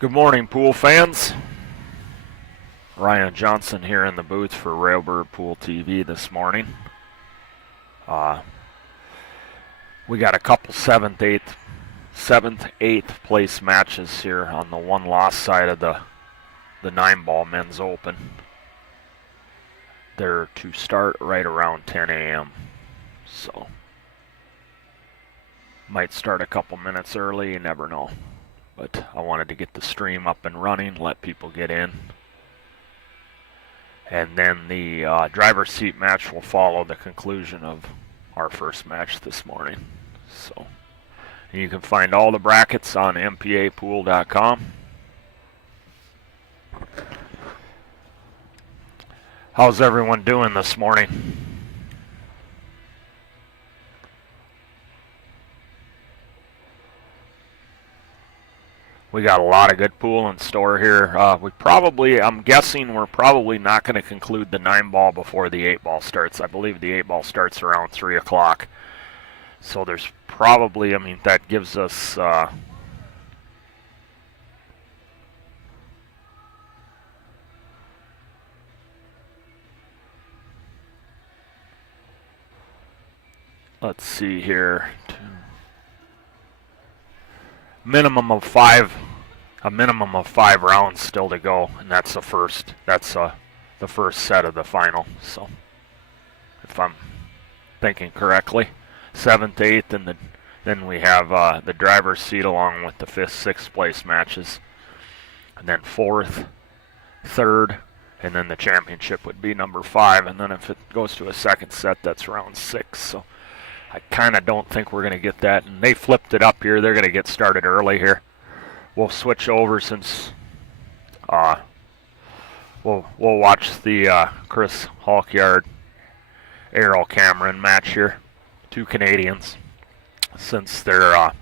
Good morning, pool fans. Ryan Johnson here in the booth for Railbird Pool TV this morning. We got a couple 7th, 8th place matches here on the one loss side of the 9-ball men's open. They're to start right around 10 a.m. So might start a couple minutes early, you never know. But I wanted to get the stream up and running, let people get in. And then the driver's seat match will follow the conclusion of our first match this morning. So you can find all the brackets on mpapool.com. How's everyone doing this morning? We got a lot of good pool in store here. I'm guessing we're probably not going to conclude the 9-ball before the 8-ball starts. I believe the 8-ball starts around 3 o'clock. So there's probably, that gives us let's see here. A minimum of five rounds still to go, and that's the first set of the final. So if I'm thinking correctly, 7th, 8th, and then we have the driver's seat along with the 5th, 6th place matches, and then 4th, 3rd, and then the championship would be number 5, and then if it goes to a second set, that's round 6. So I kind of don't think we're going to get that. And they flipped it up here. They're going to get started early here. We'll switch over since we'll watch the Chris Halkyard, Errol Cameron match here. 2 Canadians, since they're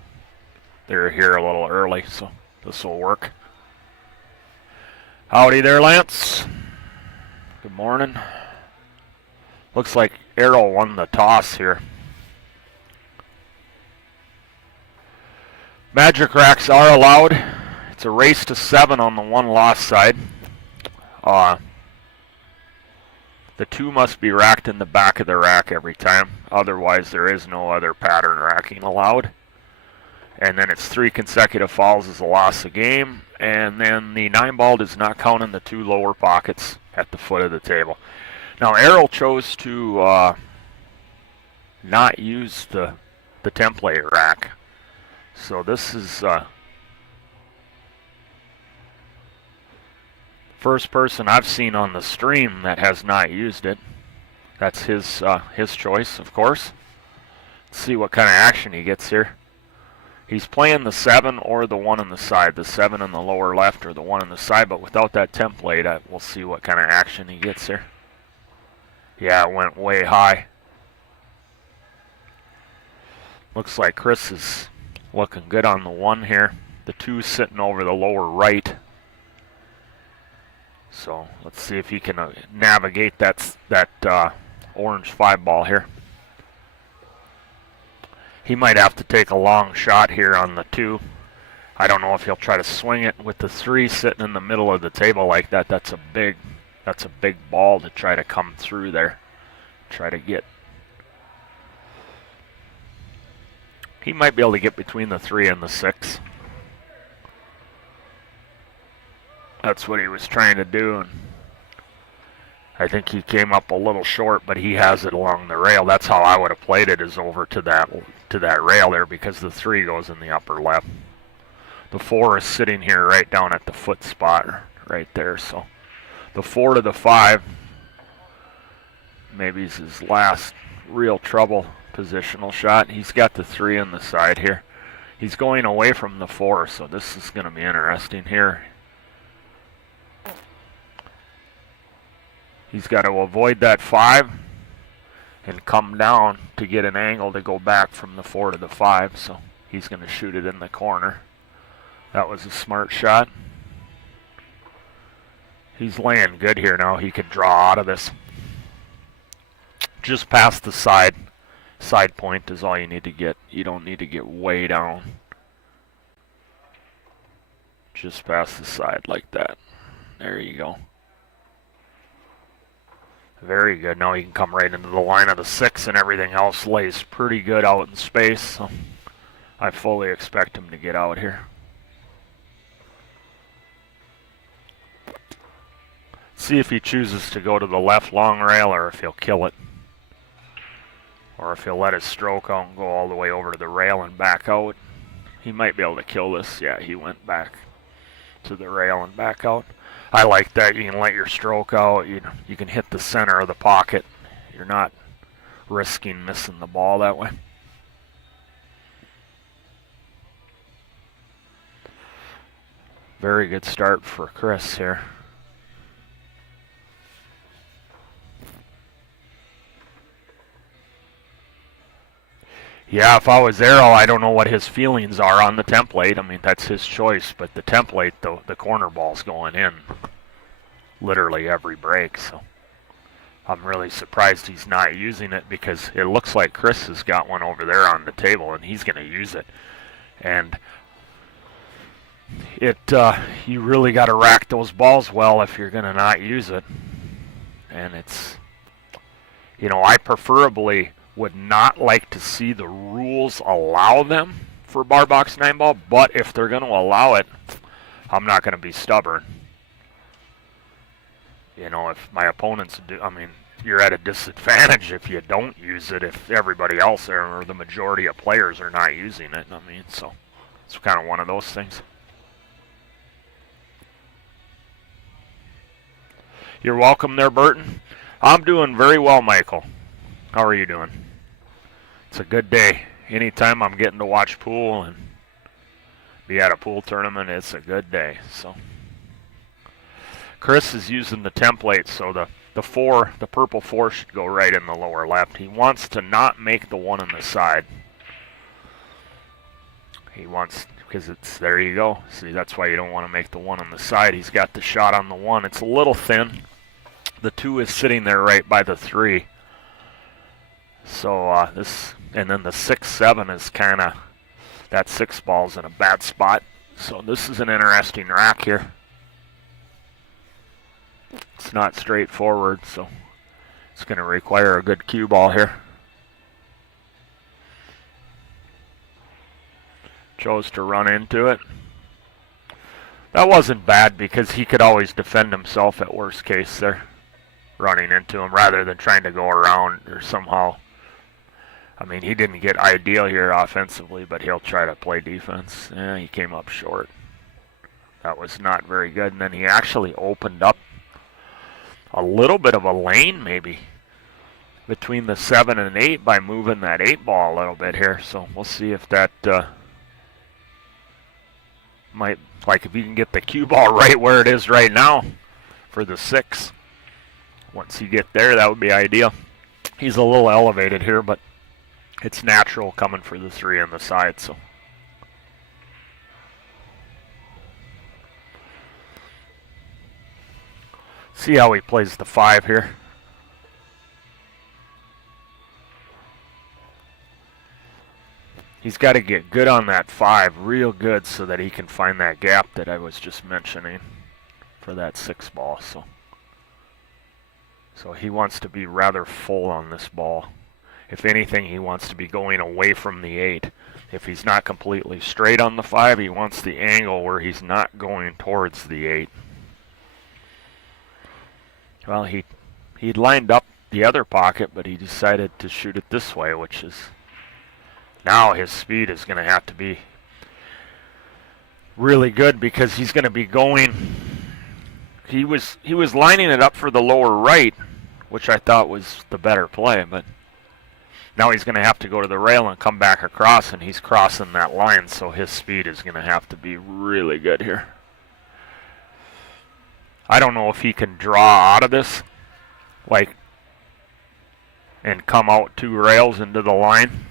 here a little early, so this will work. Howdy there, Lance. Good morning. Looks like Errol won the toss here. Magic racks are allowed. It's a race to 7 on the one loss side. The 2 must be racked in the back of the rack every time. Otherwise, there is no other pattern racking allowed. And then it's 3 consecutive falls is a loss of game. And then the 9-ball does not count in the 2 lower pockets at the foot of the table. Now, Errol chose to not use the template rack. So this is first person I've seen on the stream that has not used it. That's his choice, of course. Let's see what kind of action he gets here. He's playing the 7 or the 1 on the side, the 7 in the lower left or the 1 on the side, but without that template, we'll see what kind of action he gets here. Yeah, it went way high. Looks like Chris is looking good on the 1 here. The 2 sitting over the lower right. So let's see if he can navigate that orange 5-ball here. He might have to take a long shot here on the 2. I don't know if he'll try to swing it with the 3 sitting in the middle of the table like that. That's a big ball to try to come through there. Try to get. He might be able to get between the 3 and the 6. That's what he was trying to do, and I think he came up a little short, but he has it along the rail. That's how I would have played it, is over to that rail there, because the 3 goes in the upper left. The 4 is sitting here right down at the foot spot right there. So the 4 to the 5 maybe is his last real trouble positional shot. He's got the 3 on the side here. He's going away from the 4, so this is going to be interesting here. He's got to avoid that 5 and come down to get an angle to go back from the 4 to the 5, so he's going to shoot it in the corner. That was a smart shot. He's laying good here now. He can draw out of this. Just past the side. Side point is all you need to get. You don't need to get way down. Just past the side like that. There you go. Very good. Now he can come right into the line of the 6, and everything else lays pretty good out in space. So I fully expect him to get out here. See if he chooses to go to the left long rail or if he'll kill it. Or if he'll let his stroke out and go all the way over to the rail and back out. He might be able to kill this. Yeah, he went back to the rail and back out. I like that. You can let your stroke out. You can hit the center of the pocket. You're not risking missing the ball that way. Very good start for Chris here. Yeah, if I was Errol, I don't know what his feelings are on the template. I mean, that's his choice, but the template, the corner ball's going in literally every break, so I'm really surprised he's not using it because it looks like Chris has got one over there on the table and he's going to use it. And you really got to rack those balls well if you're going to not use it. And it's, I preferably would not like to see the rules allow them for bar box 9 ball, but if they're going to allow it, I'm not going to be stubborn. If my opponents do, you're at a disadvantage if you don't use it, if everybody else there or the majority of players are not using it. So it's kind of one of those things. You're welcome there, Burton. I'm doing very well, Michael. How are you doing? It's a good day. Anytime I'm getting to watch pool and be at a pool tournament, it's a good day. So Chris is using the template, so the purple 4 should go right in the lower left. He wants to not make the 1 on the side. He wants, because there you go. See, that's why you don't want to make the 1 on the side. He's got the shot on the 1. It's a little thin. The 2 is sitting there right by the 3. So and then the 6-7 is kind of, that 6 ball's in a bad spot. So this is an interesting rack here. It's not straightforward, so it's going to require a good cue ball here. Chose to run into it. That wasn't bad because he could always defend himself at worst case there, running into him rather than trying to go around or somehow. He didn't get ideal here offensively, but he'll try to play defense. Yeah, he came up short. That was not very good. And then he actually opened up a little bit of a lane maybe between the 7 and 8 by moving that 8 ball a little bit here. So we'll see if that might, like if you can get the cue ball right where it is right now for the 6. Once you get there, that would be ideal. He's a little elevated here, but it's natural coming for the 3 on the side, so. See how he plays the 5 here. He's got to get good on that 5, real good, so that he can find that gap that I was just mentioning for that 6 ball. So he wants to be rather full on this ball. If anything, he wants to be going away from the 8. If he's not completely straight on the 5, he wants the angle where he's not going towards the 8. Well, he'd lined up the other pocket, but he decided to shoot it this way, which is, now his speed is going to have to be really good because he's going to be going, he was lining it up for the lower right, which I thought was the better play, but now he's going to have to go to the rail and come back across, and he's crossing that line, so his speed is going to have to be really good here. I don't know if he can draw out of this, and come out 2 rails into the line.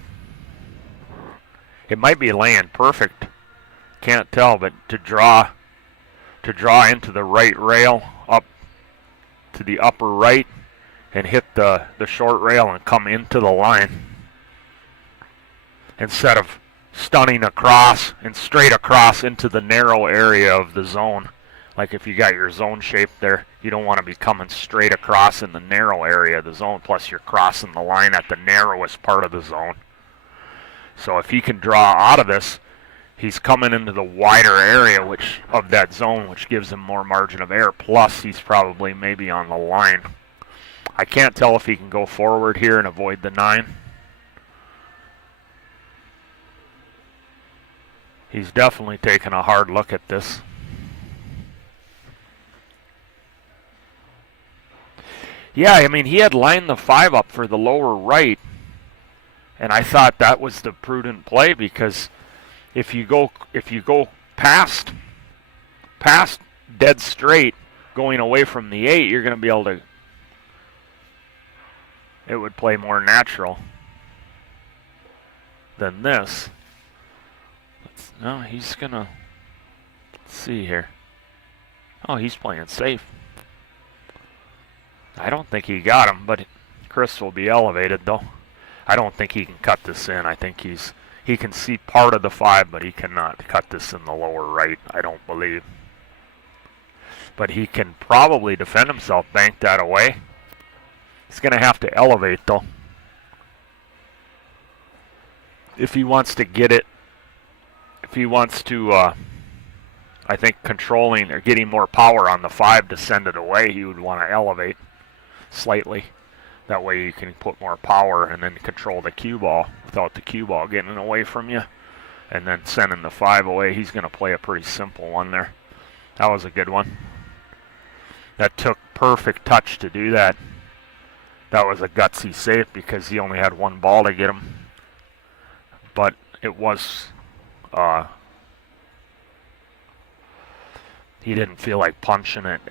It might be laying perfect. Can't tell, but to draw into the right rail up to the upper right and hit the short rail and come into the line instead of stunning across and straight across into the narrow area of the zone. Like if you got your zone shape there, you don't want to be coming straight across in the narrow area of the zone, plus you're crossing the line at the narrowest part of the zone. So if he can draw out of this, he's coming into the wider area of that zone, which gives him more margin of error, plus he's probably maybe on the line. I can't tell if he can go forward here and avoid the 9. He's definitely taking a hard look at this. Yeah, I mean, he had lined the 5 up for the lower right, and I thought that was the prudent play, because if you go past dead straight, going away from the 8, you're going to be able to. It would play more natural than this. No, he's gonna. Let's see here. Oh, he's playing safe. I don't think he got him, but Chris will be elevated though. I don't think he can cut this in. I think he can see part of the 5, but he cannot cut this in the lower right, I don't believe. But he can probably defend himself, bank that away. He's going to have to elevate though. If he wants to get it, if he wants to, I think controlling or getting more power on the 5 to send it away, he would want to elevate slightly. That way you can put more power and then control the cue ball without the cue ball getting away from you. And then sending the 5 away. He's going to play a pretty simple one there. That was a good one. That took perfect touch to do that. That was a gutsy save because he only had 1 ball to get him. But it was... he didn't feel like punching it.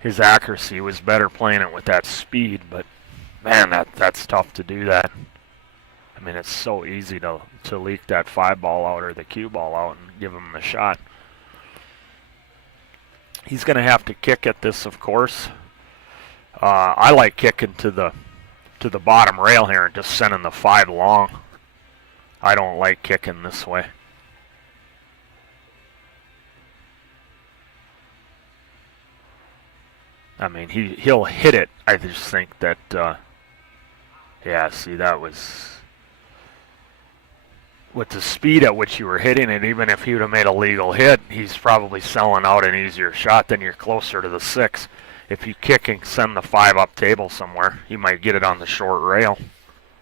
His accuracy was better playing it with that speed, but man, that's tough to do that. I mean, it's so easy to leak that 5 ball out or the cue ball out and give him the shot. He's going to have to kick at this, of course. I like kicking to the bottom rail here and just sending the 5 long. I don't like kicking this way. I mean, he'll hit it. I just think that, yeah, see, that was... With the speed at which you were hitting it, even if he would have made a legal hit, he's probably selling out an easier shot than you're closer to the 6. If you kick and send the 5 up table somewhere, you might get it on the short rail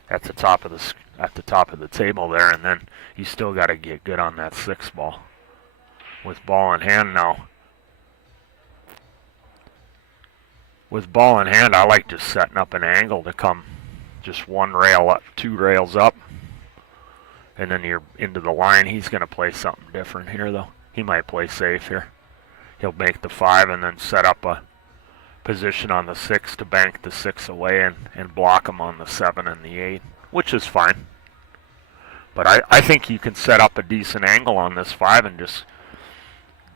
at the top of the table there, and then you still got to get good on that 6 ball. With ball in hand now. With ball in hand, I like just setting up an angle to come just 1 rail up, 2 rails up, and then you're into the line. He's going to play something different here, though. He might play safe here. He'll bank the 5 and then set up a position on the 6 to bank the 6 away and block him on the 7 and the 8, which is fine. But I think you can set up a decent angle on this 5 and just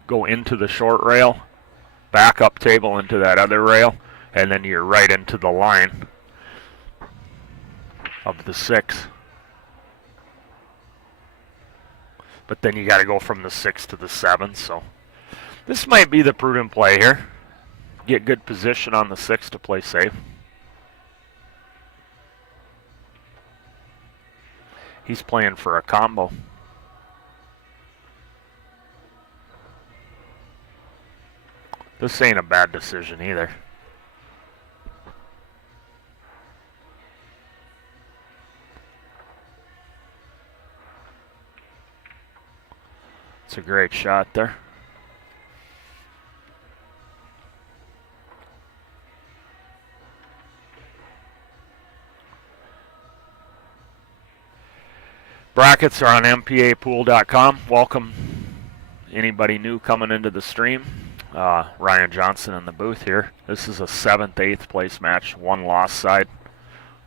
go into the short rail, back up table into that other rail, and then you're right into the line of the 6. But then you got to go from the 6 to the 7, so this might be the prudent play here. Get good position on the 6 to play safe. He's playing for a combo. This ain't a bad decision either. It's a great shot there. Brackets are on mpapool.com. Welcome anybody new coming into the stream. Ryan Johnson in the booth here. This is a 7th, 8th place match, 1 loss side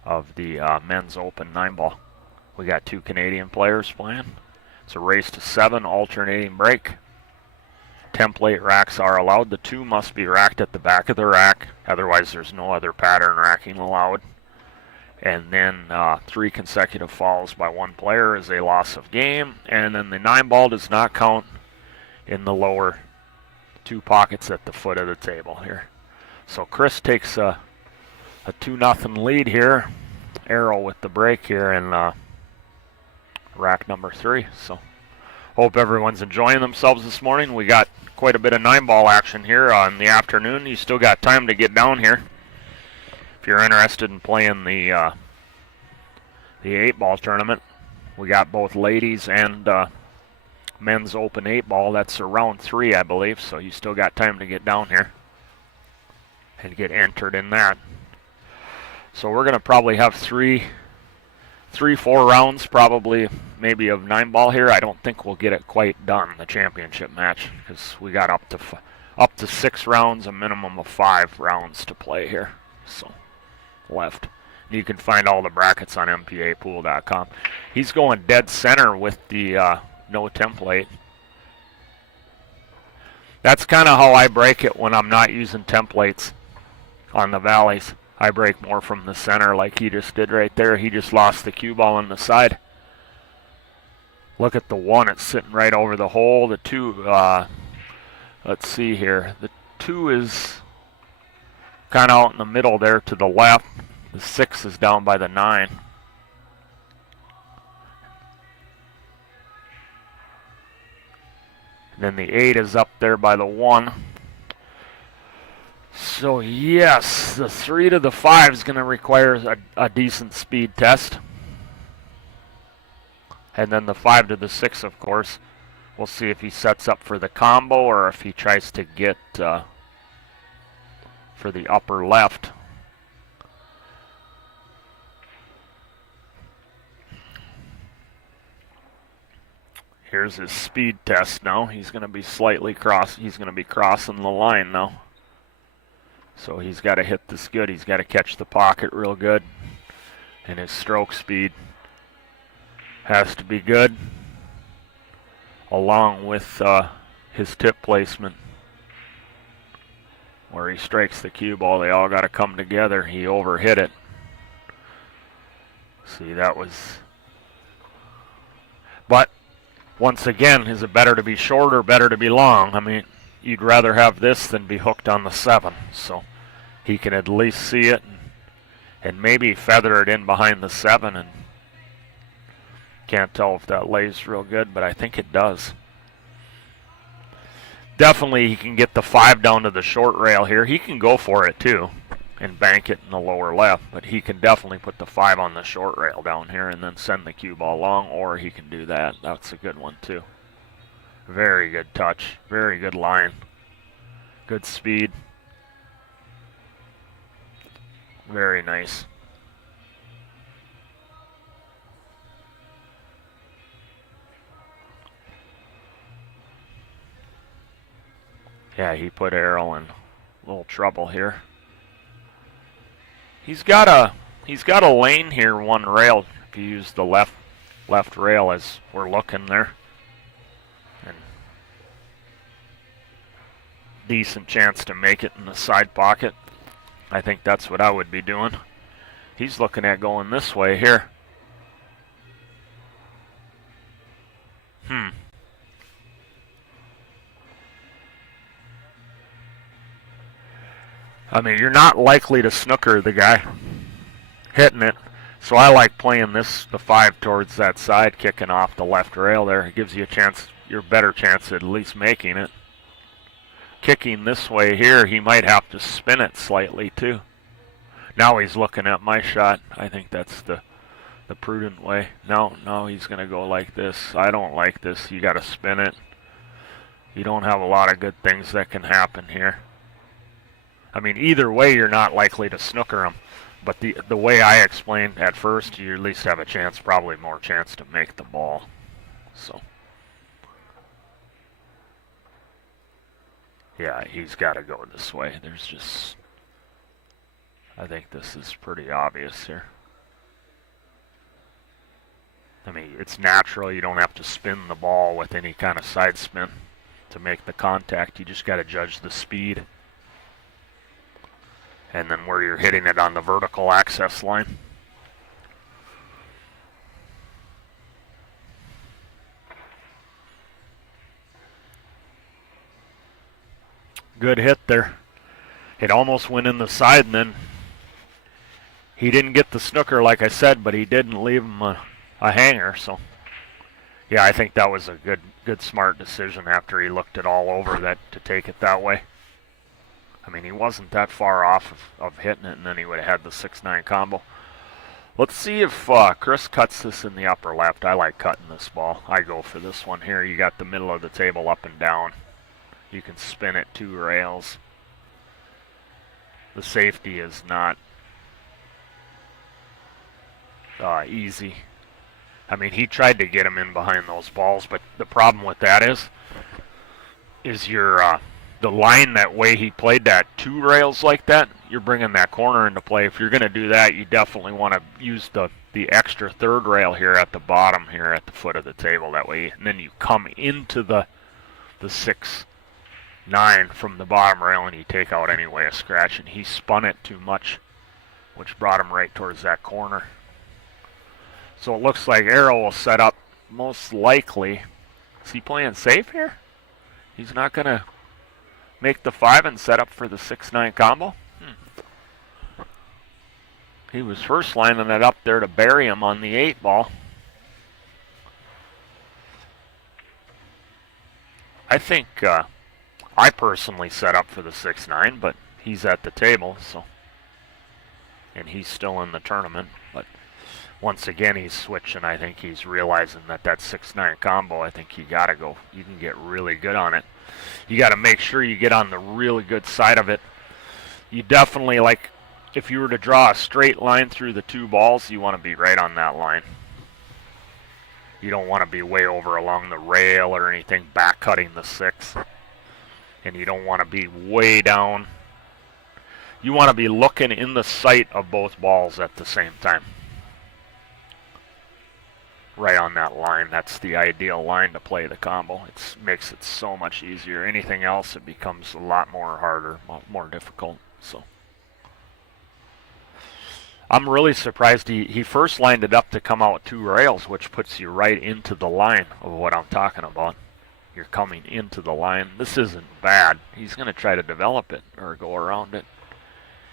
of the men's open 9-ball. We got 2 Canadian players playing. It's a race to 7, alternating break. Template racks are allowed. The 2 must be racked at the back of the rack. Otherwise, there's no other pattern racking allowed. And then 3 consecutive fouls by one player is a loss of game. And then the 9-ball does not count in the lower 2 pockets at the foot of the table here. So Chris takes a 2-0 lead here. Arrow with the break here in rack number 3. So hope everyone's enjoying themselves this morning. We got quite a bit of 9-ball action here in the afternoon. You still got time to get down here if you're interested in playing the 8-ball tournament. We got both ladies and men's open 8-ball. That's round 3, I believe. So you still got time to get down here and get entered in that. So we're going to probably have 3, 4 rounds probably maybe of 9-ball here. I don't think we'll get it quite done, the championship match, because we got up to 6 rounds, a minimum of 5 rounds to play here. So left. You can find all the brackets on mpapool.com. He's going dead center with the no template. That's kind of how I break it when I'm not using templates on the valleys. I break more from the center like he just did right there. He just lost the cue ball on the side. Look at the 1. It's sitting right over the hole. The 2, let's see here. The 2 is kind of out in the middle there to the left. The 6 is down by the 9. And then the 8 is up there by the 1. So yes, the 3 to the 5 is going to require a decent speed test. And then the 5 to the 6, of course, we'll see if he sets up for the combo or if he tries to get for the upper left. Here's his speed test now. He's going to be crossing the line now. So he's got to hit this good. He's got to catch the pocket real good. And his stroke speed has to be good, along with his tip placement. Where he strikes the cue ball, they all got to come together. He overhit it. See, that was... But, once again, is it better to be short or better to be long? I mean, you'd rather have this than be hooked on the 7. So he can at least see it and maybe feather it in behind the 7. And can't tell if that lays real good, but I think it does. Definitely he can get the 5 down to the short rail here. He can go for it too and bank it in the lower left, but he can definitely put the 5 on the short rail down here and then send the cue ball long, or he can do that. That's a good one too. Very good touch, very good line, good speed, very nice. Yeah, he put Errol in a little trouble here. He's got a lane here, 1 rail. If you use the left rail as we're looking there, and decent chance to make it in the side pocket. I think that's what I would be doing. He's looking at going this way here. I mean, you're not likely to snooker the guy hitting it. So I like playing the 5 towards that side, kicking off the left rail there. It gives you a chance, your better chance at least making it. Kicking this way here, he might have to spin it slightly too. Now he's looking at my shot. I think that's the prudent way. No, he's going to go like this. I don't like this. You got to spin it. You don't have a lot of good things that can happen here. I mean, either way, you're not likely to snooker him. But the way I explained at first, you at least have a chance, probably more chance to make the ball. So, yeah, he's got to go this way. There's just, I think this is pretty obvious here. I mean, it's natural. You don't have to spin the ball with any kind of side spin to make the contact. You just got to judge the speed. And then where you're hitting it on the vertical access line. Good hit there. It almost went in the side, and then he didn't get the snooker, like I said, but he didn't leave him a hanger. So, yeah, I think that was a good, smart decision after he looked it all over that to take it that way. I mean, he wasn't that far off of hitting it, and then he would have had the 6-9 combo. Let's see if Chris cuts this in the upper left. I like cutting this ball. I go for this one here. You got the middle of the table up and down. You can spin it 2 rails. The safety is not easy. I mean, he tried to get him in behind those balls, but the problem with that is your the line that way he played that 2 rails like that, you're bringing that corner into play. If you're going to do that, you definitely want to use the extra 3rd rail here at the bottom here at the foot of the table. That way, and then you come into the 6-9 from the bottom rail and you take out any way of scratch. And he spun it too much, which brought him right towards that corner. So it looks like Arrow will set up most likely. Is he playing safe here? He's not going to make the 5 and set up for the 6-9 combo? He was first lining it up there to bury him on the 8 ball. I think I personally set up for the 6-9, but he's at the table, so, and he's still in the tournament. But once again, he's switching. I think he's realizing that 6-9 combo, I think you got to go. You can get really good on it. You got to make sure you get on the really good side of it. You definitely, like, if you were to draw a straight line through the 2 balls, you want to be right on that line. You don't want to be way over along the rail or anything, back cutting the 6. And you don't want to be way down. You want to be looking in the sight of both balls at the same time. Right on that line. That's the ideal line to play the combo. It makes it so much easier. Anything else, it becomes a lot more harder, more difficult. So I'm really surprised he first lined it up to come out 2 rails, which puts you right into the line of what I'm talking about. You're coming into the line. This isn't bad. He's going to try to develop it or go around it.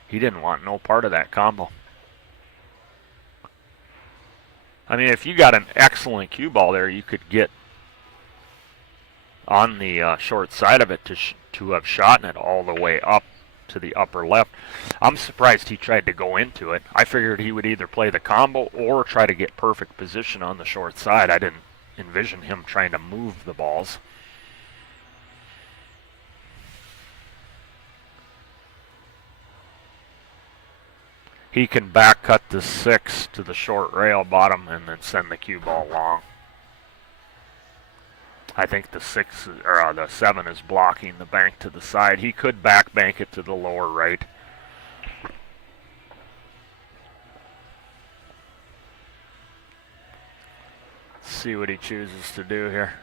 He didn't want no part of that combo. I mean, if you got an excellent cue ball there, you could get on the short side of it to have shot it all the way up to the upper left. I'm surprised he tried to go into it. I figured he would either play the combo or try to get perfect position on the short side. I didn't envision him trying to move the balls. He can back cut the 6 to the short rail bottom and then send the cue ball long. I think the 7 is blocking the bank to the side. He could back bank it to the lower right. Let's see what he chooses to do here.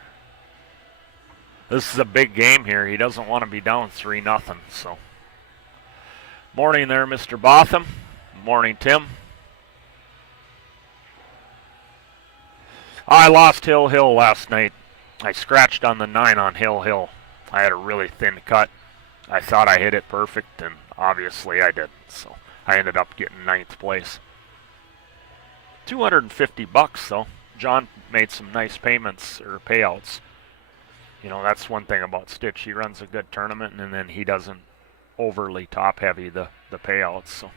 This is a big game here. He doesn't want to be down 3-0. So, morning there, Mr. Botham. Morning, Tim. I lost Hill last night. I scratched on the 9 on Hill. I had a really thin cut. I thought I hit it perfect, and obviously I didn't. So I ended up getting 9th place. $250 though. John made some nice payments or payouts. You know, that's one thing about Stitch. He runs a good tournament, and then he doesn't overly top heavy the payouts. So.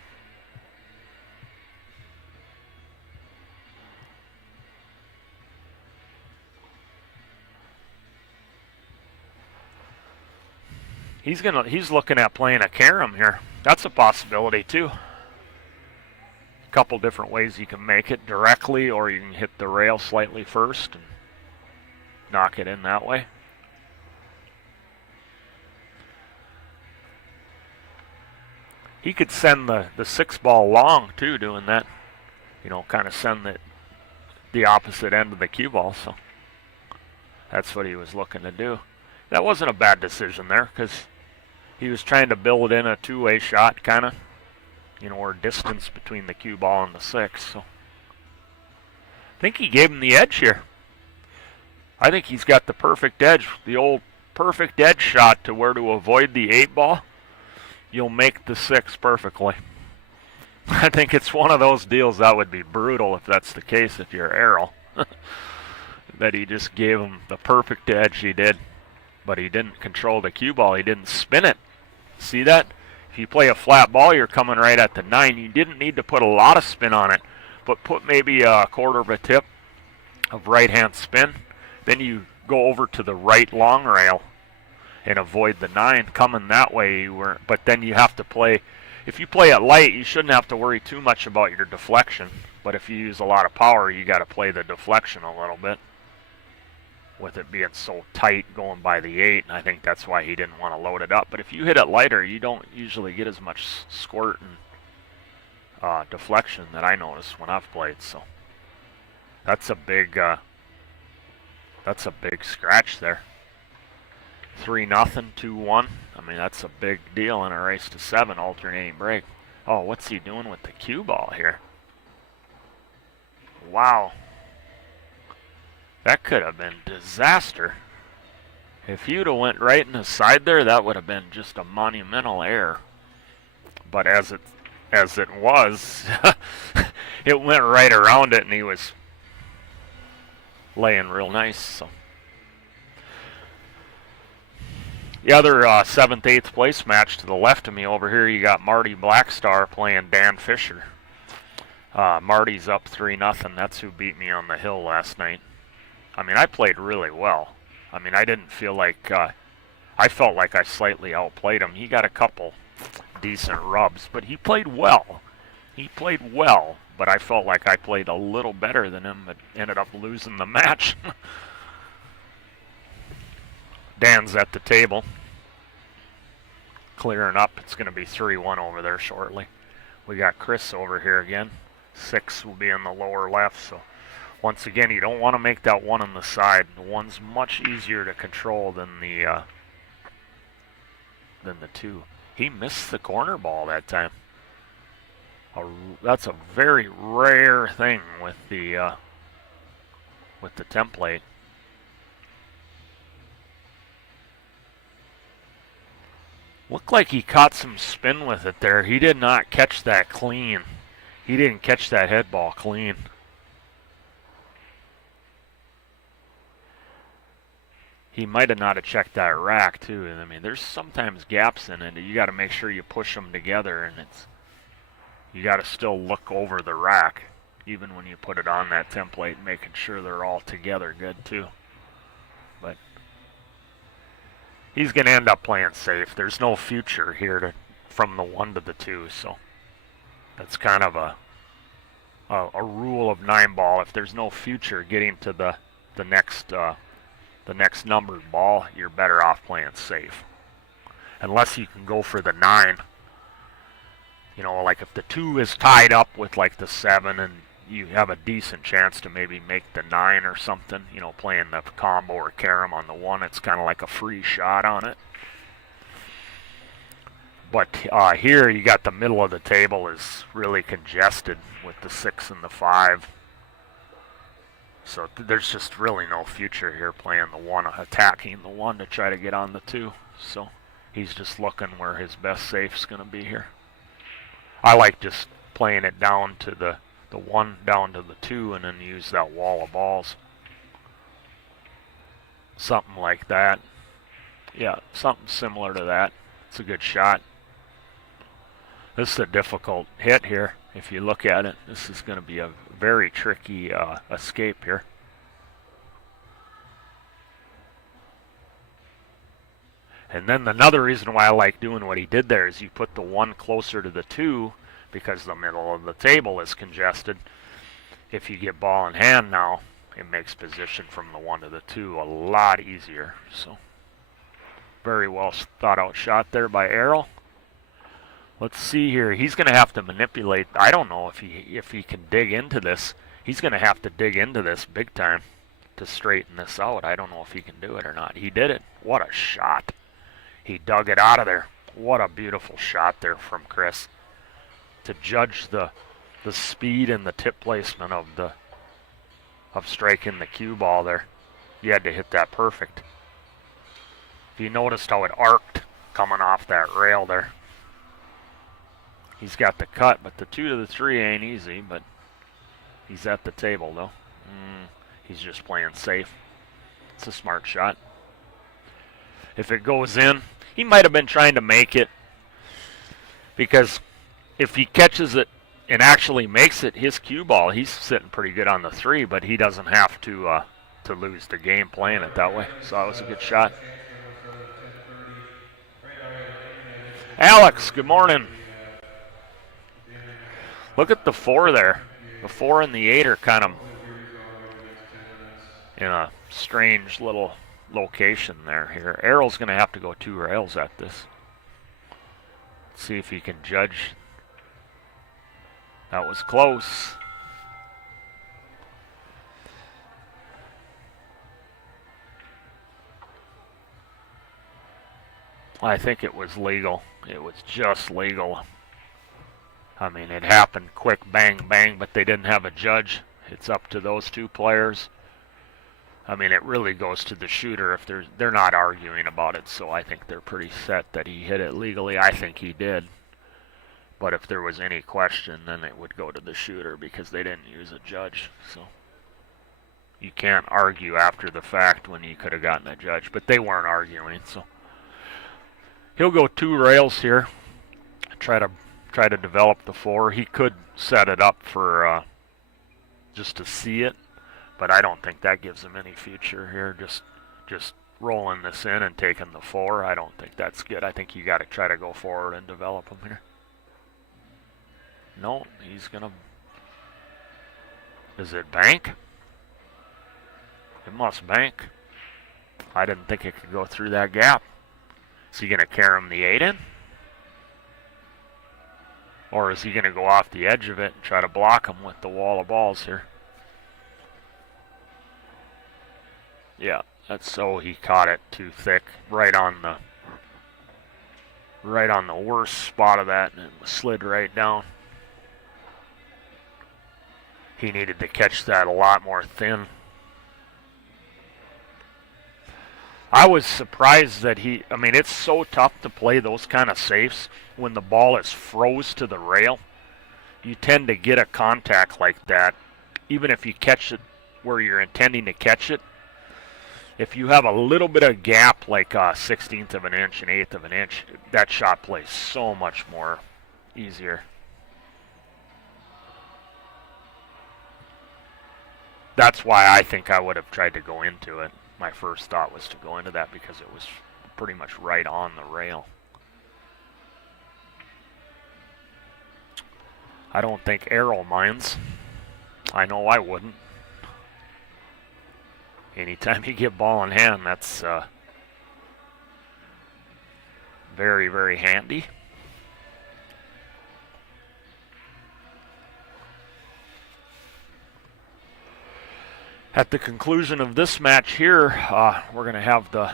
He's looking at playing a carom here. That's a possibility too. A couple different ways you can make it directly, or you can hit the rail slightly first and knock it in that way. He could send the 6 ball long too, doing that. You know, kind of send the opposite end of the cue ball. So that's what he was looking to do. That wasn't a bad decision there, because he was trying to build in a 2-way shot, kind of, you know, or distance between the cue ball and the 6. So I think he gave him the edge here. I think he's got the perfect edge. The old perfect edge shot to where to avoid the 8 ball, you'll make the 6 perfectly. I think it's one of those deals that would be brutal if that's the case if you're Errol. That he just gave him the perfect edge he did. But he didn't control the cue ball. He didn't spin it. See that? If you play a flat ball, you're coming right at the 9. You didn't need to put a lot of spin on it, but put maybe a quarter of a tip of right-hand spin. Then you go over to the right long rail and avoid the 9 coming that way. But then you have to play. If you play it light, you shouldn't have to worry too much about your deflection. But if you use a lot of power, you got to play the deflection a little bit. With it being so tight going by the 8, and I think that's why he didn't want to load it up. But if you hit it lighter, you don't usually get as much squirt and deflection that I notice when I've played. So that's a big scratch there. 3-0, 2-1. I mean, that's a big deal in a race to 7 alternating break. Oh, what's he doing with the cue ball here? Wow. That could have been disaster. If you'd have went right in the side there, that would have been just a monumental error. But as it was, it went right around it, and he was laying real nice. So the other 7th, 8th place match to the left of me over here, you got Marty Blackstar playing Dan Fisher. Marty's up 3-0. That's who beat me on the hill last night. I mean, I played really well. I mean, I didn't feel like, I felt like I slightly outplayed him. He got a couple decent rubs, but he played well. He played well, but I felt like I played a little better than him, but ended up losing the match. Dan's at the table, clearing up. It's going to be 3-1 over there shortly. We got Chris over here again. 6 will be in the lower left, so once again, you don't want to make that 1 on the side. The 1's much easier to control than the 2. He missed the corner ball that time. That's a very rare thing with the template. Looked like he caught some spin with it there. He did not catch that clean. He didn't catch that head ball clean. He might have not have checked that rack too. I mean, there's sometimes gaps in it. You got to make sure you push them together, and you got to still look over the rack, even when you put it on that template, making sure they're all together good too. But he's going to end up playing safe. There's no future here from the 1 to the 2, so that's kind of a rule of 9 ball. If there's no future getting to the next numbered ball, you're better off playing safe. Unless you can go for the 9. You know, like if the 2 is tied up with like the 7 and you have a decent chance to maybe make the 9 or something, you know, playing the combo or carom on the 1, it's kind of like a free shot on it. But here you got the middle of the table is really congested with the 6 and the 5. So there's just really no future here playing the 1, attacking the 1 to try to get on the 2. So he's just looking where his best safe's going to be here. I like just playing it down to the 1 down to the 2 and then use that wall of balls. Something like that. Yeah, something similar to that. It's a good shot. This is a difficult hit here. If you look at it, this is going to be a very tricky escape here. And then another reason why I like doing what he did there is you put the 1 closer to the 2 because the middle of the table is congested. If you get ball in hand now, it makes position from the 1 to the 2 a lot easier. So very well thought out shot there by Errol. Let's see here. He's going to have to manipulate. I don't know if he can dig into this. He's going to have to dig into this big time to straighten this out. I don't know if he can do it or not. He did it. What a shot. He dug it out of there. What a beautiful shot there from Chris. To judge the speed and the tip placement of striking the cue ball there, you had to hit that perfect. If you noticed how it arced coming off that rail there. He's got the cut, but the 2 to the 3 ain't easy, but he's at the table though. He's just playing safe. It's a smart shot. If it goes in, he might have been trying to make it, because if he catches it and actually makes it his cue ball, he's sitting pretty good on the 3, but he doesn't have to lose the game playing it that way. So that was a good shot. Alex, good morning. Look at the 4 there. The 4 and the 8 are kind of in a strange little location there here. Errol's going to have to go 2 rails at this. Let's see if he can judge. That was close. I think it was legal. It was just legal. I mean, it happened quick, bang, bang, but they didn't have a judge. It's up to those 2 players. I mean, it really goes to the shooter if they're not arguing about it, so I think they're pretty set that he hit it legally. I think he did. But if there was any question, then it would go to the shooter because they didn't use a judge. So you can't argue after the fact when you could have gotten a judge, but they weren't arguing, so he'll go 2 rails here. Try to develop the 4. He could set it up for just to see it, but I don't think that gives him any future here. Just rolling this in and taking the 4. I don't think that's good. I think you got to try to go forward and develop him here. No, he's gonna. Does it bank? It must bank. I didn't think it could go through that gap. Is he gonna carry him the 8 in? Or is he going to go off the edge of it and try to block him with the wall of balls here? Yeah, that's so he caught it too thick, right on the worst spot of that, and it slid right down. He needed to catch that a lot more thin. I was surprised that I mean, it's so tough to play those kind of safes when the ball is froze to the rail. You tend to get a contact like that, even if you catch it where you're intending to catch it. If you have a little bit of gap, like a 1/16 of an inch, an 1/8 of an inch, that shot plays so much more easier. That's why I think I would have tried to go into it. My first thought was to go into that because it was pretty much right on the rail. I don't think Errol minds. I know I wouldn't. Anytime you get ball in hand, that's very, very handy. At the conclusion of this match here, we're going to have the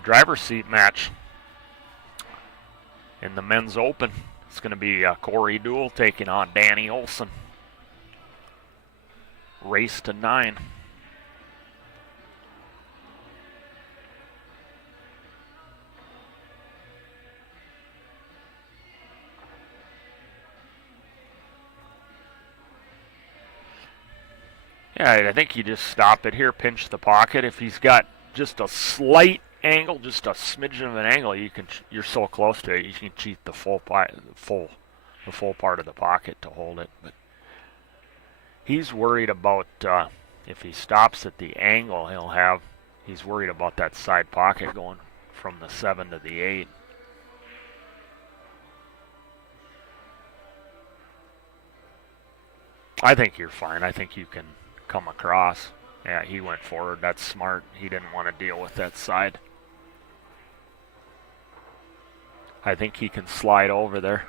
driver's seat match in the men's open. It's going to be Corey Duel taking on Danny Olsen. Race to 9. Yeah, I think you just stop it here, pinch the pocket. If he's got just a slight angle, just a smidgen of an angle, you're so close to it, you can cheat the full part of the pocket to hold it. But he's worried about if he stops at the angle he's worried about that side pocket going from the 7 to the 8. I think you're fine. I think you can come across. Yeah, he went forward. That's smart. He didn't want to deal with that side. I think he can slide over there.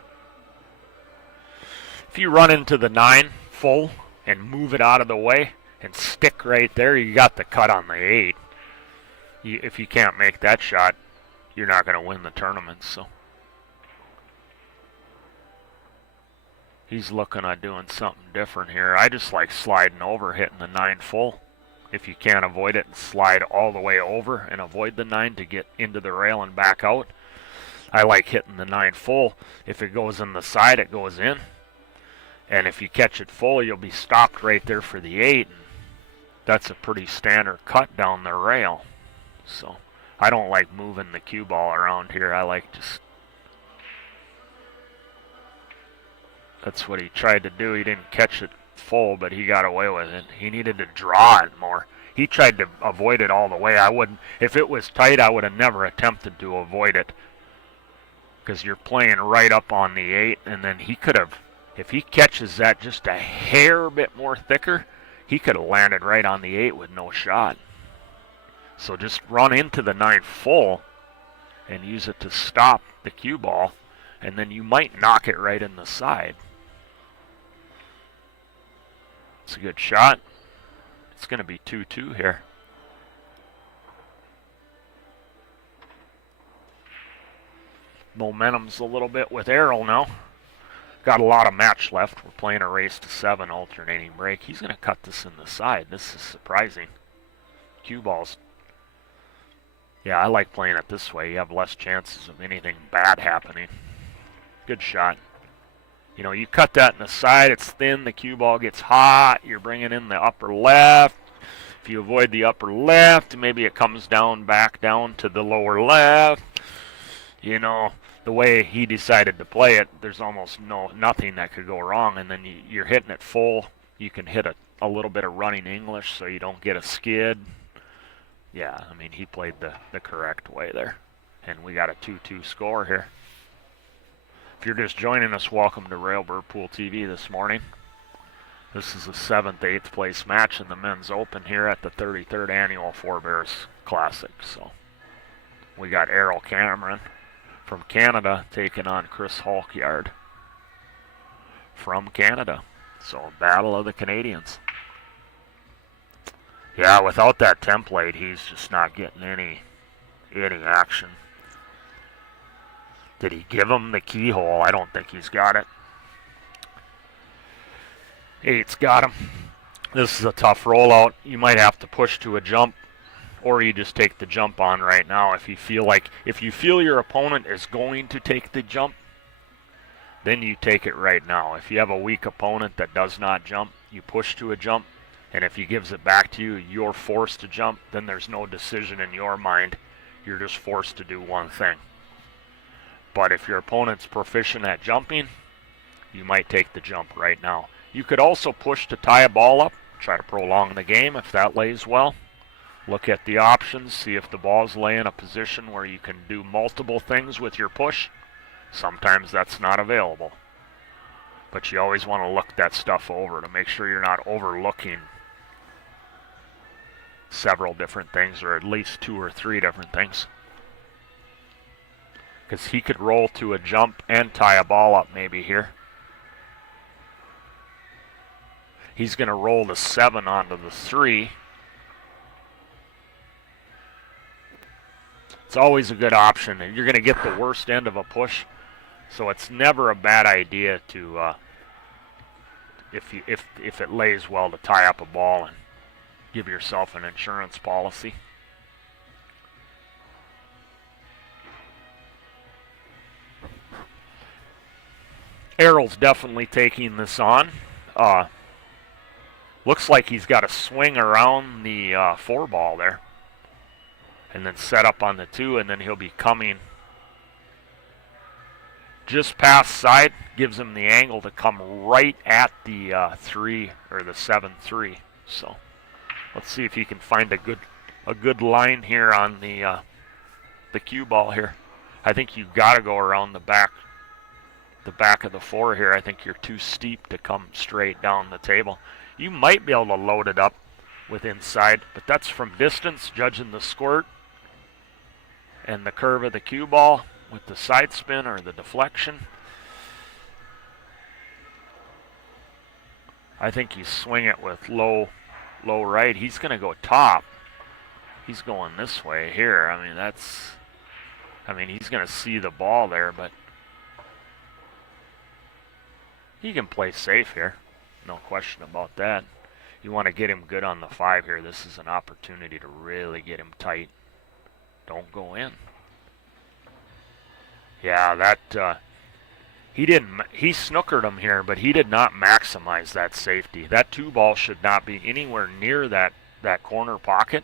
If you run into the 9 full and move it out of the way and stick right there, you got the cut on the 8. If you can't make that shot, you're not going to win the tournament. So he's looking at doing something different here. I just like sliding over, hitting the 9 full. if you can't avoid it, and slide all the way over and avoid the 9 to get into the rail and back out. I like hitting the 9 full. If it goes in the side, it goes in. And if you catch it full, you'll be stopped right there for the 8. And that's a pretty standard cut down the rail. So I don't like moving the cue ball around here. I like just... That's what he tried to do. He didn't catch it full, but he got away with it. He needed to draw it more. He tried to avoid it all the way. I wouldn't. If it was tight, I would have never attempted to avoid it, because you're playing right up on the 8, and then he could have, if he catches that just a hair bit more thicker, he could have landed right on the 8 with no shot. So just run into the 9 full and use it to stop the cue ball, and then you might knock it right in the side. It's a good shot. It's going to be 2-2 here. Momentum's a little bit with Errol now. Got a lot of match left. We're playing a race to 7 alternating break. He's going to cut this in the side. This is surprising. Cue balls. Yeah, I like playing it this way. You have less chances of anything bad happening. Good shot. You know, you cut that in the side, it's thin, the cue ball gets hot, you're bringing in the upper left. If you avoid the upper left, maybe it comes down, back down to the lower left. You know, the way he decided to play it, there's almost nothing that could go wrong. And then you're hitting it full. You can hit a little bit of running English so you don't get a skid. Yeah, I mean, he played the correct way there. And we got a 2-2 score here. If you're just joining us, welcome to Railbird Pool TV this morning. This is the 7th, 8th place match in the Men's Open here at the 33rd Annual Four Bears Classic. So we got Errol Cameron from Canada taking on Chris Halkyard from Canada. So battle of the Canadians. Yeah, without that template, he's just not getting any action. Did he give him the keyhole? I don't think he's got it. 8's got him. This is a tough rollout. You might have to push to a jump, or you just take the jump on right now. If you feel your opponent is going to take the jump, then you take it right now. If you have a weak opponent that does not jump, you push to a jump, and if he gives it back to you, you're forced to jump, then there's no decision in your mind. You're just forced to do one thing. But if your opponent's proficient at jumping, you might take the jump right now. You could also push to tie a ball up, try to prolong the game if that lays well. Look at the options, see if the balls lay in a position where you can do multiple things with your push. Sometimes that's not available. But you always want to look that stuff over to make sure you're not overlooking several different things, or at least 2 or 3 different things. Because he could roll to a jump and tie a ball up maybe here. He's going to roll the 7 onto the 3. It's always a good option, and you're going to get the worst end of a push. So it's never a bad idea to, if it lays well, to tie up a ball and give yourself an insurance policy. Errol's definitely taking this on. Looks like he's got to swing around the 4 ball there and then set up on the 2, and then he'll be coming just past side, gives him the angle to come right at the 3 or the 7-3. So let's see if he can find a good line here on the cue ball here. I think you got to go around the back of the 4 here. I think you're too steep to come straight down the table. You might be able to load it up with inside, but that's from distance, judging the squirt and the curve of the cue ball with the side spin or the deflection. I think you swing it with low right. He's going to go top. He's going this way here. I mean, he's going to see the ball there, but he can play safe here. No question about that. You want to get him good on the 5 here. This is an opportunity to really get him tight. Don't go in. Yeah, that he snookered him here, but he did not maximize that safety. That 2 ball should not be anywhere near that corner pocket.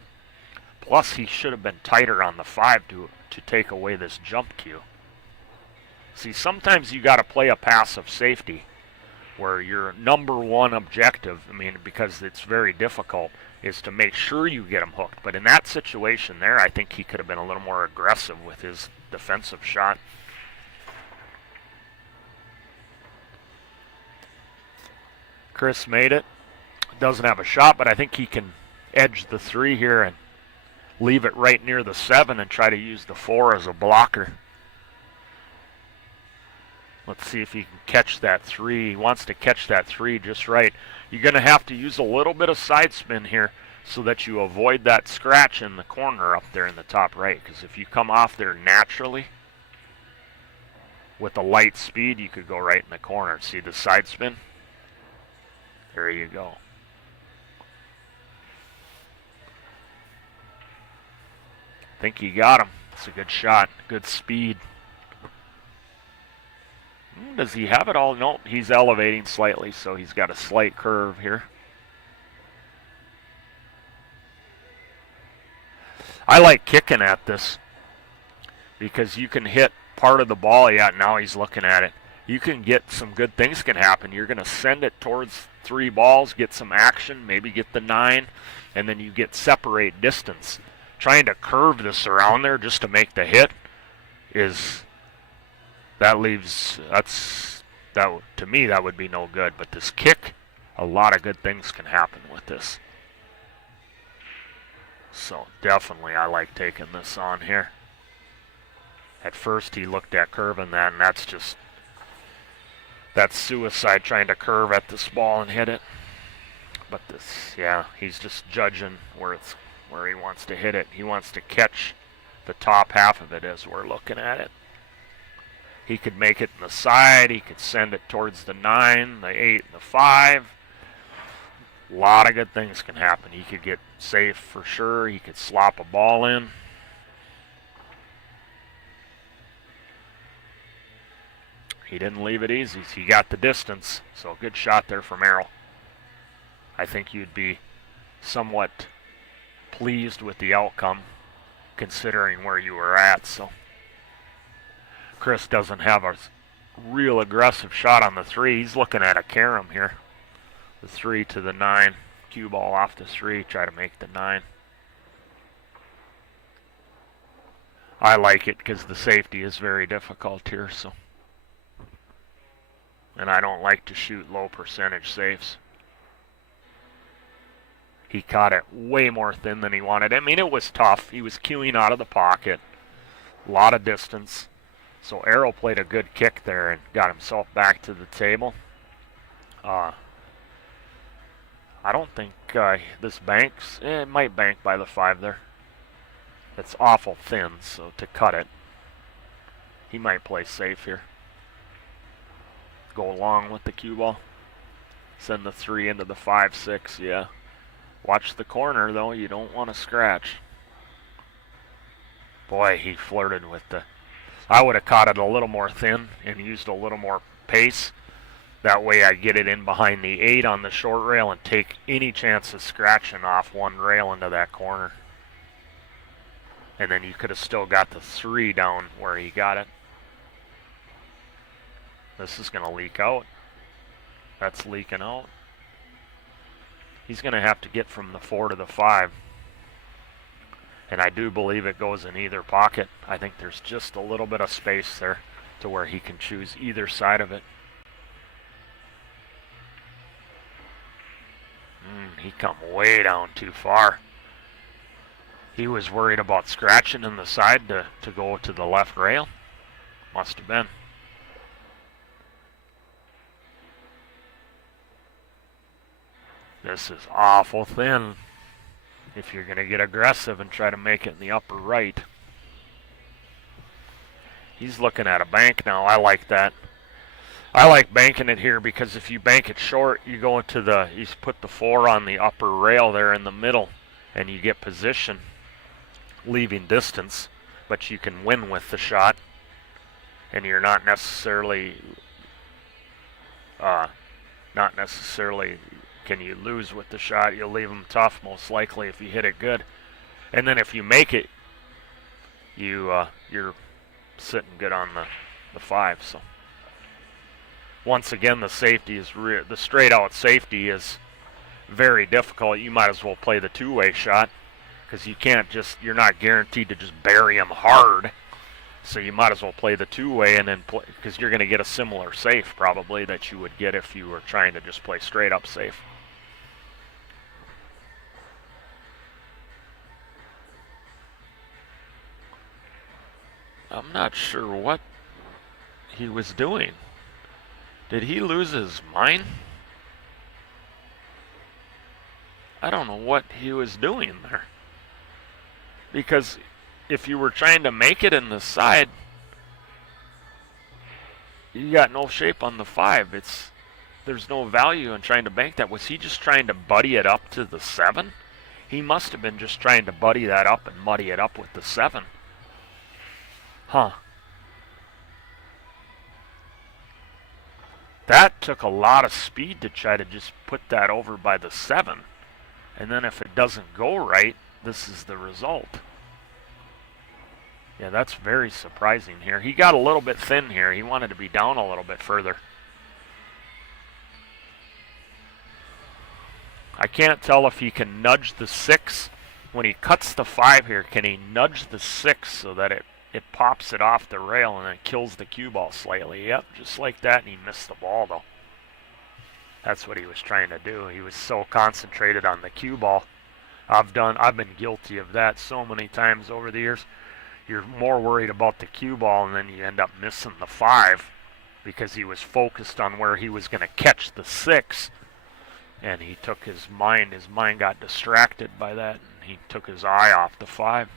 Plus, he should have been tighter on the 5 to take away this jump cue. See, sometimes you got to play a passive safety where your number one objective, I mean, because it's very difficult, is to make sure you get him hooked. But in that situation there, I think he could have been a little more aggressive with his defensive shot. Chris made it. Doesn't have a shot, but I think he can edge the 3 here and leave it right near the 7 and try to use the 4 as a blocker. Let's see if he can catch that 3. He wants to catch that 3 just right. You're going to have to use a little bit of side spin here so that you avoid that scratch in the corner up there in the top right. Because if you come off there naturally with a light speed, you could go right in the corner. See the side spin? There you go. I think he got him. It's a good shot. Good speed. Does he have it all? No, he's elevating slightly, so he's got a slight curve here. I like kicking at this because you can hit part of the ball. Yeah, now he's looking at it. You can get some good things can happen. You're going to send it towards 3 balls, get some action, maybe get the 9, and then you get separate distance. Trying to curve this around there just to make the hit is... to me, that would be no good. But this kick, a lot of good things can happen with this. So definitely I like taking this on here. At first he looked at curving that, and that's suicide trying to curve at this ball and hit it. But this, yeah, he's just judging where he wants to hit it. He wants to catch the top half of it as we're looking at it. He could make it in the side. He could send it towards the 9, the 8, and the 5. A lot of good things can happen. He could get safe for sure. He could slop a ball in. He didn't leave it easy. He got the distance. So good shot there from Errol. I think you'd be somewhat pleased with the outcome considering where you were at. So Chris doesn't have a real aggressive shot on the 3. He's looking at a carom here. The 3 to the 9. Cue ball off the 3. Try to make the 9. I like it because the safety is very difficult here. So, and I don't like to shoot low percentage safes. He caught it way more thin than he wanted. I mean, it was tough. He was cueing out of the pocket. A lot of distance. So Errol played a good kick there and got himself back to the table. I don't think this banks. It might bank by the 5 there. It's awful thin, so to cut it, he might play safe here. Go along with the cue ball. Send the 3 into the 5-6, yeah. Watch the corner, though. You don't want to scratch. Boy, he flirted with the... I would have caught it a little more thin and used a little more pace. That way I get it in behind the 8 on the short rail and take any chance of scratching off one rail into that corner. And then you could have still got the 3 down where he got it. This is going to leak out. That's leaking out. He's going to have to get from the 4 to the 5. And I do believe it goes in either pocket. I think there's just a little bit of space there to where he can choose either side of it. He come way down too far. He was worried about scratching in the side to go to the left rail. Must have been. This is awful thin if you're going to get aggressive and try to make it in the upper right. He's looking at a bank now. I like that. I like banking it here because if you bank it short, you go into you put the 4 on the upper rail there in the middle, and you get position, leaving distance, but you can win with the shot, and you're not necessarily can you lose with the shot. You'll leave them tough most likely if you hit it good, and then if you make it, you're sitting good on the 5. So once again, the safety is the straight out safety is very difficult. You might as well play the two-way shot because you're not guaranteed to just bury them hard. So you might as well play the two-way and then play, because you're going to get a similar safe probably that you would get if you were trying to just play straight up safe. I'm not sure what he was doing. Did he lose his mind? I don't know what he was doing there. Because if you were trying to make it in the side, you got no shape on the 5. There's no value in trying to bank that. Was he just trying to buddy it up to the 7? He must have been just trying to buddy that up and muddy it up with the 7. Huh. That took a lot of speed to try to just put that over by the 7. And then if it doesn't go right, this is the result. Yeah, that's very surprising here. He got a little bit thin here. He wanted to be down a little bit further. I can't tell if he can nudge the 6. When he cuts the 5 here, can he nudge the 6 so that it pops it off the rail and then kills the cue ball slightly? Yep, just like that, and he missed the ball though. That's what he was trying to do. He was so concentrated on the cue ball. I've been guilty of that so many times over the years. You're more worried about the cue ball, and then you end up missing the 5 because he was focused on where he was going to catch the 6, and he took his mind got distracted by that, and he took his eye off the 5.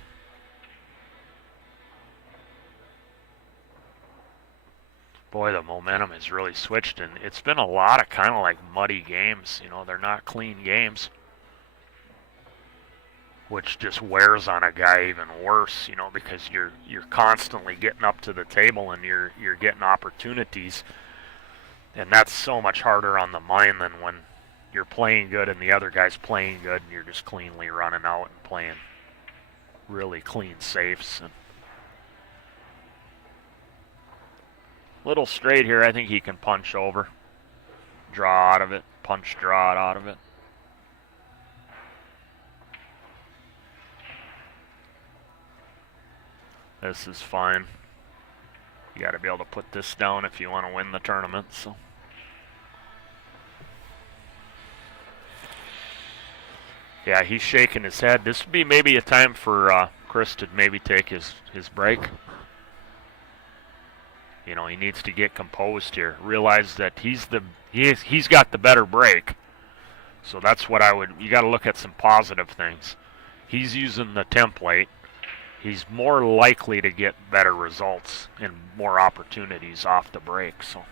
Boy, the momentum has really switched, and it's been a lot of kind of like muddy games. You know, they're not clean games, which just wears on a guy even worse, you know, because you're constantly getting up to the table and you're getting opportunities, and that's so much harder on the mind than when you're playing good and the other guy's playing good and you're just cleanly running out and playing really clean safes. And little straight here, I think he can punch over, draw out of it, punch, draw it out of it. This is fine. You got to be able to put this down if you want to win the tournament. So, yeah, he's shaking his head. This would be maybe a time for Chris to maybe take his break. You know, he needs to get composed here. Realize that he's got the better break. So that's what you got to look at some positive things. He's using the template. He's more likely to get better results and more opportunities off the break. So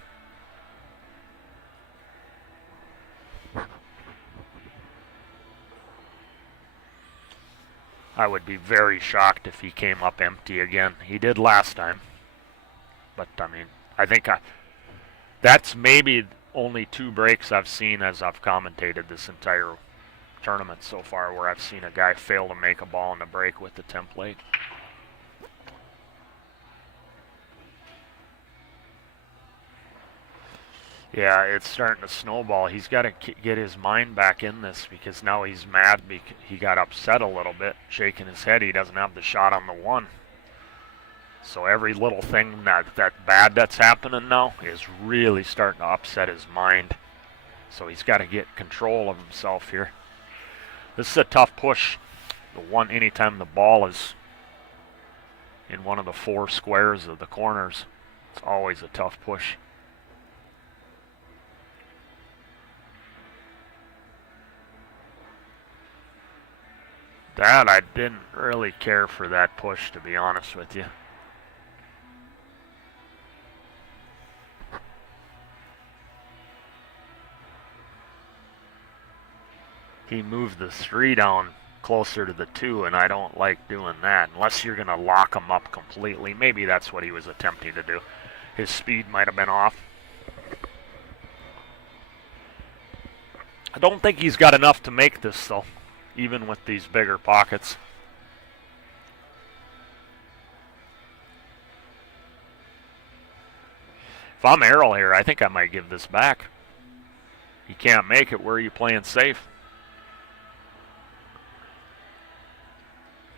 I would be very shocked if he came up empty again. He did last time. But, I mean, I think that's maybe only 2 breaks I've seen as I've commentated this entire tournament so far where I've seen a guy fail to make a ball in the break with the template. Yeah, it's starting to snowball. He's got to get his mind back in this because now he's mad because he got upset a little bit, shaking his head. He doesn't have the shot on the 1. So every little thing that bad that's happening now is really starting to upset his mind. So he's got to get control of himself here. This is a tough push. Anytime the ball is in one of the 4 squares of the corners, it's always a tough push. That I didn't really care for that push, to be honest with you. he moved the 3 down closer to the 2, and I don't like doing that unless you're going to lock him up completely. Maybe that's what he was attempting to do. His speed might have been off. I don't think he's got enough to make this, though, even with these bigger pockets. If I'm Errol here, I think I might give this back. You can't make it. Where are you playing safe?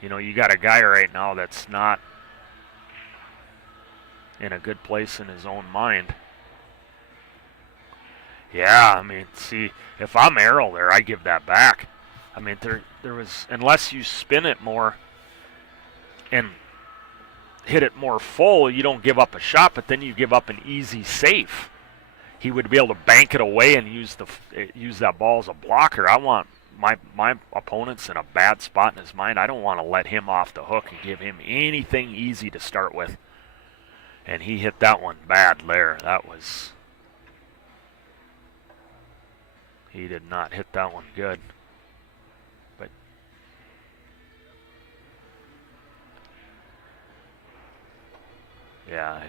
You know, you got a guy right now that's not in a good place in his own mind. Yeah, I mean, see, if I'm Errol there, I give that back. I mean, there was, unless you spin it more and hit it more full, you don't give up a shot, but then you give up an easy safe. He would be able to bank it away and use that ball as a blocker. I want my opponent's in a bad spot in his mind. I don't want to let him off the hook and give him anything easy to start with. And he hit that one bad there. He did not hit that one good. But yeah,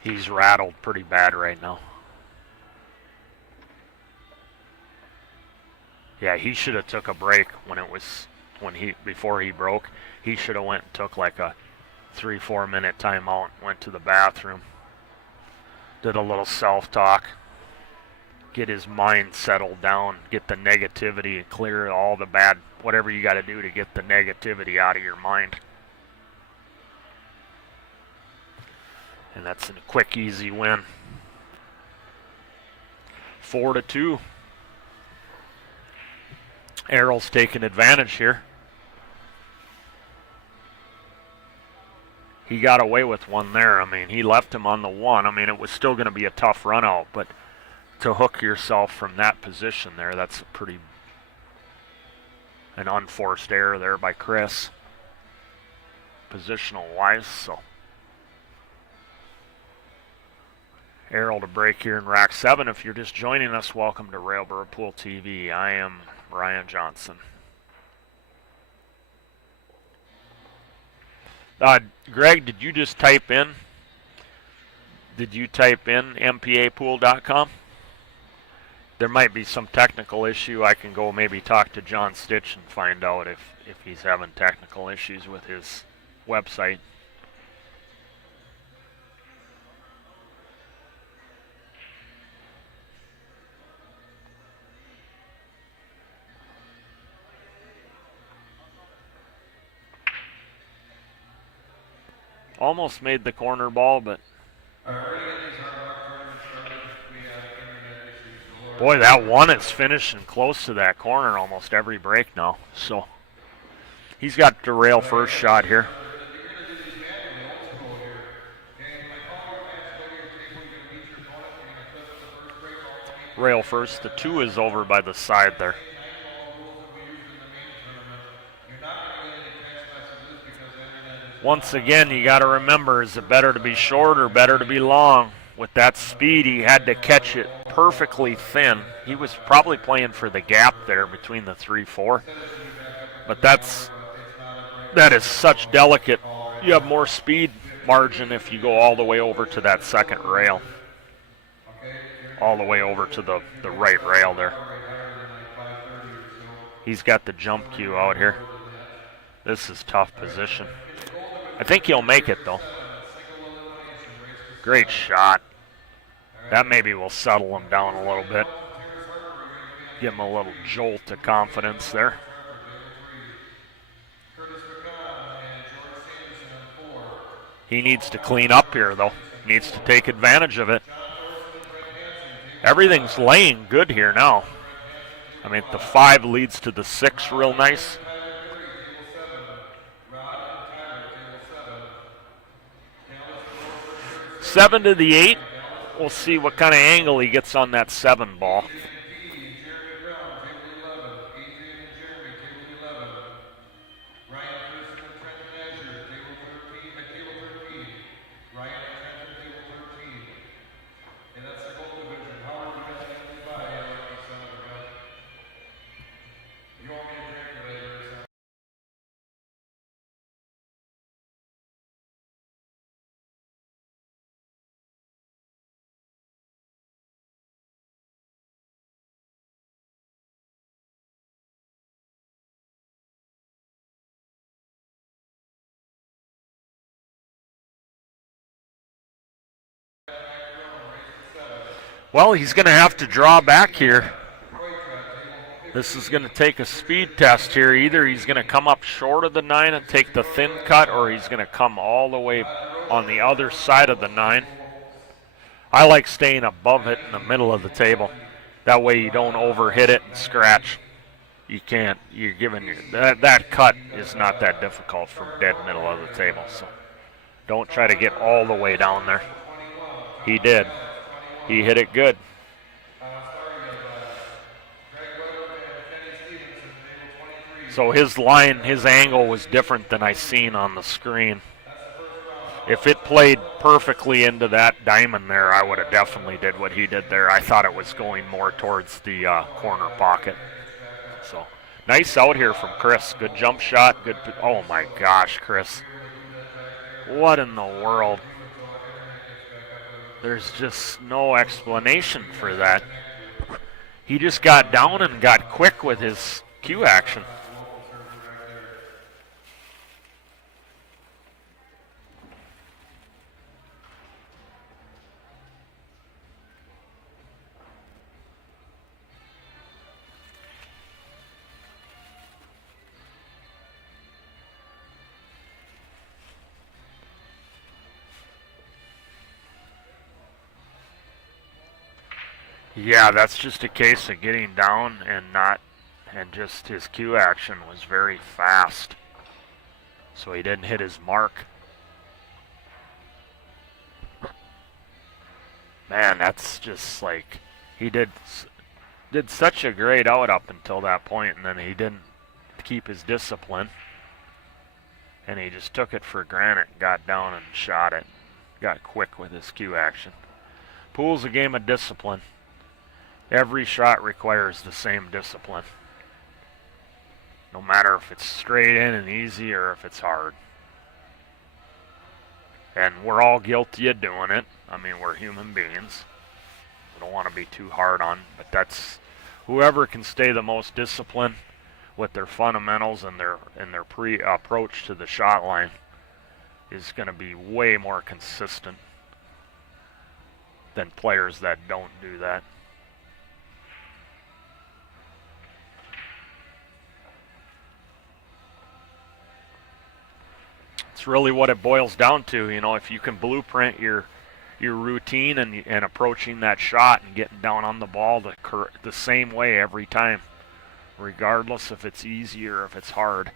he's rattled pretty bad right now. Yeah, he should have took a break before he broke. He should have went and took like a 3-4 minute timeout, went to the bathroom, did a little self-talk, get his mind settled down, get the negativity and clear all the bad, whatever you got to do to get the negativity out of your mind. And that's a quick, easy win. 4-2. Errol's taking advantage here. He got away with one there. I mean, he left him on the 1. I mean, it was still going to be a tough run out, but to hook yourself from that position there, that's an unforced error there by Chris, positional wise. So Errol to break here in rack 7. If you're just joining us, welcome to Railboro Pool TV. I am Ryan Johnson. Greg, did you type in mpapool.com? There might be some technical issue. I can go maybe talk to John Stitch and find out if he's having technical issues with his website. Almost made the corner ball, but boy, that 1 is finishing close to that corner almost every break now. So he's got the rail first shot here. Rail first. The 2 is over by the side there. Once again, you got to remember, is it better to be short or better to be long? With that speed, he had to catch it perfectly thin. He was probably playing for the gap there between the 3-4. But that is such delicate. You have more speed margin if you go all the way over to that second rail. All the way over to the right rail there. He's got the jump cue out here. This is tough position. I think he'll make it, though. Great shot. That maybe will settle him down a little bit. Give him a little jolt of confidence there. He needs to clean up here, though. Needs to take advantage of it. Everything's laying good here now. I mean, the 5 leads to the 6 real nice. 7 to the 8. We'll see what kind of angle he gets on that 7 ball. Well, he's going to have to draw back here. This is going to take a speed test here. Either he's going to come up short of the 9 and take the thin cut, or he's going to come all the way on the other side of the 9. I like staying above it in the middle of the table. That way you don't overhit it and scratch. You can't. You're giving that cut is not that difficult from dead middle of the table. So don't try to get all the way down there. He did. He hit it good. So his line, his angle was different than I seen on the screen. If it played perfectly into that diamond there, I would have definitely did what he did there. I thought it was going more towards the corner pocket. So nice out here from Chris. Good jump shot. Good. Oh my gosh, Chris. What in the world? There's just no explanation for that. He just got down and got quick with his cue action. Yeah, that's just a case of getting down and just his cue action was very fast. So he didn't hit his mark. Man, that's just like, he did such a great out up until that point, and then he didn't keep his discipline. And he just took it for granted, got down and shot it. Got quick with his cue action. Pool's a game of discipline. Every shot requires the same discipline. No matter if it's straight in and easy or if it's hard. And we're all guilty of doing it. I mean, we're human beings. We don't want to be too hard on, but that's whoever can stay the most disciplined with their fundamentals and their approach to the shot line is going to be way more consistent than players that don't do that. It's really what it boils down to. You know, if you can blueprint your routine and approaching that shot and getting down on the ball the same way every time, regardless if it's easy or if it's hard,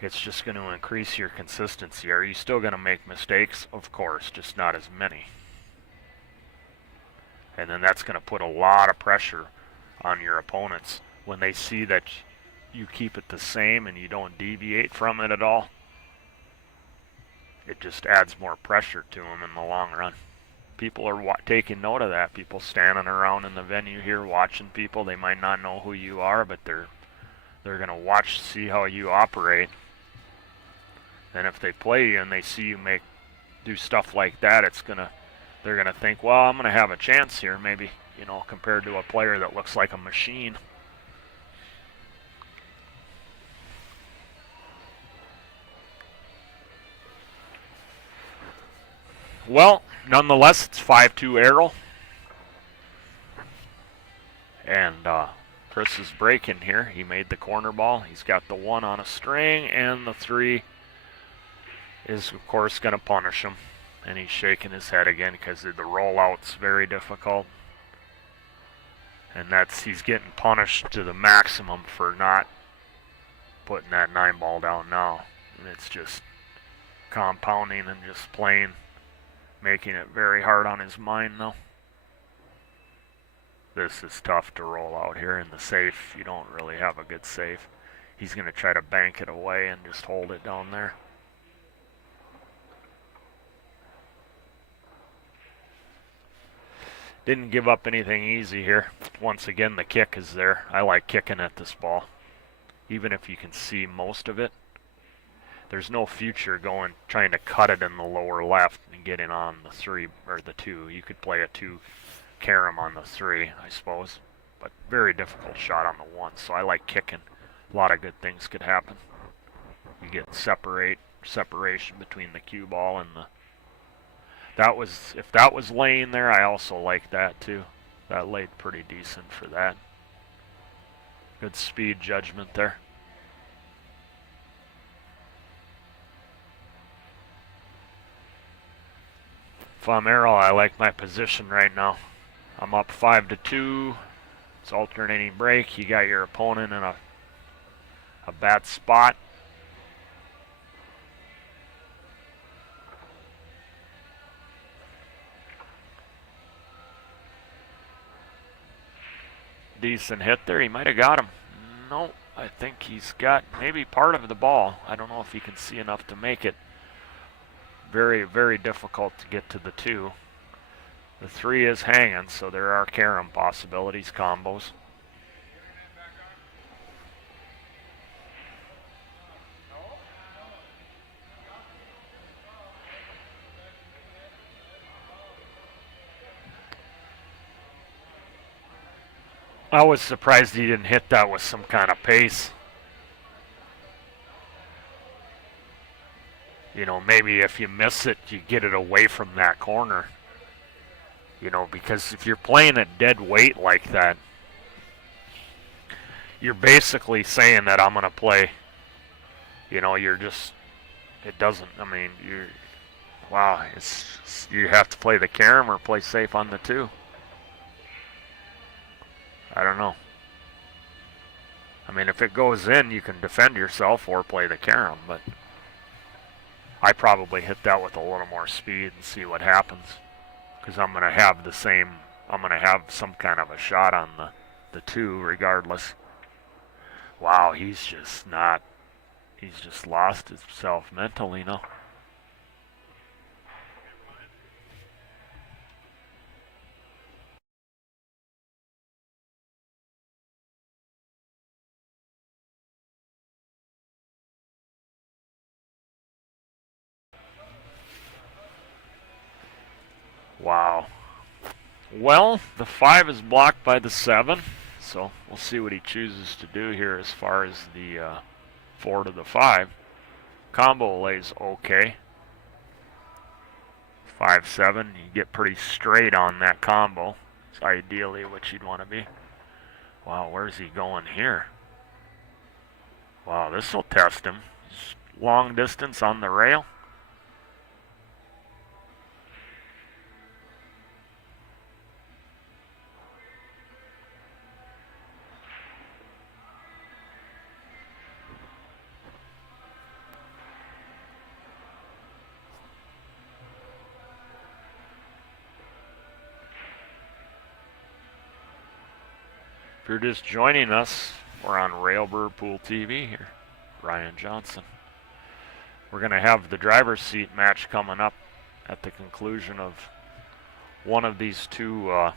it's just going to increase your consistency. Are you still going to make mistakes? Of course, just not as many. And then that's going to put a lot of pressure on your opponents when they see that you keep it the same and you don't deviate from it at all. It just adds more pressure to them in the long run. People are taking note of that. People standing around in the venue here watching people. They might not know who you are, but they're going to watch, see how you operate. And if they play you and they see you do stuff like that, they're going to think, well, I'm going to have a chance here, maybe, you know, compared to a player that looks like a machine. Well, nonetheless, it's 5-2 Arrow. And Chris is breaking here. He made the corner ball. He's got the 1 on a string, and the 3 is, of course, going to punish him. And he's shaking his head again because the rollout's very difficult. And he's getting punished to the maximum for not putting that 9 ball down now. And it's just compounding and just playing. Making it very hard on his mind, though. This is tough to roll out here in the safe. You don't really have a good safe. He's going to try to bank it away and just hold it down there. Didn't give up anything easy here. Once again, the kick is there. I like kicking at this ball. Even if you can see most of it. There's no future trying to cut it in the lower left and getting on the 3 or the 2. You could play a 2 carom on the 3, I suppose, but very difficult shot on the 1. So I like kicking. A lot of good things could happen. You get separation between the cue ball and if that was laying there, I also like that too. That laid pretty decent for that. Good speed judgment there. If I'm Errol, I like my position right now. I'm up 5-2. It's alternating break. You got your opponent in a bad spot. Decent hit there. He might have got him. No, I think he's got maybe part of the ball. I don't know if he can see enough to make it. Very, very difficult to get to the 2. The 3 is hanging, so there are carom possibilities, combos. I was surprised he didn't hit that with some kind of pace. You know, maybe if you miss it, you get it away from that corner. You know, because if you're playing at dead weight like that, you're basically saying that I'm going to play. You know, you're just, it doesn't, I mean, wow, you have to play the carom or play safe on the 2. I don't know. I mean, if it goes in, you can defend yourself or play the carom, but I probably hit that with a little more speed and see what happens. Because I'm going to have I'm going to have some kind of a shot on the 2 regardless. Wow, he's just lost himself mentally now. Wow. Well, the 5 is blocked by the 7, so we'll see what he chooses to do here as far as the 4 to the 5. Combo lays okay. 5-7, you get pretty straight on that combo. It's ideally what you'd want to be. Wow, where's he going here? Wow, this will test him. Long distance on the rail. If you're just joining us, we're on Railbird Pool TV here. Ryan Johnson. We're going to have the driver's seat match coming up at the conclusion of one of these two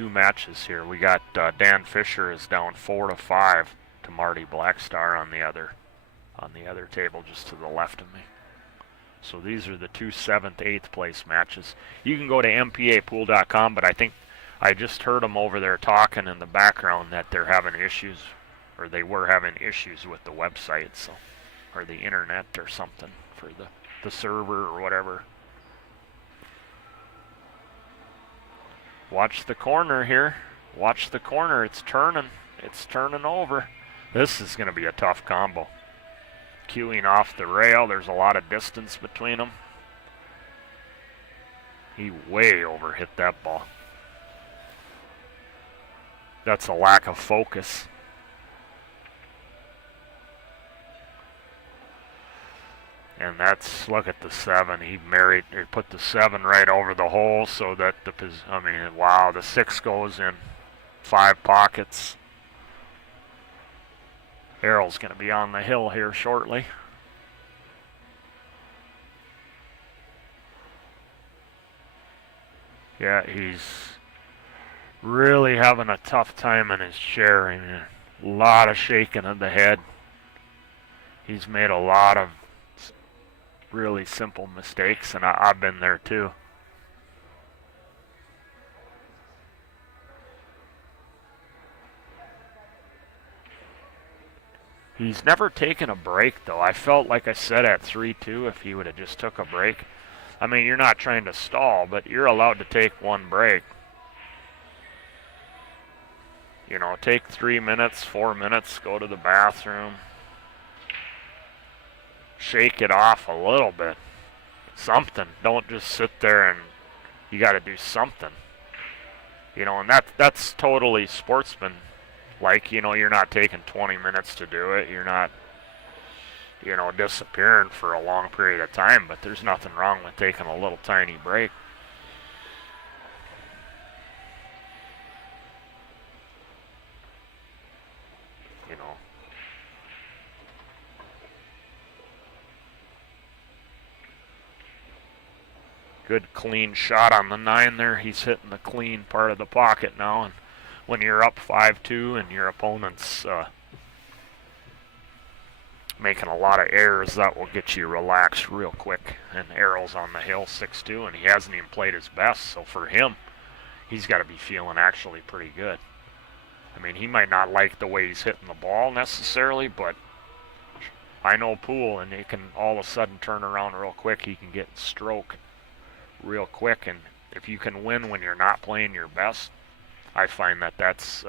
matches here. We got Dan Fisher is down 4-5 to Marty Blackstar on the other table just to the left of me. So these are the 2 7th, 8th place matches. You can go to mpapool.com, but I think I just heard them over there talking in the background that they're having issues, or they were having issues with the website, so, or the internet or something for the server or whatever. Watch the corner here. Watch the corner. It's turning. It's turning over. This is going to be a tough combo. Queuing off the rail. There's a lot of distance between them. He way overhit that ball. That's a lack of focus. And that's, look at the 7. He put the 7 right over the hole so that wow, the 6 goes in 5 pockets. Errol's going to be on the hill here shortly. Yeah, he's really having a tough time in his chair. I mean, a lot of shaking of the head. He's made a lot of really simple mistakes, and I've been there too. He's never taken a break, though. I felt, like I said, at 3-2, if he would have just took a break. I mean, you're not trying to stall, but you're allowed to take one break. You know, take 3 minutes, 4 minutes, go to the bathroom. Shake it off a little bit. Something. Don't just sit there and you got to do something. You know, and that's totally sportsman. Like, you know, you're not taking 20 minutes to do it. You're not, you know, disappearing for a long period of time, but there's nothing wrong with taking a little tiny break. You know. Good clean shot on the 9 there. He's hitting the clean part of the pocket now, and when you're up 5-2 and your opponent's making a lot of errors, that will get you relaxed real quick. And Errol's on the hill 6-2, and he hasn't even played his best, so for him, he's got to be feeling actually pretty good. I mean, he might not like the way he's hitting the ball necessarily, but I know Poole, and he can all of a sudden turn around real quick. He can get stroke real quick, and if you can win when you're not playing your best, I find that that's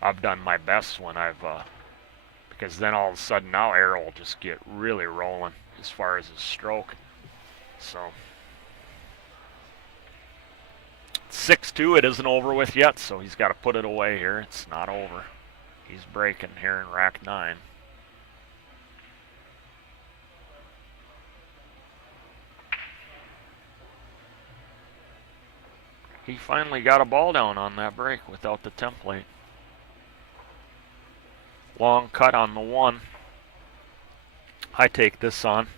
I've done my best when I've because then all of a sudden now Errol will just get really rolling as far as his stroke. So 6-2, it isn't over with yet, so he's got to put it away here. It's not over. He's breaking here in rack 9. He finally got a ball down on that break without the template. Long cut on the 1. I take this on.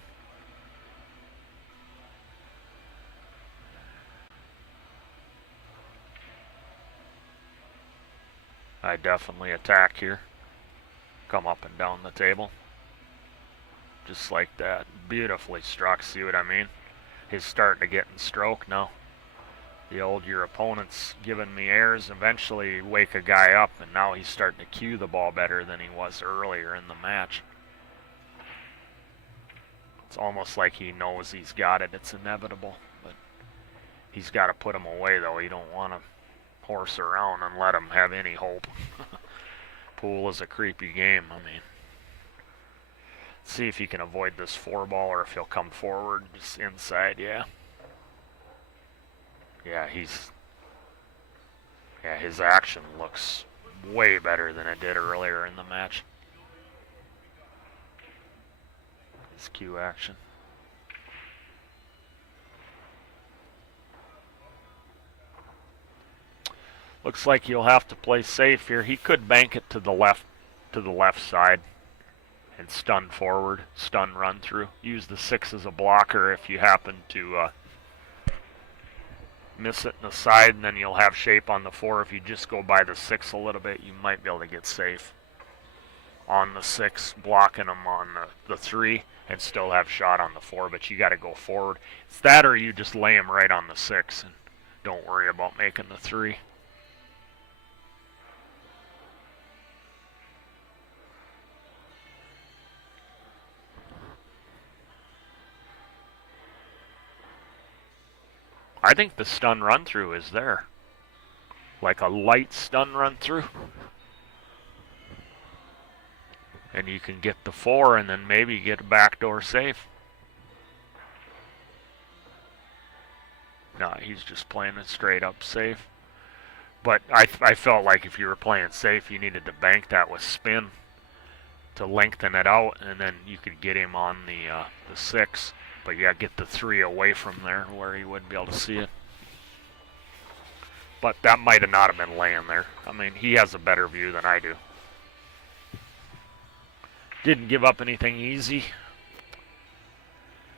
I definitely attack here. Come up and down the table. Just like that. Beautifully struck, see what I mean? He's starting to get in stroke now. The old, your opponent's giving me airs, eventually wake a guy up, and now he's starting to cue the ball better than he was earlier in the match. It's almost like he knows he's got it. It's inevitable, but he's got to put him away, though. You don't want to horse around and let him have any hope. Poole is a creepy game. I mean, see if he can avoid this 4-ball or if he'll come forward just inside. Yeah, his action looks way better than it did earlier in the match. His cue action. Looks like you'll have to play safe here. He could bank it to the left side and stun forward, stun run through. Use the 6 as a blocker if you happen to miss it in the side, and then you'll have shape on the 4. If you just go by the 6 a little bit, you might be able to get safe on the 6, blocking him on the 3, and still have shot on the 4, but you got to go forward. It's that, or you just lay him right on the 6 and don't worry about making the 3. I think the stun run through is there. Like a light stun run through. And you can get the 4 and then maybe get a backdoor safe. No, he's just playing it straight up safe. But I felt like if you were playing safe, you needed to bank that with spin to lengthen it out, and then you could get him on the 6. But yeah, get the 3 away from there where he wouldn't be able to see it. But that might have not have been laying there. I mean, he has a better view than I do. Didn't give up anything easy.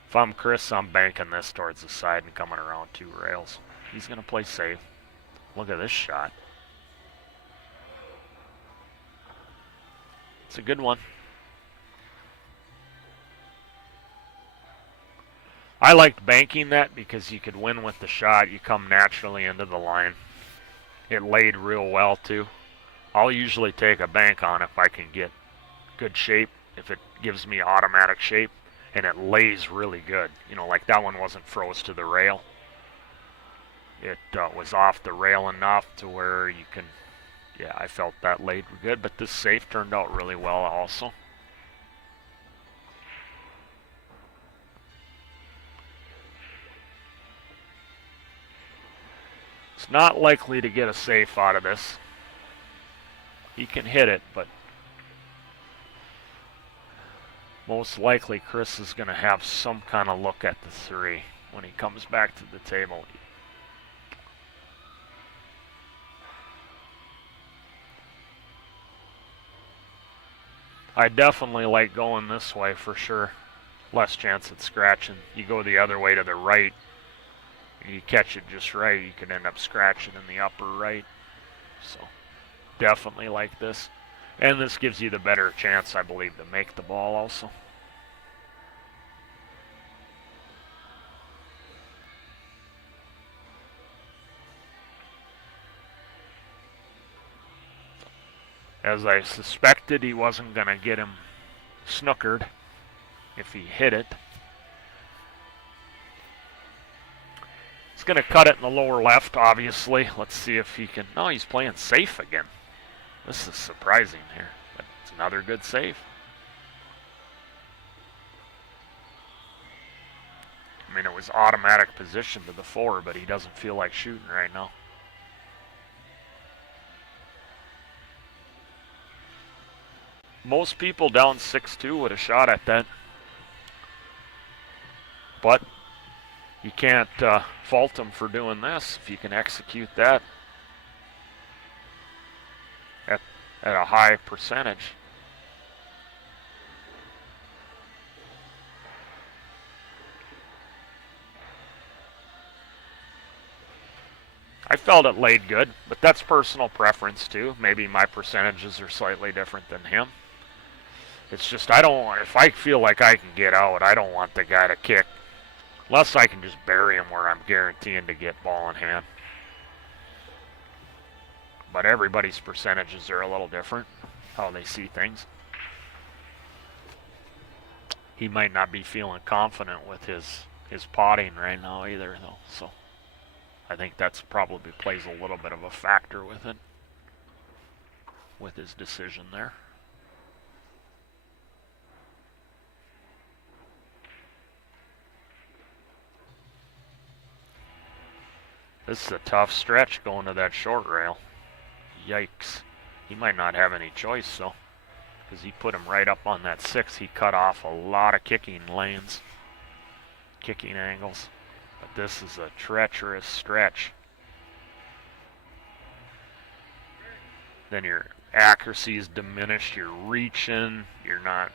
If I'm Chris, I'm banking this towards the side and coming around 2 rails. He's going to play safe. Look at this shot. It's a good one. I liked banking that because you could win with the shot. You come naturally into the line. It laid real well too. I'll usually take a bank on if I can get good shape. If it gives me automatic shape, and it lays really good. You know, like that one wasn't froze to the rail. It was off the rail enough to where you can, yeah, I felt that laid good, but this safe turned out really well also. It's not likely to get a safe out of this. He can hit it, but most likely Chris is going to have some kind of look at the 3 when he comes back to the table. I definitely like going this way for sure. Less chance at scratching. You go the other way to the right, you catch it just right, you could end up scratching in the upper right. So definitely like this. And this gives you the better chance, I believe, to make the ball also. As I suspected, he wasn't going to get him snookered if he hit it. He's going to cut it in the lower left, obviously. Let's see if he can... No, he's playing safe again. This is surprising here, but it's another good save. I mean, it was automatic position to the 4, but he doesn't feel like shooting right now. Most people down 6-2 would have shot at that. But you can't fault him for doing this if you can execute that at a high percentage. I felt it laid good, but that's personal preference too. Maybe my percentages are slightly different than him. It's just I don't want, if I feel like I can get out, I don't want the guy to kick. Unless I can just bury him where I'm guaranteeing to get ball in hand. But everybody's percentages are a little different, how they see things. He might not be feeling confident with his potting right now either, though. So I think that's probably plays a little bit of a factor with it, with his decision there. This is a tough stretch going to that short rail. Yikes. He might not have any choice, though, because he put him right up on that 6. He cut off a lot of kicking lanes, kicking angles. But this is a treacherous stretch. Then your accuracy is diminished. You're reaching. You're not...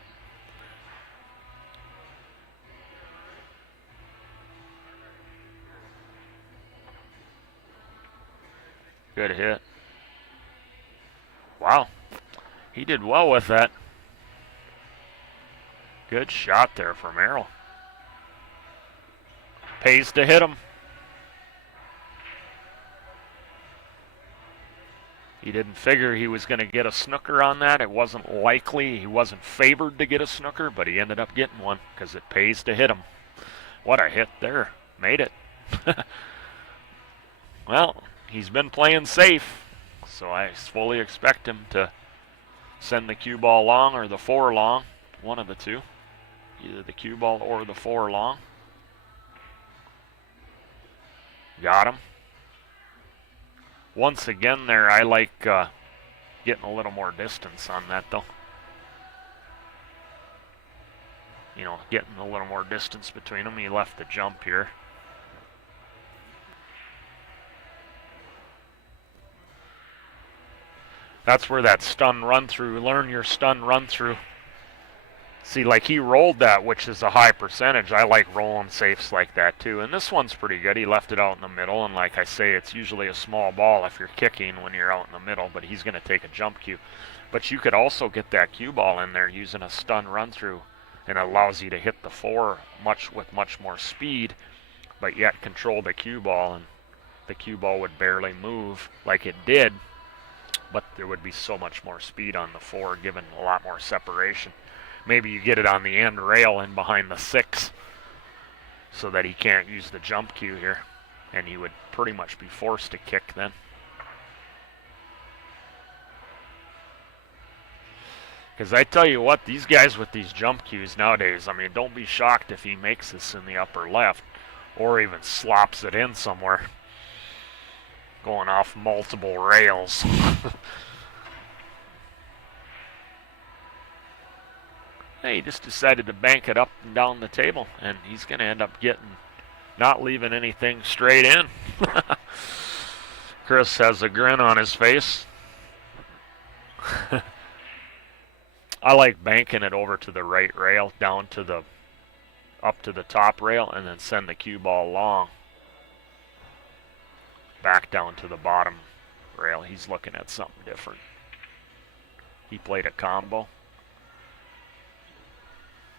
Good hit. Wow. He did well with that. Good shot there from Errol. Pays to hit him. He didn't figure he was going to get a snooker on that. It wasn't likely. He wasn't favored to get a snooker, but he ended up getting one because it pays to hit him. What a hit there. Made it. Well, he's been playing safe, so I fully expect him to send the cue ball long or the 4 long, one of the two. Either the cue ball or the 4 long. Got him. Once again there, I like getting a little more distance on that, though. You know, getting a little more distance between them. He left the jump here. That's where that stun run through, learn your stun run through. See, like he rolled that, which is a high percentage. I like rolling safes like that too. And this one's pretty good. He left it out in the middle, and like I say, it's usually a small ball if you're kicking when you're out in the middle, but he's going to take a jump cue. But you could also get that cue ball in there using a stun run through, and it allows you to hit the 4 with much more speed, but yet control the cue ball, and the cue ball would barely move like it did. But there would be so much more speed on the 4, given a lot more separation. maybe you get it on the end rail and behind the 6 so that he can't use the jump cue here. And he would pretty much be forced to kick then. Because I tell you what, these guys with these jump cues nowadays, I mean, don't be shocked if he makes this in the upper left or even slops it in somewhere. Going off multiple rails. Hey, he just decided to bank it up and down the table, and he's going to end up not leaving anything straight in. Chris has a grin on his face. I like banking it over to the right rail, up to the top rail, and then send the cue ball long. Back down to the bottom rail. He's looking at something different. He played a combo.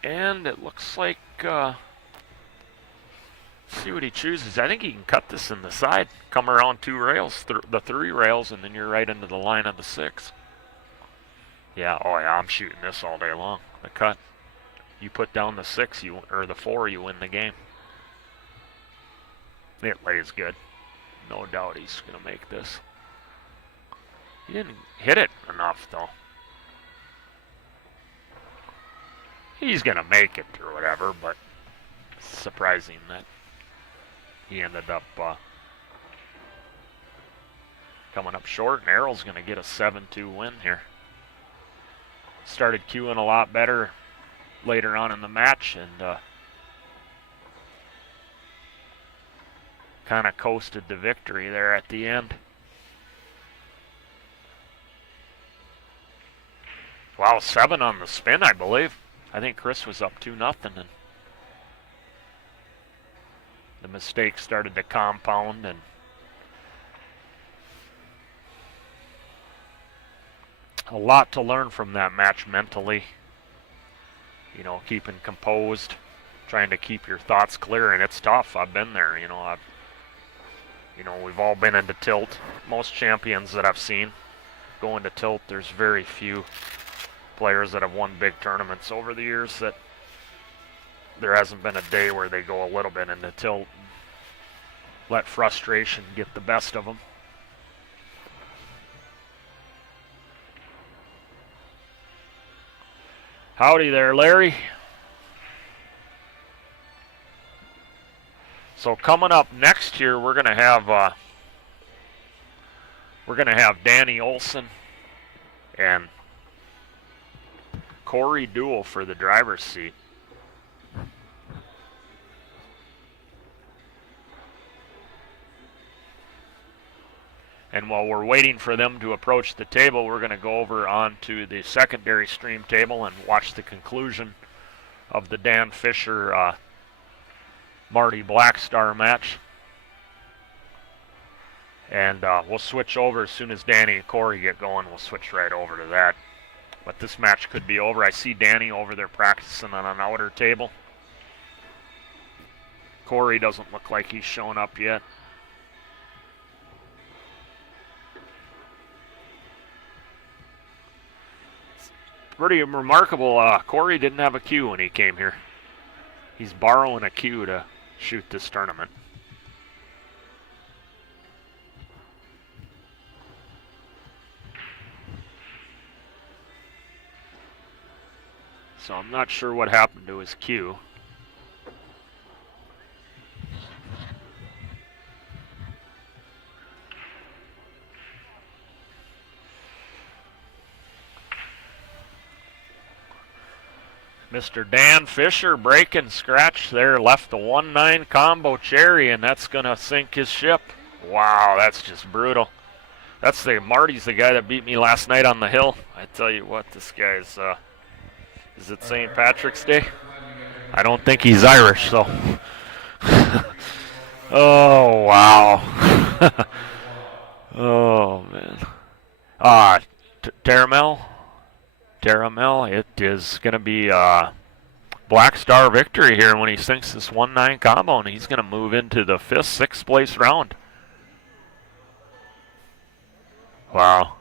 And it looks like, see what he chooses. I think he can cut this in the side, come around 2 rails, the 3 rails, and then you're right into the line of the 6. Yeah, oh yeah, I'm shooting this all day long. The cut. You put down the 6, or the 4, you win the game. It lays good. No doubt he's going to make this. He didn't hit it enough, though. He's going to make it or whatever, but it's surprising that he ended up coming up short, and Errol's going to get a 7-2 win here. Started cueing a lot better later on in the match, and kind of coasted to victory there at the end. Wow, 7 on the spin, I believe. I think Chris was up 2-0, and the mistakes started to compound, and a lot to learn from that match mentally. You know, keeping composed, trying to keep your thoughts clear, and it's tough. I've been there, you know. We've all been into tilt. Most champions that I've seen go into tilt, there's very few players that have won big tournaments over the years that there hasn't been a day where they go a little bit into tilt and let frustration get the best of them. Howdy there, Larry. So coming up next here, we're gonna have Danny Olsen and Corey Duel for the driver's seat. And while we're waiting for them to approach the table, we're going to go over onto the secondary stream table and watch the conclusion of the Dan Fisher Marty Blackstar match. And we'll switch over as soon as Danny and Corey get going. We'll switch right over to that. But this match could be over. I see Danny over there practicing on an outer table. Corey doesn't look like he's shown up yet. Pretty remarkable. Corey didn't have a cue when he came here. He's borrowing a cue to shoot this tournament. So I'm not sure what happened to his cue. Mr. Dan Fisher breaking scratch there, left the 1-9 combo cherry, and that's going to sink his ship. Wow, that's just brutal. Marty's the guy that beat me last night on the hill. I tell you what, this guy's, is it St. Patrick's Day? I don't think he's Irish, so. Oh, wow. Oh, man. Taramel, it is going to be a Black Star victory here when he sinks this 1-9 combo, and he's going to move into the 5th, 6th place round. Wow.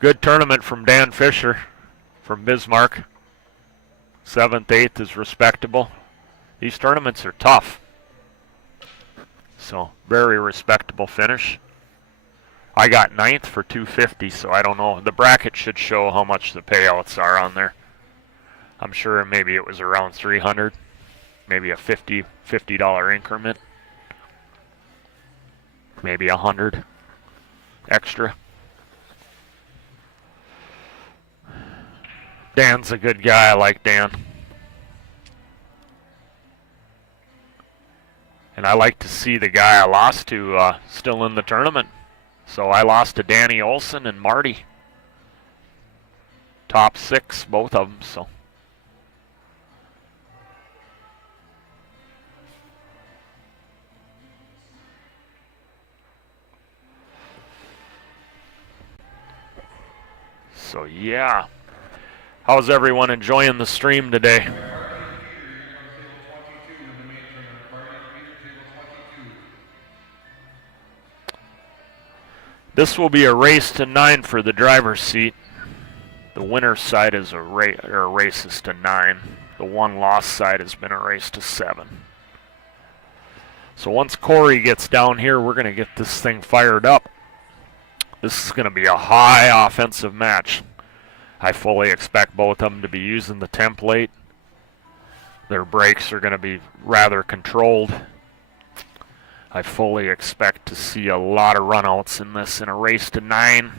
Good tournament from Dan Fisher from Bismarck. 7th, 8th is respectable. These tournaments are tough. So, very respectable finish. I got 9th for 250, so I don't know. The bracket should show how much the payouts are on there. I'm sure maybe it was around 300, maybe a $50 increment, maybe 100 extra. Dan's a good guy. I like Dan. And I like to see the guy I lost to still in the tournament. So I lost to Danny Olsen and Marty. Top 6, both of them. So. So yeah. How's everyone enjoying the stream today? This will be a race to 9 for the driver's seat. The winner's side is a race is to 9. The one loss side has been a race to 7. So once Corey gets down here, we're going to get this thing fired up. This is going to be a high offensive match. I fully expect both of them to be using the template. Their brakes are going to be rather controlled. I fully expect to see a lot of runouts in this. In a race to 9,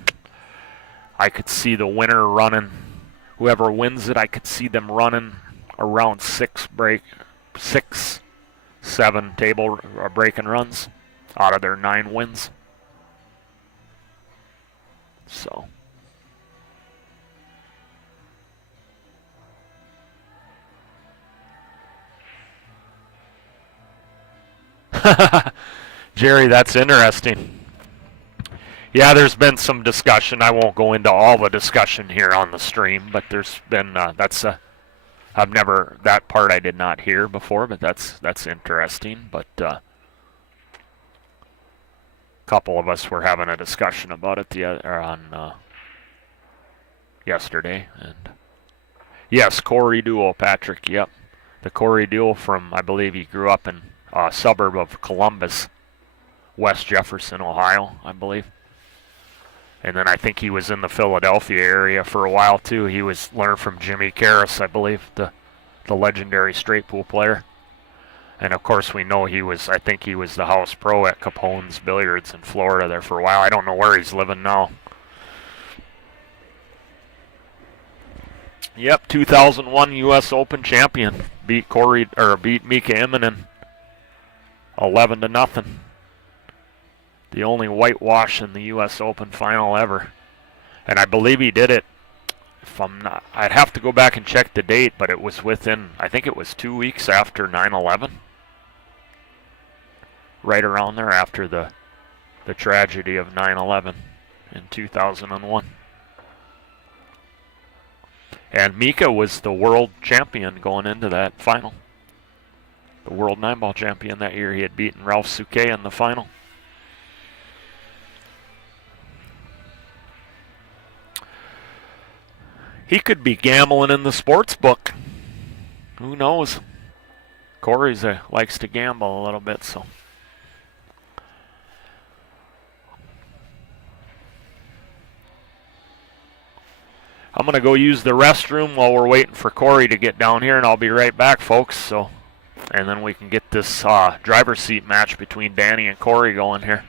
I could see the winner running. Whoever wins it, I could see them running around 6, 7 table breaking runs out of their 9 wins. So. Jerry, that's interesting. Yeah, there's been some discussion. I won't go into all the discussion here on the stream, but there's been that part I did not hear before, but that's interesting. But a couple of us were having a discussion about it yesterday, and yes, Corey Duel, Patrick. Yep, the Corey Duel from, I believe he grew up in a suburb of Columbus, West Jefferson, Ohio, I believe. And then I think he was in the Philadelphia area for a while too. He learned from Jimmy Karras, I believe, the legendary straight pool player. And of course we know I think he was the house pro at Capone's Billiards in Florida there for a while. I don't know where he's living now. Yep, 2001 U.S. Open champion. Beat Mika Immonen 11-0. The only whitewash in the U.S. Open final ever. And I believe he did it, I'd have to go back and check the date, but it was I think it was 2 weeks after 9/11. Right around there after the tragedy of 9/11 in 2001. And Mika was the world champion going into that final. The world 9-ball champion that year. He had beaten Ralph Souquet in the final. He could be gambling in the sports book. Who knows? Corey likes to gamble a little bit, so. I'm going to go use the restroom while we're waiting for Corey to get down here, and I'll be right back, folks. So, and then we can get this driver's seat match between Danny and Corey going here.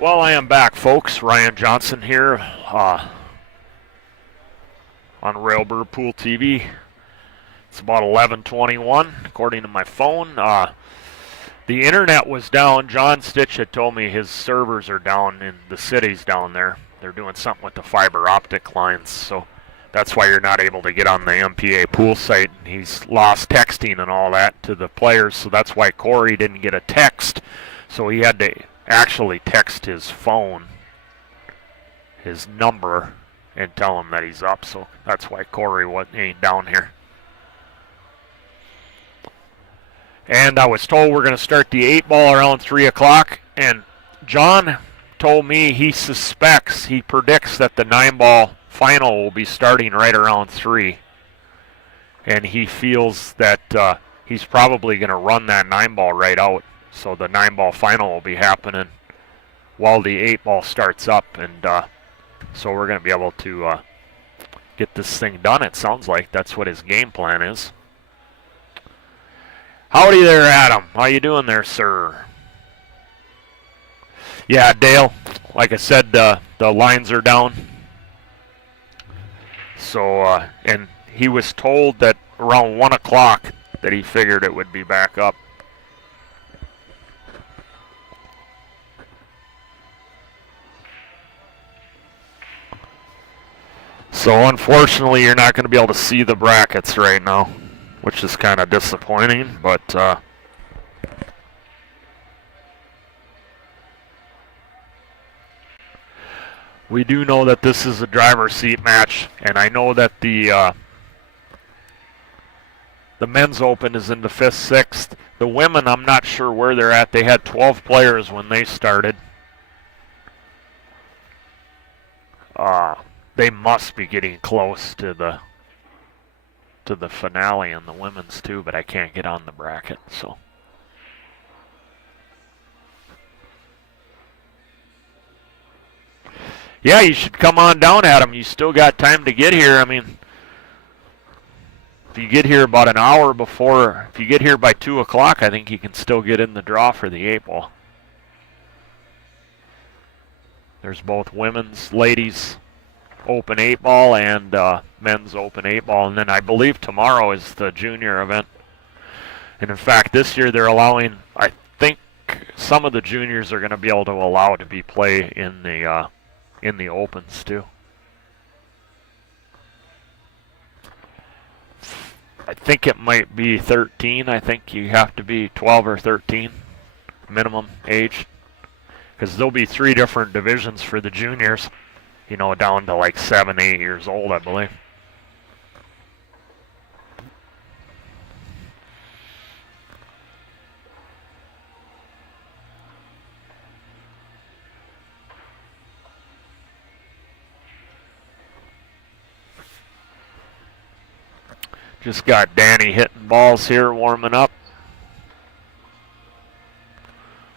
Well, I am back, folks. Ryan Johnson here on Railbird Pool TV. It's about 11:21, according to my phone. The internet was down. John Stitch had told me his servers are down in the cities down there. They're doing something with the fiber optic lines, so that's why you're not able to get on the MPA pool site. He's lost texting and all that to the players, so that's why Corey didn't get a text. So he had to actually text his phone, his number, and tell him that he's up. So that's why Corey ain't down here. And I was told we're going to start the 8-ball around 3 o'clock. And John told me he predicts that the 9-ball final will be starting right around 3. And he feels that he's probably going to run that 9-ball right out. So the 9-ball final will be happening while the 8-ball starts up. And so we're going to be able to get this thing done, it sounds like. That's what his game plan is. Howdy there, Adam. How you doing there, sir? Yeah, Dale, like I said, the lines are down. So, and he was told that around 1 o'clock that he figured it would be back up. So unfortunately, you're not going to be able to see the brackets right now, which is kind of disappointing, but we do know that this is a driver's seat match, and I know that the men's open is in the 5th, 6th. The women, I'm not sure where they're at. They had 12 players when they started. They must be getting close to the finale in the women's too, but I can't get on the bracket, so. Yeah, you should come on down, Adam. You still got time to get here. I mean, if you get here about an hour before, if you get here by 2 o'clock, I think you can still get in the draw for the 8-ball. There's both women's, ladies open 8-ball and men's open 8-ball, and then I believe tomorrow is the junior event. And in fact, this year they're allowing, I think some of the juniors are going to be able to allow to be play in the opens too. I think it might be 13. I think you have to be 12 or 13 minimum age, because there'll be 3 different divisions for the juniors. You know, down to like 7, 8 years old, I believe. Just got Danny hitting balls here, warming up.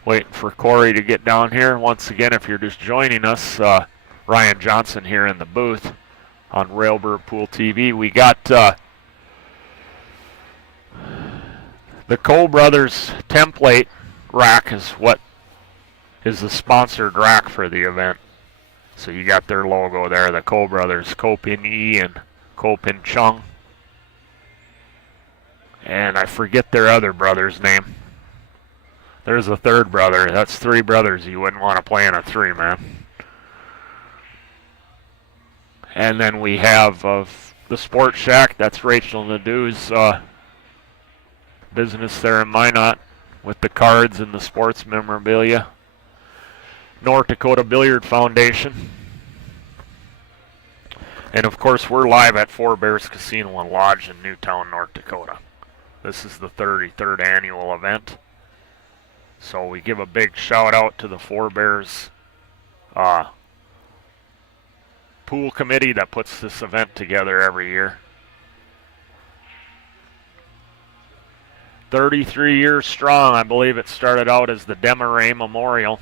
Waiting for Corey to get down here. Once again, if you're just joining us, Ryan Johnson here in the booth on Railbird Pool TV. We got the Cole Brothers template rack is what is the sponsored rack for the event. So you got their logo there, the Cole Brothers, Ko Pin Yi and Ko Pin Chung. And I forget their other brother's name. There's a third brother. That's 3 brothers you wouldn't want to play in a 3-man. And then we have the Sports Shack. That's Rachel Nadeau's business there in Minot with the cards and the sports memorabilia. North Dakota Billiard Foundation. And of course, we're live at Four Bears Casino and Lodge in Newtown, North Dakota. This is the 33rd annual event. So we give a big shout out to the Four Bears pool committee that puts this event together every year. 33 years strong. I believe it started out as the Desmarais Memorial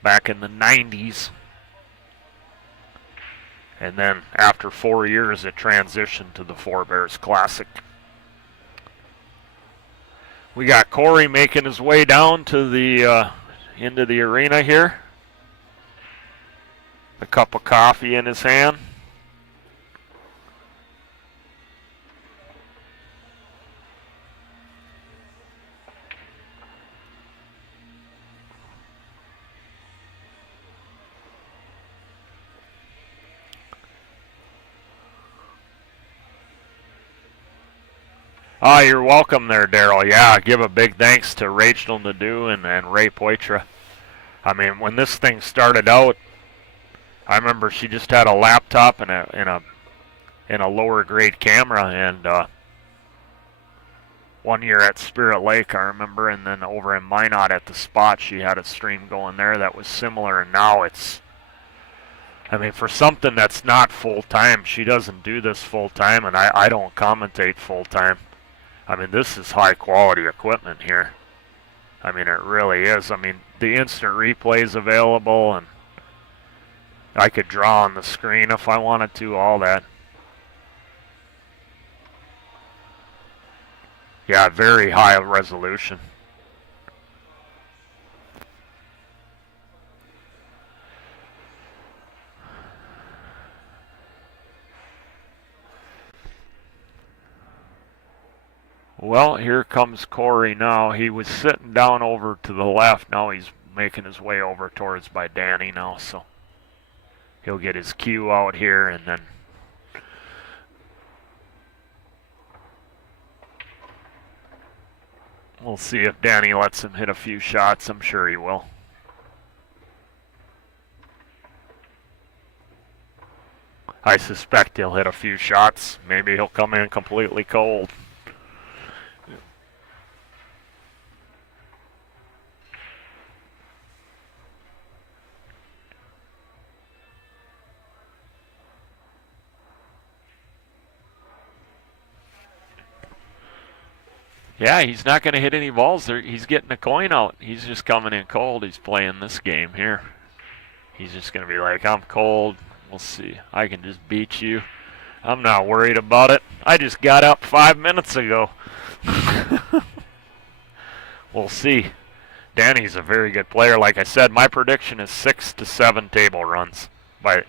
back in the 90s. And then after 4 years, it transitioned to the Four Bears Classic. We got Corey making his way down to the into the arena here. the cup of coffee in his hand. Oh, you're welcome there, Daryl. Yeah, give a big thanks to Rachel Nadeau and Ray Poitras. I mean, when this thing started out, I remember she just had a laptop and a lower grade camera, and one year at Spirit Lake, I remember, and then over in Minot at the Spot, she had a stream going there that was similar, and now it's, I mean, for something that's not full-time, she doesn't do this full-time, and I don't commentate full-time. I mean, this is high-quality equipment here. I mean, it really is. I mean, the instant replay is available, and I could draw on the screen if I wanted to, all that. Yeah, very high resolution. Well, here comes Corey now. He was sitting down over to the left. Now he's making his way over towards by Danny now, so he'll get his cue out here, and then we'll see if Danny lets him hit a few shots. I'm sure he will. I suspect he'll hit a few shots. Maybe he'll come in completely cold. Yeah, he's not going to hit any balls there. He's getting a coin out. He's just coming in cold. He's playing this game here. He's just going to be like, I'm cold. We'll see. I can just beat you. I'm not worried about it. I just got up 5 minutes ago. We'll see. Danny's a very good player. Like I said, my prediction is 6 to 7 table runs by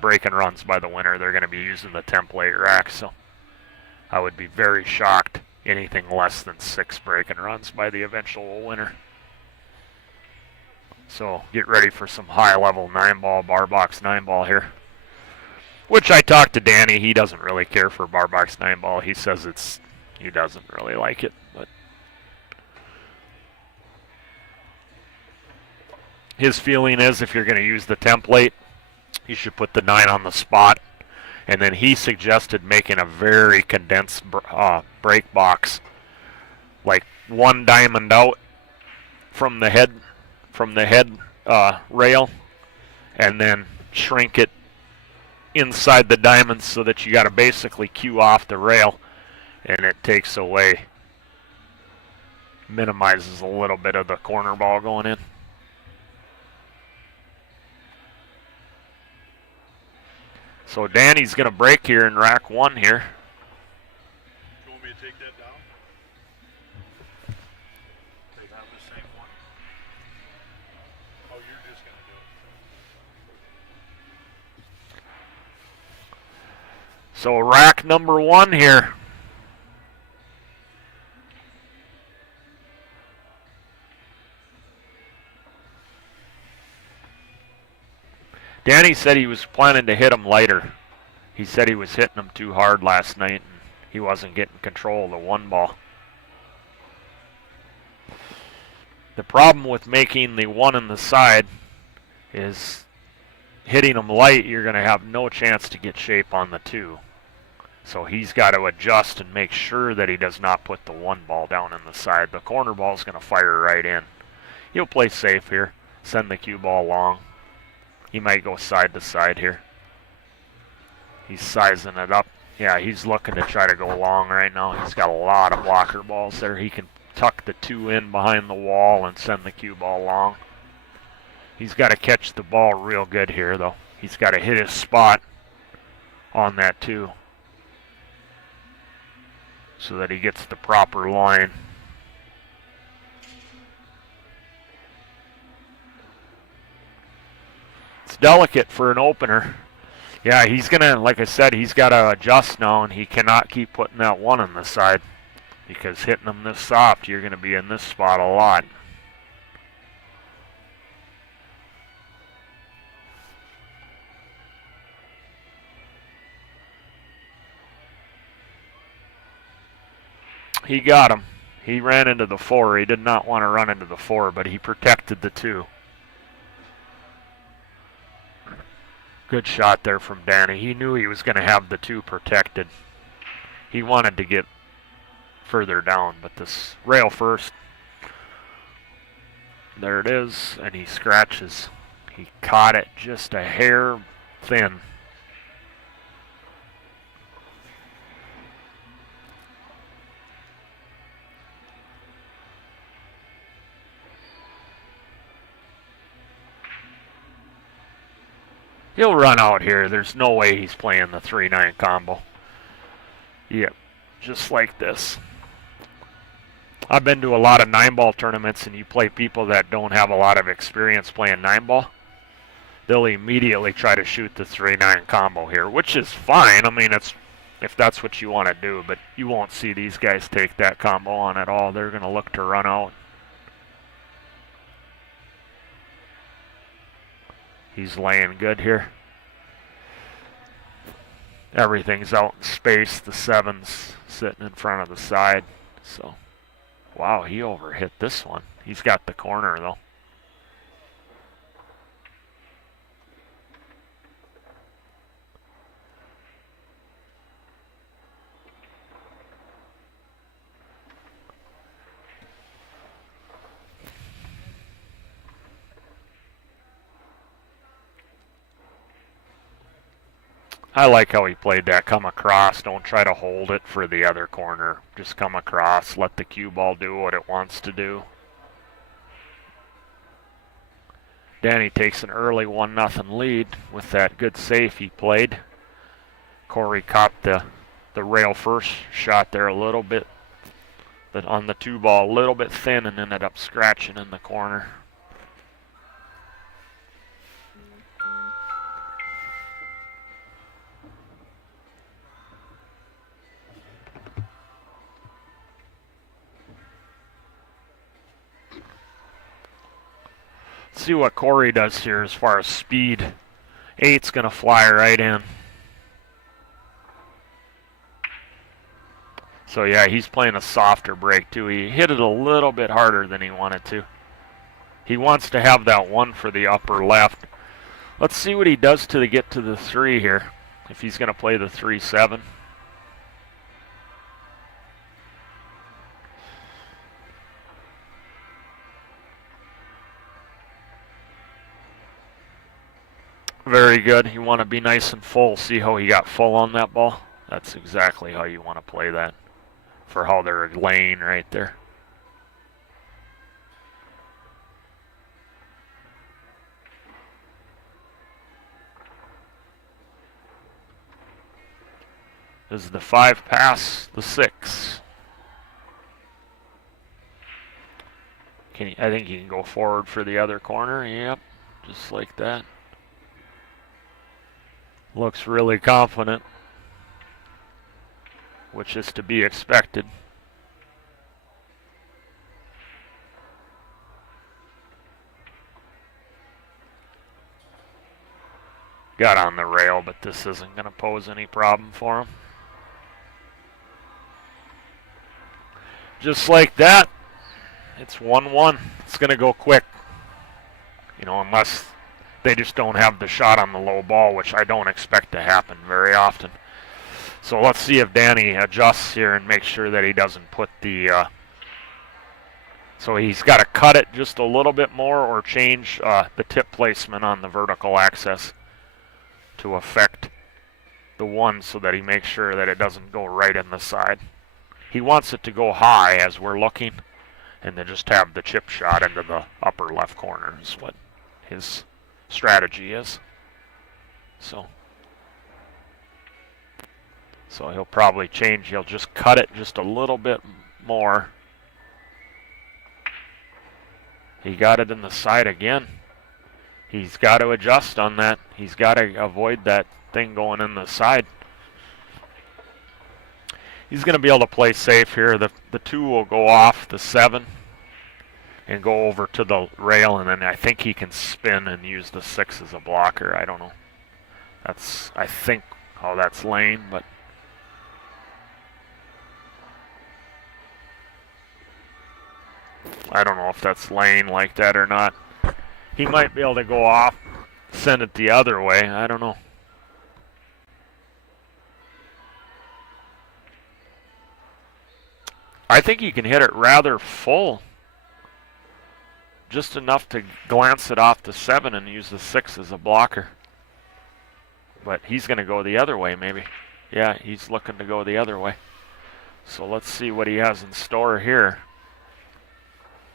breaking runs by the winner. They're going to be using the template rack, so I would be very shocked anything less than 6 breaking runs by the eventual winner. So get ready for some high-level 9-ball, bar box 9-ball here. Which I talked to Danny. He doesn't really care for bar box 9-ball. He says he doesn't really like it. But his feeling is if you're going to use the template, you should put the 9 on the spot. And then he suggested making a very condensed break box, like 1 diamond out from the head rail, and then shrink it inside the diamonds so that you got to basically cue off the rail, and it takes away, minimizes a little bit of the corner ball going in. So Danny's going to break here in rack 1 here. You want me to take that down? They have the same one. Oh, you're just going to do it. So rack number 1 here. Danny said he was planning to hit him lighter. He said he was hitting him too hard last night and he wasn't getting control of the 1 ball. The problem with making the 1 in the side is hitting him light, you're going to have no chance to get shape on the 2. So he's got to adjust and make sure that he does not put the 1 ball down in the side. The corner ball is going to fire right in. He'll play safe here, send the cue ball long. He might go side to side here. He's sizing it up. Yeah, he's looking to try to go long right now. He's got a lot of blocker balls there. He can tuck the 2 in behind the wall and send the cue ball long. He's got to catch the ball real good here, though. He's got to hit his spot on that 2 so that he gets the proper line. delicate for an opener. Yeah, he's going to, like I said, he's got to adjust now, and he cannot keep putting that 1 on the side, because hitting him this soft, you're going to be in this spot a lot. He got him. He ran into the 4. He did not want to run into the 4, but he protected the 2. Good shot there from Danny. He knew he was going to have the 2 protected. He wanted to get further down, but this rail first. There it is, and he scratches. He caught it just a hair thin. He'll run out here. There's no way he's playing the 3-9 combo. Yep, just like this. I've been to a lot of 9-ball tournaments, and you play people that don't have a lot of experience playing 9-ball. They'll immediately try to shoot the 3-9 combo here, which is fine. I mean, it's if that's what you want to do, but you won't see these guys take that combo on at all. They're going to look to run out. He's laying good here. Everything's out in space. The 7's sitting in front of the side. So, wow, he overhit this one. He's got the corner, though. I like how he played that. Come across. Don't try to hold it for the other corner. Just come across. Let the cue ball do what it wants to do. Danny takes an early 1-0 lead with that good save he played. Corey caught the rail first shot there a little bit, but on the 2 ball a little bit thin, and ended up scratching in the corner. See what Corey does here as far as speed. 8's going to fly right in. So yeah, he's playing a softer break too. He hit it a little bit harder than he wanted to. He wants to have that 1 for the upper left. Let's see what he does to get to the 3 here. If he's going to play the 3-7. Very good. You want to be nice and full. See how he got full on that ball? That's exactly how you want to play that for how they're laying right there. Is the 5 pass the 6? I think he can go forward for the other corner. Yep, just like that. Looks really confident, which is to be expected. Got on the rail, but this isn't going to pose any problem for him. Just like that, it's 1-1. It's going to go quick, you know, unless they just don't have the shot on the low ball, which I don't expect to happen very often. So let's see if Danny adjusts here and makes sure that he doesn't put the... so he's got to cut it just a little bit more or change the tip placement on the vertical axis to affect the 1 so that he makes sure that it doesn't go right in the side. He wants it to go high as we're looking, and then just have the chip shot into the upper left corner is what his strategy is. So he'll probably change. He'll just cut it just a little bit more. He got it in the side again. He's got to adjust on that. He's got to avoid that thing going in the side. He's going to be able to play safe here. The 2 will go off the 7 and go over to the rail, and then I think he can spin and use the 6 as a blocker. I don't know. That's, I think, how that's laying, but I don't know if that's laying like that or not. He might be able to go off, send it the other way. I don't know. I think he can hit it rather full. Just enough to glance it off the 7 and use the 6 as a blocker. But he's going to go the other way, maybe. Yeah, he's looking to go the other way. So let's see what he has in store here.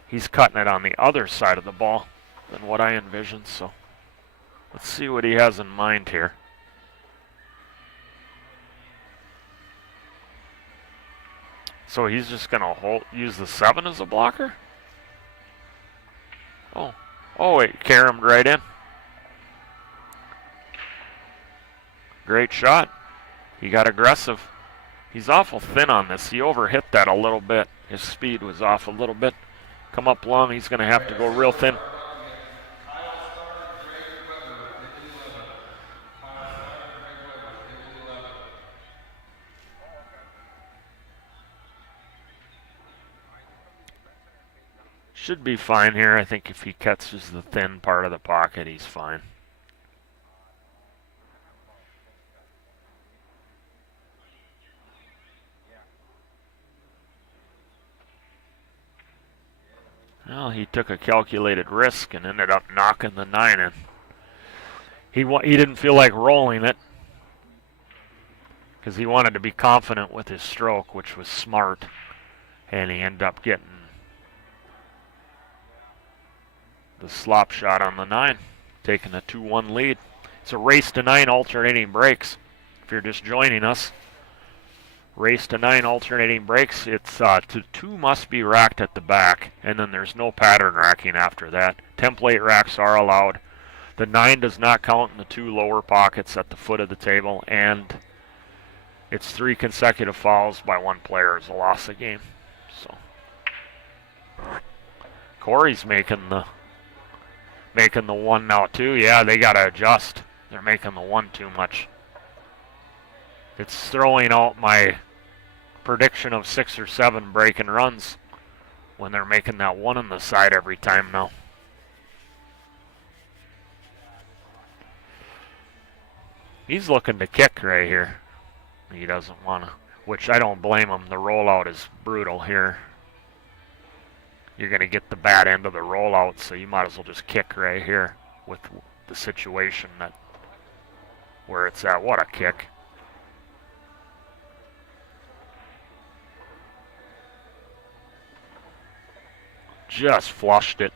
He's cutting it on the other side of the ball than what I envisioned, so let's see what he has in mind here. So he's just going to use the 7 as a blocker? Oh wait, caromed right in. Great shot. He got aggressive. He's awful thin on this. He overhit that a little bit. His speed was off a little bit. Come up long, he's going to have to go real thin. Should be fine here. I think if he catches the thin part of the pocket, he's fine. Well, he took a calculated risk and ended up knocking the 9 in. He didn't feel like rolling it because he wanted to be confident with his stroke, which was smart, and he ended up getting the slop shot on the 9, taking a 2-1 lead. It's a race to 9 alternating breaks. If you're just joining us, race to 9 alternating breaks. It's 2 must be racked at the back, and then there's no pattern racking after that. Template racks are allowed. The 9 does not count in the 2 lower pockets at the foot of the table, and it's 3 consecutive fouls by 1 player is a loss of game. So Corey's making the 1 now too. Yeah, they got to adjust. They're making the 1 too much. It's throwing out my prediction of 6 or 7 breaking runs when they're making that 1 on the side every time now. He's looking to kick right here. He doesn't want to, which I don't blame him. The rollout is brutal here. You're going to get the bad end of the rollout, so you might as well just kick right here with the situation that where it's at. What a kick. Just flushed it.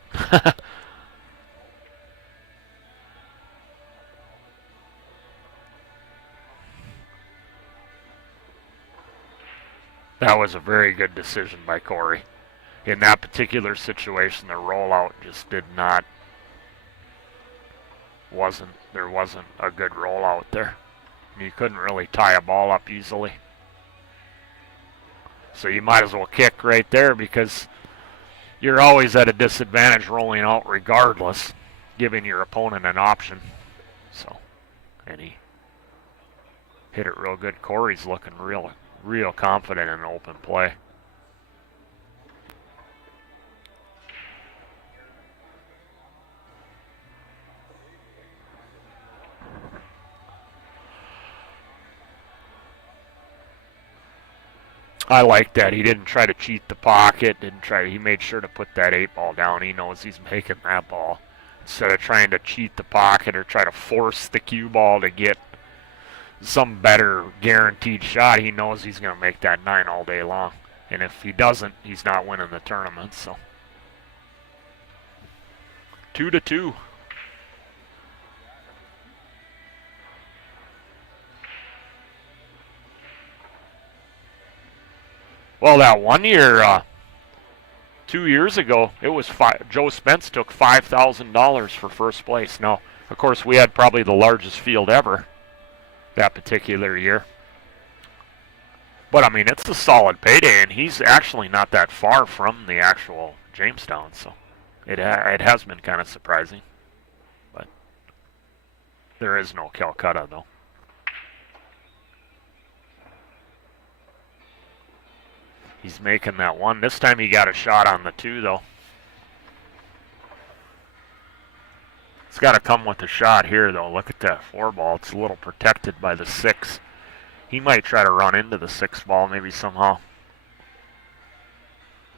That was a very good decision by Corey. In that particular situation, the rollout just did not, there wasn't a good rollout there. You couldn't really tie a ball up easily. So you might as well kick right there because you're always at a disadvantage rolling out regardless, giving your opponent an option. So, and he hit it real good. Corey's looking real confident in open play. I like that. He didn't try to cheat the pocket. He made sure to put that 8 ball down. He knows he's making that ball. Instead of trying to cheat the pocket or try to force the cue ball to get some better guaranteed shot, he knows he's going to make that 9 all day long. And if he doesn't, he's not winning the tournament. So 2-2. Well, that 1 year, 2 years ago, it was Joe Spence took $5,000 for first place. Now, of course, we had probably the largest field ever that particular year. But, I mean, it's a solid payday, and he's actually not that far from the actual Jamestown, so it has been kind of surprising. But there is no Calcutta, though. He's making that one. This time he got a shot on the 2, though. It's got to come with a shot here, though. Look at that 4 ball. It's a little protected by the 6. He might try to run into the 6 ball, maybe somehow.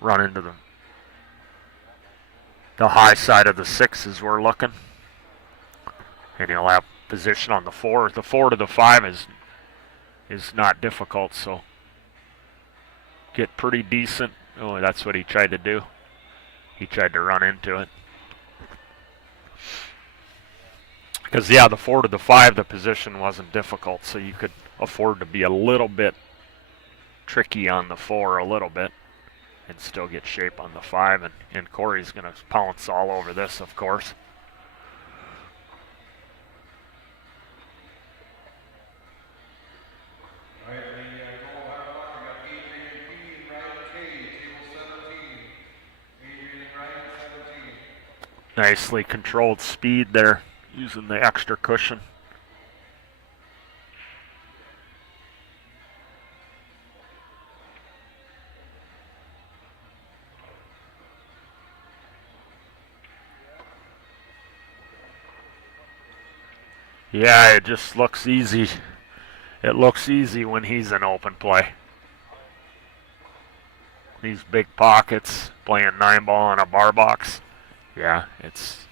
Run into the high side of the 6 as we're looking. And he'll have position on the 4. The 4 to the 5 is not difficult, so get pretty decent. Oh, that's what he tried to do. He tried to run into it. Because, yeah, the 4 to the 5, the position wasn't difficult, so you could afford to be a little bit tricky on the 4 a little bit and still get shape on the 5. And Corey's going to pounce all over this, of course. Nicely controlled speed there, using the extra cushion. Yeah, it just looks easy. It looks easy when he's in open play. These big pockets, playing 9 ball in a bar box. Yeah, it's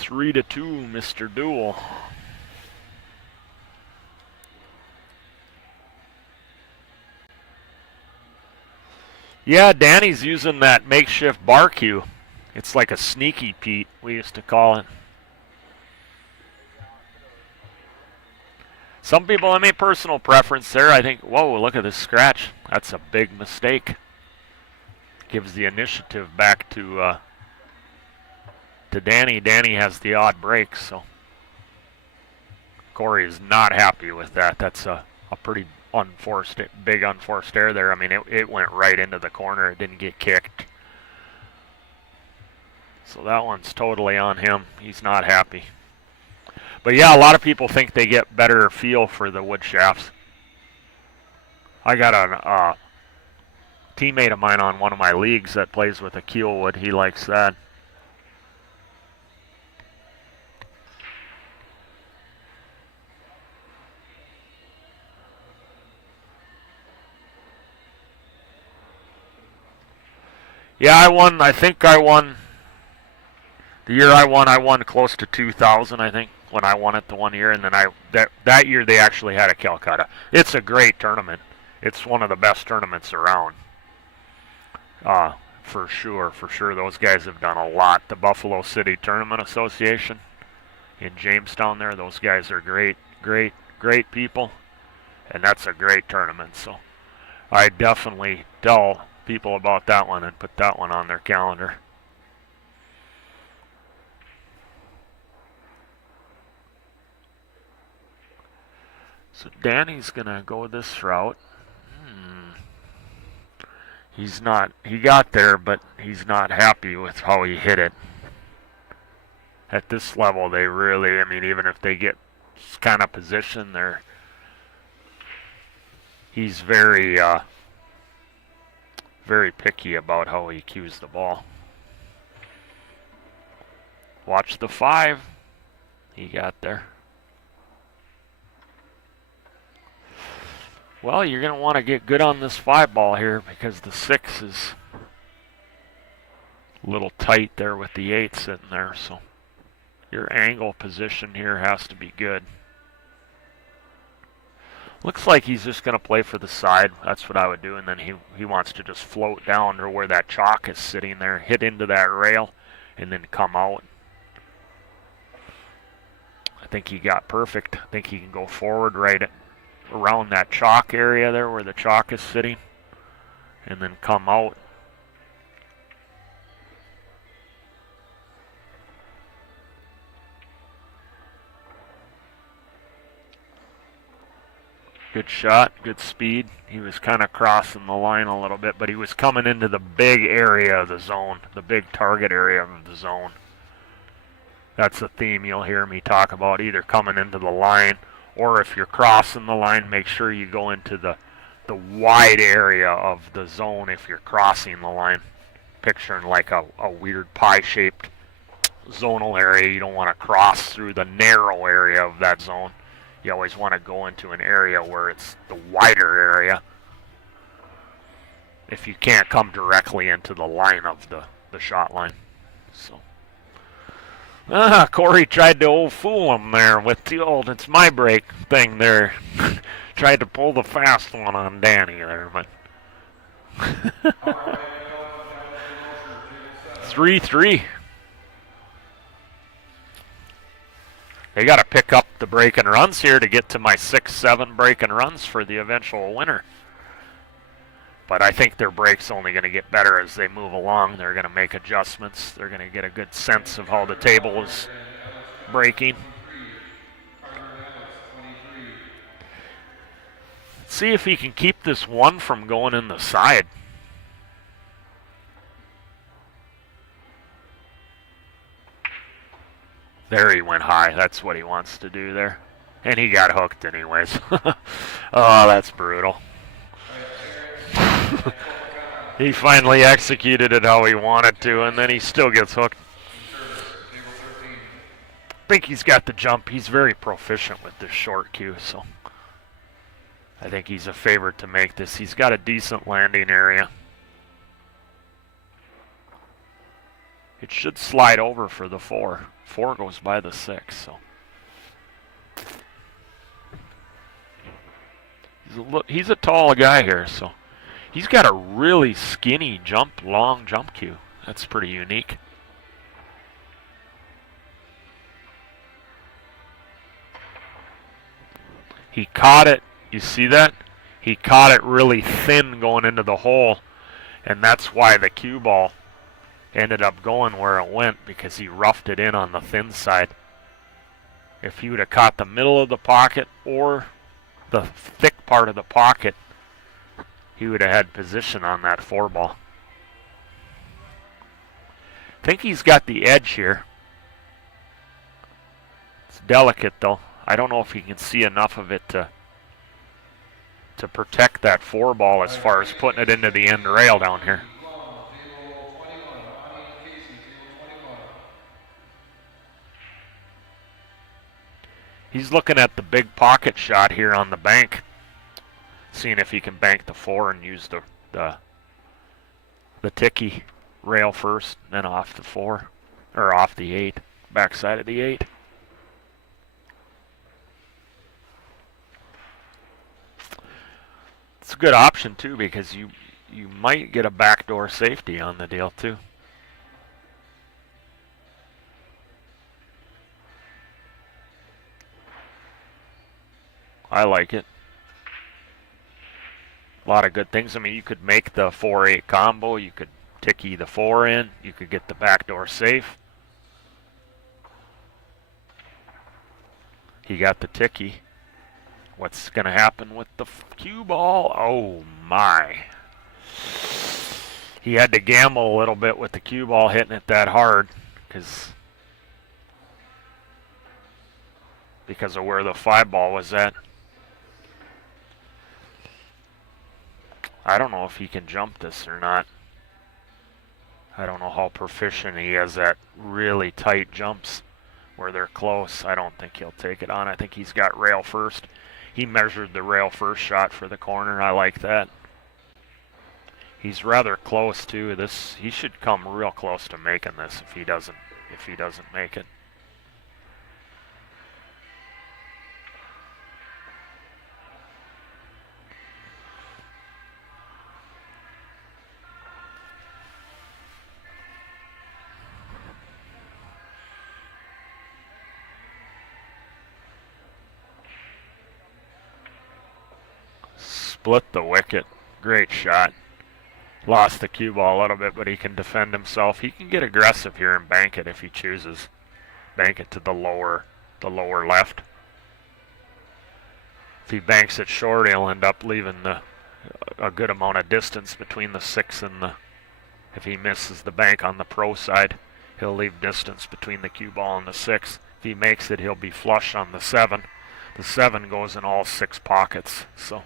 3-2, Mr. Duel. Yeah, Danny's using that makeshift bar cue. It's like a sneaky Pete, we used to call it. Some people, I mean, personal preference there. I think, whoa, look at this scratch. That's a big mistake. Gives the initiative back to Danny. Danny has the odd break, so Corey is not happy with that. That's a pretty big unforced error there. I mean, it went right into the corner. It didn't get kicked. So that one's totally on him. He's not happy. But yeah, a lot of people think they get better feel for the wood shafts. I got a teammate of mine on one of my leagues that plays with a keel wood. He likes that. Yeah, I think I won. The year I won close to 2,000, I think, when I won it the one year. And then that year they actually had a Calcutta. It's a great tournament. It's one of the best tournaments around. For sure. Those guys have done a lot. The Buffalo City Tournament Association in Jamestown there, those guys are great people. And that's a great tournament. So I definitely tell people about that one and put that one on their calendar. So Danny's going to go this route. He got there, but he's not happy with how he hit it. At this level, they really, I mean, even if they get kind of position there, he's very picky about how he cues the ball. Watch the 5. He got there. Well, you're going to want to get good on this 5 ball here because the 6 is a little tight there with the 8 sitting there. So your angle position here has to be good. Looks like he's just going to play for the side. That's what I would do. And then he wants to just float down to where that chalk is sitting there, hit into that rail, and then come out. I think he got perfect. I think he can go forward right around that chalk area there where the chalk is sitting, and then come out. Good shot, good speed. He was kind of crossing the line a little bit, but he was coming into the big area of the zone, the big target area of the zone. That's the theme you'll hear me talk about, either coming into the line, or if you're crossing the line, make sure you go into the wide area of the zone if you're crossing the line. Picturing like a weird pie-shaped zonal area. You don't want to cross through the narrow area of that zone. You always want to go into an area where it's the wider area if you can't come directly into the line of the shot line. So Corey tried to fool him there with the old "it's my break" thing there. Tried to pull the fast one on Danny there, but 3-3. They got to pick up the break and runs here to get to my 6-7 break and runs for the eventual winner. But I think their break's only going to get better as they move along. They're going to make adjustments. They're going to get a good sense of how the table is breaking. See if he can keep this one from going in the side. There he went high. That's what he wants to do there. And he got hooked anyways. Oh, that's brutal. He finally executed it how he wanted to, and then he still gets hooked. I think he's got the jump. He's very proficient with this short cue, so I think he's a favorite to make this. He's got a decent landing area. It should slide over for the 4. 4 goes by the 6, so he's a tall guy here, so he's got a really skinny long jump cue. That's pretty unique. He caught it. You see that? He caught it really thin going into the hole, and that's why the cue ball ended up going where it went, because he roughed it in on the thin side. If he would have caught the middle of the pocket or the thick part of the pocket, he would have had position on that 4 ball. I think he's got the edge here. It's delicate though. I don't know if he can see enough of it to protect that 4 ball as far as putting it into the end rail down here. He's looking at the big pocket shot here on the bank, seeing if he can bank the 4 and use the ticky rail first, then off the 4, or off the 8, backside of the 8. It's a good option too, because you might get a backdoor safety on the deal too. I like it. A lot of good things. I mean, you could make the 4-8 combo. You could ticky the 4 in. You could get the backdoor safe. He got the ticky. What's going to happen with the cue ball? Oh, my. He had to gamble a little bit with the cue ball hitting it that hard because of where the 5 ball was at. I don't know if he can jump this or not. I don't know how proficient he is at really tight jumps where they're close. I don't think he'll take it on. I think he's got rail first. He measured the rail first shot for the corner. I like that. He's rather close too. He should come real close to making this if he doesn't make it. split the wicket. Great shot. Lost the cue ball a little bit, but he can defend himself. He can get aggressive here and bank it if he chooses. Bank it to the lower left. If he banks it short, he'll end up leaving a good amount of distance between the 6 and the... If he misses the bank on the pro side, he'll leave distance between the cue ball and the 6. If he makes it, he'll be flush on the 7. The 7 goes in all 6 pockets, so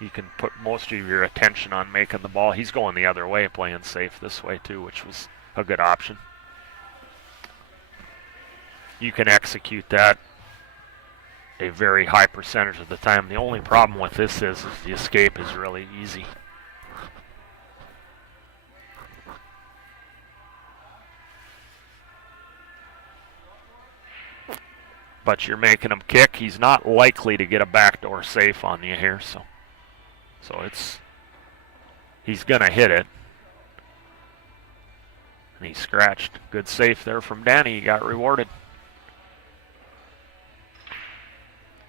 you can put most of your attention on making the ball. He's going the other way, playing safe this way too, which was a good option. You can execute that a very high percentage of the time. The only problem with this is the escape is really easy. But you're making him kick. He's not likely to get a backdoor safe on you here, so he's gonna hit it. And he scratched. Good safe there from Danny. He got rewarded.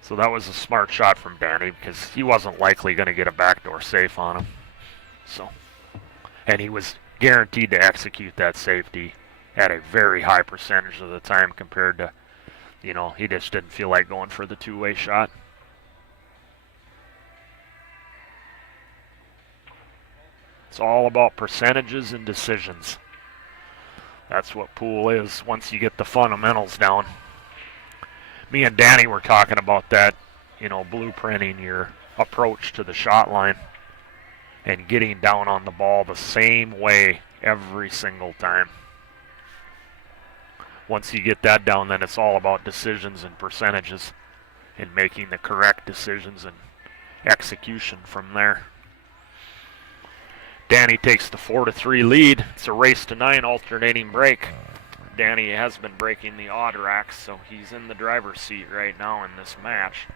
So that was a smart shot from Danny because he wasn't likely going to get a backdoor safe on him. So, and he was guaranteed to execute that safety at a very high percentage of the time compared to, you know, he just didn't feel like going for the two-way shot. It's all about percentages and decisions. That's what pool is once you get the fundamentals down. Me and Danny were talking about that, you know, blueprinting your approach to the shot line and getting down on the ball the same way every single time. Once you get that down, then it's all about decisions and percentages and making the correct decisions and execution from there. Danny takes the 4-3 lead. It's a race to 9 alternating break. Danny has been breaking the odd racks, so he's in the driver's seat right now in this match.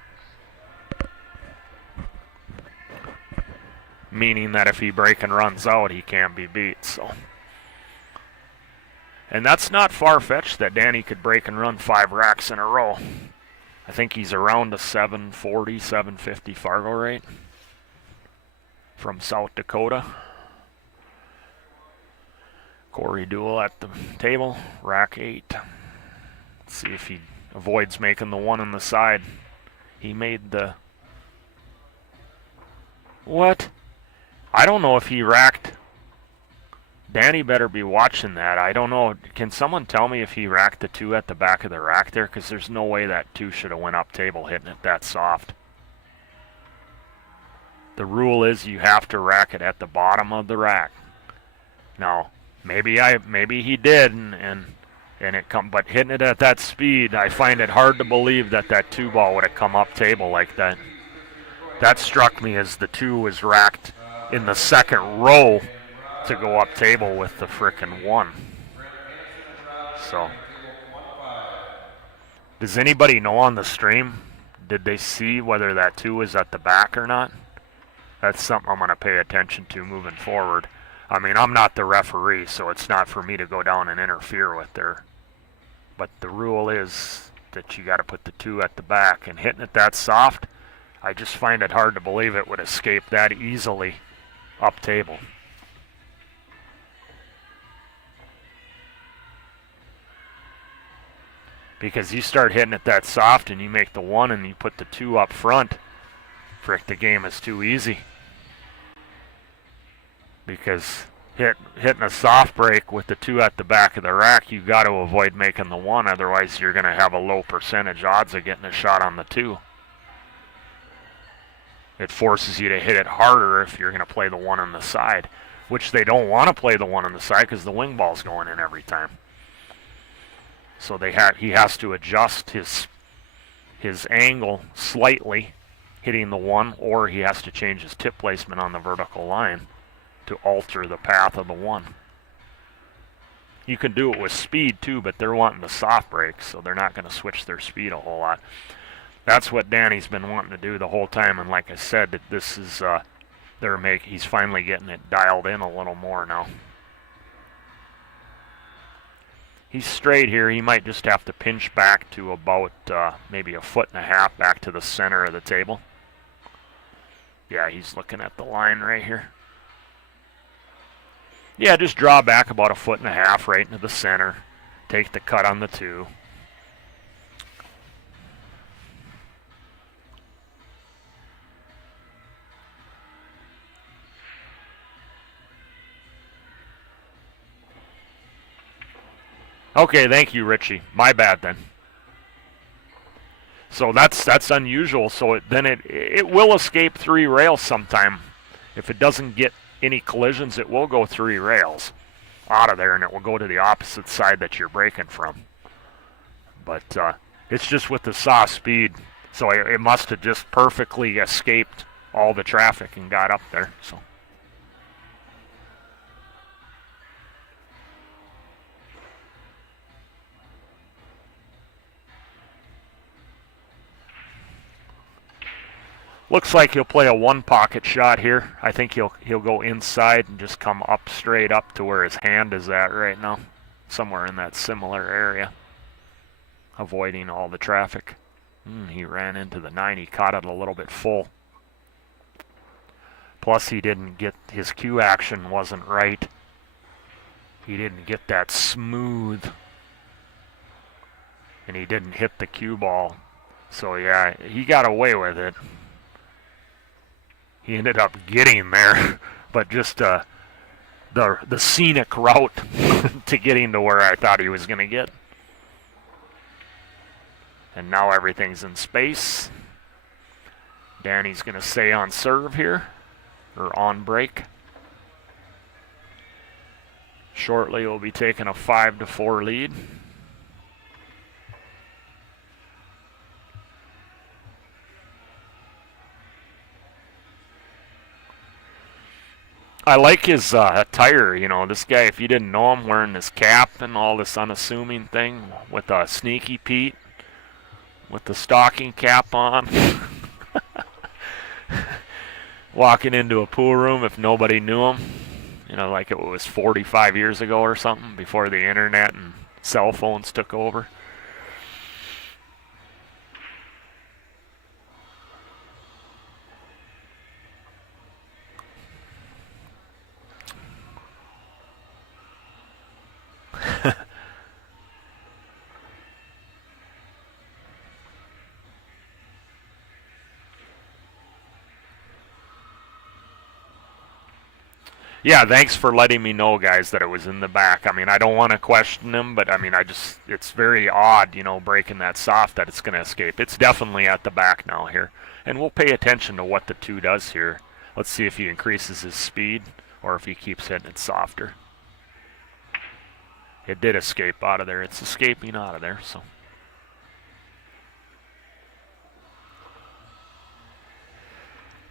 Meaning that if he break and runs out, he can be beat. So, and that's not far-fetched that Danny could break and run 5 racks in a row. I think he's around a 740, 750 Fargo rate from South Dakota. Corey Duel at the table, rack 8. Let's see if he avoids making the 1 on the side. He made the... What? I don't know if he racked... Danny better be watching that. I don't know. Can someone tell me if he racked the 2 at the back of the rack there? Because there's no way that 2 should have went up table hitting it that soft. The rule is you have to rack it at the bottom of the rack. Now, maybe he did, and it come, but hitting it at that speed, I find it hard to believe that that 2 ball would have come up table like that. That struck me as the 2 was racked in the second row to go up table with the frickin' 1. So, does anybody know on the stream? Did they see whether that 2 was at the back or not? That's something I'm going to pay attention to moving forward. I mean, I'm not the referee, so it's not for me to go down and interfere with their... But the rule is that you got to put the 2 at the back. And hitting it that soft, I just find it hard to believe it would escape that easily up table. Because you start hitting it that soft and you make the 1 and you put the 2 up front, frick, the game is too easy. Because hitting a soft break with the 2 at the back of the rack, you got to avoid making the 1, otherwise you're going to have a low percentage odds of getting a shot on the 2. It forces you to hit it harder if you're going to play the 1 on the side, which they don't want to play the 1 on the side because the wing ball's going in every time. So he has to adjust his angle slightly, hitting the 1, or he has to change his tip placement on the vertical line to alter the path of the 1. You can do it with speed too, but they're wanting the soft break, so they're not going to switch their speed a whole lot. That's what Danny's been wanting to do the whole time, and like I said, that this is he's finally getting it dialed in a little more now. He's straight here. He might just have to pinch back to about maybe 1.5 feet back to the center of the table. Yeah, he's looking at the line right here. Yeah, just draw back about 1.5 feet right into the center. Take the cut on the 2. Okay, thank you, Richie. My bad then. So that's unusual. So it will escape 3 rails sometime. If it doesn't get any collisions, it will go 3 rails out of there, and it will go to the opposite side that you're braking from. But it's just with the saw speed, so it must have just perfectly escaped all the traffic and got up there. So. Looks like he'll play a 1-pocket shot here. I think he'll go inside and just come up straight up to where his hand is at right now, somewhere in that similar area, avoiding all the traffic. He ran into the 9. He caught it a little bit full. Plus, he didn't get his cue action wasn't right. He didn't get that smooth, and he didn't hit the cue ball. So yeah, he got away with it. He ended up getting there, but just the scenic route to getting to where I thought he was going to get. And now everything's in space. Danny's going to stay on serve here, or on break. Shortly we'll be taking a 5-4 lead. I like his attire, you know, this guy, if you didn't know him, wearing this cap and all this unassuming thing with a Sneaky Pete with the stocking cap on. Walking into a pool room if nobody knew him, you know, like it was 45 years ago or something, before the internet and cell phones took over. Yeah, thanks for letting me know, guys, that it was in the back. I mean, I don't want to question him, but I mean, it's very odd, you know, breaking that soft that it's going to escape. It's definitely at the back now here. And we'll pay attention to what the 2 does here. Let's see if he increases his speed or if he keeps hitting it softer. It did escape out of there. It's escaping out of there, so.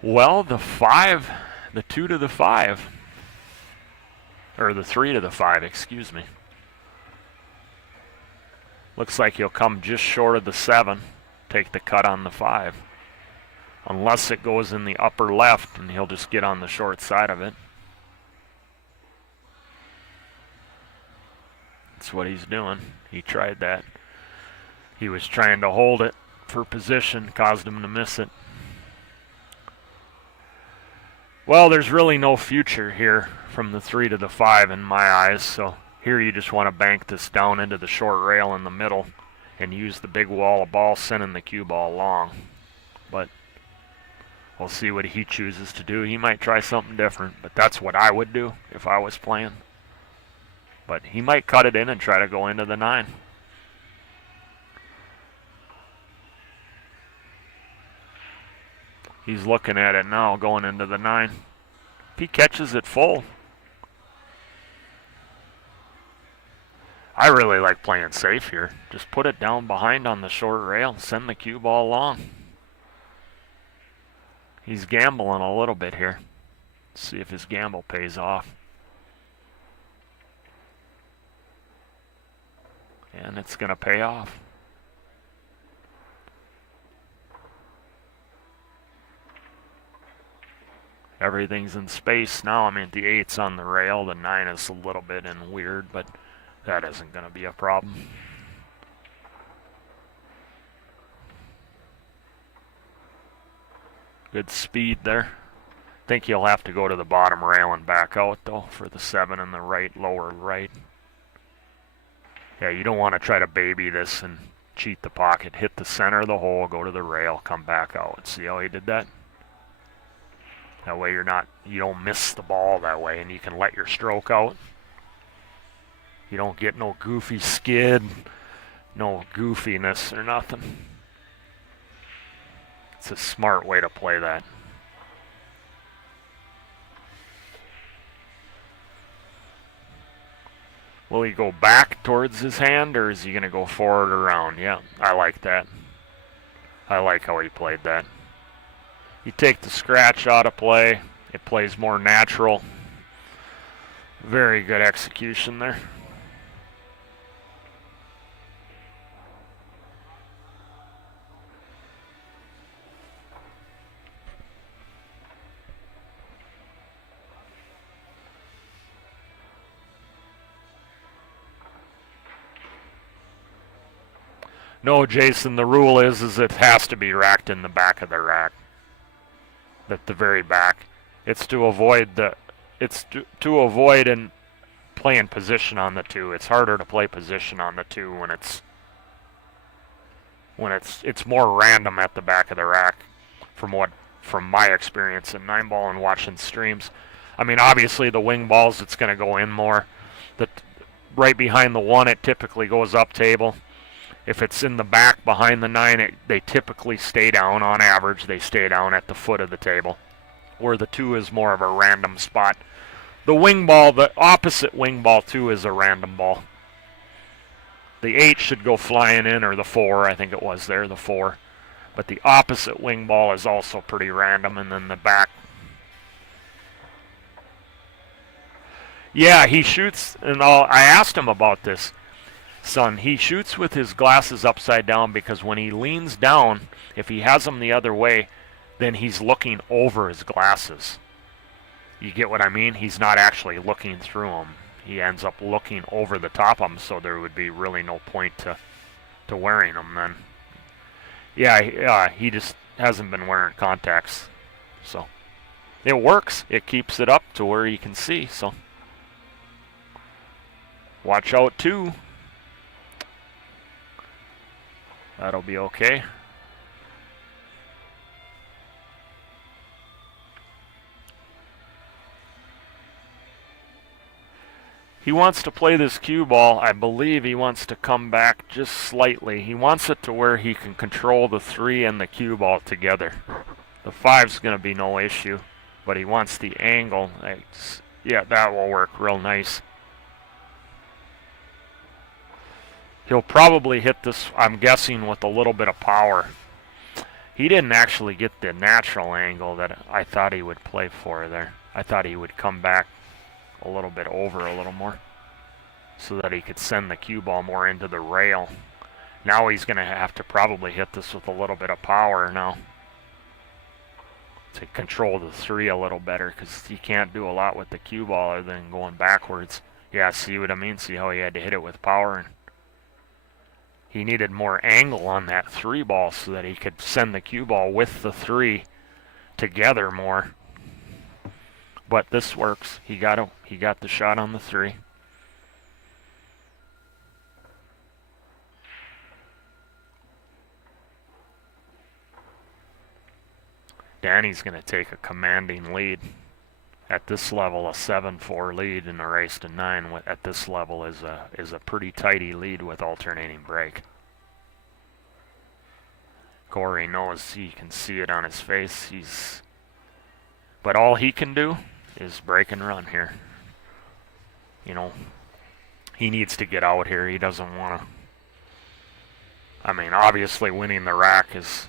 Well, the 2 to the 5. Or the 3 to the 5, excuse me. Looks like he'll come just short of the 7, take the cut on the 5. Unless it goes in the upper left, and he'll just get on the short side of it. That's what he's doing. He tried that. He was trying to hold it for position, caused him to miss it. Well, there's really no future here from the 3 to the 5 in my eyes, so here you just want to bank this down into the short rail in the middle and use the big wall of ball, sending the cue ball long. But we'll see what he chooses to do. He might try something different, but that's what I would do if I was playing. But he might cut it in and try to go into the 9. He's looking at it now, going into the 9. If he catches it full. I really like playing safe here. Just put it down behind on the short rail, send the cue ball long. He's gambling a little bit here. Let's see if his gamble pays off. And it's going to pay off. Everything's in space now. I mean, the 8's on the rail. The 9 is a little bit in weird, but that isn't going to be a problem. Good speed there. Think he'll have to go to the bottom rail and back out, though, for the 7 and the right, lower right. Yeah, you don't want to try to baby this and cheat the pocket. Hit the center of the hole, go to the rail, come back out. See how he did that? That way you don't miss the ball that way, and you can let your stroke out. You don't get no goofy skid, no goofiness or nothing. It's a smart way to play that. Will he go back towards his hand, or is he going to go forward or around? Yeah, I like that. I like how he played that. You take the scratch out of play, it plays more natural. Very good execution there. No, Jason, the rule is it has to be racked in the back of the rack. At the very back. It's to avoid to avoid and playing position on the 2. It's harder to play position on the 2 when it's more random at the back of the rack from my experience in 9-ball and watching streams. I mean, obviously the wing balls, it's going to go in more. Right behind the 1, it typically goes up table. If it's in the back behind the 9, they typically stay down. On average, they stay down at the foot of the table, where the 2 is more of a random spot. The wing ball, the opposite wing ball, too, is a random ball. The 8 should go flying in, or the 4, I think it was there, the 4. But the opposite wing ball is also pretty random, and then the back. Yeah, he shoots, and I asked him about this. Son, he shoots with his glasses upside down because when he leans down, if he has them the other way, then he's looking over his glasses. You get what I mean? He's not actually looking through them. He ends up looking over the top of them, so there would be really no point to wearing them then. Yeah, he just hasn't been wearing contacts. So it works. It keeps it up to where you can see. So watch out too. That'll be okay. He wants to play this cue ball. I believe he wants to come back just slightly. He wants it to where he can control the 3 and the cue ball together. The 5's going to be no issue, but he wants the angle. Yeah, that will work real nice. He'll probably hit this, I'm guessing, with a little bit of power. He didn't actually get the natural angle that I thought he would play for there. I thought he would come back a little bit over a little more so that he could send the cue ball more into the rail. Now he's going to have to probably hit this with a little bit of power now to control the 3 a little better, because he can't do a lot with the cue ball other than going backwards. Yeah, see what I mean? See how he had to hit it with power? And he needed more angle on that 3 ball so that he could send the cue ball with the 3 together more. But this works. He got the shot on the 3. Danny's going to take a commanding lead. At this level, a 7-4 lead in a race to 9 at this level is a pretty tidy lead with alternating brake. Corey knows, he can see it on his face. But all he can do is brake and run here. You know, he needs to get out here. He doesn't want to. I mean, obviously winning the rack is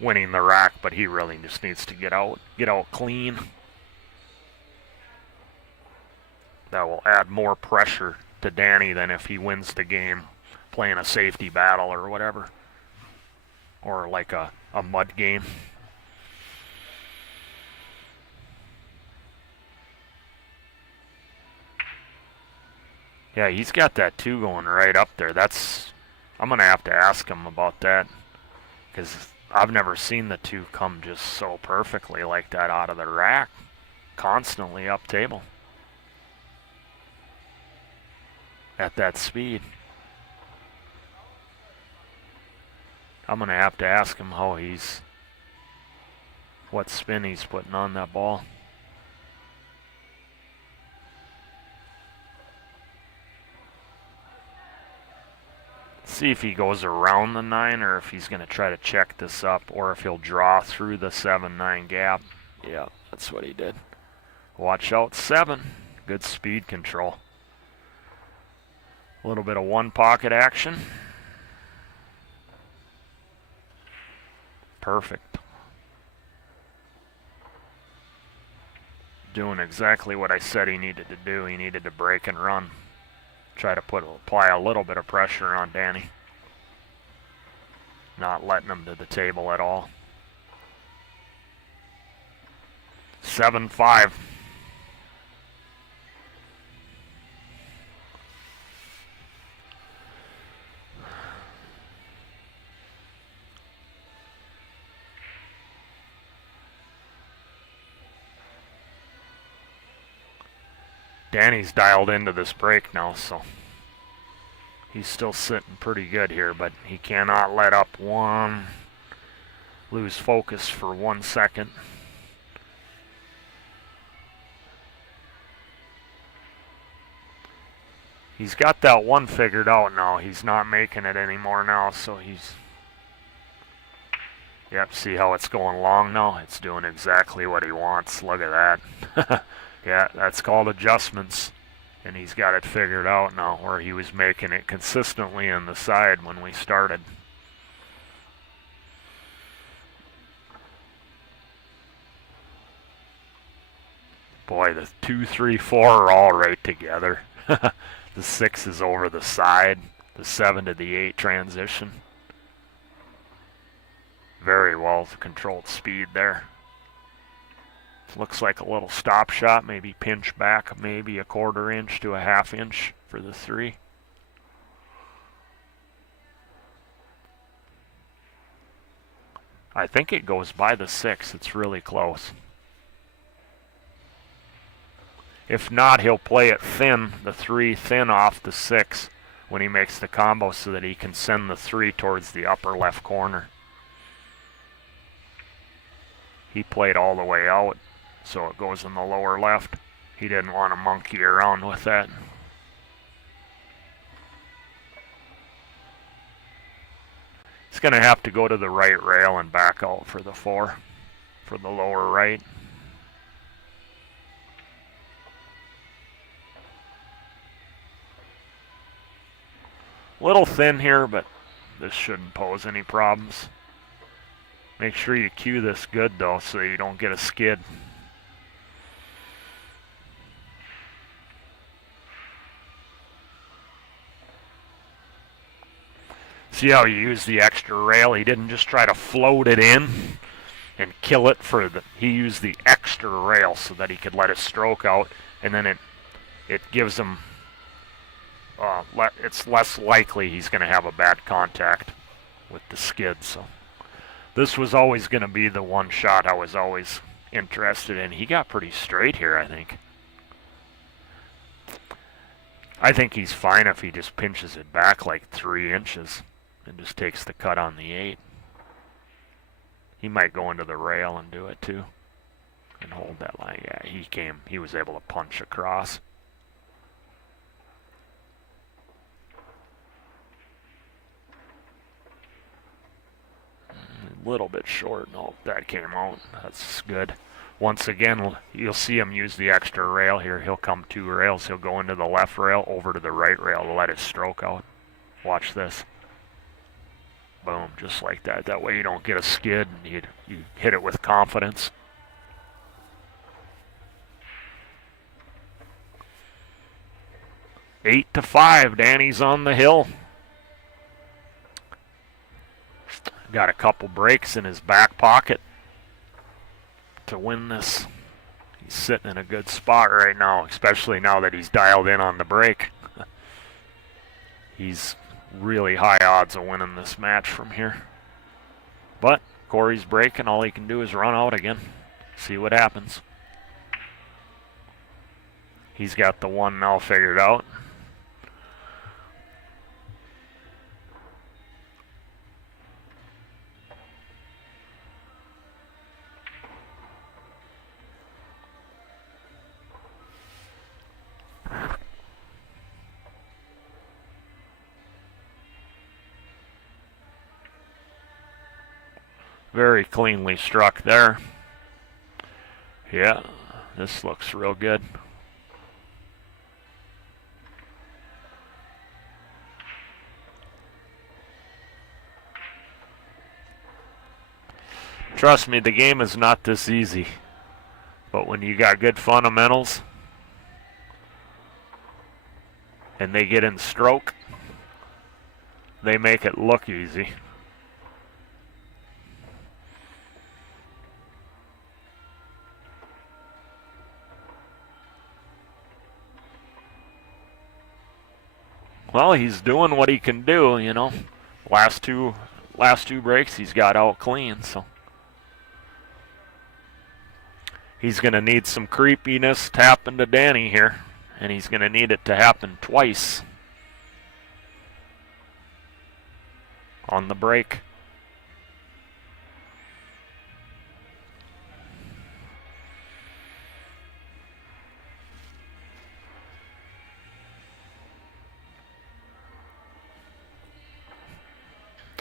winning the rack, but he really just needs to get out clean. That will add more pressure to Danny than if he wins the game playing a safety battle or whatever. Or like a mud game. Yeah, he's got that 2 going right up there. I'm going to have to ask him about that, because I've never seen the two come just so perfectly like that out of the rack, constantly up table at that speed. I'm going to have to ask him what spin he's putting on that ball. See if he goes around the 9 or if he's going to try to check this up or if he'll draw through the 7-9 gap. Yeah, that's what he did. Watch out, 7. Good speed control. A little bit of one pocket action. Perfect. Doing exactly what I said he needed to do. He needed to break and run. Try to apply a little bit of pressure on Danny. Not letting him to the table at all. 7-5. Danny's dialed into this break now, so he's still sitting pretty good here, but he cannot let up lose focus for 1 second. He's got that one figured out now. He's not making it anymore now, so yep, see how it's going long now? It's doing exactly what he wants. Look at that. Yeah, that's called adjustments. And he's got it figured out now, where he was making it consistently in the side when we started. Boy, the 2, 3, 4 are all right together. The 6 is over the side. The 7 to the 8 transition. Very well controlled speed there. Looks like a little stop shot, maybe pinch back, maybe a 1/4 inch to a 1/2 inch for the 3. I think it goes by the 6. It's really close. If not, he'll play it thin, the 3 thin off the 6 when he makes the combo so that he can send the 3 towards the upper left corner. He played all the way out, so it goes in the lower left. He didn't want to monkey around with that. He's going to have to go to the right rail and back out for the 4, for the lower right. Little thin here, but this shouldn't pose any problems. Make sure you cue this good though so you don't get a skid. See how he used the extra rail? He didn't just try to float it in and kill it he used the extra rail so that he could let his stroke out, and then it gives him it's less likely he's going to have a bad contact with the skid. So this was always going to be the one shot I was always interested in. He got pretty straight here, I think. I think he's fine if he just pinches it back like 3 inches and just takes the cut on the 8. He might go into the rail and do it too and hold that line. Yeah, he was able to punch across. A little bit short. No, that came out. That's good. Once again, you'll see him use the extra rail here. He'll come 2 rails. He'll go into the left rail, over to the right rail to let his stroke out. Watch this. Boom, just like that. That way you don't get a skid and you hit it with confidence. Eight to 5. Danny's on the hill. Got a couple breaks in his back pocket to win this. He's sitting in a good spot right now, especially now that he's dialed in on the break. He's really high odds of winning this match from here. But, of Corey's braking, all he can do is run out again. See what happens. He's got the one now figured out. Very cleanly struck there. Yeah, this looks real good. Trust me, the game is not this easy. But when you got good fundamentals and they get in stroke, they make it look easy. Well, he's doing what he can do, you know. Last two breaks he's got out clean, so he's going to need some creepiness to happen to Danny here, and he's going to need it to happen twice on the break.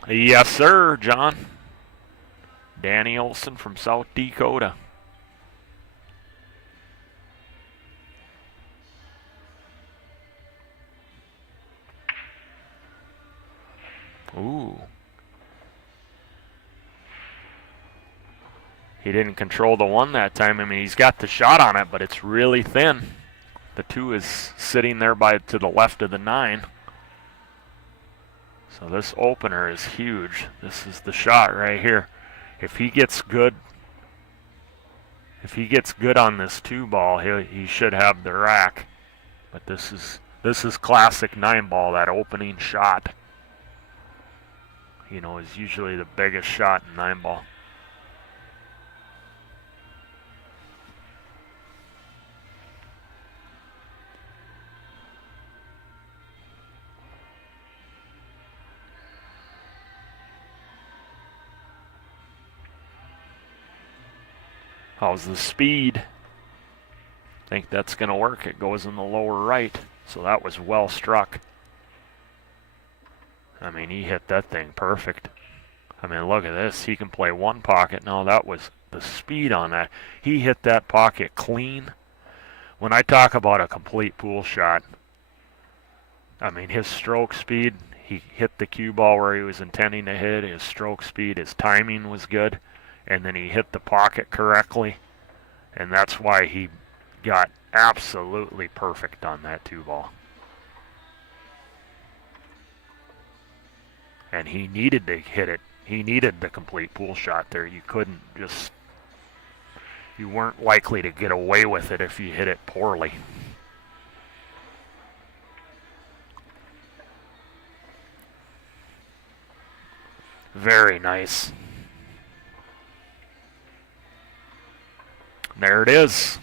Yes, sir, John. Danny Olsen from South Dakota. Ooh. He didn't control the one that time. I mean, he's got the shot on it, but it's really thin. The 2 is sitting there to the left of the 9. So this opener is huge. This is the shot right here. If he gets good on this 2 ball, he should have the rack. But this is classic 9 ball, that opening shot. You know, is usually the biggest shot in 9 ball. How's the speed? I think that's going to work. It goes in the lower right. So that was well struck. I mean, he hit that thing perfect. I mean, look at this. He can play one pocket. No, that was the speed on that. He hit that pocket clean. When I talk about a complete pool shot, I mean, his stroke speed, he hit the cue ball where he was intending to hit. His stroke speed, his timing was good. And then he hit the pocket correctly, and that's why he got absolutely perfect on that 2 ball. And he needed to hit it. He needed the complete pool shot there. You weren't likely to get away with it if you hit it poorly. Very nice. There it is.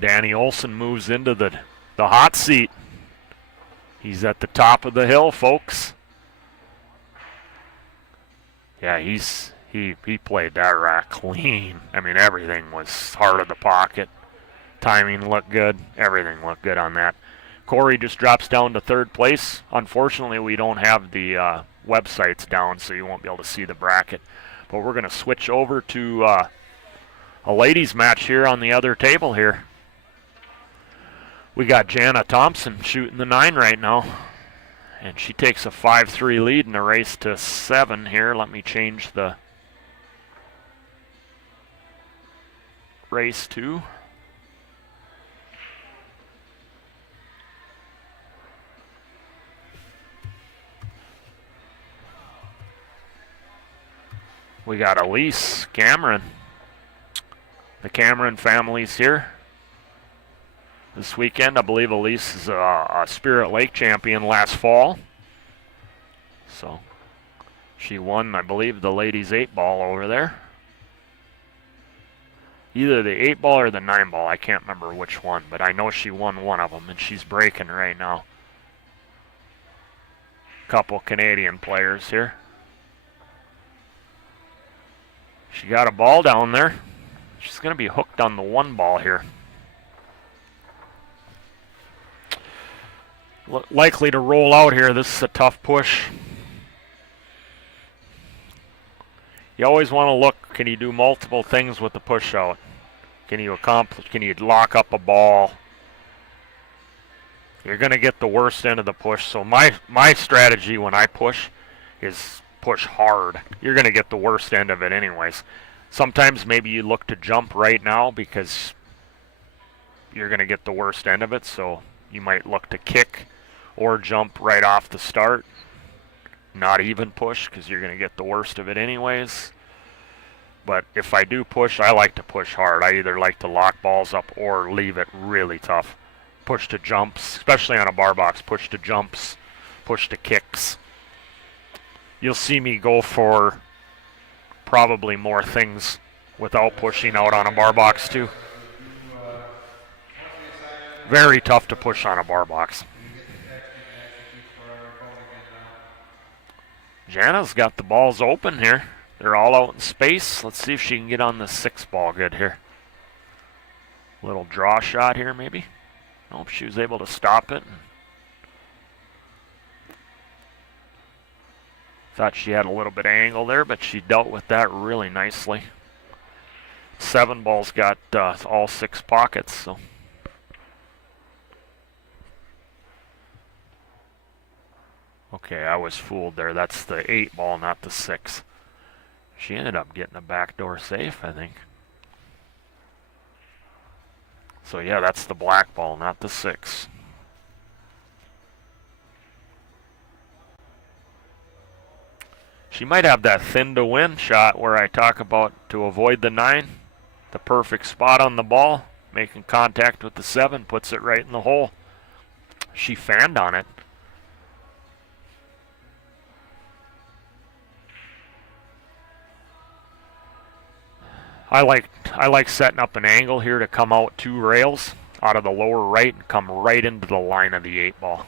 Danny Olsen moves into the hot seat. He's at the top of the hill, folks. Yeah, he played that rack clean. I mean, everything was hard of the pocket. Timing looked good. Everything looked good on that. Corey just drops down to 3rd place. Unfortunately, we don't have the websites down, so you won't be able to see the bracket. But we're going to switch over to a ladies match here on the other table here. We got Jana Thompson shooting the 9 right now. And she takes a 5-3 lead in the race to 7 here. Let me change the race to. We got Elise Cameron. The Cameron family's here this weekend. I believe Elise is a Spirit Lake champion last fall. So She won, I believe, the ladies 8-ball over there. Either the 8-ball or the 9-ball. I can't remember which one, but I know she won one of them, and she's breaking right now. Couple Canadian players here. She got a ball down there. She's going to be hooked on the 1-ball here. Likely to roll out here. This is a tough push. You always want to look, can you do multiple things with the push out? Can you lock up a ball? You're going to get the worst end of the push. So my strategy when I push is push hard. You're going to get the worst end of it anyways. Sometimes maybe you look to jump right now because you're going to get the worst end of it. So you might look to kick or jump right off the start. Not even push because you're going to get the worst of it anyways. But if I do push, I like to push hard. I either like to lock balls up or leave it really tough. Push to jumps, especially on a bar box. Push to jumps, push to kicks. You'll see me go for probably more things without pushing out on a bar box too. Very tough to push on a bar box. Jana's got the balls open here. They're all out in space. Let's see if she can get on the 6-ball good here. Little draw shot here maybe. Nope, she was able to stop it. Thought she had a little bit of angle there, but she dealt with that really nicely. 7-ball's got all 6 pockets, so. Okay, I was fooled there. That's the 8-ball, not the 6. She ended up getting a backdoor safe, I think. So yeah, that's the black ball, not the 6. She might have that thin to win shot where I talk about to avoid the 9. The perfect spot on the ball, making contact with the 7, puts it right in the hole. She fanned on it. I like setting up an angle here to come out 2 rails out of the lower right and come right into the line of the 8-ball.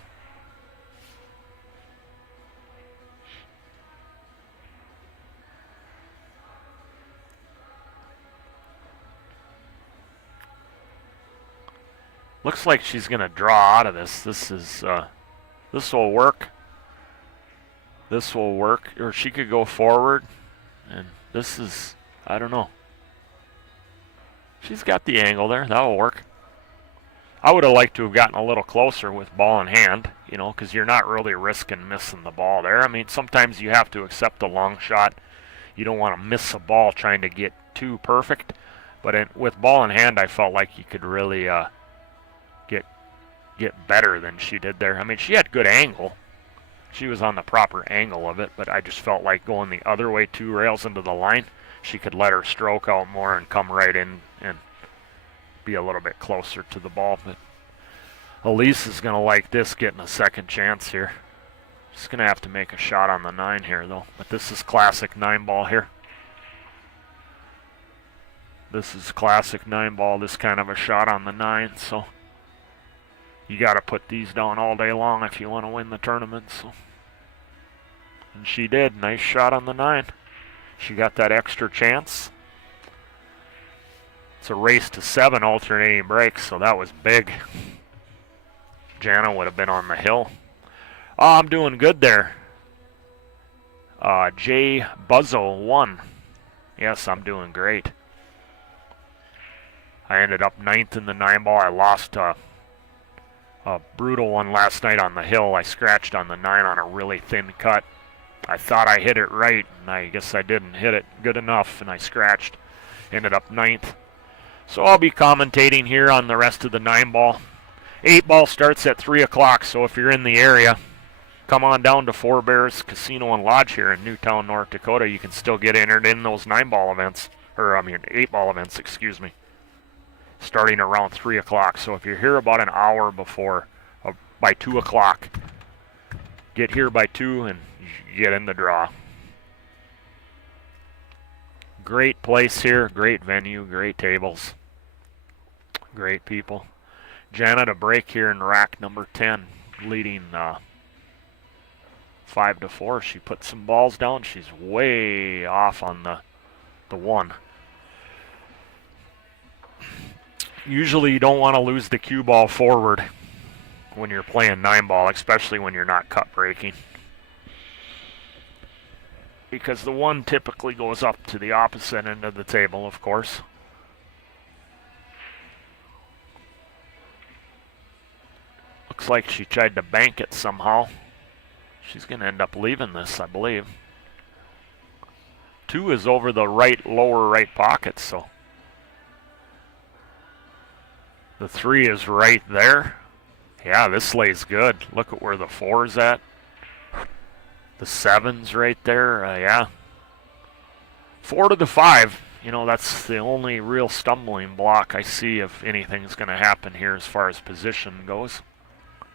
Looks like she's going to draw out of this. This will work. This will work. Or she could go forward. And this is, I don't know. She's got the angle there. That'll work. I would have liked to have gotten a little closer with ball in hand, you know, because you're not really risking missing the ball there. I mean, sometimes you have to accept a long shot. You don't want to miss a ball trying to get too perfect. But with ball in hand, I felt like you could really get better than she did there. I mean, she had good angle. She was on the proper angle of it, but I just felt like going the other way 2 rails into the line, she could let her stroke out more and come right in and be a little bit closer to the ball. But Elise is going to like this, getting a second chance here. She's going to have to make a shot on the 9 here, though. But this is classic 9-ball here. This is classic 9-ball, this kind of a shot on the 9. So you got to put these down all day long if you want to win the tournament. So. And she did. Nice shot on the 9. She got that extra chance. It's a race to 7 alternating breaks, so that was big. Jana would have been on the hill. Oh, I'm doing good there. Jay Buzzo won. Yes, I'm doing great. I ended up 9th in the 9-ball. I lost a brutal one last night on the hill. I scratched on the 9 on a really thin cut. I thought I hit it right, and I guess I didn't hit it good enough, and I scratched. Ended up 9th. So I'll be commentating here on the rest of the 9-ball. 8-ball starts at 3 o'clock, so if you're in the area, come on down to Four Bears Casino and Lodge here in Newtown, North Dakota. You can still get entered in those 9-ball events, 8-ball events, excuse me, starting around 3 o'clock. So if you're here about an hour before, by 2 o'clock, get here by 2 and you get in the draw. Great place here, great venue, great tables, great people. Janet a break here in rack number 10, leading 5-4. She put some balls down. She's way off on the one. Usually you don't want to lose the cue ball forward when you're playing 9-ball, especially when you're not cut breaking, because the one typically goes up to the opposite end of the table, of course. Looks like she tried to bank it somehow. She's going to end up leaving this, I believe. 2 is over the right, lower right pocket, so the 3 is right there. Yeah, this lays good. Look at where the 4 is at. The 7's right there. Yeah. 4 to the 5. You know, that's the only real stumbling block I see if anything's going to happen here as far as position goes.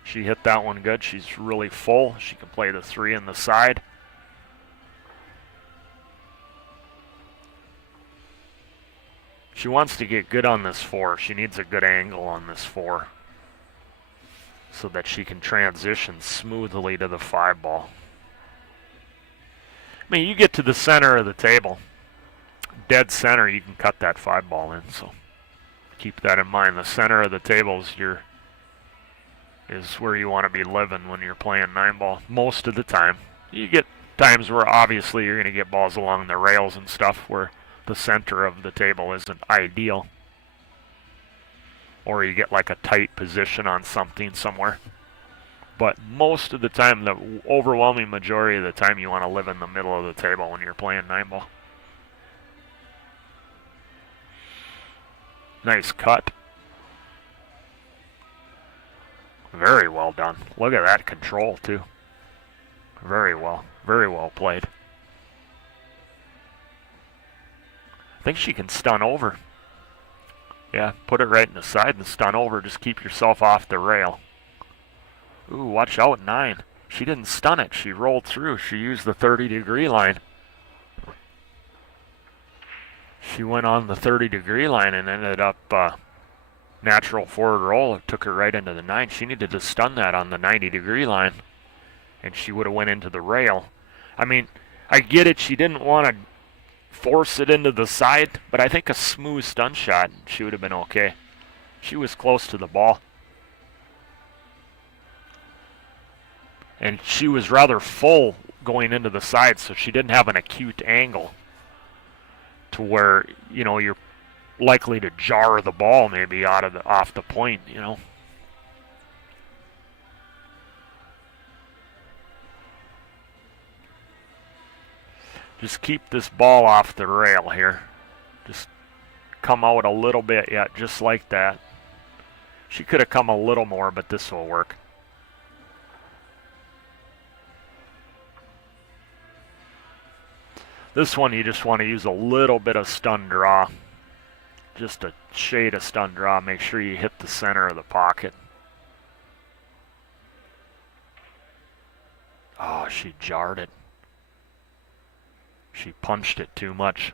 She hit that one good. She's really full. She can play the 3 in the side. She wants to get good on this 4. She needs a good angle on this 4 so that she can transition smoothly to the 5-ball. I mean, you get to the center of the table, dead center, you can cut that 5-ball in, so keep that in mind. The center of the table is where you want to be living when you're playing 9-ball most of the time. You get times where obviously you're going to get balls along the rails and stuff where the center of the table isn't ideal, or you get like a tight position on something somewhere. But most of the time, the overwhelming majority of the time, you want to live in the middle of the table when you're playing 9-ball. Nice cut. Very well done. Look at that control, too. Very well played. I think she can stun over. Yeah, put it right in the side and stun over. Just keep yourself off the rail. Ooh, watch out, 9. She didn't stun it. She rolled through. She used the 30-degree line. She went on the 30-degree line and ended up natural forward roll. It took her right into the 9. She needed to stun that on the 90-degree line, and she would have went into the rail. I mean, I get it. She didn't want to force it into the side, but I think a smooth stun shot, she would have been okay. She was close to the ball. And she was rather full going into the side, so she didn't have an acute angle to where, you know, you're likely to jar the ball maybe off the point, you know. Just keep this ball off the rail here. Just come out a little bit, yeah, just like that. She could have come a little more, but this will work. This one you just want to use a little bit of stun draw. Just a shade of stun draw. Make sure you hit the center of the pocket. Oh, she jarred it. She punched it too much.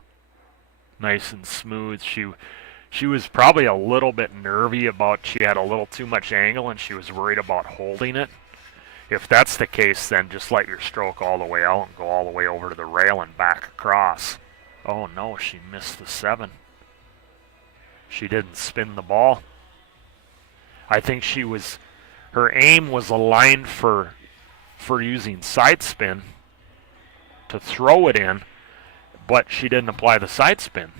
Nice and smooth. She was probably a little bit nervy about, she had a little too much angle and she was worried about holding it. If that's the case, then just let your stroke all the way out and go all the way over to the rail and back across. Oh no, she missed the 7. She didn't spin the ball. I think her aim was aligned for using side spin to throw it in, but she didn't apply the side spin.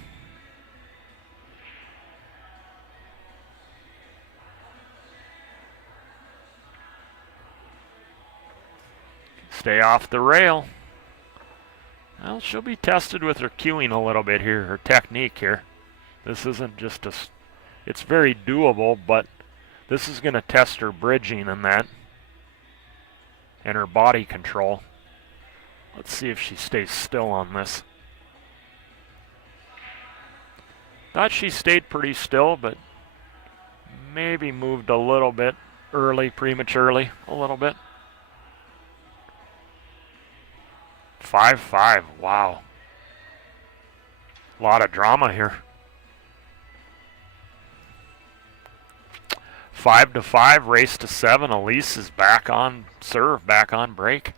Stay off the rail. Well, she'll be tested with her cueing a little bit here, her technique here. This isn't just it's very doable, but this is going to test her bridging and that, and her body control. Let's see if she stays still on this. Thought she stayed pretty still, but maybe moved a little bit early, prematurely, a little bit. 5-5, wow. A lot of drama here. 5-5, race to 7. Elise is back on serve, back on break.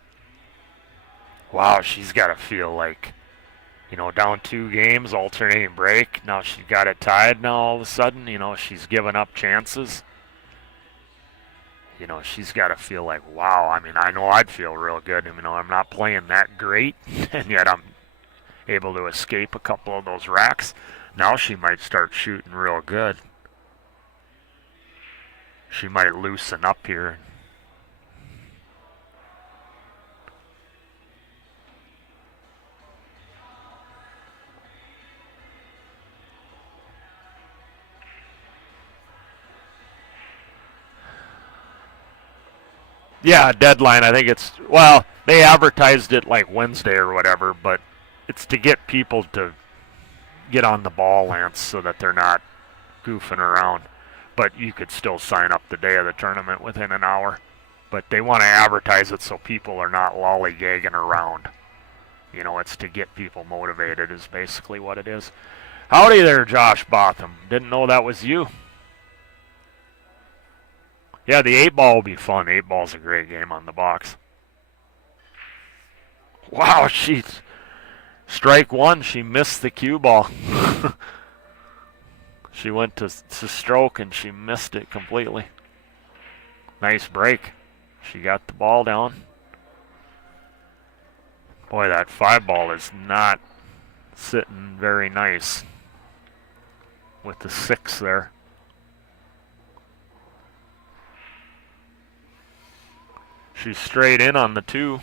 Wow, she's got to feel like, you know, down 2 games, alternating break. Now she's got it tied now all of a sudden. You know, she's given up chances. You know, she's got to feel like, wow, I mean, I know I'd feel real good. You know, I'm not playing that great, and yet I'm able to escape a couple of those racks. Now she might start shooting real good. She might loosen up here. Yeah, deadline. I think it's, well, they advertised it like Wednesday or whatever, but it's to get people to get on the ball, Lance, so that they're not goofing around. But you could still sign up the day of the tournament within an hour. But they want to advertise it so people are not lollygagging around. You know, it's to get people motivated is basically what it is. Howdy there, Josh Botham. Didn't know that was you. Yeah, the 8-ball will be fun. 8-ball's a great game on the box. Wow, she's strike 1. She missed the cue ball. She went to stroke and she missed it completely. Nice break. She got the ball down. Boy, that 5-ball is not sitting very nice with the 6 there. She's straight in on the 2.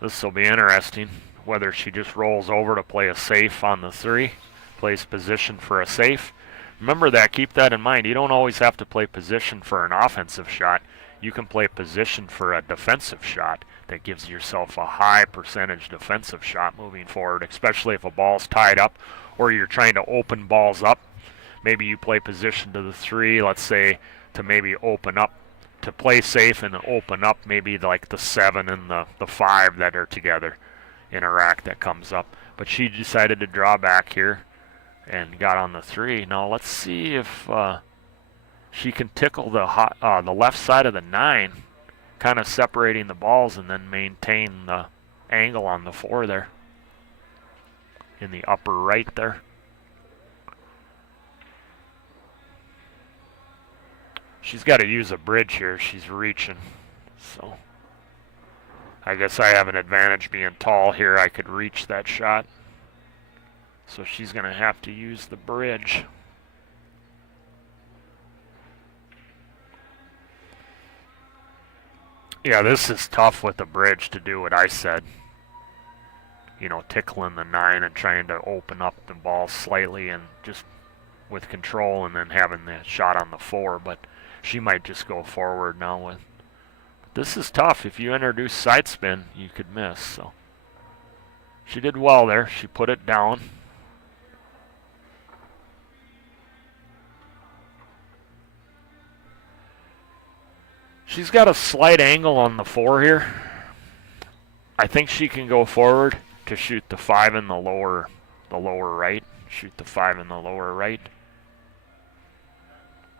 This will be interesting. Whether she just rolls over to play a safe on the 3, plays position for a safe. Remember that, keep that in mind. You don't always have to play position for an offensive shot. You can play position for a defensive shot that gives yourself a high percentage defensive shot moving forward, especially if a ball's tied up or you're trying to open balls up. Maybe you play position to the 3, let's say, to maybe open up, to play safe and open up maybe like the 7 and the 5 that are together in a rack that comes up. But she decided to draw back here and got on the 3. Now let's see if she can tickle the left side of the 9, kind of separating the balls, and then maintain the angle on the 4 there in the upper right there. She's got to use a bridge here. She's reaching, so I guess I have an advantage being tall here. I could reach that shot. So she's going to have to use the bridge. Yeah, this is tough with the bridge to do what I said. You know, tickling the 9 and trying to open up the ball slightly and just with control, and then having the shot on the 4. But she might just go forward now with. This is tough. If you introduce side spin, you could miss. So she did well there. She put it down. She's got a slight angle on the 4 here. I think she can go forward to shoot the 5 in the lower right. Shoot the 5 in the lower right.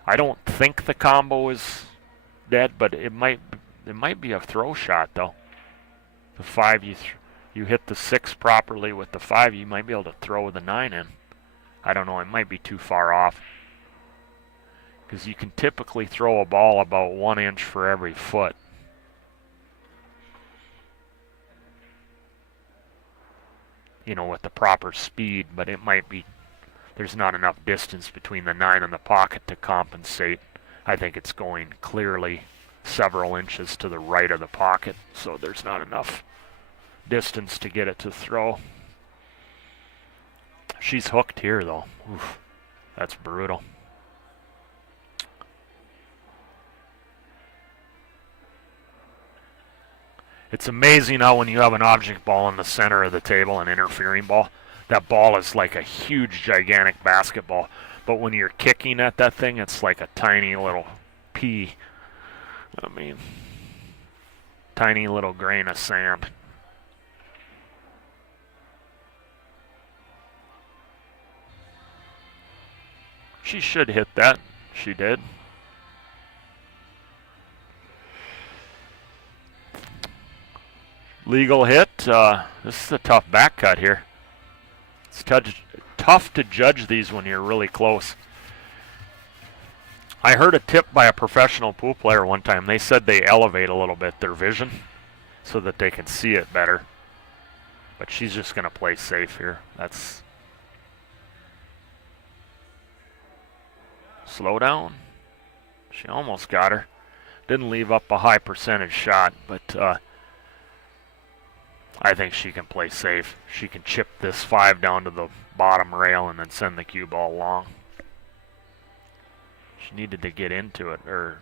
I don't think the combo is dead, but it might be a throw shot though. The 5, you hit the 6 properly with the 5, you might be able to throw the 9 in. I don't know, it might be too far off. Because you can typically throw a ball about 1 inch for every foot. You know, with the proper speed, but it might be, there's not enough distance between the 9 and the pocket to compensate. I think it's going clearly several inches to the right of the pocket, so there's not enough distance to get it to throw. She's hooked here though. Oof, that's brutal. It's amazing how when you have an object ball in the center of the table, an interfering ball, that ball is like a huge, gigantic basketball. But when you're kicking at that thing, it's like a tiny little pea. I mean, tiny little grain of sand. she should hit that. She did. Legal hit. This is a tough back cut here. It's tough to judge these when you're really close. I heard a tip by a professional pool player one time. They said they elevate a little bit their vision so that they can see it better. But she's just going to play safe here. That's slow down. She almost got her. Didn't leave up a high percentage shot, but I think she can play safe. She can chip this 5 down to the bottom rail and then send the cue ball long. She needed to get into it, or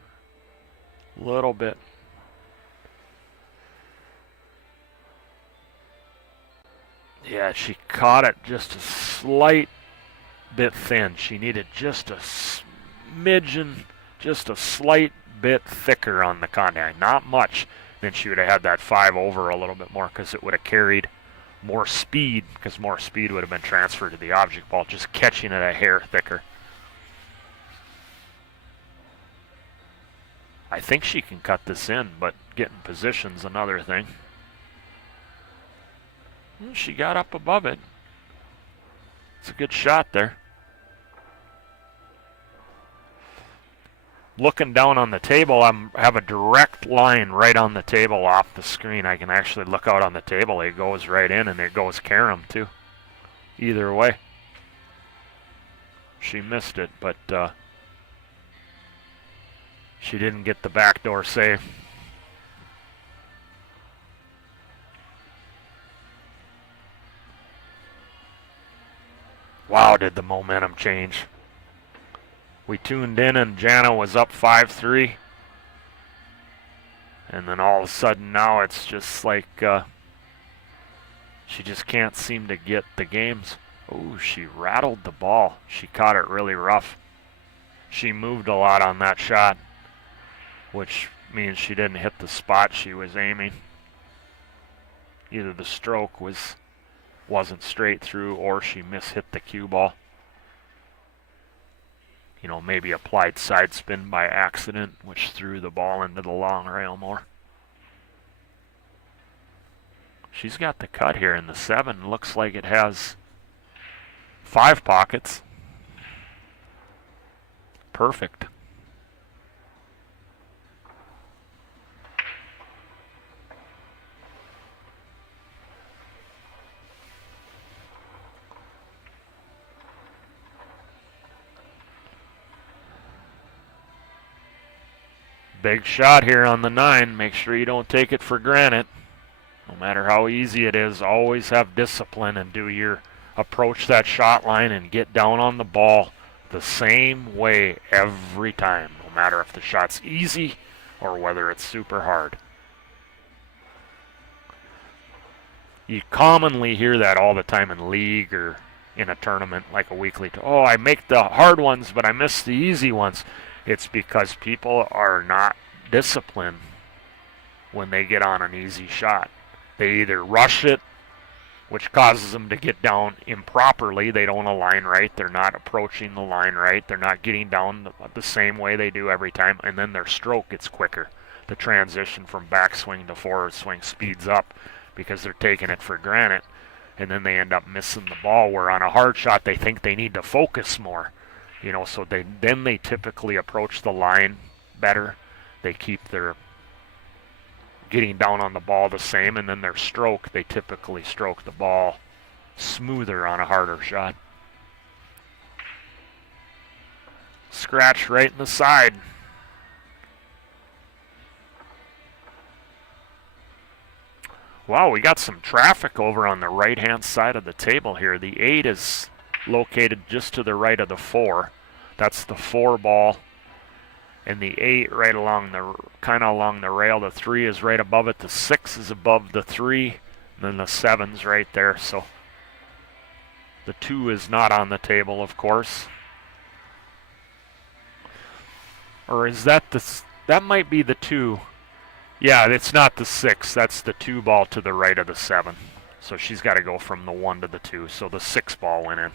a little bit. Yeah, she caught it just a slight bit thin. She needed just a smidgen, just a slight bit thicker on the contact. Not much. Then she would have had that 5 over a little bit more because it would have carried more speed, because more speed would have been transferred to the object ball, just catching it a hair thicker. I think she can cut this in, but getting position's another thing. She got up above it. It's a good shot there. Looking down on the table, I have a direct line right on the table off the screen. I can actually look out on the table. It goes right in, and it goes carom too. Either way. She missed it, but she didn't get the backdoor save. Wow, did the momentum change. We tuned in and Jana was up 5-3. And then all of a sudden now it's just like she just can't seem to get the games. Oh, she rattled the ball. She caught it really rough. She moved a lot on that shot, which means she didn't hit the spot she was aiming. Either the stroke wasn't straight through or she mishit the cue ball. You know, maybe applied side spin by accident, which threw the ball into the long rail more. She's got the cut here in the 7. Looks like it has 5 pockets. Perfect. Big shot here on the 9. Make sure you don't take it for granted. No matter how easy it is, always have discipline and approach that shot line and get down on the ball the same way every time, no matter if the shot's easy or whether it's super hard. You commonly hear that all the time in league or in a tournament like a weekly. Oh, I make the hard ones, but I miss the easy ones. It's because people are not disciplined when they get on an easy shot. They either rush it, which causes them to get down improperly. They don't align right. They're not approaching the line right. They're not getting down the same way they do every time. And then their stroke gets quicker. The transition from backswing to forward swing speeds up because they're taking it for granted. And then they end up missing the ball, where on a hard shot they think they need to focus more. You know, so they typically approach the line better. They keep their getting down on the ball the same, and then their stroke, they typically stroke the ball smoother on a harder shot. Scratch right in the side. Wow, we got some traffic over on the right-hand side of the table here. The 8 is located just to the right of the 4. That's the 4 ball. And the 8 right along along the rail. The 3 is right above it. The 6 is above the 3. And then the 7's right there. So the 2 is not on the table, of course. Or is that that might be the 2. Yeah, it's not the 6. That's the 2 ball to the right of the 7. So she's got to go from the 1 to the 2. So the 6 ball went in.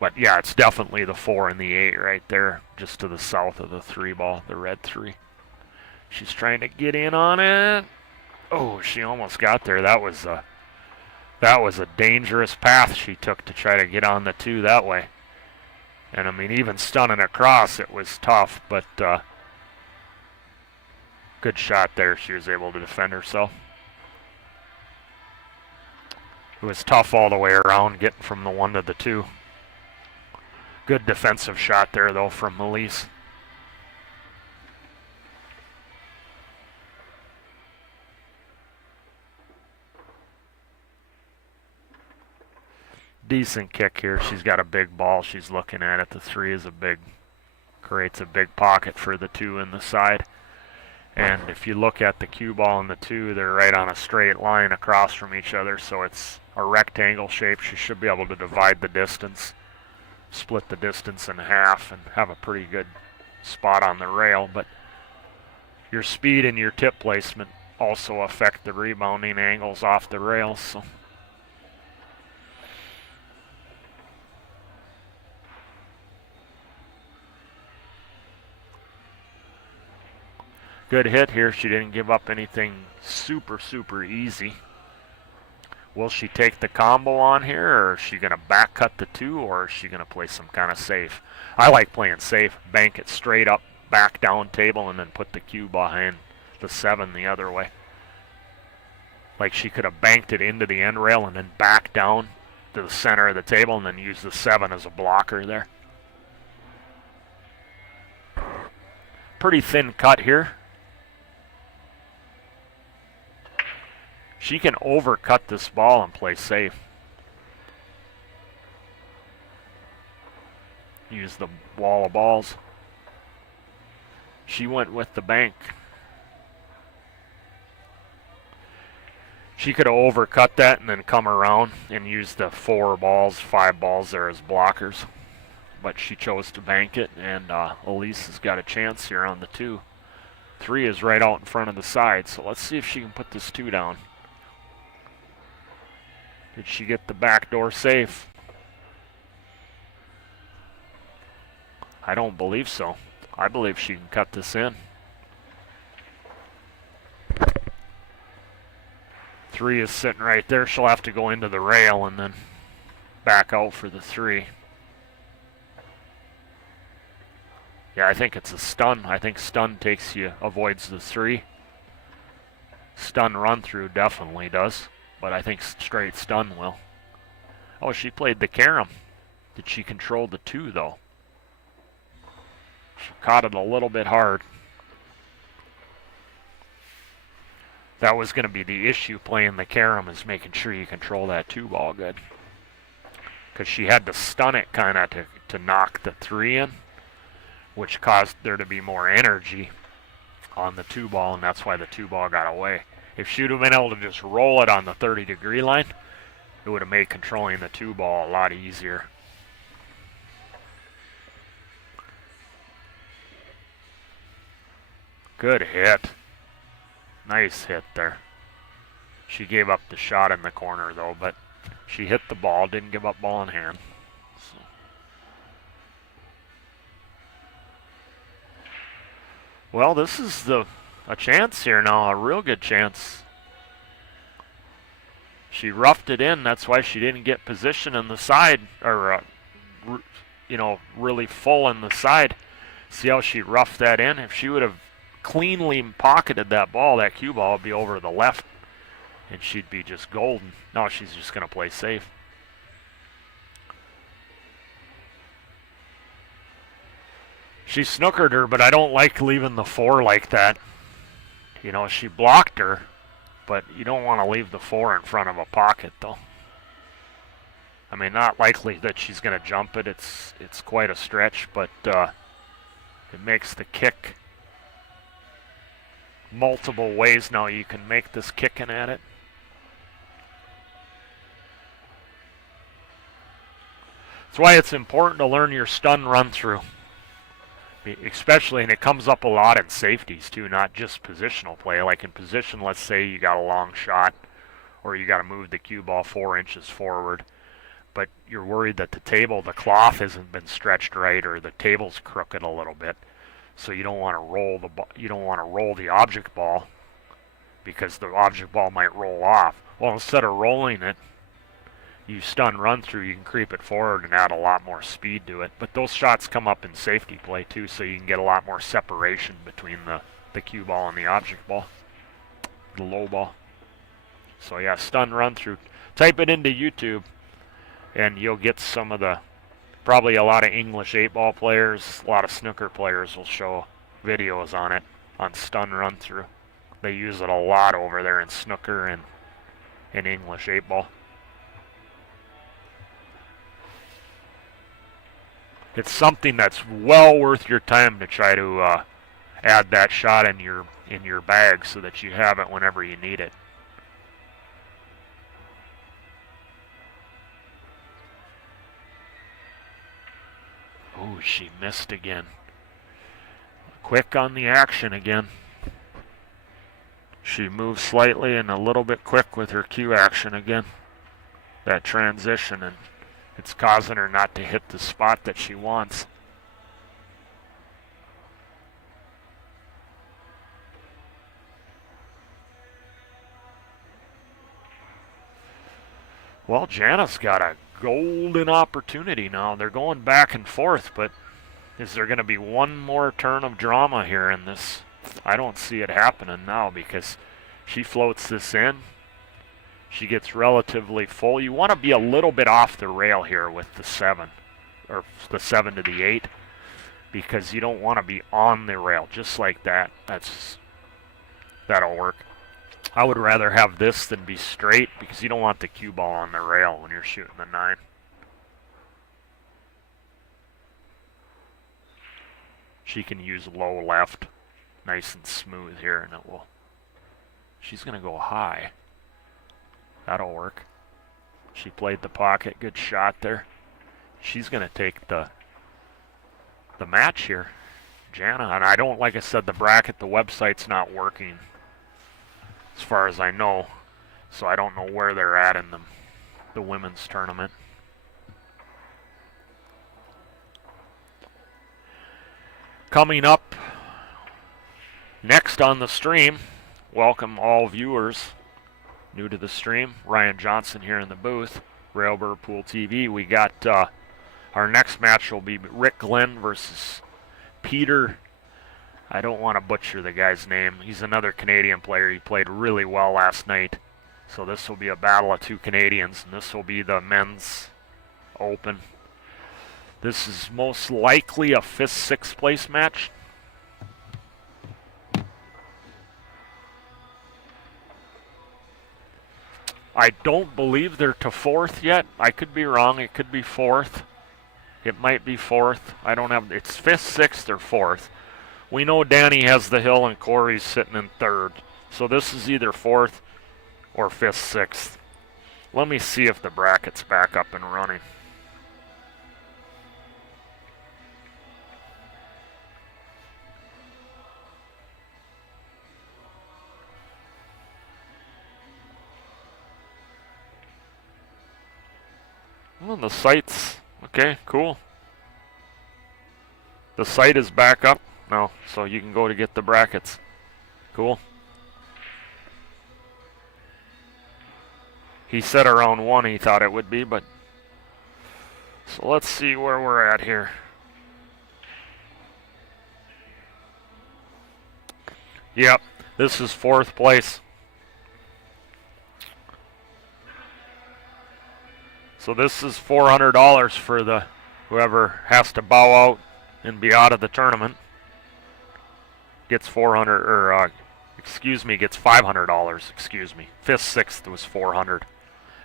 But yeah, it's definitely the 4 and the 8 right there, just to the south of the 3 ball, the red 3. She's trying to get in on it. Oh, she almost got there. That was a dangerous path she took to try to get on the 2 that way. And I mean, even stunning across, it was tough, but good shot there. She was able to defend herself. It was tough all the way around, getting from the 1 to the 2. Good defensive shot there, though, from Elise. Decent kick here. She's got a big ball. She's looking at it. The 3 is creates a big pocket for the 2 in the side. And if you look at the cue ball and the 2, they're right on a straight line across from each other, so it's a rectangle shape. She should be able to divide the distance, split the distance in half, and have a pretty good spot on the rail. But your speed and your tip placement also affect the rebounding angles off the rail. So good hit here. She didn't give up anything super easy. Will she take the combo on here, or is she going to back cut the 2, or is she going to play some kind of safe? I like playing safe. Bank it straight up, back down table, and then put the cue behind the 7 the other way. Like she could have banked it into the end rail and then back down to the center of the table and then use the 7 as a blocker there. Pretty thin cut here. She can overcut this ball and play safe. Use the wall of balls. She went with the bank. She could have overcut that and then come around and use the 4 balls, 5 balls there as blockers. But she chose to bank it, and Elise has got a chance here on the 2. 3 is right out in front of the side, so let's see if she can put this 2 down. Did she get the back door safe? I don't believe so. I believe she can cut this in. 3 is sitting right there. She'll have to go into the rail and then back out for the 3. Yeah, I think it's a stun. I think stun avoids the 3. Stun run through definitely does. But I think straight stun will. Oh, she played the carom. Did she control the 2, though? She caught it a little bit hard. That was going to be the issue playing the carom, is making sure you control that 2 ball good. Because she had to stun it kind of to knock the 3 in, which caused there to be more energy on the 2 ball, and that's why the 2 ball got away. If she would have been able to just roll it on the 30-degree line, it would have made controlling the 2 ball a lot easier. Good hit. Nice hit there. She gave up the shot in the corner, though, but she hit the ball, didn't give up ball in hand. So. Well, this is a chance here now, a real good chance. She roughed it in. That's why she didn't get position on the side, or really full on the side. See how she roughed that in? If she would have cleanly pocketed that ball, that cue ball would be over the left, and she'd be just golden. No, she's just going to play safe. She snookered her, but I don't like leaving the 4 like that. You know, she blocked her, but you don't want to leave the 4 in front of a pocket, though. I mean, not likely that she's going to jump it. It's quite a stretch, but it makes the kick multiple ways now you can make this kicking at it. That's why it's important to learn your stun run through. Especially, and it comes up a lot in safeties too, not just positional play. Like in position, let's say you got a long shot, or you got to move the cue ball 4 inches forward. but you're worried that the cloth hasn't been stretched right, or the table's crooked a little bit. So you don't want to roll the object ball, because the object ball might roll off. Well, instead of rolling it, you stun run through, you can creep it forward and add a lot more speed to it. But those shots come up in safety play too, so you can get a lot more separation between the cue ball and the object ball, the low ball. So yeah, stun run through. Type it into YouTube and you'll get some of probably a lot of English 8-ball players, a lot of snooker players will show videos on it, on stun run through. They use it a lot over there in snooker and in English 8-ball. It's something that's well worth your time to try to add that shot in your bag so that you have it whenever you need it. Oh, she missed again. Quick on the action again. She moves slightly and a little bit quick with her cue action again. That transition, and it's causing her not to hit the spot that she wants. Well, Jana's got a golden opportunity now. They're going back and forth, but is there going to be one more turn of drama here in this? I don't see it happening now, because she floats this in. She gets relatively full. You want to be a little bit off the rail here with the 7, or the 7 to the 8, because you don't want to be on the rail just like that. That'll work. I would rather have this than be straight, because you don't want the cue ball on the rail when you're shooting the 9. She can use low left, nice and smooth here, and it will. She's going to go high. That'll work. She played the pocket, good shot there. She's going to take the match here, Jana. And I don't, like I said, the bracket, the website's not working as far as I know, so I don't know where they're at in the women's tournament. Coming up next on the stream, welcome all viewers new to the stream. Ryan Johnson here in the booth, Railbird Pool TV. We got our next match will be Rick Glenn versus Peter. I don't want to butcher the guy's name. He's another Canadian player. He played really well last night. So this will be a battle of two Canadians, and this will be the men's open. This is most likely a 5th, 6th place match. I don't believe they're to 4th yet. I could be wrong. It could be 4th. It might be 4th. I don't have. It's 5th, 6th, or 4th. We know Danny has the hill and Corey's sitting in 3rd. So this is either 4th or 5th, 6th. Let me see if the bracket's back up and running. Well, the site's okay, cool. The site is back up now, so you can go to get the brackets. Cool. He said around 1 he thought it would be, but so let's see where we're at here. Yep, this is 4th place. So this is $400 for the whoever has to bow out and be out of the tournament. Gets gets $500. Excuse me. 5th, 6th was $400.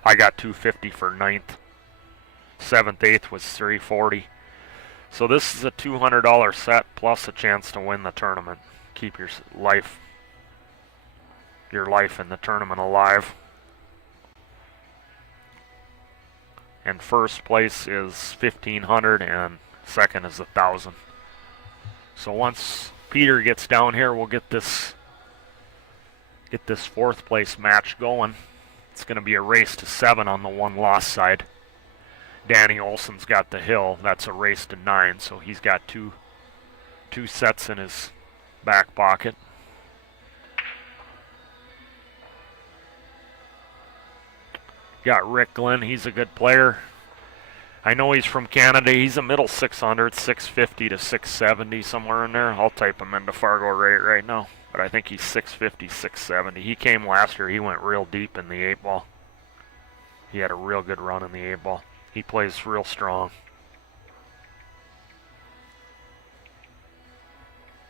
I got $250 for 9th. 7th, 8th was $340. So this is a $200 set plus a chance to win the tournament. Keep your life in the tournament alive. And first place is $1,500 and second is $1,000. So once Peter gets down here, we'll get this 4th place match going. It's going to be a race to 7 on the 1-loss side. Danny Olsen's got the hill. That's a race to 9, so he's got two sets in his back pocket. Got Rick Glenn. He's a good player. I know he's from Canada. He's a middle 600, 650 to 670, somewhere in there. I'll type him into Fargo rate right now. But I think he's 650, 670. He came last year. He went real deep in the 8-ball. He had a real good run in the 8-ball. He plays real strong.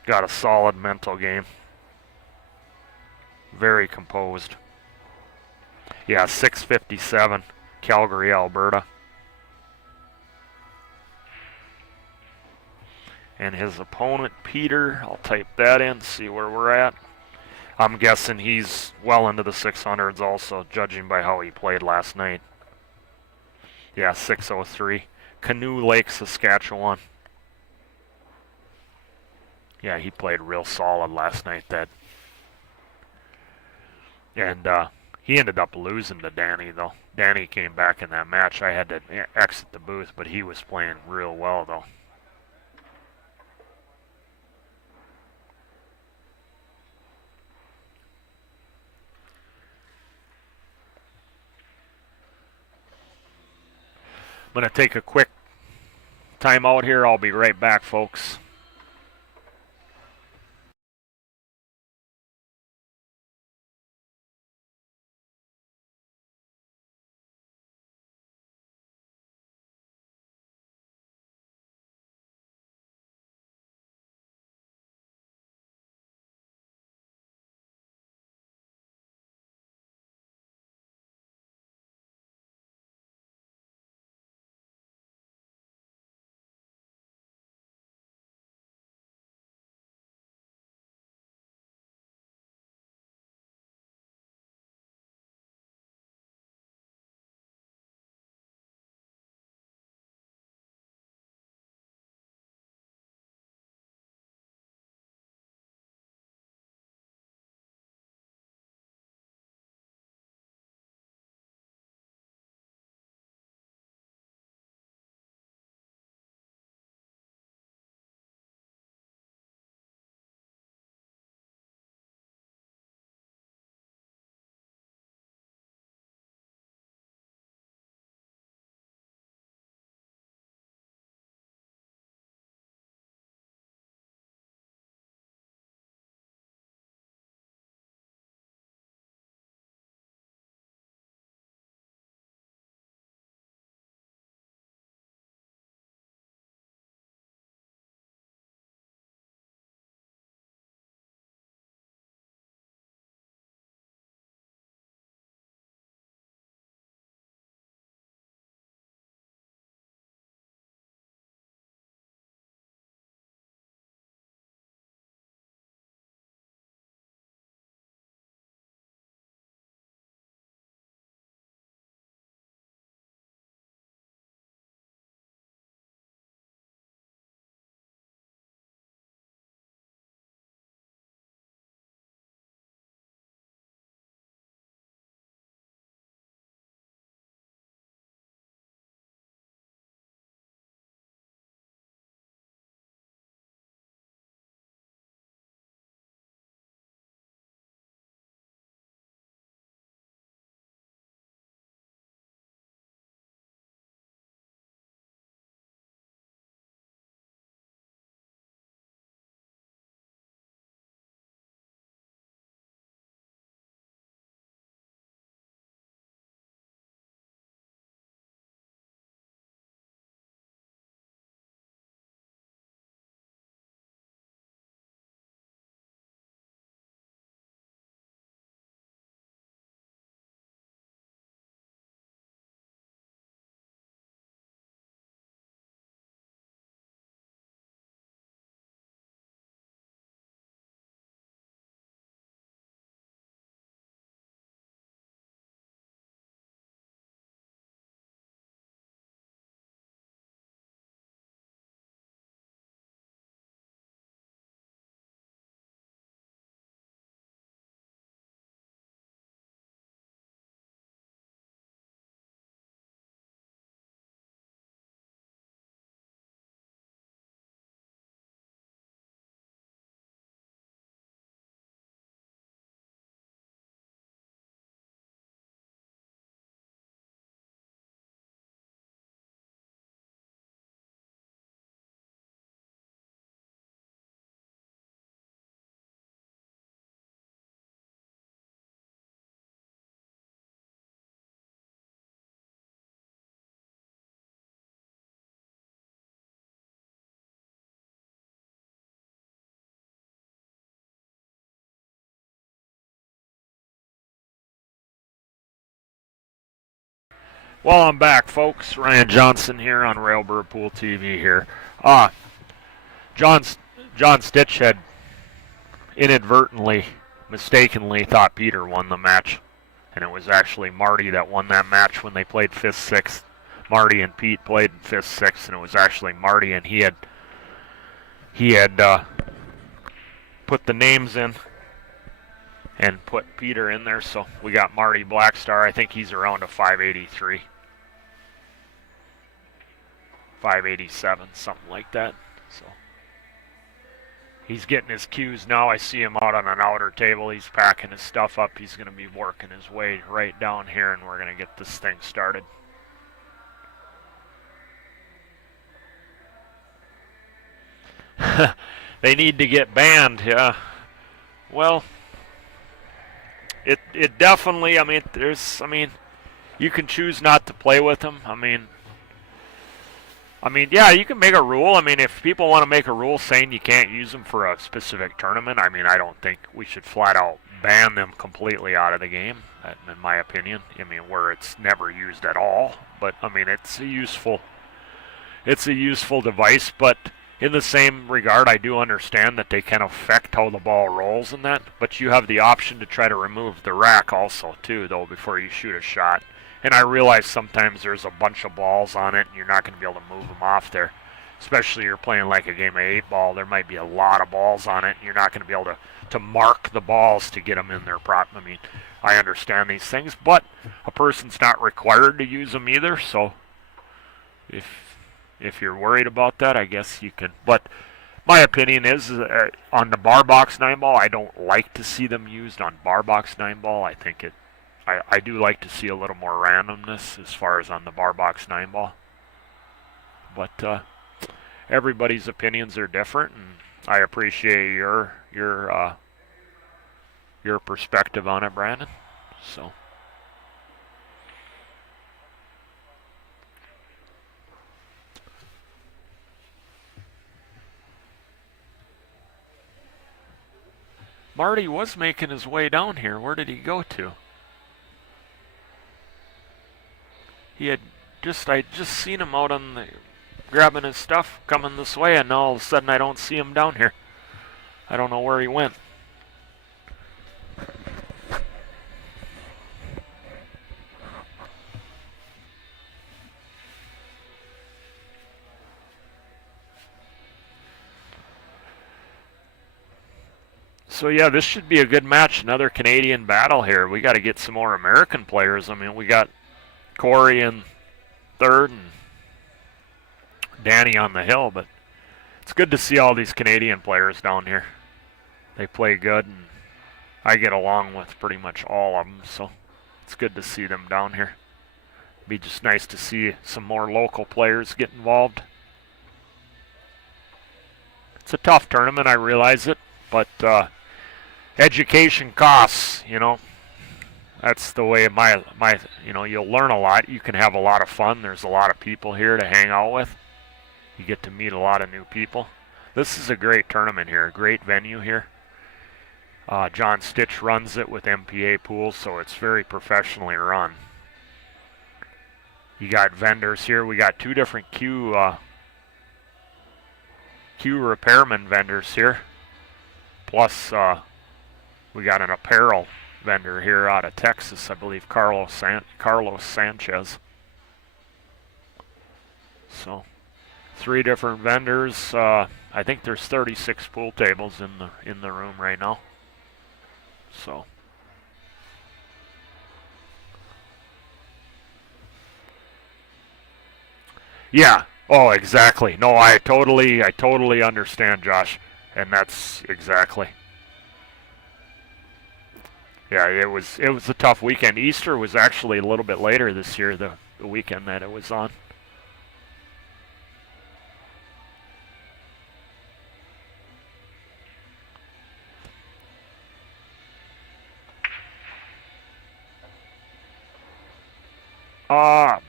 Got a solid mental game. Very composed. Yeah, 657, Calgary, Alberta. And his opponent, Peter, I'll type that in, see where we're at. I'm guessing he's well into the 600s also, judging by how he played last night. Yeah, 603. Canoe Lake, Saskatchewan. Yeah, he played real solid last night. And he ended up losing to Danny, though. Danny came back in that match. I had to exit the booth, but he was playing real well, though. I'm going to take a quick time out here. I'll be right back, folks. Well, I'm back, folks. Ryan Johnson here on Railbird Pool TV here. John Stitch had inadvertently, mistakenly thought Peter won the match. And it was actually Marty that won that match when they played 5th, 6th. Marty and Pete played in 5th, 6th, and it was actually Marty, and he had put the names in and put Peter in there, so we got Marty Blackstar. I think he's around a 583. 587, something like that. So he's getting his cues now. I see him out on an outer table. He's packing his stuff up. He's going to be working his way right down here, and we're going to get this thing started. They need to get banned, yeah. Well, it definitely, you can choose not to play with them. Yeah, you can make a rule. If people want to make a rule saying you can't use them for a specific tournament, I don't think we should flat out ban them completely out of the game, in my opinion. Where it's never used at all. But, it's a useful device. But in the same regard, I do understand that they can affect how the ball rolls and that. But you have the option to try to remove the rack also, too, though, before you shoot a shot. And I realize sometimes there's a bunch of balls on it, and you're not going to be able to move them off there. Especially you're playing like a game of 8-ball. There might be a lot of balls on it, and you're not going to be able to mark the balls to get them in their prop. I understand these things, but a person's not required to use them either. So if you're worried about that, I guess you can. But my opinion is on the bar box 9-ball, I don't like to see them used on bar box 9-ball. I think I do like to see a little more randomness as far as on the bar box 9-ball. But everybody's opinions are different, and I appreciate your perspective on it, Brandon. So Marty was making his way down here. Where did he go to? I just seen him out on the grabbing his stuff coming this way, and now all of a sudden I don't see him down here. I don't know where he went. So yeah, this should be a good match. Another Canadian battle here. We got to get some more American players. We got Corey in third and Danny on the hill, but it's good to see all these Canadian players down here. They play good, and I get along with pretty much all of them, so it's good to see them down here. Be just nice to see some more local players get involved. It's a tough tournament, I realize it, but education costs, That's the way you'll learn a lot. You can have a lot of fun. There's a lot of people here to hang out with. You get to meet a lot of new people. This is a great tournament here, a great venue here. John Stitch runs it with MPA Pools, so it's very professionally run. You got vendors here. We got two different Q repairman vendors here. Plus, we got an apparel vendor here out of Texas, I believe, Carlos Sanchez. So 3 different vendors. I think there's 36 pool tables in the room right now. So yeah. Oh, exactly. No, I totally understand, Josh. And that's exactly. Yeah, it was a tough weekend. Easter was actually a little bit later this year, the weekend that it was on.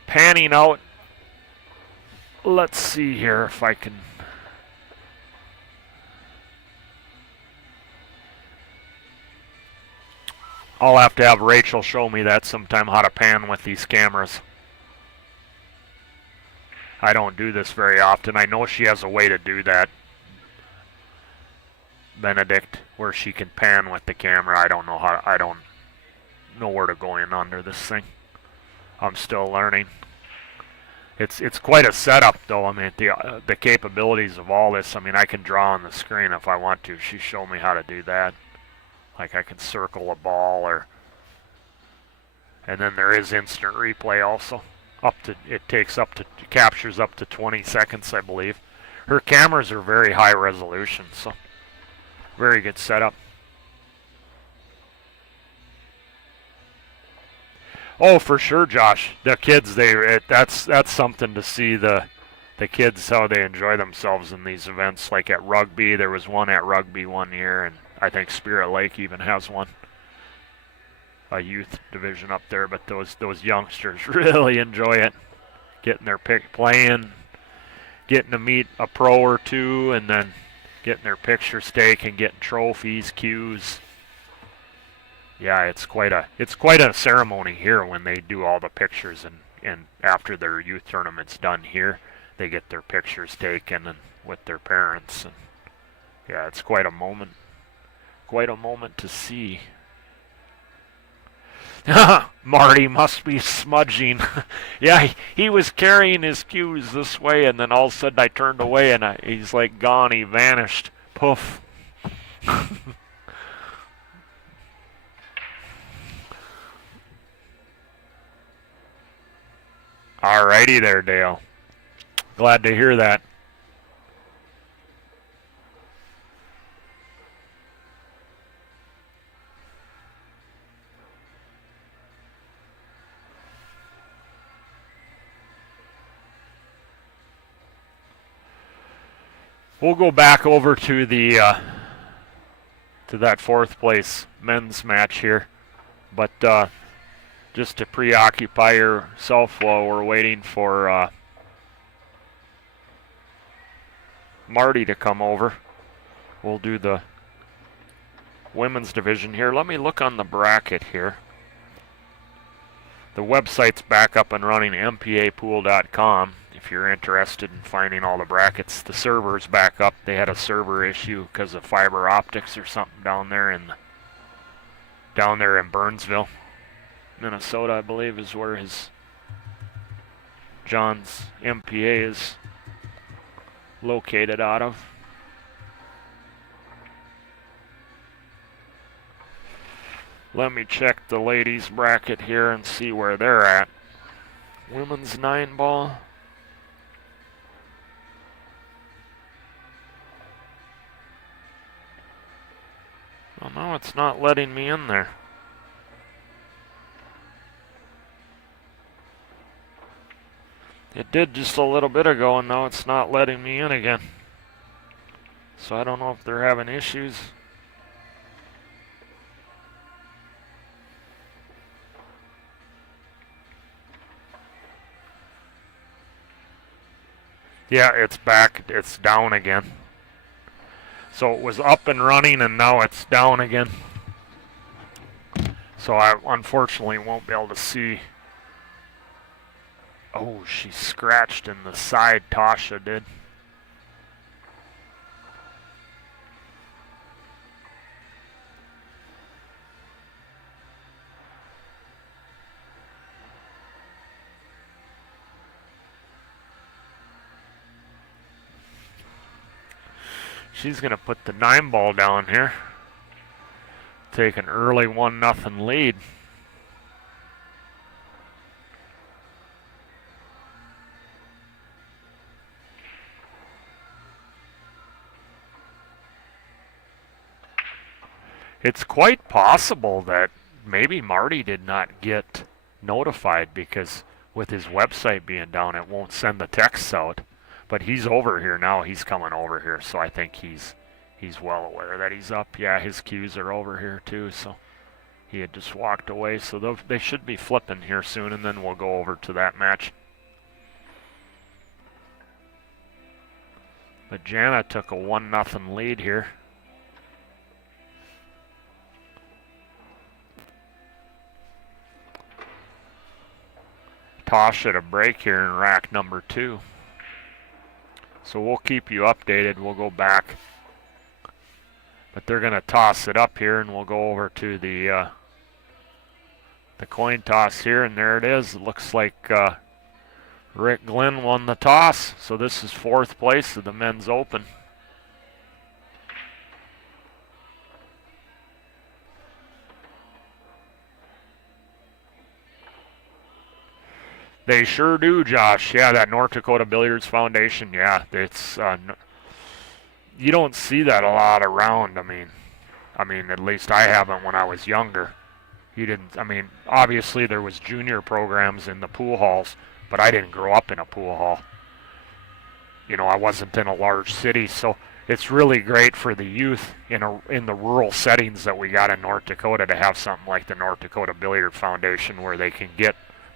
Panning out. Let's see here if I can. I'll have to have Rachel show me that sometime, how to pan with these cameras. I don't do this very often. I know she has a way to do that, Benedict, where she can pan with the camera. I don't know where to go in under this thing. I'm still learning. It's quite a setup, though. I mean, the capabilities of all this. I mean, I can draw on the screen if I want to. She showed me how to do that. Like I can circle a ball, and then there is instant replay also. Captures up to 20 seconds, I believe. Her cameras are very high resolution, so very good setup. Oh, for sure, Josh. The kids, that's something to see the kids how they enjoy themselves in these events. Like at rugby, there was one at rugby one year, and I think Spirit Lake even has one, a youth division up there. But those youngsters really enjoy it, getting their playing, getting to meet a pro or two, and then getting their pictures taken, getting trophies, cues. Yeah, it's quite a ceremony here when they do all the pictures, and after their youth tournament's done here, they get their pictures taken and with their parents, and yeah, it's quite a moment to see. Marty must be smudging. Yeah, he was carrying his cues this way, and then all of a sudden I turned away, and he's like gone. He vanished. Poof. Alrighty there, Dale. Glad to hear that. We'll go back over to that fourth place men's match here, but just to preoccupy yourself while we're waiting for Marty to come over, we'll do the women's division here. Let me look on the bracket here. The website's back up and running, mpapool.com. If you're interested in finding all the brackets, the server's back up. They had a server issue because of fiber optics or something down there in Burnsville, Minnesota, I believe, is where John's MPA is located out of. Let me check the ladies' bracket here and see where they're at. Women's 9-ball. Oh no, it's not letting me in there. It did just a little bit ago, and now it's not letting me in again. So I don't know if they're having issues. Yeah, it's back. It's down again. So it was up and running, and now it's down again. So I unfortunately won't be able to see. Oh, she scratched in the side, Tasha did. She's going to put the 9-ball down here. Take an early 1-0 lead. It's quite possible that maybe Marty did not get notified because with his website being down, it won't send the texts out. But he's over here now. He's coming over here, so I think he's well aware that he's up. Yeah, his cues are over here too, so he had just walked away. So they should be flipping here soon, and then we'll go over to that match. But Jana took a 1-0 lead here. Tosh at a break here in rack number 2. So we'll keep you updated. We'll go back. But they're going to toss it up here, and we'll go over to the coin toss here, and there it is. It looks like Rick Glenn won the toss. So this is 4th place of the men's open. They sure do, Josh. Yeah, that North Dakota Billiards Foundation. Yeah, it's you don't see that a lot around. I mean, at least I haven't when I was younger. You didn't. I mean, obviously there was junior programs in the pool halls, but I didn't grow up in a pool hall. You know, I wasn't in a large city, so it's really great for the youth in the rural settings that we got in North Dakota to have something like the North Dakota Billiard Foundation where they can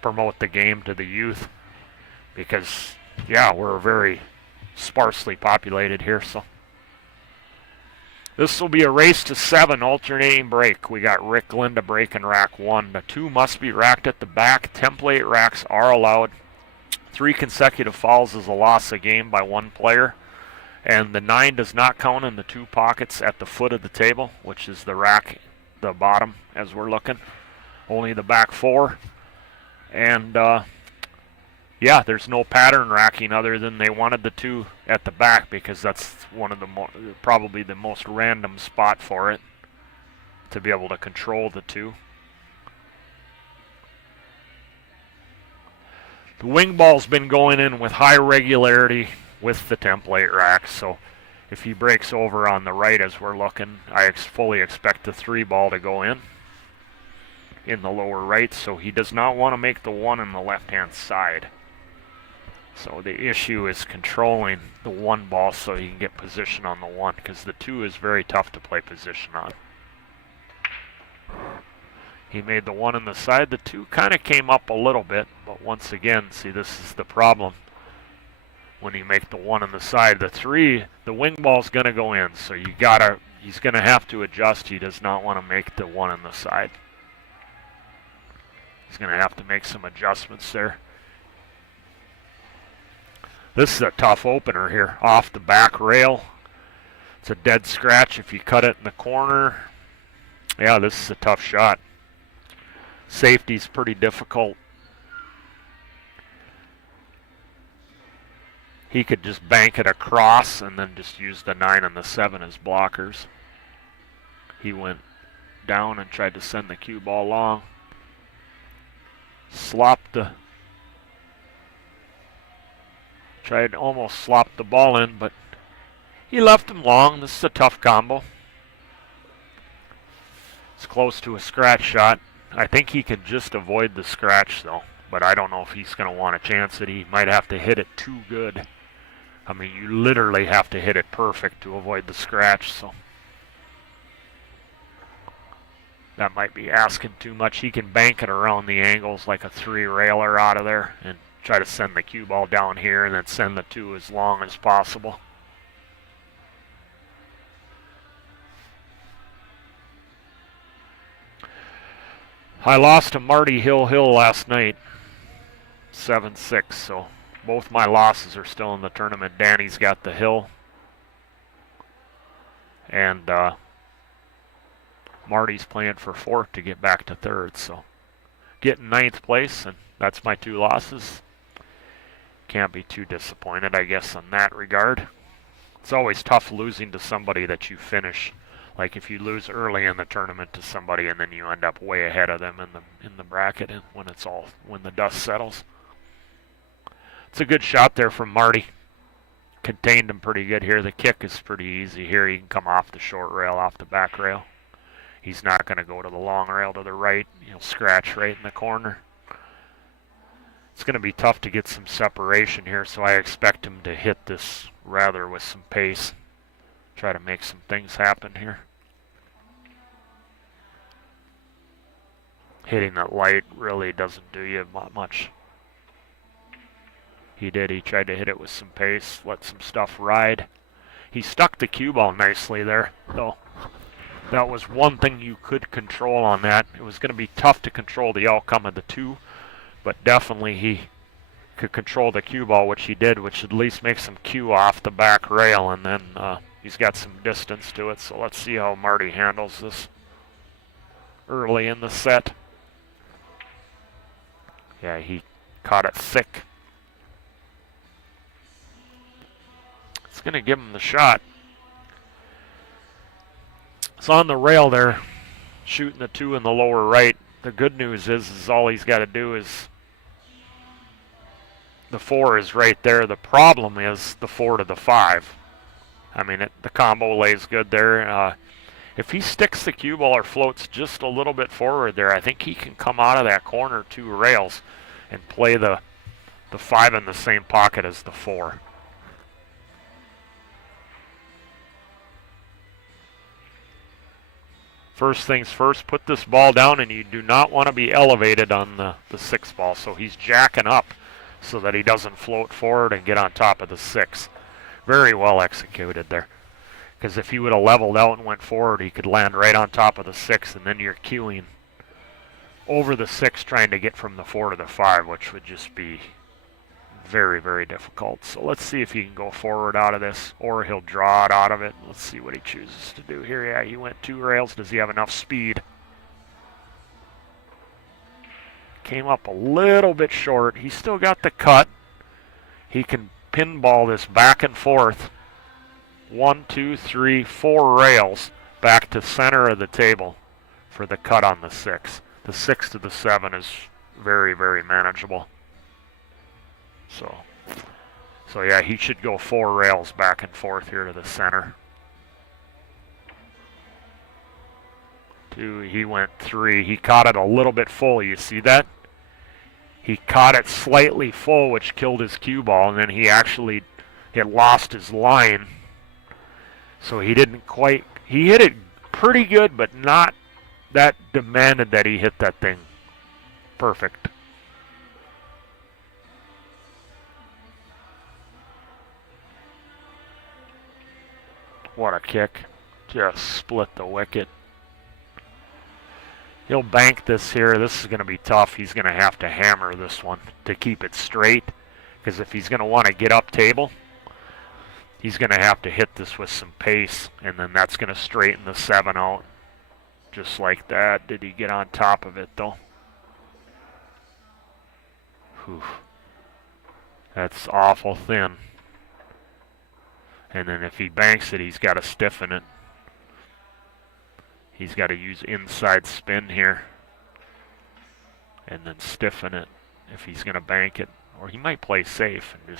promote the game to the youth, because yeah, we're very sparsely populated here. So this will be a race to 7, alternating break. We got Rick Glenn to break in rack 1. The 2 must be racked at the back. Template racks are allowed. 3 consecutive fouls is a loss of game by 1 player, and the 9 does not count in the 2 pockets at the foot of the table, which is the rack, the bottom as we're looking. Only the back 4. And yeah, there's no pattern racking other than they wanted the 2 at the back because that's one of the probably the most random spot for it to be able to control the 2. The wing ball's been going in with high regularity with the template rack, so if he breaks over on the right as we're looking, I fully expect the 3 ball to go in the lower right, so he does not want to make the 1 on the left-hand side. So the issue is controlling the 1 ball so he can get position on the 1, because the 2 is very tough to play position on. He made the 1 on the side. The 2 kind of came up a little bit, but once again, see, this is the problem. When you make the 1 on the side, the 3, the wing ball's going to go in, so he's going to have to adjust. He does not want to make the 1 on the side. He's going to have to make some adjustments there. This is a tough opener here. Off the back rail. It's a dead scratch if you cut it in the corner. Yeah, this is a tough shot. Safety's pretty difficult. He could just bank it across and then just use the 9 and the 7 as blockers. He went down and tried to send the cue ball long. Almost slopped the ball in, but he left him long. This is a tough combo. It's close to a scratch shot. I think he can just avoid the scratch though, but I don't know if he's going to want to chance it. He might have to hit it too good. I mean, you literally have to hit it perfect to avoid the scratch, so that might be asking too much. He can bank it around the angles like a 3-railer out of there and try to send the cue ball down here and then send the 2 as long as possible. I lost to Marty Hill last night, 7-6, so both my losses are still in the tournament. Danny's got the Hill, and Marty's playing for 4th to get back to 3rd, so getting 9th place, and that's my 2 losses. Can't be too disappointed, I guess, in that regard. It's always tough losing to somebody that you finish. Like if you lose early in the tournament to somebody and then you end up way ahead of them in the bracket and when the dust settles. It's a good shot there from Marty. Contained him pretty good here. The kick is pretty easy here. He can come off the short rail, off the back rail. He's not going to go to the long rail to the right. He'll scratch right in the corner. It's going to be tough to get some separation here, so I expect him to hit this rather with some pace. Try to make some things happen here. Hitting it light really doesn't do you much. He tried to hit it with some pace, let some stuff ride. He stuck the cue ball nicely there, though. That was one thing you could control on that. It was going to be tough to control the outcome of the 2, but definitely he could control the cue ball, which he did, which at least makes him cue off the back rail, and then he's got some distance to it. So let's see how Marty handles this early in the set. Yeah, he caught it thick. It's going to give him the shot. It's on the rail there, shooting the 2 in the lower right. The good news is all he's got to do is the 4 is right there. The problem is the 4 to the 5. I mean, the combo lays good there. If he sticks the cue ball or floats just a little bit forward there, I think he can come out of that corner 2 rails and play the 5 in the same pocket as the 4. First things first, put this ball down, and you do not want to be elevated on the 6 ball. So he's jacking up so that he doesn't float forward and get on top of the 6. Very well executed there. Because if he would have leveled out and went forward, he could land right on top of the 6, and then you're cueing over the 6 trying to get from the 4 to the 5, which would just be very, very difficult. So let's see if he can go forward out of this, or he'll draw it out of it. Let's see what he chooses to do here. Yeah, he went 2 rails. Does he have enough speed? Came up a little bit short. He's still got the cut. He can pinball this back and forth. 1, 2, 3, 4 rails back to center of the table for the cut on the 6. The 6 to the 7 is very, very manageable. So yeah, he should go 4 rails back and forth here to the center. 2, he went 3. He caught it a little bit full. You see that? He caught it slightly full, which killed his cue ball, and then it lost his line. So he didn't quite, he hit it pretty good, but not that demanded that he hit that thing perfect. What a kick. Just split the wicket. He'll bank this here. This is going to be tough. He's going to have to hammer this one to keep it straight, because if he's going to want to get up table, he's going to have to hit this with some pace, and then that's going to straighten the 7 out. Just like that. Did he get on top of it, though? Whew. That's awful thin. And then if he banks it, he's got to stiffen it. He's got to use inside spin here and then stiffen it if he's going to bank it. Or he might play safe and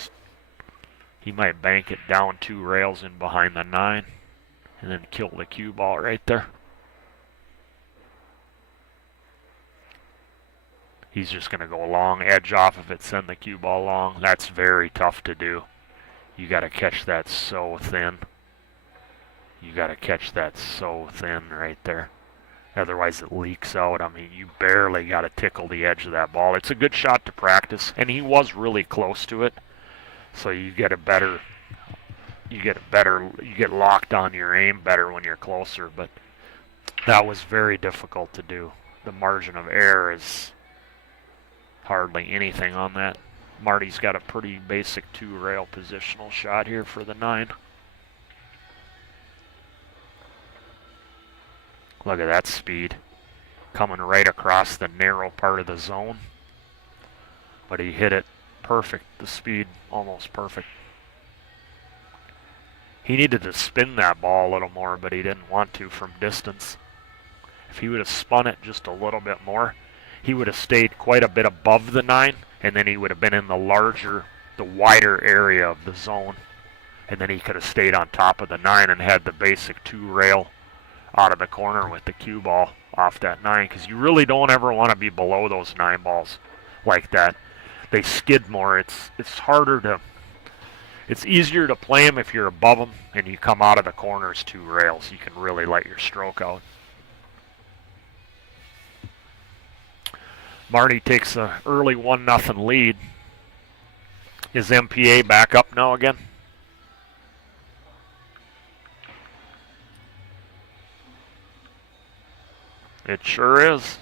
he might bank it down 2 rails in behind the 9 and then kill the cue ball right there. He's just going to go long, edge off of it, send the cue ball long. That's very tough to do. You got to catch that so thin. You got to catch that so thin right there. Otherwise it leaks out. I mean, you barely got to tickle the edge of that ball. It's a good shot to practice, and he was really close to it. So you get locked on your aim better when you're closer, but that was very difficult to do. The margin of error is hardly anything on that. Marty's got a pretty basic 2-rail positional shot here for the 9. Look at that speed. Coming right across the narrow part of the zone. But he hit it perfect. The speed almost perfect. He needed to spin that ball a little more, but he didn't want to from distance. If he would have spun it just a little bit more, he would have stayed quite a bit above the 9, and then he would have been in the wider area of the zone. And then he could have stayed on top of the 9 and had the basic 2-rail out of the corner with the cue ball off that 9, because you really don't ever want to be below those 9 balls like that. They skid more. It's easier to play them if you're above them and you come out of the corners 2 rails. You can really let your stroke out. Marty takes an early 1-0 lead. Is MPA back up now again? It sure is.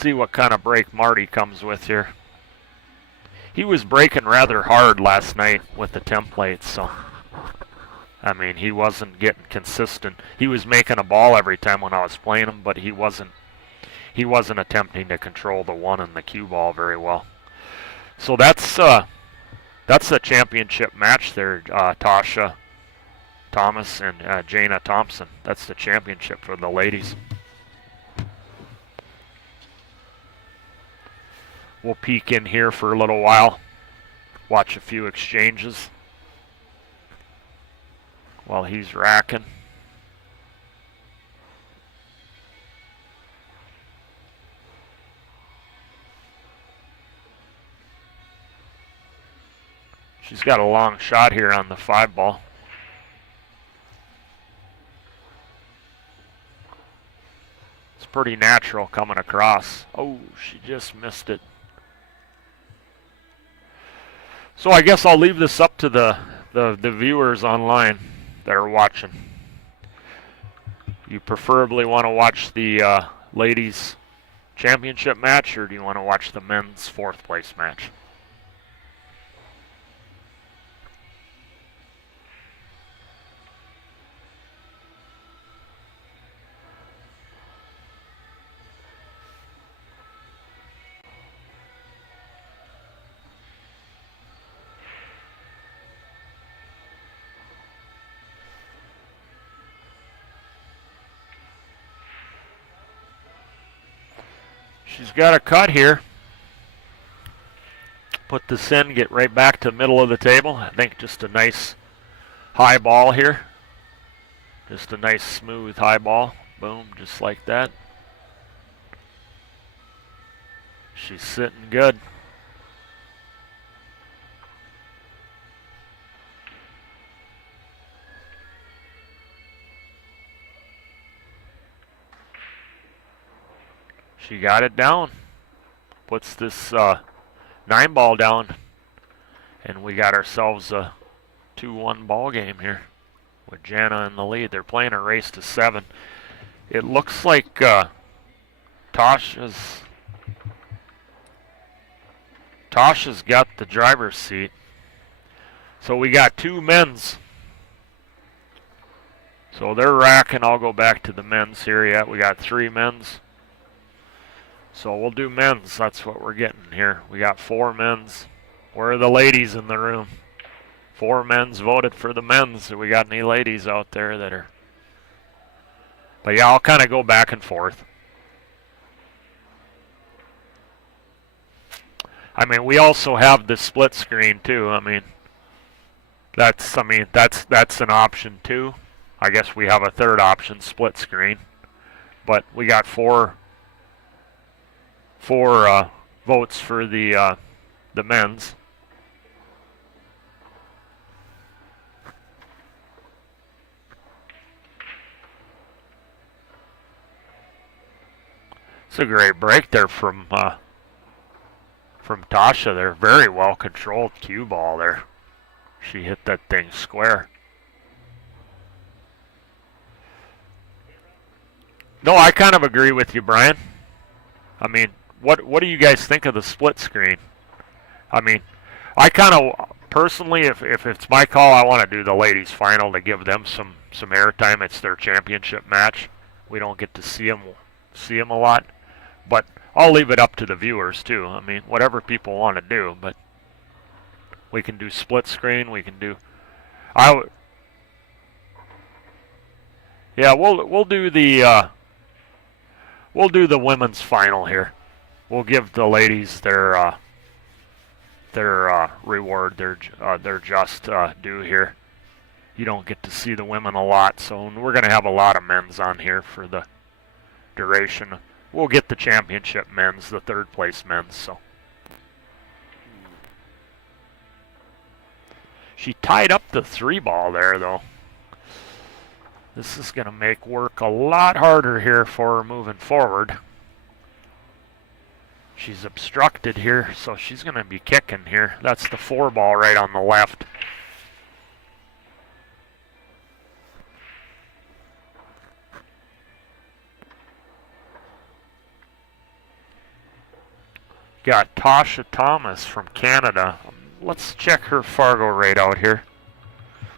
see what kind of break Marty comes with here. He was breaking rather hard last night with the templates, so I mean, he wasn't getting consistent. He was making a ball every time when I was playing him, but he wasn't attempting to control the one and the cue ball very well. So that's a championship match there, Tasha Thomas and Jana Thompson. That's the championship for the ladies. We'll peek in here for a little while, watch a few exchanges while he's racking. She's got a long shot here on the 5-ball. It's pretty natural coming across. Oh, she just missed it. So I guess I'll leave this up to the viewers online that are watching. You preferably want to watch the ladies championship match, or do you want to watch the men's 4th place match? She's got a cut here. Put this in, get right back to the middle of the table. I think just a nice high ball here. Just a nice smooth high ball. Boom, just like that. She's sitting good. She got it down. Puts this 9-ball down. And we got ourselves a 2-1 ball game here with Jana in the lead. They're playing a race to 7. It looks like Tasha's got the driver's seat. So we got 2 men's. So they're racking. I'll go back to the men's here yet. We got 3 men's. So we'll do men's. That's what we're getting here. We got 4 men's. Where are the ladies in the room? 4 men's voted for the men's. Do we got any ladies out there that are... But yeah, I'll kind of go back and forth. I mean, we also have the split screen too. I mean, that's an option too. I guess we have a third option, split screen. But we got four votes for the men's. It's a great break there from Tasha there. Very well controlled cue ball there. She hit that thing square. No, I kind of agree with you, Brian. I mean, what do you guys think of the split screen? I mean, I kind of personally, if it's my call, I want to do the ladies final to give them some airtime. It's their championship match. We don't get to see them a lot, but I'll leave it up to the viewers too. I mean, whatever people want to do, but we can do split screen. We can do. Yeah, we'll do the women's final here. We'll give the ladies their reward, their just due here. You don't get to see the women a lot, so we're going to have a lot of men's on here for the duration. We'll get the championship men's, the third place men's. So she tied up the 3-ball there, though. This is going to make work a lot harder here for her moving forward. She's obstructed here, so she's going to be kicking here. That's the 4-ball right on the left. got Tasha Thomas from Canada. Let's check her Fargo rate out here.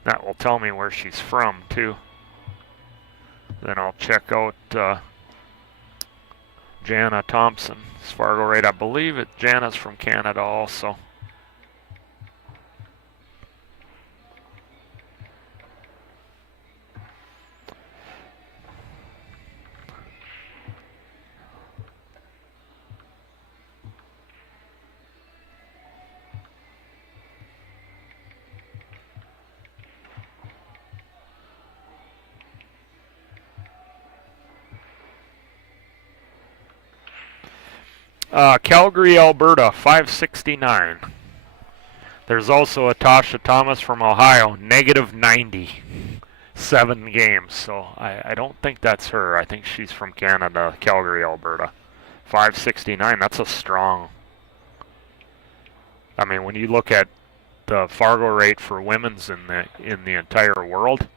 That will tell me where she's from, too. Then I'll check out Jana Thompson's Fargo rate. I believe Jana's from Canada also. Calgary, Alberta, 569. There's also a Tasha Thomas from Ohio, negative 90. 7 games, so I don't think that's her. I think she's from Canada, Calgary, Alberta. 569, that's a strong. I mean, when you look at the Fargo rate for women's in the entire world,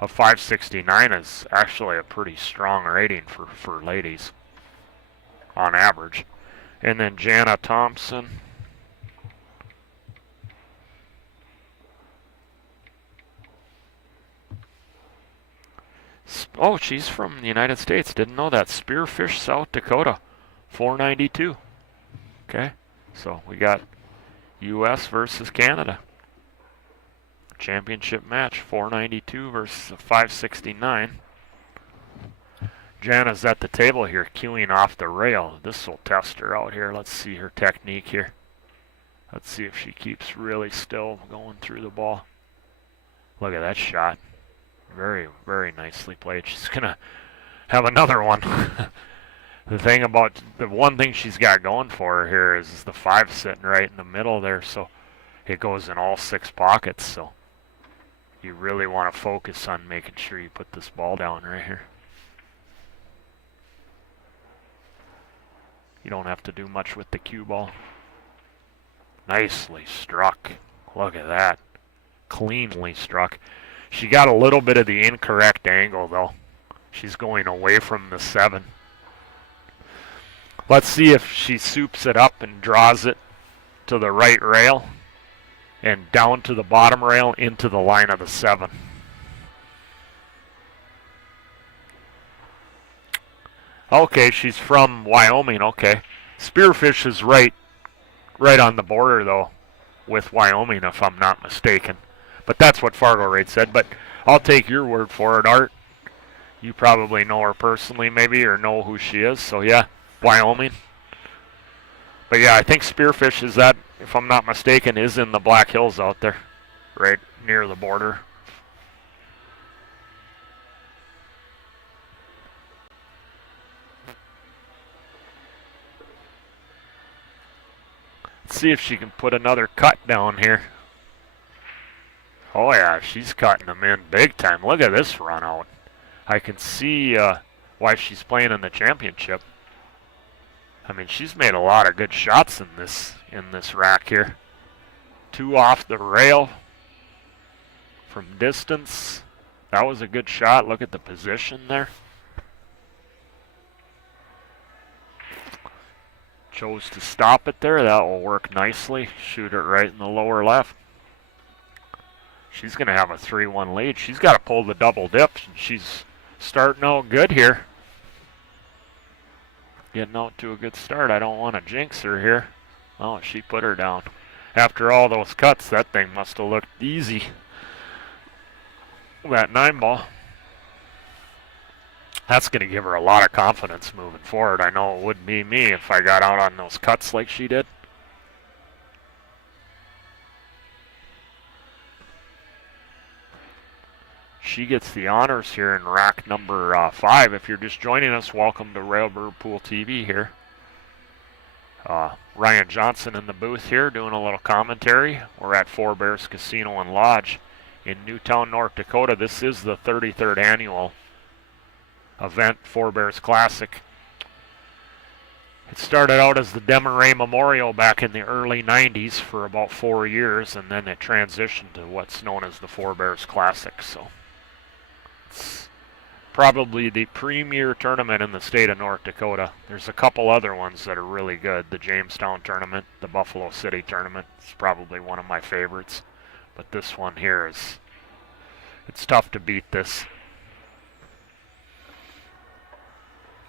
a 569 is actually a pretty strong rating for ladies on average. And then Jana Thompson. Oh, she's from the United States. Didn't know that. Spearfish, South Dakota. 492. Okay. So we got U.S. versus Canada. Championship match. 492 versus 569. Jana's at the table here, queuing off the rail. This will test her out here. Let's see her technique here. Let's see if she keeps really still going through the ball. Look at that shot. Very, very nicely played. She's going to have another one. The one thing she's got going for her here is the 5 sitting right in the middle there, so it goes in all 6 pockets. So you really want to focus on making sure you put this ball down right here. You don't have to do much with the cue ball. Nicely struck. Look at that. Cleanly struck. She got a little bit of the incorrect angle, though. She's going away from the 7. Let's see if she soups it up and draws it to the right rail and down to the bottom rail into the line of the 7. Okay, she's from Wyoming. Okay. Spearfish is right on the border, though, with Wyoming, if I'm not mistaken. But that's what Fargo rate said. But I'll take your word for it, Art. You probably know her personally, maybe, or know who she is. So, yeah, Wyoming. But, yeah, I think Spearfish is that, if I'm not mistaken, is in the Black Hills out there, right near the border. Let's see if she can put another cut down here. Oh yeah, she's cutting them in big time. Look at this run out. I can see why she's playing in the championship. I mean, she's made a lot of good shots in this rack here. 2 off the rail from distance. That was a good shot. Look at the position there. Chose to stop it there. That will work nicely. Shoot it right in the lower left. She's going to have a 3-1 lead. She's got to pull the double dip. She's starting out good here. Getting out to a good start. I don't want to jinx her here. Oh, she put her down. After all those cuts, that thing must have looked easy. That 9 ball. That's going to give her a lot of confidence moving forward. I know it would be me if I got out on those cuts like she did. She gets the honors here in rack number 5. If you're just joining us, welcome to Railbird Pool TV here. Ryan Johnson in the booth here doing a little commentary. We're at Four Bears Casino and Lodge in Newtown, North Dakota. This is the 33rd annual event, Four Bears Classic. It started out as the Desmarais Memorial back in the early 90s for about 4 years, and then it transitioned to what's known as the Four Bears Classic. So it's probably the premier tournament in the state of North Dakota. There's a couple other ones that are really good. The Jamestown tournament, the Buffalo City tournament is probably one of my favorites. But this one here is, it's tough to beat this.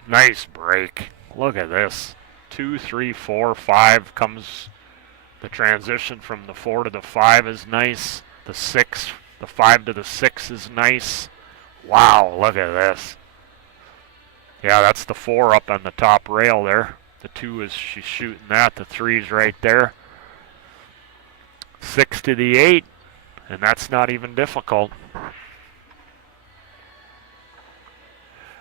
Nice break. Look at this. 2, 3, 4, 5 comes. The transition from the 4 to the 5 is nice. The 6, the 5 to the 6 is nice. Wow, look at this. Yeah, that's the 4 up on the top rail there. The 2 is, she's shooting that. The 3 is right there. 6 to the 8, and that's not even difficult.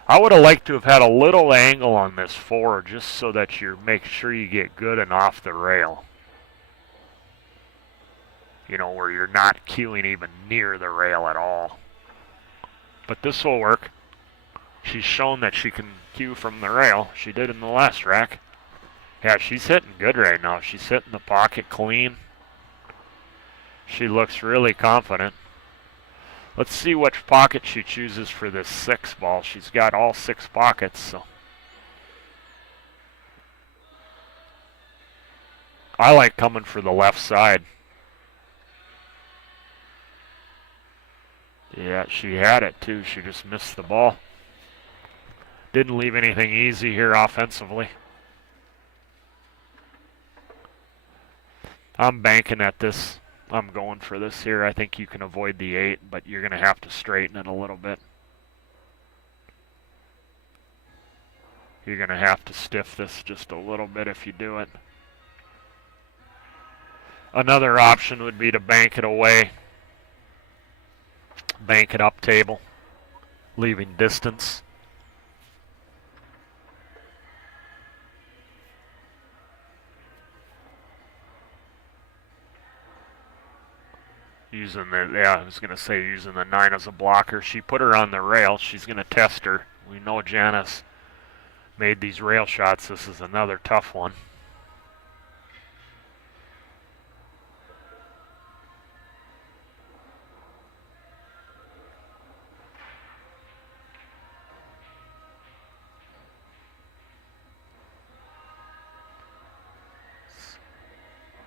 I would have liked to have had a little angle on this 4 just so that you make sure you get good and off the rail. You know, where you're not cueing even near the rail at all. But this will work. She's shown that she can cue from the rail. She did in the last rack. Yeah, she's hitting good right now. She's hitting the pocket clean. She looks really confident. Let's see which pocket she chooses for this 6 ball. She's got all 6 pockets, so. I like coming for the left side. Yeah, she had it too. She just missed the ball. Didn't leave anything easy here offensively. I'm banking at this. I'm going for this here. I think you can avoid the 8, but you're going to have to straighten it a little bit. You're going to have to stiff this just a little bit if you do it. Another option would be to bank it away. Bank it up table, leaving distance. Using the, yeah, I was going to say using the 9 as a blocker. She put her on the rail. She's going to test her. We know Janice made these rail shots. This is another tough one.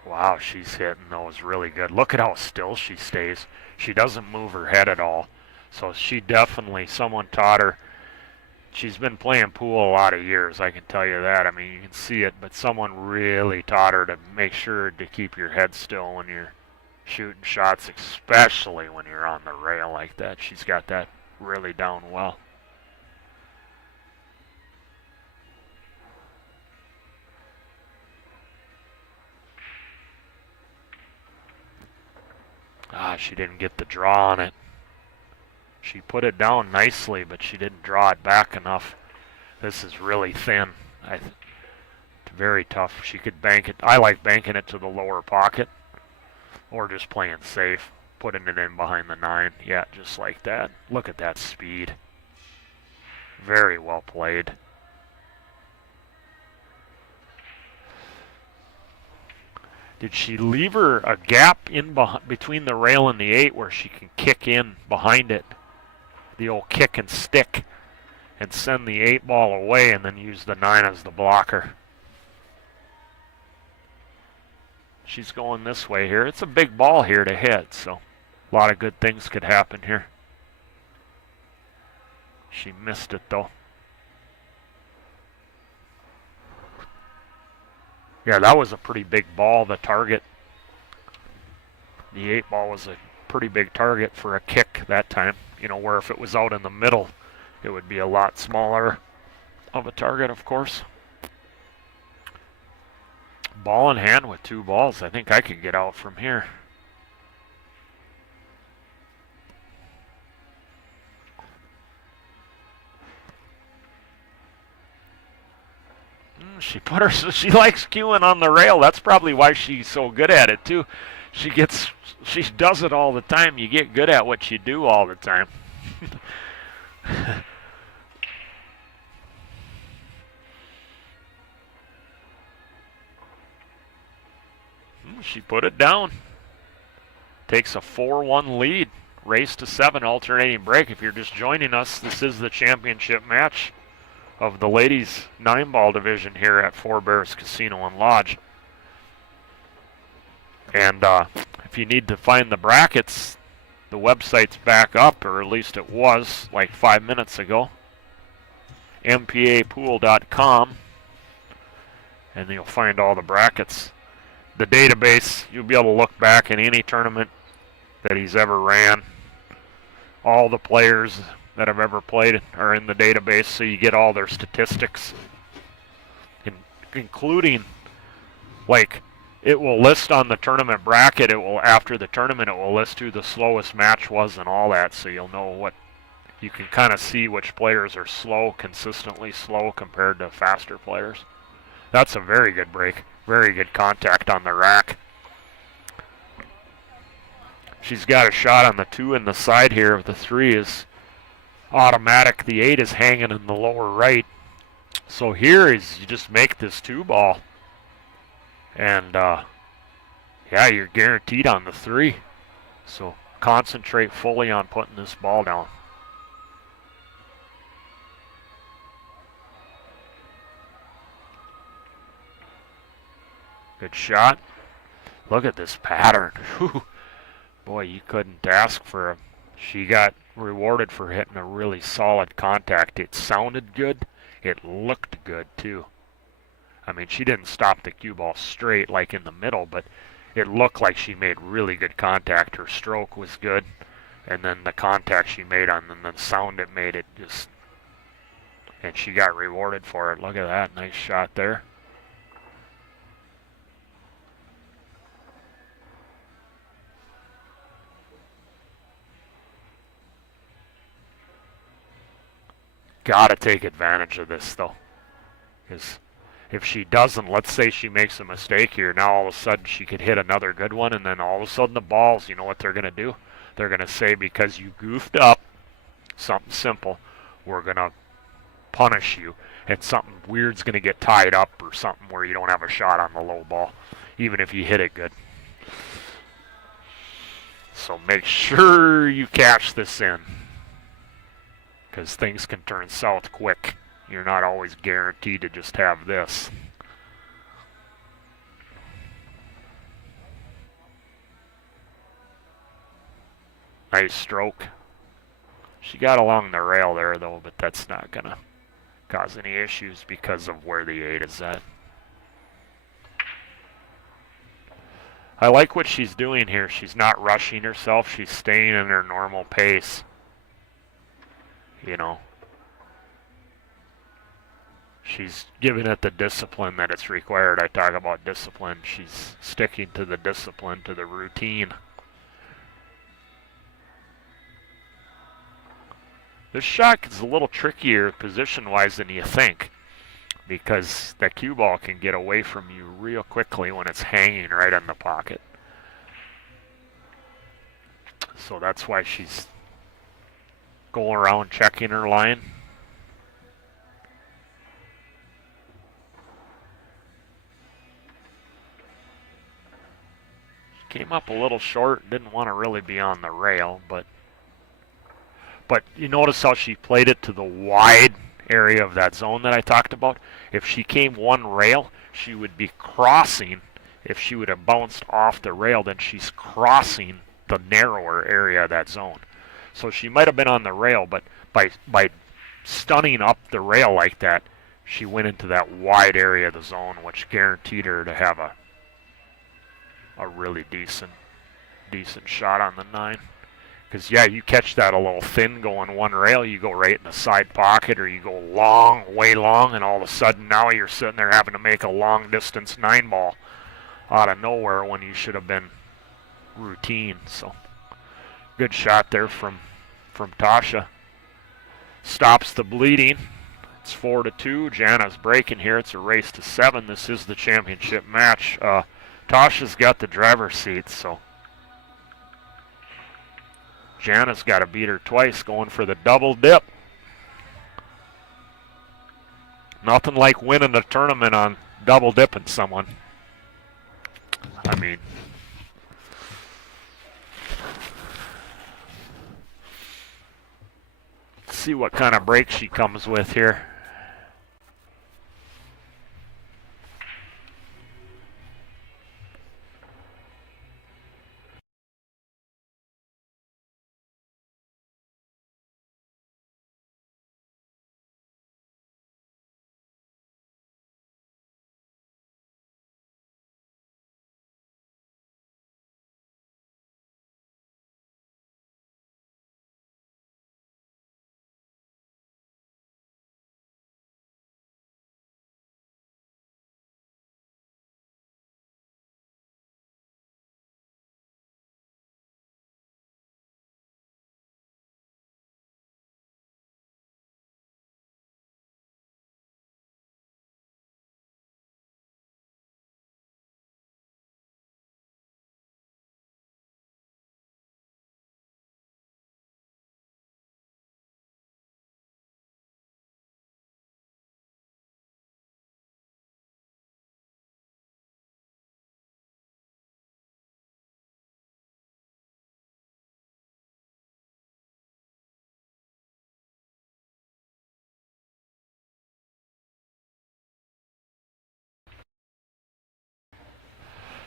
Wow, she's hitting those really good. Look at how still she stays. She doesn't move her head at all. So she definitely, someone taught her. She's been playing pool a lot of years, I can tell you that. I mean, you can see it, but someone really taught her to make sure to keep your head still when you're shooting shots, especially when you're on the rail like that. She's got that really down well. Ah, she didn't get the draw on it. She put it down nicely, but she didn't draw it back enough. This is really thin. It's very tough. She could bank it. I like banking it to the lower pocket or just playing safe, putting it in behind the 9. Yeah, just like that. Look at that speed. Very well played. Did she leave her a gap in between the rail and the 8 where she can kick in behind it? The old kick and stick and send the 8 ball away and then use the 9 as the blocker. She's going this way here. It's a big ball here to hit, so a lot of good things could happen here. She missed it though. Yeah, that was a pretty big ball, the target. The 8 ball was a pretty big target for a kick that time. You know, where if it was out in the middle, it would be a lot smaller of a target, of course. Ball in hand with 2 balls. I think I could get out from here. She likes cueing on the rail. That's probably why she's so good at it too. She does it all the time. You get good at what you do all the time. She put it down. Takes a 4-1 lead race to 7 alternating break. If you're just joining us, this is the championship match of the ladies 9-ball division here at Four Bears Casino and Lodge. And if you need to find the brackets, the website's back up, or at least it was like 5 minutes ago. mpapool.com, and you'll find all the brackets. The database, you'll be able to look back in any tournament that he's ever ran. All the players that have ever played are in the database, so you get all their statistics, including, like, it will list on the tournament bracket, it will, after the tournament, it will list who the slowest match was and all that, so you'll know what, you can kind of see which players are slow, consistently slow compared to faster players. That's a very good break, very good contact on the rack. She's got a shot on the 2 in the side here. The 3 is automatic. The 8 is hanging in the lower right. So here is you just make this 2-ball. And, yeah, you're guaranteed on the 3. So concentrate fully on putting this ball down. Good shot. Look at this pattern. Whew. Boy, you couldn't ask for a... She got rewarded for hitting a really solid contact. It sounded good. It looked good, too. I mean, she didn't stop the cue ball straight like in the middle, but it looked like she made really good contact. Her stroke was good, and then the contact she made on and the sound it made, it just... And she got rewarded for it. Look at that. Nice shot there. Gotta take advantage of this, though. Because if she doesn't, let's say she makes a mistake here, now all of a sudden she could hit another good one, and then all of a sudden the balls, you know what they're going to do? They're going to say, because you goofed up, something simple, we're going to punish you, and something weird's going to get tied up or something where you don't have a shot on the low ball, even if you hit it good. So make sure you catch this in, because things can turn south quick. You're not always guaranteed to just have this. Nice stroke. She got along the rail there, though, but that's not going to cause any issues because of where the 8 is at. I like what she's doing here. She's not rushing herself. She's staying in her normal pace. You know, she's giving it the discipline that it's required. I talk about discipline. She's sticking to the discipline, to the routine. This shot is a little trickier position-wise than you think, because that cue ball can get away from you real quickly when it's hanging right in the pocket. So that's why she's going around checking her line. She came up a little short, didn't want to really be on the rail, but you notice how she played it to the wide area of that zone that I talked about? If she came one rail, she would be crossing. If she would have bounced off the rail, then she's crossing the narrower area of that zone. So she might have been on the rail, but by stunning up the rail like that, she went into that wide area of the zone, which guaranteed her to have a really decent shot on the 9. Because, yeah, you catch that a little thin going one rail, you go right in the side pocket, or you go long, way long, and all of a sudden now you're sitting there having to make a long-distance 9-ball out of nowhere when you should have been routine. So, good shot there from Tasha. Stops the bleeding. It's 4-2. Jana's breaking here. It's a race to 7. This is the championship match. Tasha's got the driver's seat, so Jana's got to beat her twice, going for the double dip. Nothing like winning a tournament on double dipping someone. I mean, see what kind of break she comes with here.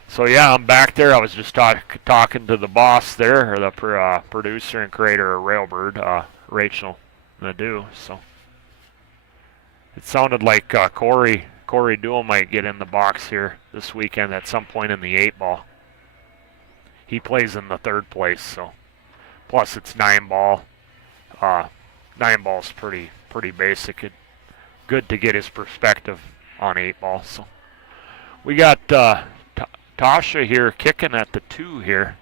So yeah, I'm back there. I was just talking to the boss there, or the producer and creator of Railbird, Rachel Nadeau. So it sounded like Corey Duel might get in the box here this weekend at some point in the 8-ball. He plays in the 3rd place, so plus it's 9-ball. 9-ball's pretty basic. Good to get his perspective on 8-ball. So we got Tasha here kicking at the 2 here.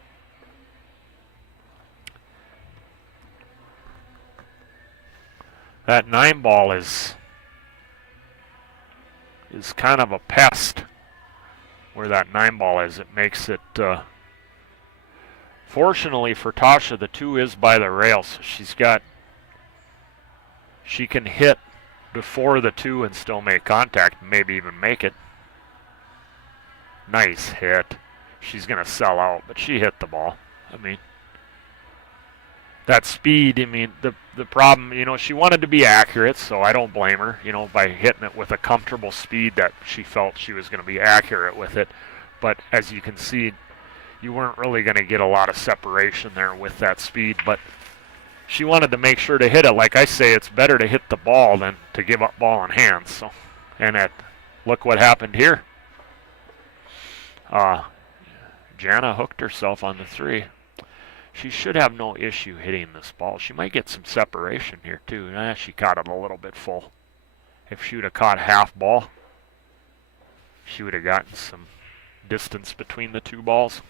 That 9-ball is kind of a pest where that 9-ball is. It makes it, fortunately for Tasha, the 2 is by the rail, so she can hit before the 2 and still make contact, maybe even make it. Nice hit. She's going to sell out, but she hit the ball. I mean, that speed, I mean, the problem, you know, she wanted to be accurate, so I don't blame her, you know, by hitting it with a comfortable speed that she felt she was going to be accurate with it. But as you can see, you weren't really going to get a lot of separation there with that speed, but she wanted to make sure to hit it. Like I say, it's better to hit the ball than to give up ball in hand. So, and look what happened here. Jana hooked herself on the 3. She should have no issue hitting this ball. She might get some separation here too. She caught it a little bit full. If she would have caught half ball, she would have gotten some distance between the 2 balls.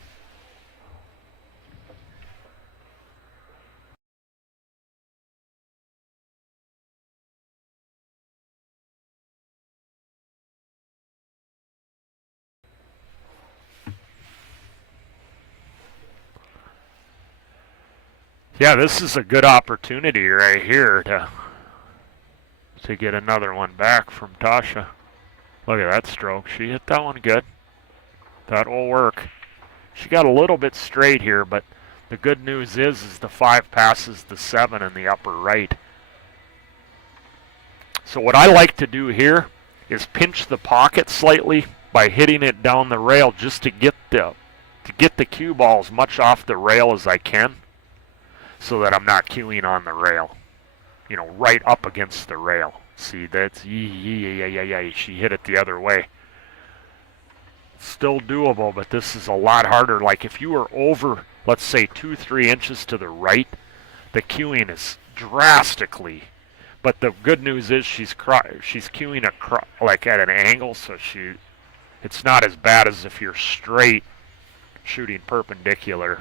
Yeah, this is a good opportunity right here to get another one back from Tasha. Look at that stroke. She hit that one good. That will work. She got a little bit straight here, but the good news is the 5 passes the 7 in the upper right. So what I like to do here is pinch the pocket slightly by hitting it down the rail just to get the cue ball as much off the rail as I can, so that I'm not cueing on the rail, you know, right up against the rail. See, that's, yeah, she hit it the other way. Still doable, but this is a lot harder. Like if you were over, let's say 2-3 inches to the right, the cueing is drastically. But the good news is she's cueing like at an angle, so it's not as bad as if you're straight shooting perpendicular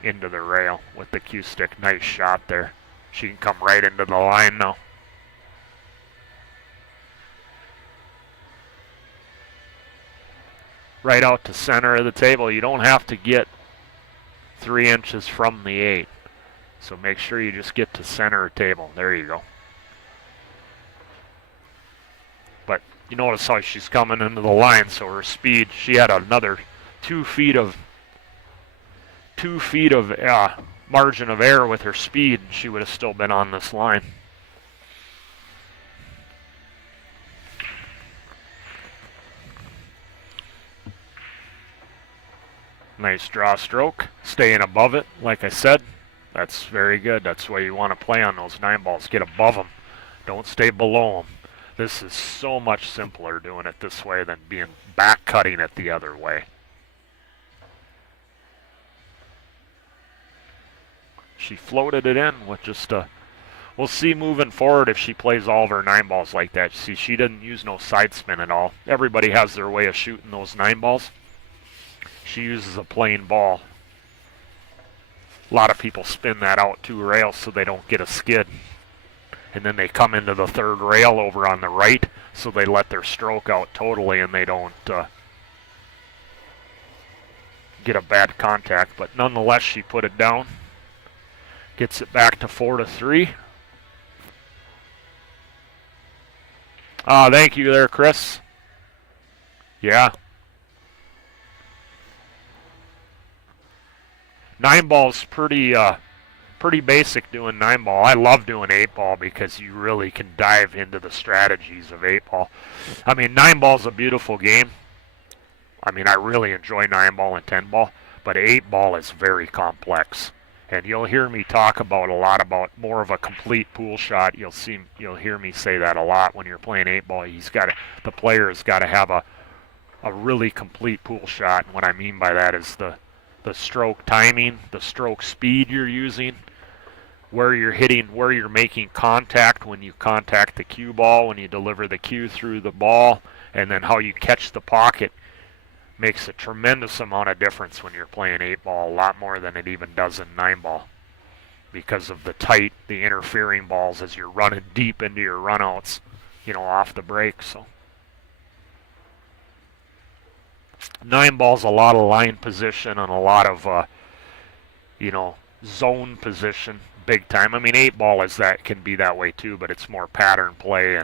into the rail with the cue stick. Nice shot there. She can come right into the line now. Right out to center of the table. You don't have to get 3 inches from the 8. So make sure you just get to center of table. There you go. But you notice how she's coming into the line, so her speed, she had another 2 feet of margin of error with her speed, and she would have still been on this line. Nice draw stroke, staying above it, like I said. That's very good. That's the way you want to play on those 9 balls. Get above them. Don't stay below them. This is so much simpler doing it this way than being back cutting it the other way. She floated it in with just a... We'll see moving forward if she plays all of her 9 balls like that. See, she didn't use no side spin at all. Everybody has their way of shooting those 9 balls. She uses a plain ball. A lot of people spin that out 2 rails so they don't get a skid. And then they come into the 3rd rail over on the right, so they let their stroke out totally and they don't get a bad contact. But nonetheless, she put it down. Gets it back to 4-3. Thank you there, Chris. Yeah. 9 ball's pretty basic doing 9 ball. I love doing 8 ball because you really can dive into the strategies of 8 ball. I mean, 9 ball's a beautiful game. I mean, I really enjoy 9 ball and 10 ball, but 8 ball is very complex. And you'll hear me talk about a lot about more of a complete pool shot. You'll hear me say that a lot when you're playing 8 ball. The player's got to have a really complete pool shot. And what I mean by that is the stroke timing, the stroke speed you're using, where you're hitting, where you're making contact when you contact the cue ball, when you deliver the cue through the ball, and then how you catch the pocket makes a tremendous amount of difference when you're playing 8 ball, a lot more than it even does in 9 ball, because of the interfering balls as you're running deep into your runouts, off the break. So 9 ball's a lot of line position and a lot of, zone position, big time. I mean, 8 ball can be that way too, but it's more pattern play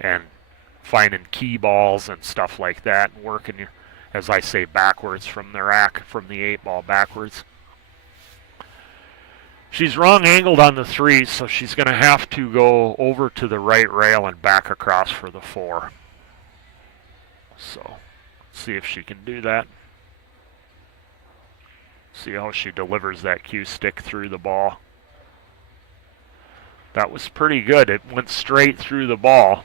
and finding key balls and stuff like that, and working, as I say, backwards from the rack, from the 8 ball backwards. She's wrong angled on the 3, so she's going to have to go over to the right rail and back across for the 4. So, see if she can do that. See how she delivers that cue stick through the ball. That was pretty good. It went straight through the ball.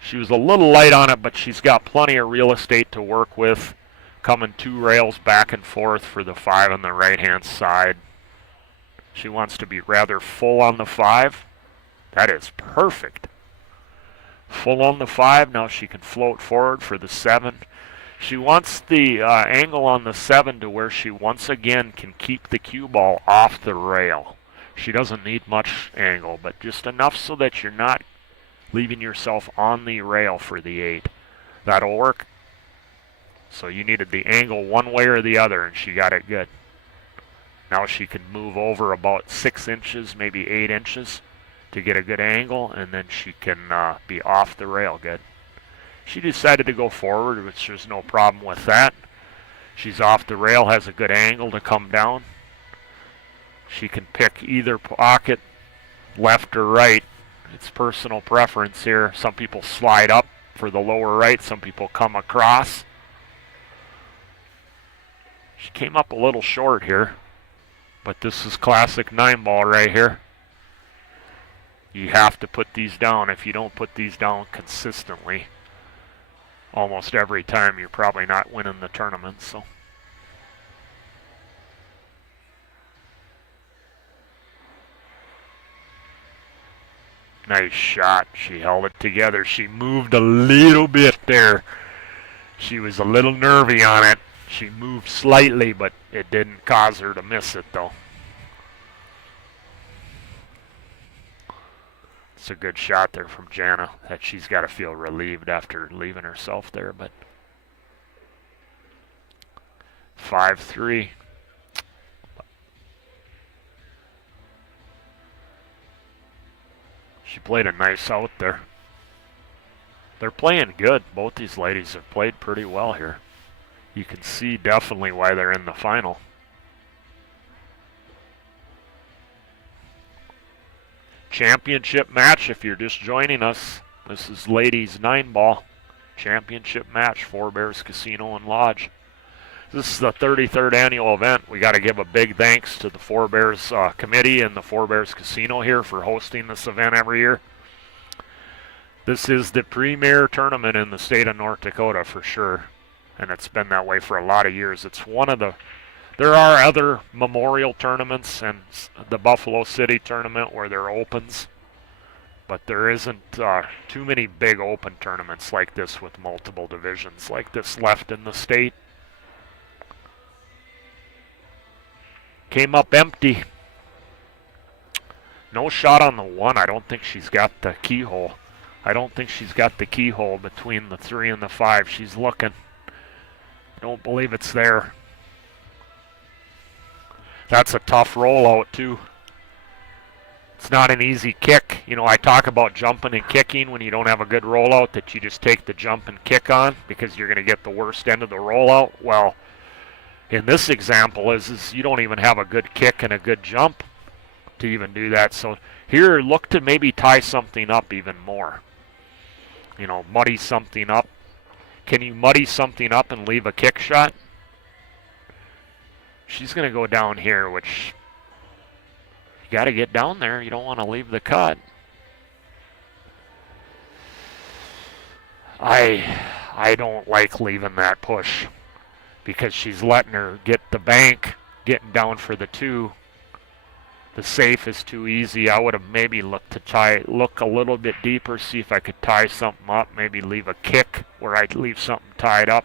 She was a little light on it, but she's got plenty of real estate to work with. Coming 2 rails back and forth for the 5 on the right-hand side. She wants to be rather full on the 5. That is perfect. Full on the 5. Now she can float forward for the 7. She wants the angle on the 7 to where she once again can keep the cue ball off the rail. She doesn't need much angle, but just enough so that you're not leaving yourself on the rail for the 8. That'll work. So you needed the angle one way or the other, and she got it good. Now she can move over about 6 inches, maybe 8 inches to get a good angle, and then she can be off the rail good. She decided to go forward, which there's no problem with that. She's off the rail, has a good angle to come down. She can pick either pocket, left or right. It's personal preference here. Some people slide up for the lower right. Some people come across. She came up a little short here, but this is classic 9 ball right here. You have to put these down. If you don't put these down consistently, almost every time, you're probably not winning the tournament. So nice shot. She held it together. She moved a little bit there. She was a little nervy on it. She moved slightly, but it didn't cause her to miss it, though. It's a good shot there from Jana. That she's got to feel relieved after leaving herself there, but 5-3. She played a nice out there. They're playing good. Both these ladies have played pretty well here. You can see definitely why they're in the final. championship match. If you're just joining us, this is ladies 9-ball championship match, Four Bears Casino and Lodge. This is the 33rd annual event. We got to give a big thanks to the Four Bears committee and the Four Bears Casino here for hosting this event every year. This is the premier tournament in the state of North Dakota for sure, and it's been that way for a lot of years. It's one of the, there are other memorial tournaments and the Buffalo City tournament where there are opens, but there isn't too many big open tournaments like this with multiple divisions like this left in the state. Came up empty. No shot on the 1. I don't think she's got the keyhole. I don't think she's got the keyhole between the 3 and the 5. She's looking. Don't believe it's there. That's a tough rollout too. It's not an easy kick. You know, I talk about jumping and kicking when you don't have a good rollout, that you just take the jump and kick on because you're going to get the worst end of the rollout. Well, in this example is you don't even have a good kick and a good jump to even do that. So here, look to maybe tie something up even more. You know, muddy something up. Can you muddy something up and leave a kick shot? She's going to go down here, which you got to get down there. You don't want to leave the cut. I don't like leaving that push, because she's letting her get the bank, getting down for the 2. The safe is too easy. I would have maybe looked to look a little bit deeper, see if I could tie something up, maybe leave a kick where I'd leave something tied up.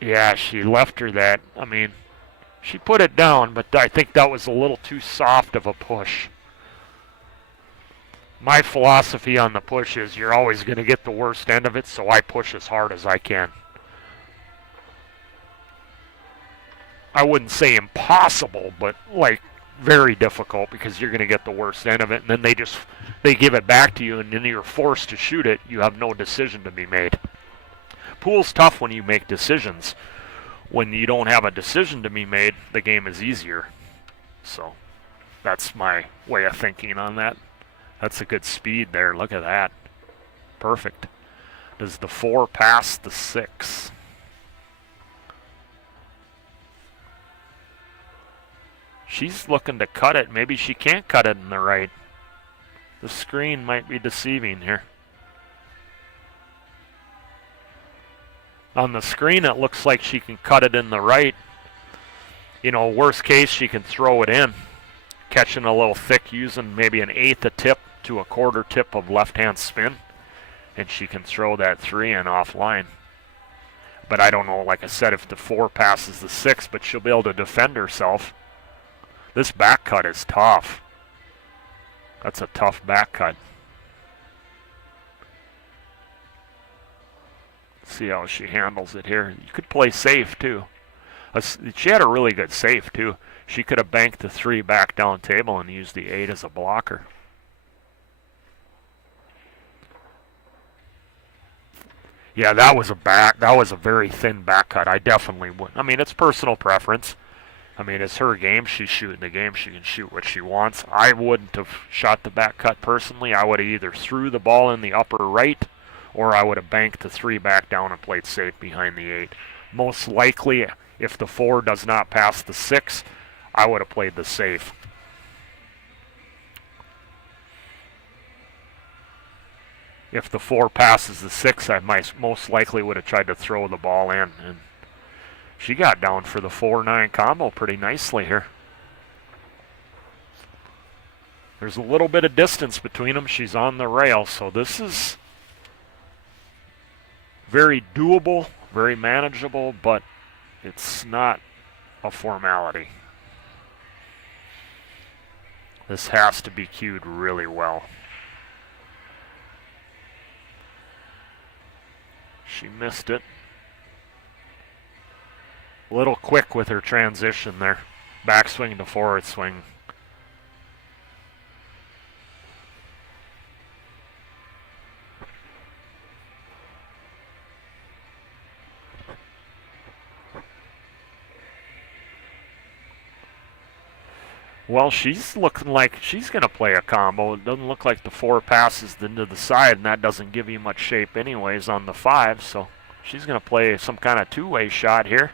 Yeah, she left her that. I mean, she put it down, but I think that was a little too soft of a push. My philosophy on the push is you're always going to get the worst end of it, so I push as hard as I can. I wouldn't say impossible, but like very difficult, because you're going to get the worst end of it, and then they give it back to you, and then you're forced to shoot it. You have no decision to be made. Pool's tough when you make decisions. When you don't have a decision to be made, the game is easier. So that's my way of thinking on that. That's a good speed there. Look at that. Perfect. Does the 4 pass the 6? She's looking to cut it. Maybe she can't cut it in the right. The screen might be deceiving here. On the screen, it looks like she can cut it in the right. You know, worst case, she can throw it in. Catching a little thick, using maybe an 1/8 a tip to a 1/4 tip of left-hand spin. And she can throw that 3 in offline. But I don't know, like I said, if the 4 passes the 6, but she'll be able to defend herself. This back cut is tough. That's a tough back cut. See how she handles it here. You could play safe too. She had a really good safe too. She could have banked the 3 back down table and used the 8 as a blocker. Yeah, that was a very thin back cut. I definitely would. I mean, it's personal preference. I mean, it's her game. She's shooting the game. She can shoot what she wants. I wouldn't have shot the back cut personally. I would have either threw the ball in the upper right, or I would have banked the 3 back down and played safe behind the 8. Most likely, if the 4 does not pass the 6, I would have played the safe. If the 4 passes the 6, I most likely would have tried to throw the ball in. And she got down for the 4-9 combo pretty nicely here. There's a little bit of distance between them. She's on the rail, so this is very doable, very manageable, but it's not a formality. This has to be cued really well. She missed it. A little quick with her transition there. Backswing to forward swing. Well, she's looking like she's going to play a combo. It doesn't look like the 4 passes into the side, and that doesn't give you much shape anyways on the 5, so she's going to play some kind of two-way shot here.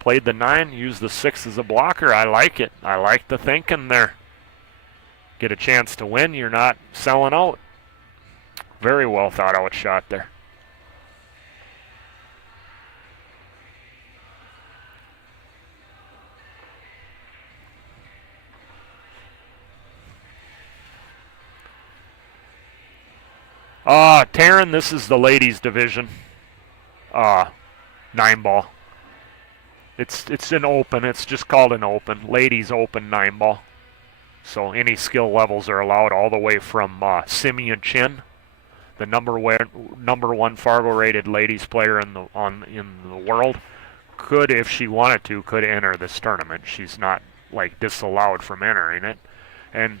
Played the 9, used the 6 as a blocker. I like it. I like the thinking there. Get a chance to win, you're not selling out. Very well thought out shot there. Taryn, this is the ladies division. 9-ball. It's an open. It's just called an open. Ladies open 9-ball. So any skill levels are allowed all the way from Simeon Chin, the number 1 Fargo-rated ladies player in the world, could, if she wanted to, could enter this tournament. She's not like disallowed from entering it, and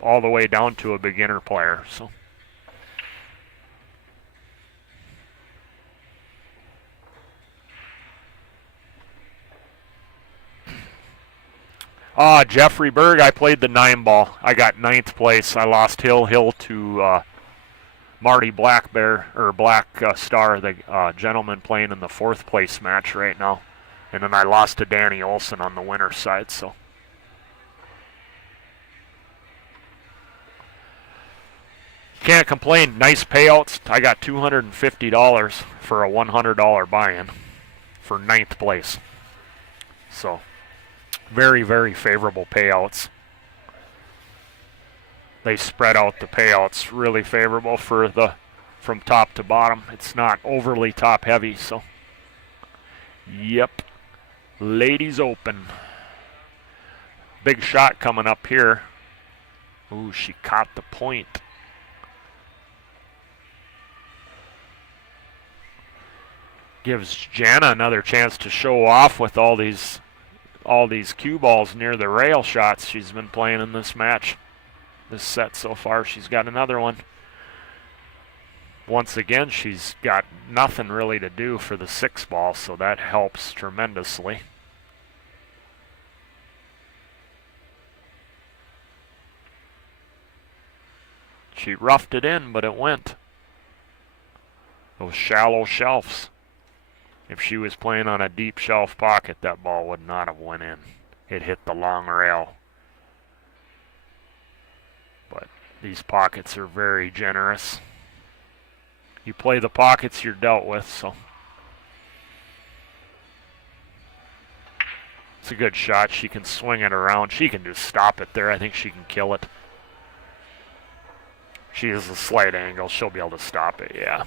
all the way down to a beginner player. So. Jeffrey Berg, I played the 9-ball. I got 9th place. I lost Hill to Marty Black Star, the gentleman playing in the 4th place match right now. And then I lost to Danny Olsen on the winner's side. So can't complain. Nice payouts. I got $250 for a $100 buy-in for 9th place. So very, very favorable payouts. They spread out the payouts really favorable from top to bottom. It's not overly top heavy, so. Yep. Ladies open. Big shot coming up here. Ooh, she caught the point. Gives Jana another chance to show off with all these cue balls near the rail shots she's been playing in this match. This set so far, she's got another one. Once again, she's got nothing really to do for the 6-ball, so that helps tremendously. She roughed it in, but it went. Those shallow shelves. If she was playing on a deep shelf pocket, that ball would not have went in. It hit the long rail. But these pockets are very generous. You play the pockets you're dealt with, so. It's a good shot. She can swing it around. She can just stop it there. I think she can kill it. She has a slight angle. She'll be able to stop it, yeah.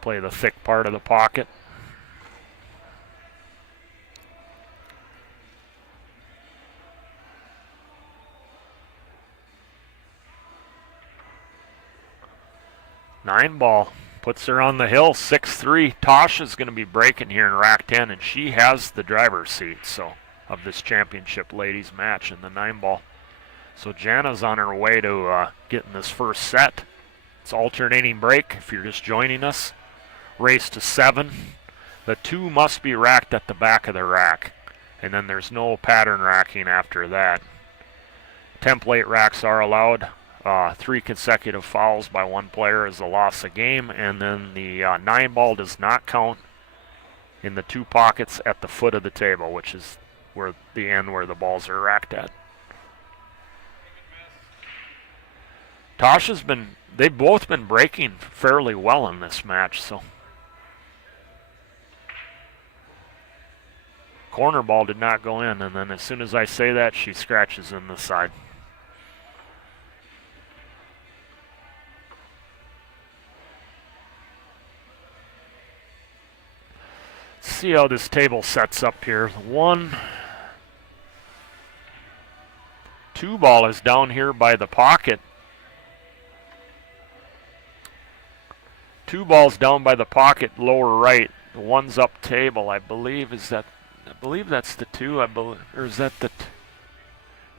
Play the thick part of the pocket. Nine ball puts her on the hill, 6-3. Tasha's going to be breaking here in rack 10, and she has the driver's seat of this championship ladies match in the 9-ball. So Jana's on her way to getting this first set. It's alternating break if you're just joining us. Race to 7. The 2 must be racked at the back of the rack, and then there's no pattern racking after that. Template racks are allowed. 3 consecutive fouls by one player is a loss of game, and then the 9-ball does not count in the 2 pockets at the foot of the table, which is where the end where the balls are racked at. They've both been breaking fairly well in this match, so. Corner ball did not go in, and then as soon as I say that, she scratches in the side. See how this table sets up here. 1, 2 ball is down here by the pocket. 2 balls down by the pocket, lower right. The 1's up table, I believe. I believe that's the 2. Or is that the?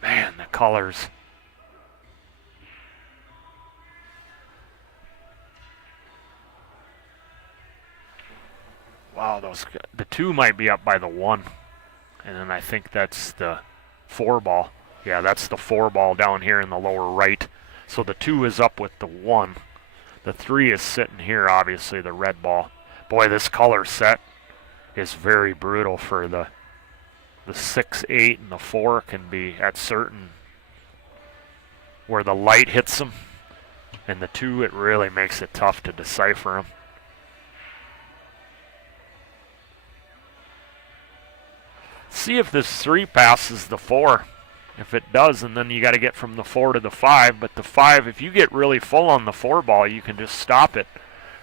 Man, the colors. Wow, the 2 might be up by the 1. And then I think that's the 4 ball. Yeah, that's the 4 ball down here in the lower right. So the 2 is up with the 1. The 3 is sitting here, obviously, the red ball. Boy, this color set is very brutal for the 6, 8, and the 4 can be at certain where the light hits them. And the 2, it really makes it tough to decipher them. See if this 3 passes the 4. If it does, and then you got to get from the 4 to the 5. But the 5, if you get really full on the 4 ball, you can just stop it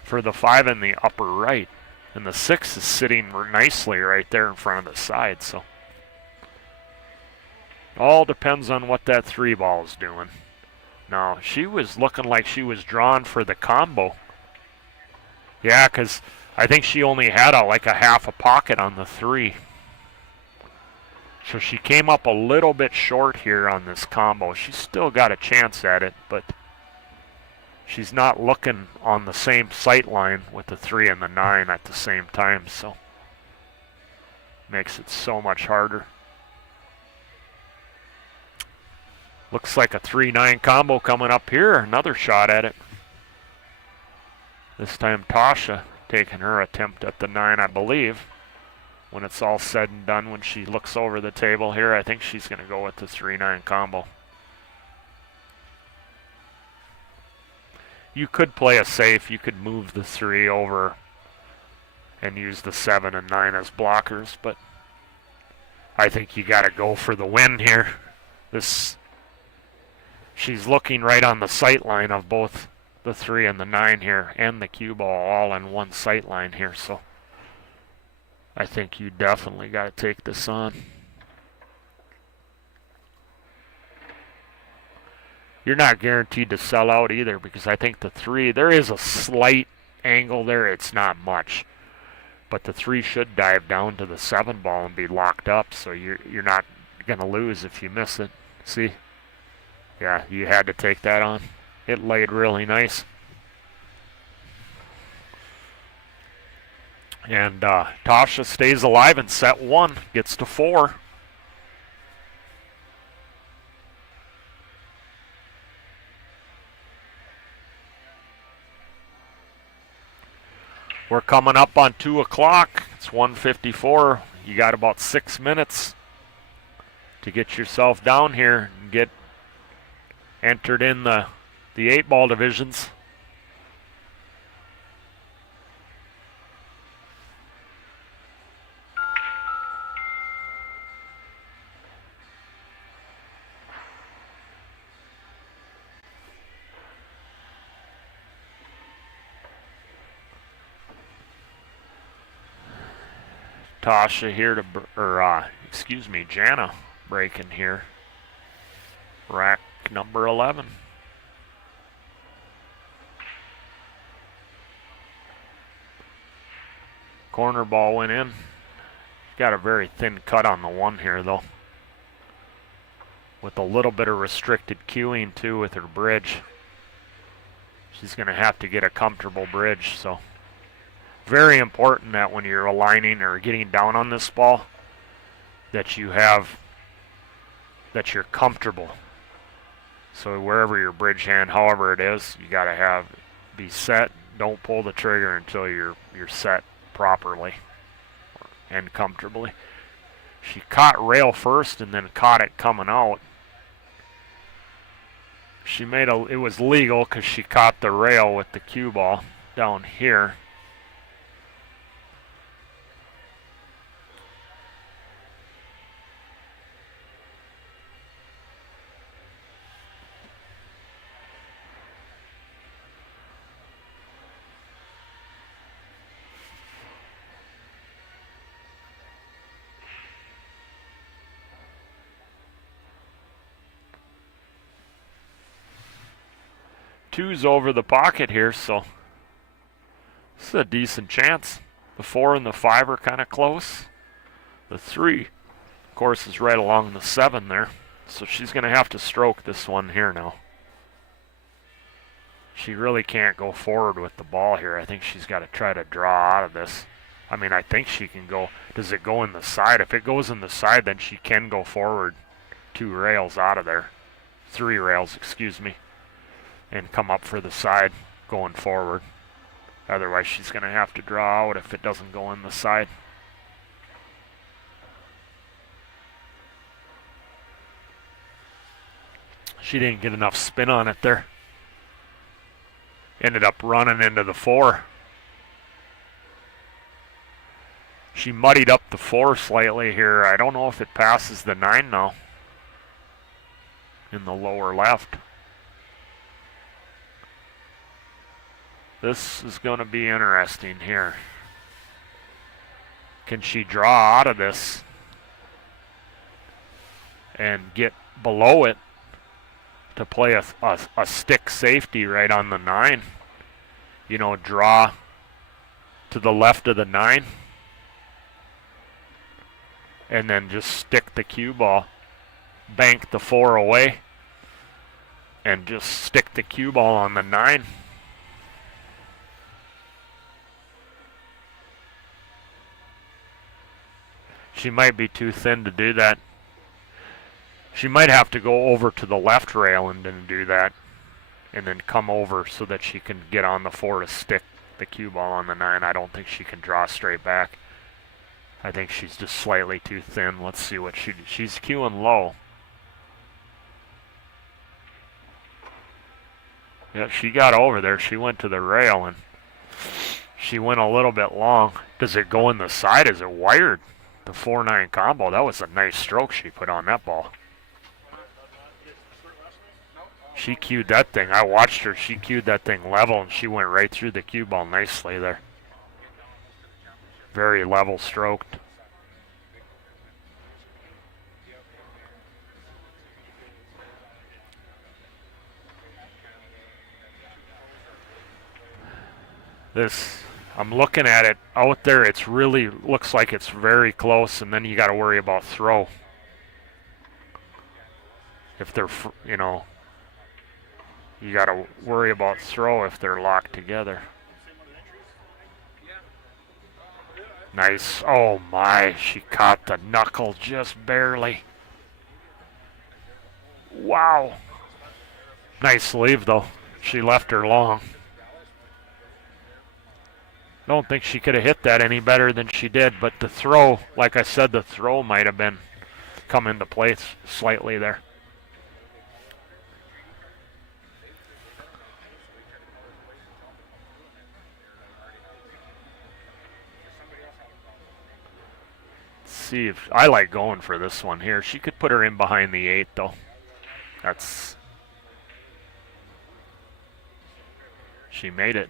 for the 5 in the upper right. And the 6 is sitting nicely right there in front of the side. So all depends on what that 3 ball is doing. Now, she was looking like she was drawn for the combo. Yeah, because I think she only had like a half a pocket on the 3. So she came up a little bit short here on this combo. She's still got a chance at it, but she's not looking on the same sight line with the 3 and the 9 at the same time, so makes it so much harder. Looks like a 3-9 combo coming up here. Another shot at it. This time Tasha taking her attempt at the 9, I believe. When it's all said and done, when she looks over the table here, I think she's going to go with the 3-9 combo. You could play a safe. You could move the 3 over and use the 7 and 9 as blockers, but I think you got to go for the win here. She's looking right on the sight line of both the 3 and the 9 here, and the cue ball all in one sight line here, so I think you definitely got to take this on. You're not guaranteed to sell out either, because I think the 3, there is a slight angle there. It's not much. But the 3 should dive down to the 7 ball and be locked up, so you're not going to lose if you miss it. See? Yeah, you had to take that on. It laid really nice. And Tasha stays alive in set 1, gets to 4. We're coming up on 2 o'clock. It's 1:54. You got about 6 minutes to get yourself down here and get entered in the 8-ball divisions. Tasha here to, Jana breaking here. Rack number 11. Corner ball went in. Got a very thin cut on the 1 here though. With a little bit of restricted cueing too with her bridge. She's going to have to get a comfortable bridge, so very important that when you're aligning or getting down on this ball that you're comfortable. So wherever your bridge hand, however it is, you got to be set. Don't pull the trigger until you're set properly and comfortably. She caught rail first and then caught it coming out. It was legal because she caught the rail with the cue ball down here. Two's over the pocket here, so this is a decent chance. The 4 and the 5 are kind of close. The 3, of course, is right along the 7 there. So she's going to have to stroke this one here now. She really can't go forward with the ball here. I think she's got to try to draw out of this. I mean, I think she can go. Does it go in the side? If it goes in the side, then she can go forward 2 rails out of there. 3 rails, excuse me. And come up for the side going forward. Otherwise, she's going to have to draw out if it doesn't go in the side. She didn't get enough spin on it there. Ended up running into the 4. She muddied up the 4 slightly here. I don't know if it passes the 9 now. In the lower left. This is going to be interesting here. Can she draw out of this and get below it to play a stick safety right on the 9? You know, draw to the left of the 9 and then just stick the cue ball, bank the 4 away, and just stick the cue ball on the 9. She might be too thin to do that. She might have to go over to the left rail and then do that, and then come over so that she can get on the 4 to stick the cue ball on the 9. I don't think she can draw straight back. I think she's just slightly too thin. Let's see what she's cueing low. Yeah, she got over there. She went to the rail and she went a little bit long. Does it go in the side? Is it wired? The 4-9 combo. That was a nice stroke she put on that ball. She cued that thing. I watched her. She cued that thing level and she went right through the cue ball nicely there. Very level stroked. This, I'm looking at it out there, it's really looks like it's very close, and then you got to worry about throw. If they're, you know, you got to worry about throw if they're locked together. Nice. Oh my, she caught the knuckle just barely. Wow. Nice leave though. She left her long. Don't think she could have hit that any better than she did, but the throw, like I said, the throw might have been come into play slightly there. Let's see if I like going for this one here. She could put her in behind the 8 though. That's, she made it.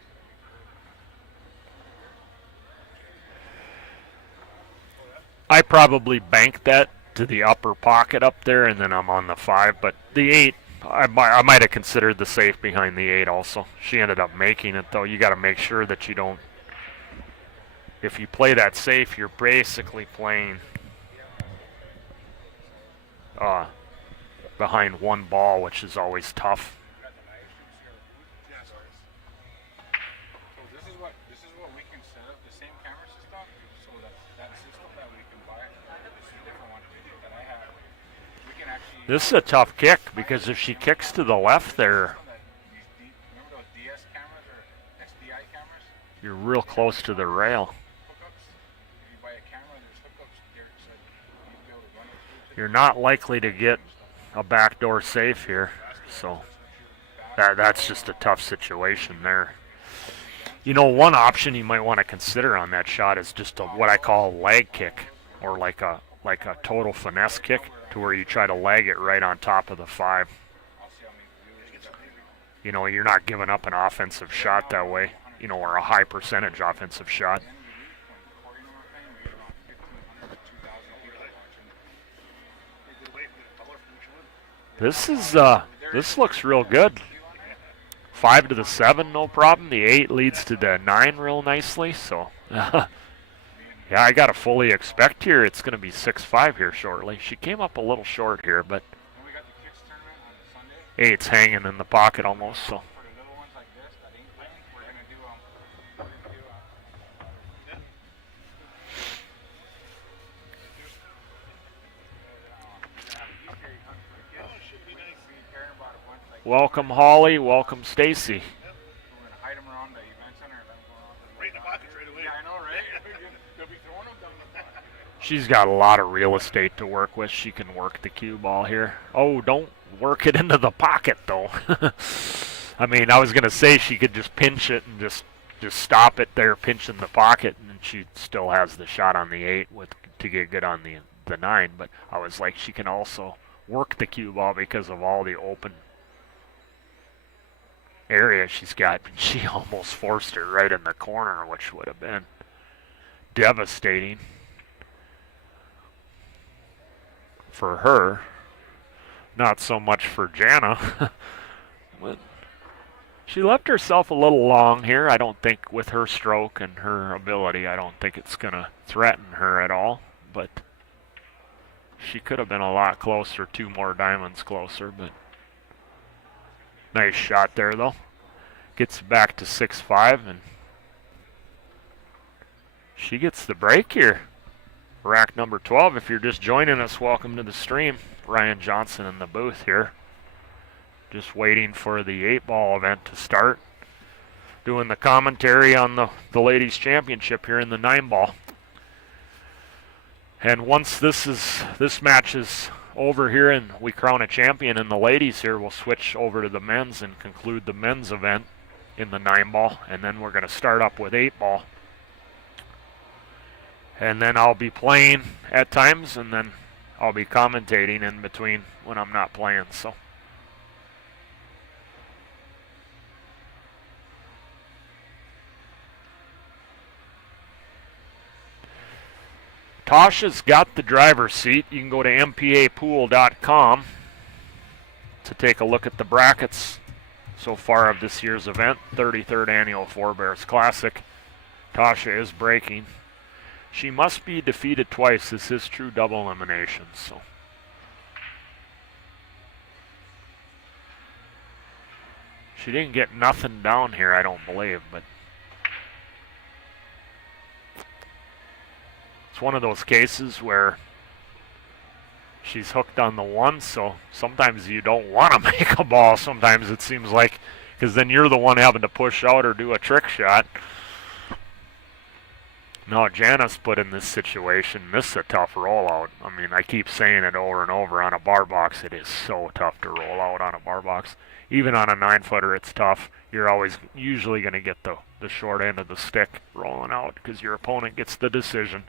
I probably bank that to the upper pocket up there, and then I'm on the 5. But the 8, I might have considered the safe behind the 8 also. She ended up making it, though. You got to make sure that you don't. If you play that safe, you're basically playing behind one ball, which is always tough. This is a tough kick because if she kicks to the left there, you're real close to the rail. You're not likely to get a backdoor safe here, so that's just a tough situation there. You know, one option you might want to consider on that shot is just what I call a lag kick, or like a total finesse kick, to where you try to lag it right on top of the 5. You know, you're not giving up an offensive shot that way, you know, or a high percentage offensive shot. This looks real good. 5 to the 7, no problem. The 8 leads to the 9 real nicely, so yeah, I got to fully expect here it's going to be 6-5 here shortly. She came up a little short here, but 8's hanging in the pocket almost, so. Welcome, Holly. Welcome, Stacy. We're gonna hide them around the event center and then go around. Right in the pockets right away. Yeah, I know, right? They'll be throwing them down the pocket. She's got a lot of real estate to work with. She can work the cue ball here. Oh, don't work it into the pocket, though. I mean, I was going to say she could just pinch it and just stop it there, pinching the pocket, and she still has the shot on the 8 to get good on the 9. But I was like, she can also work the cue ball because of all the open area she's got. She almost forced her right in the corner, which would have been devastating for her. Not so much for Jana. But she left herself a little long here. I don't think with her stroke and her ability, I don't think it's going to threaten her at all. But she could have been a lot closer, 2 more diamonds closer. But nice shot there, though. Gets back to 6-5, and she gets the break here. Rack number 12. If you're just joining us, welcome to the stream. Ryan Johnson in the booth here. Just waiting for the 8-ball event to start. Doing the commentary on the ladies championship here in the 9-ball. And once this match is over here and we crown a champion in the ladies here, we'll switch over to the men's and conclude the men's event in the 9-ball. And then we're going to start up with 8-ball. And then I'll be playing at times, and then I'll be commentating in between when I'm not playing. So Tasha's got the driver's seat. You can go to mpapool.com to take a look at the brackets so far of this year's event, 33rd Annual Four Bears Classic. Tasha is breaking. She must be defeated twice. This is true double elimination. So she didn't get nothing down here, I don't believe, but it's one of those cases where she's hooked on the 1, so sometimes you don't want to make a ball. Sometimes it seems like, because then you're the one having to push out or do a trick shot. No, Jana's put in this situation. This is a tough rollout. I mean, I keep saying it over and over. On a bar box, it is so tough to roll out on a bar box. Even on a 9-footer, it's tough. You're always usually going to get the short end of the stick rolling out because your opponent gets the decision.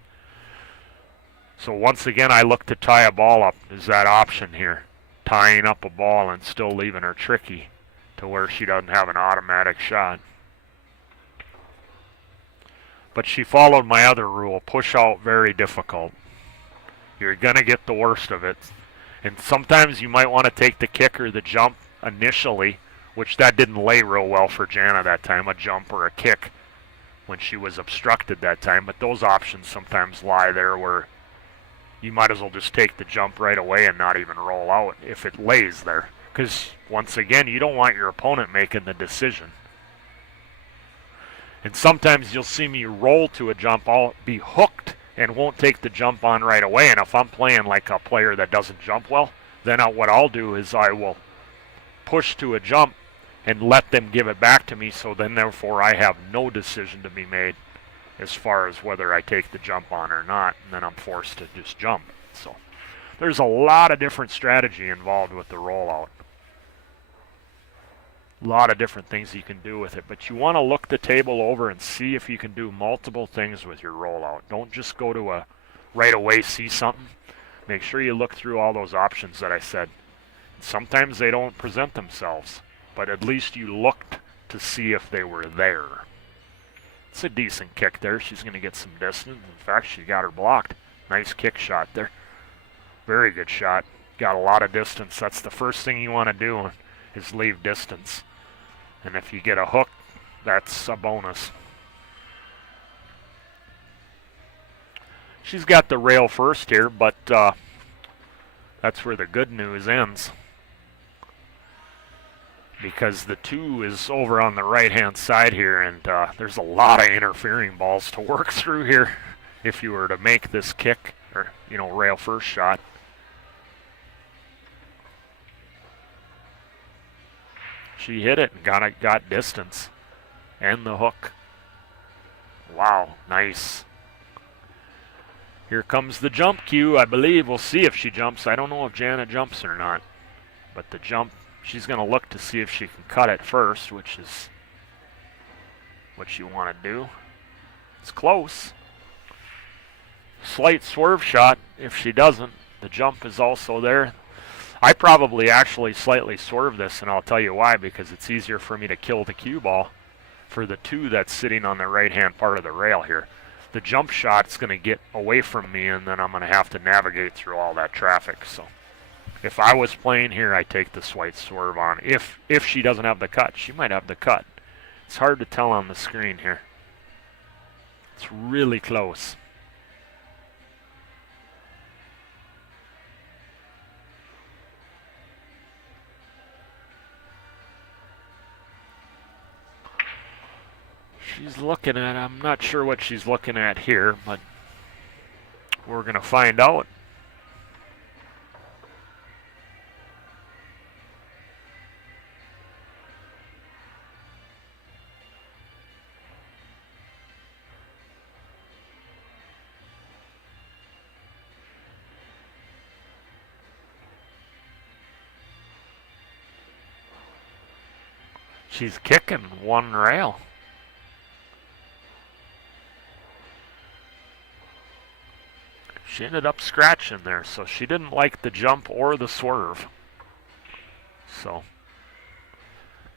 So once again, I look to tie a ball up. Is that option here? Tying up a ball and still leaving her tricky to where she doesn't have an automatic shot. But she followed my other rule, push out very difficult. You're going to get the worst of it. And sometimes you might want to take the kick or the jump initially, which that didn't lay real well for Jana that time, a jump or a kick when she was obstructed that time. But those options sometimes lie there where you might as well just take the jump right away and not even roll out if it lays there. Because once again, you don't want your opponent making the decision. And sometimes you'll see me roll to a jump, I'll be hooked and won't take the jump on right away. And if I'm playing like a player that doesn't jump well, then what I'll do is I will push to a jump and let them give it back to me, so then therefore I have no decision to be made as far as whether I take the jump on or not, and then I'm forced to just jump. So there's a lot of different strategy involved with the rollout. A lot of different things you can do with it, but you want to look the table over and see if you can do multiple things with your rollout. Don't just go to a right away see something. Make sure you look through all those options that I said. Sometimes they don't present themselves, but at least you looked to see if they were there. It's a decent kick there. She's going to get some distance. In fact, she got her blocked. Nice kick shot there. Very good shot. Got a lot of distance. That's the first thing you want to do is leave distance. And if you get a hook, that's a bonus. She's got the rail first here, but that's where the good news ends. Because the 2 is over on the right-hand side here, and there's a lot of interfering balls to work through here if you were to make this kick, or, rail first shot. She hit it and got distance. And the hook. Wow, nice. Here comes the jump cue, I believe. We'll see if she jumps. I don't know if Jana jumps or not. But the jump, she's going to look to see if she can cut it first, which is what you want to do. It's close. Slight swerve shot if she doesn't. The jump is also there. I probably actually slightly swerve this, and I'll tell you why, because it's easier for me to kill the cue ball for the 2 that's sitting on the right-hand part of the rail here. The jump shot's going to get away from me, and then I'm going to have to navigate through all that traffic. So if I was playing here, I'd take the slight swerve on. If she doesn't have the cut, she might have the cut. It's hard to tell on the screen here. It's really close. She's looking at, I'm not sure what she's looking at here, but we're going to find out. She's kicking one rail. She ended up scratching there, so she didn't like the jump or the swerve. So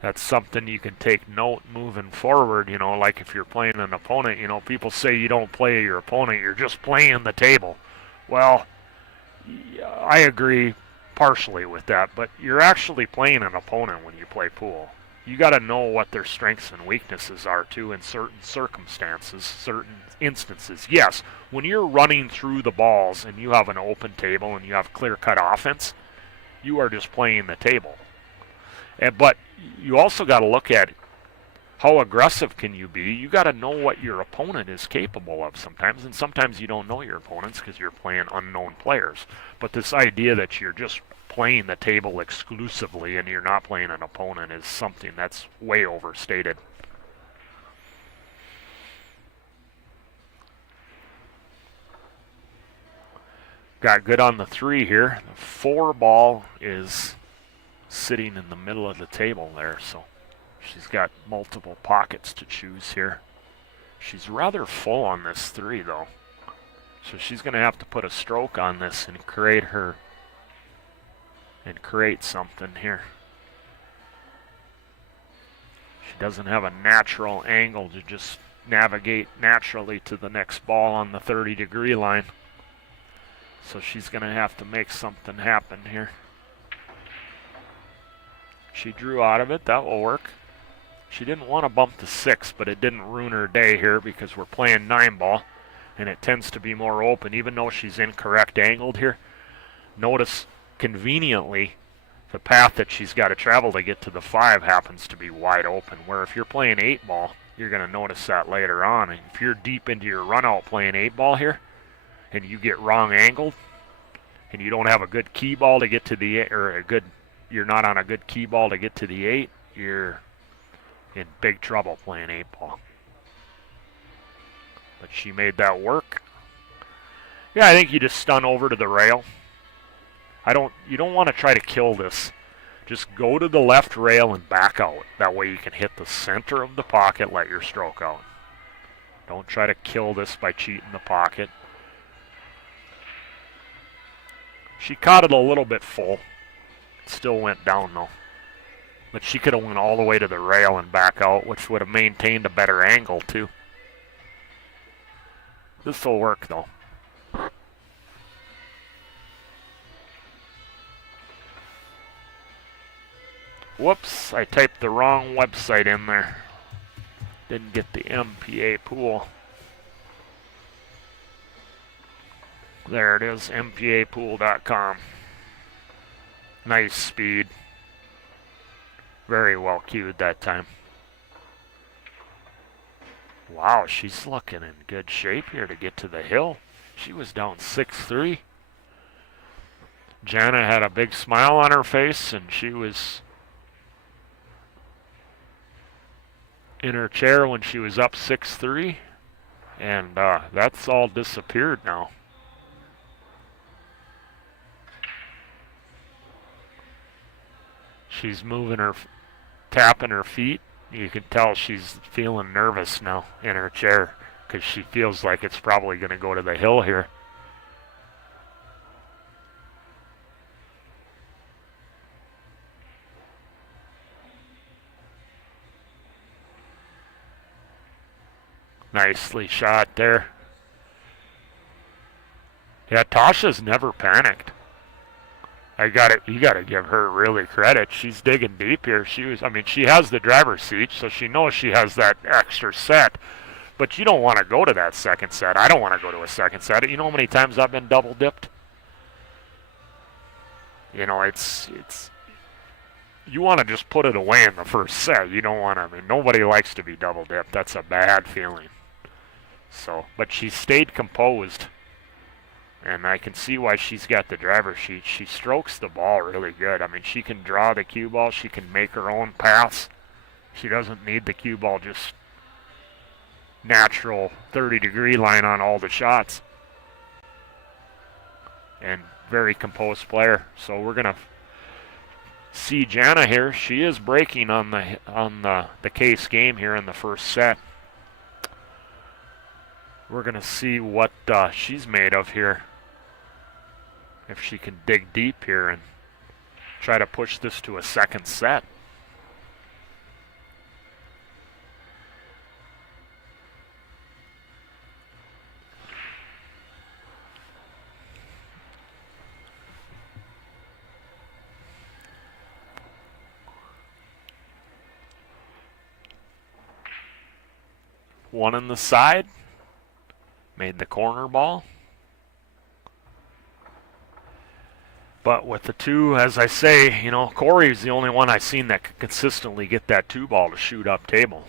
that's something you can take note moving forward, you know, like if you're playing an opponent, you know, people say you don't play your opponent, you're just playing the table. Well, I agree partially with that, but you're actually playing an opponent when you play pool. You got to know what their strengths and weaknesses are, too, in certain circumstances, certain instances. Yes, when you're running through the balls and you have an open table and you have clear-cut offense, you are just playing the table. But you also got to look at how aggressive can you be. You got to know what your opponent is capable of sometimes, and sometimes you don't know your opponents because you're playing unknown players. But this idea that you're just playing the table exclusively and you're not playing an opponent is something that's way overstated. Got good on the 3 here. The 4 ball is sitting in the middle of the table there, so she's got multiple pockets to choose here. She's rather full on this 3 though, so she's going to have to put a stroke on this and create something here. She doesn't have a natural angle to just navigate naturally to the next ball on the 30-degree line. So she's going to have to make something happen here. She drew out of it. That will work. She didn't want to bump the 6, but it didn't ruin her day here because we're playing 9-ball, and it tends to be more open, even though she's incorrect angled here. Notice, conveniently, the path that she's got to travel to get to the 5 happens to be wide open, where if you're playing 8-ball, you're going to notice that later on. And if you're deep into your run-out playing 8-ball here, and you get wrong angled, and you don't have a good key ball to get to the 8, or you're not on a good key ball to get to the 8, you're in big trouble playing 8-ball. But she made that work. Yeah, I think you just stun over to the rail. You don't want to try to kill this. Just go to the left rail and back out. That way you can hit the center of the pocket, let your stroke out. Don't try to kill this by cheating the pocket. She caught it a little bit full. It still went down though. But she could have went all the way to the rail and back out, which would have maintained a better angle too. This will work though. Whoops, I typed the wrong website in there. Didn't get the MPA pool. There it is, mpapool.com. Nice speed. Very well cued that time. Wow, she's looking in good shape here to get to the hill. She was down 6-3. Jana had a big smile on her face, and she was in her chair when she was up 6-3, and that's all disappeared now. She's moving her, tapping her feet. You can tell she's feeling nervous now in her chair because she feels like it's probably going to go to the hill here. Nicely shot there. Yeah, Tasha's never panicked. You gotta give her really credit. She's digging deep here. She has the driver's seat, so she knows she has that extra set. But you don't want to go to that second set. I don't want to go to a second set. You know how many times I've been double dipped? You know, it's you want to just put it away in the first set. You don't want to. I mean, nobody likes to be double dipped. That's a bad feeling. So, but she stayed composed. And I can see why she's got the driver's seat. She strokes the ball really good. I mean, she can draw the cue ball. She can make her own paths. She doesn't need the cue ball just natural 30-degree line on all the shots. And very composed player. So we're gonna see Jana here. She is breaking on the case game here in the first set. We're gonna see what she's made of here. If she can dig deep here and try to push this to a second set. One on the side. Made the corner ball. But with the two, as I say, you know, Corey's the only one I've seen that can consistently get that two ball to shoot up table.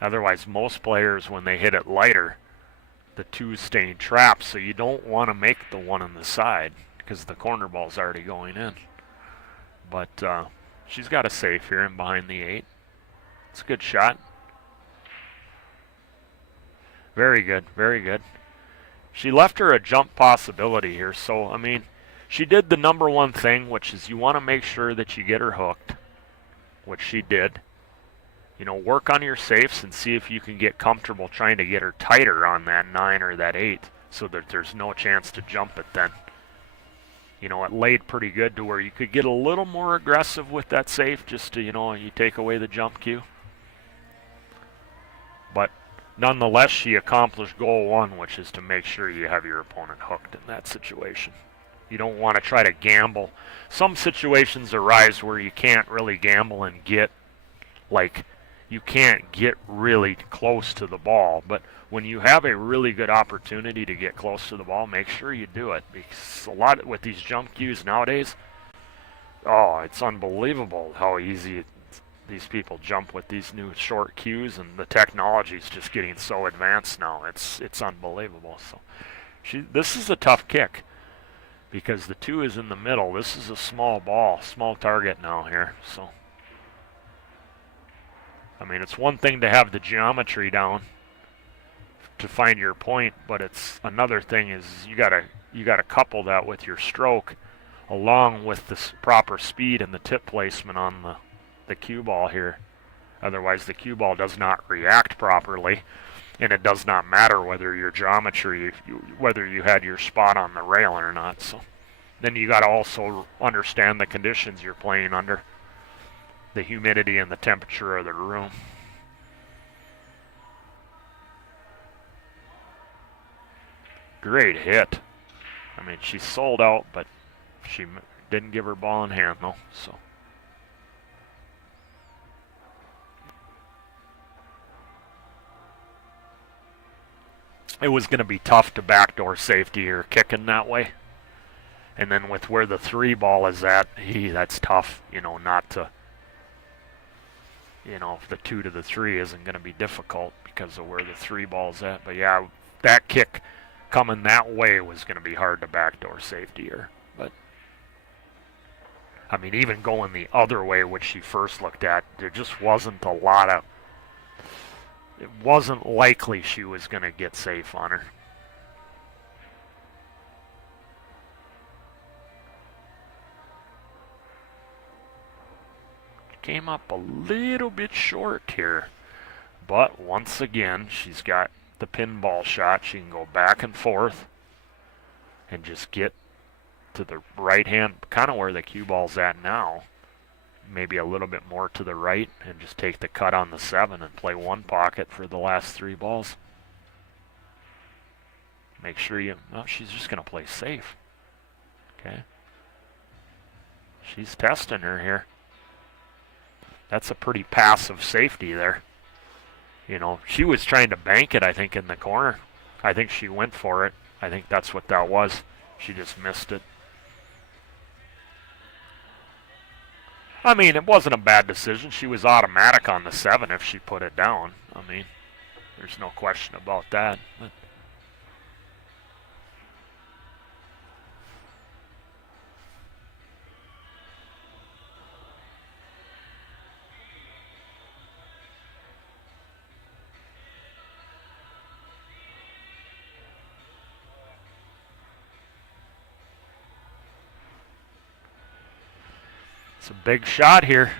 Otherwise, most players, when they hit it lighter, the two's staying trapped, so you don't want to make the one on the side because the corner ball's already going in. But she's got a safe here and behind the 8. It's a good shot. Very good, very good. She left her a jump possibility here, so, I mean, she did the number one thing, which is you want to make sure that you get her hooked, which she did. You know, work on your safes and see if you can get comfortable trying to get her tighter on that 9 or that 8 so that there's no chance to jump it then. You know, it laid pretty good to where you could get a little more aggressive with that safe just to, you know, you take away the jump cue. But nonetheless, she accomplished goal 1, which is to make sure you have your opponent hooked in that situation. You don't want to try to gamble. Some situations arise where you can't really gamble and get, like, you can't get really close to the ball. But when you have a really good opportunity to get close to the ball, make sure you do it. Because a lot with these jump cues nowadays, oh, it's unbelievable how easy these people jump with these new short cues, and the technology's just getting so advanced now. It's unbelievable. So this is a tough kick. Because the 2 is in the middle. This is a small ball, small target now here. So, I mean, it's one thing to have the geometry down to find your point, but it's another thing is you gotta couple that with your stroke, along with the proper speed and the tip placement on the cue ball here. Otherwise, the cue ball does not react properly. And it does not matter whether your geometry, whether you had your spot on the rail or not. So then you got to also understand the conditions you're playing under, the humidity and the temperature of the room. Great hit. I mean, she sold out, but she didn't give her ball in hand though. So. It was going to be tough to backdoor safety or kicking that way. And then with where the 3 ball is at, that's tough, you know, not to, you know, if the 2 to the 3 isn't going to be difficult because of where the 3 ball's at. But yeah, that kick coming that way was going to be hard to backdoor safety here. But, I mean, even going the other way, which she first looked at, there just wasn't a lot of it wasn't likely she was going to get safe on her. Came up a little bit short here, but once again she's got the pinball shot. She can go back and forth and just get to the right hand, kind of where the cue ball's at now, maybe a little bit more to the right, and just take the cut on the 7 and play one pocket for the last 3 balls. Make sure you, well, she's just going to play safe. Okay. She's testing her here. That's a pretty passive safety there. You know, she was trying to bank it, I think, in the corner. I think she went for it. I think that's what that was. She just missed it. I mean, it wasn't a bad decision. She was automatic on the 7 if she put it down. I mean, there's no question about that. But it's a big shot here.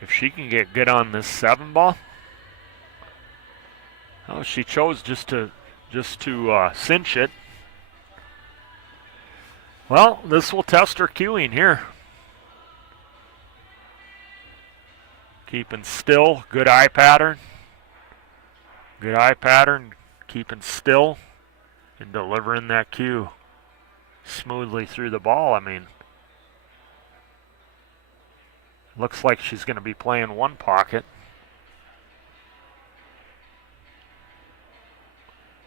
If she can get good on this 7 ball. Oh, she chose just to cinch it. Well, this will test her cueing here. Keeping still, good eye pattern. Good eye pattern, keeping still and delivering that cue smoothly through the ball. I mean, looks like she's going to be playing one pocket.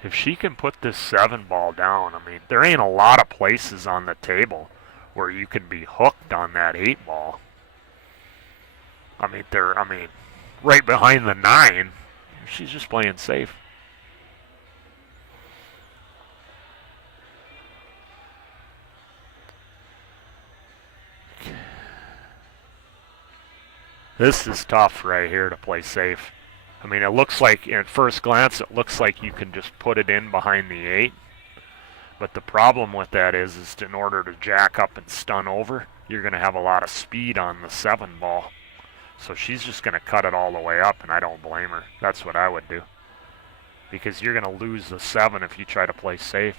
If she can put this 7 ball down, I mean, there ain't a lot of places on the table where you can be hooked on that 8 ball. I mean, right behind the 9, she's just playing safe. This is tough right here to play safe. I mean, it looks like, at first glance, it looks like you can just put it in behind the 8. But the problem with that is in order to jack up and stun over, you're going to have a lot of speed on the 7 ball. So she's just going to cut it all the way up, and I don't blame her. That's what I would do. Because you're going to lose the 7 if you try to play safe.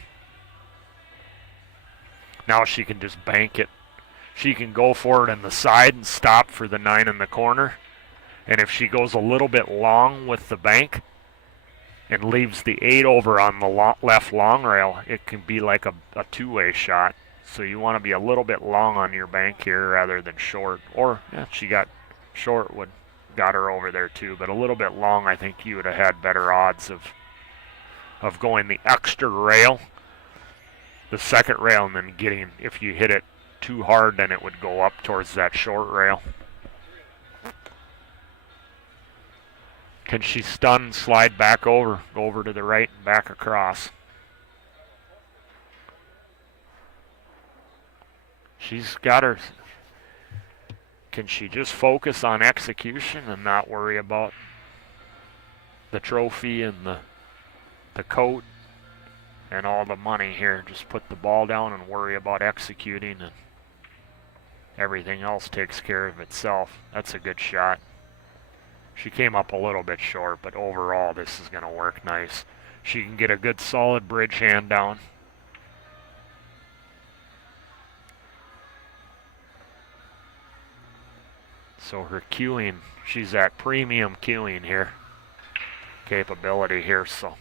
Now she can just bank it. She can go for it in the side and stop for the 9 in the corner. And if she goes a little bit long with the bank and leaves the 8 over on the left long rail, it can be like a two-way shot. So you want to be a little bit long on your bank here rather than short. Or, yeah, she got short, got her over there too. But a little bit long, I think you would have had better odds of going the extra rail, the second rail, and then getting, if you hit it too hard, then it would go up towards that short rail. Can she stun, slide back over, go over to the right and back across? She's got her. Can she just focus on execution and not worry about the trophy and the coat and all the money here? Just put the ball down and worry about executing, and everything else takes care of itself. That's a good shot. She came up a little bit short, but overall this is going to work nice. She can get a good solid bridge hand down. So her cueing, she's at premium cueing here, capability here. So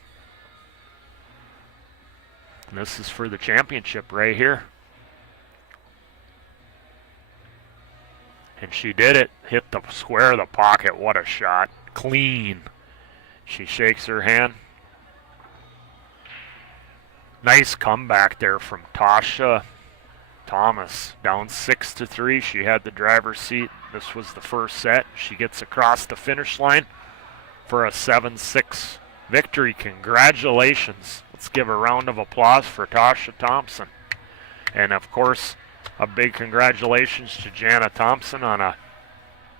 and this is for the championship right here. And she did it, hit the square of the pocket. What a shot, clean. She shakes her hand. Nice comeback there from Tasha Thomas, down 6-3. She had the driver's seat. This was the first set. She gets across the finish line for a 7-6 victory. Congratulations. Let's give a round of applause for Tasha Thompson. And of course, a big congratulations to Jana Thompson on a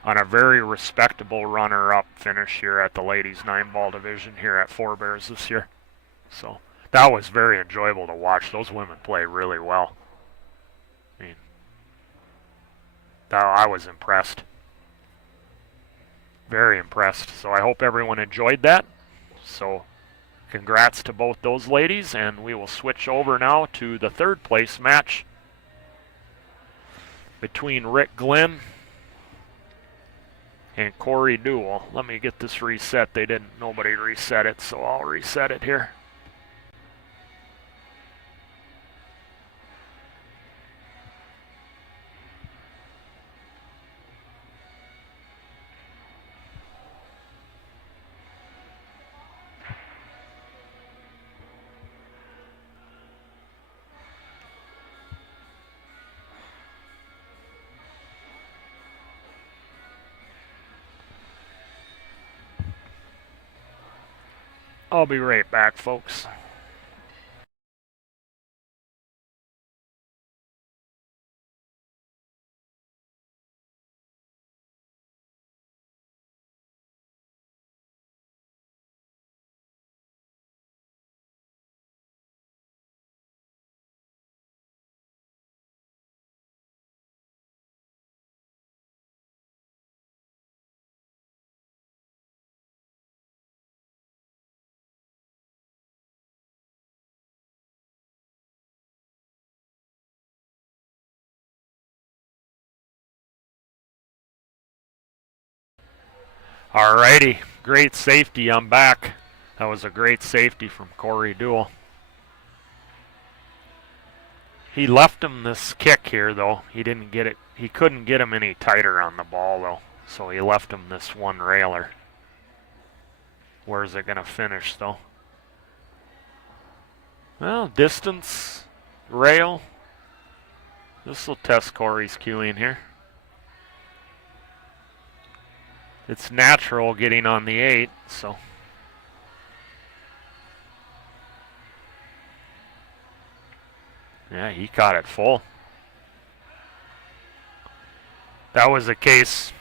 on a very respectable runner-up finish here at the ladies 9-ball division here at Forebears this year. So that was very enjoyable to watch. Those women play really well. I mean, I was impressed. Very impressed. So I hope everyone enjoyed that. So congrats to both those ladies, and we will switch over now to the third place match between Rick Glenn and Corey Duel. Let me get this reset. Nobody reset it, so I'll reset it here. I'll be right back, folks. Alrighty, great safety. I'm back. That was a great safety from Corey Duel. He left him this kick here, though. He didn't get it. He couldn't get him any tighter on the ball, though. So he left him this one railer. Where's it going to finish, though? Well, distance, rail. This will test Corey's cueing here. It's natural getting on the 8, so. Yeah, he caught it full. That was a case,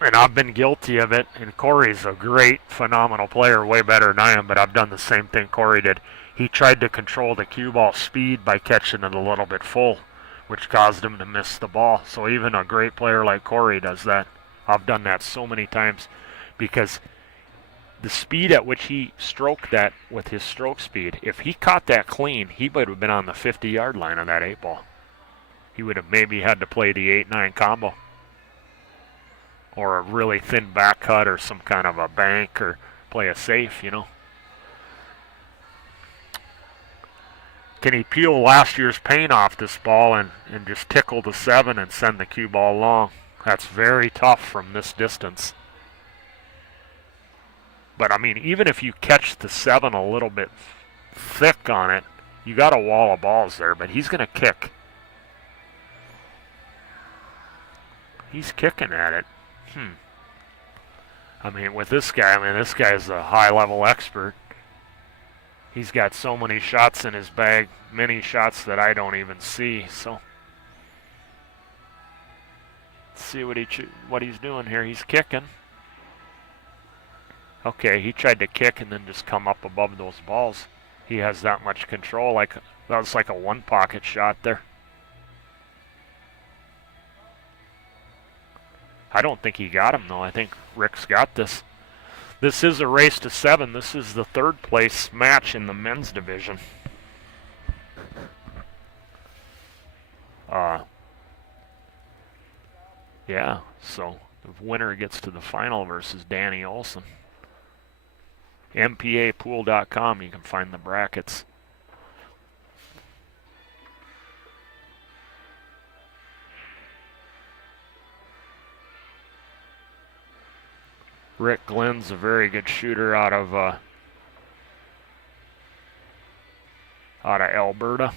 and I've been guilty of it, and Corey's a great, phenomenal player, way better than I am, but I've done the same thing Corey did. He tried to control the cue ball speed by catching it a little bit full, which caused him to miss the ball. So even a great player like Corey does that. I've done that so many times because the speed at which he stroked that with his stroke speed, if he caught that clean, he would have been on the 50-yard line on that 8-ball. He would have maybe had to play the 8-9 combo or a really thin back cut or some kind of a bank or play a safe, you know. Can he peel last year's paint off this ball and just tickle the 7 and send the cue ball long? That's very tough from this distance. But, I mean, even if you catch the 7 a little bit thick on it, you got a wall of balls there, but he's going to kick. He's kicking at it. I mean, with this guy, this guy's a high-level expert. He's got so many shots in his bag, many shots that I don't even see, so. Let's see what he's doing here. He's kicking. Okay, he tried to kick and then just come up above those balls. He has that much control. That was like a one-pocket shot there. I don't think he got him, though. I think Rick's got this. This is a race to 7. This is the third place match in the men's division. Yeah, so the winner gets to the final versus Danny Olsen. MPApool.com, you can find the brackets. Rick Glenn's a very good shooter out of Alberta.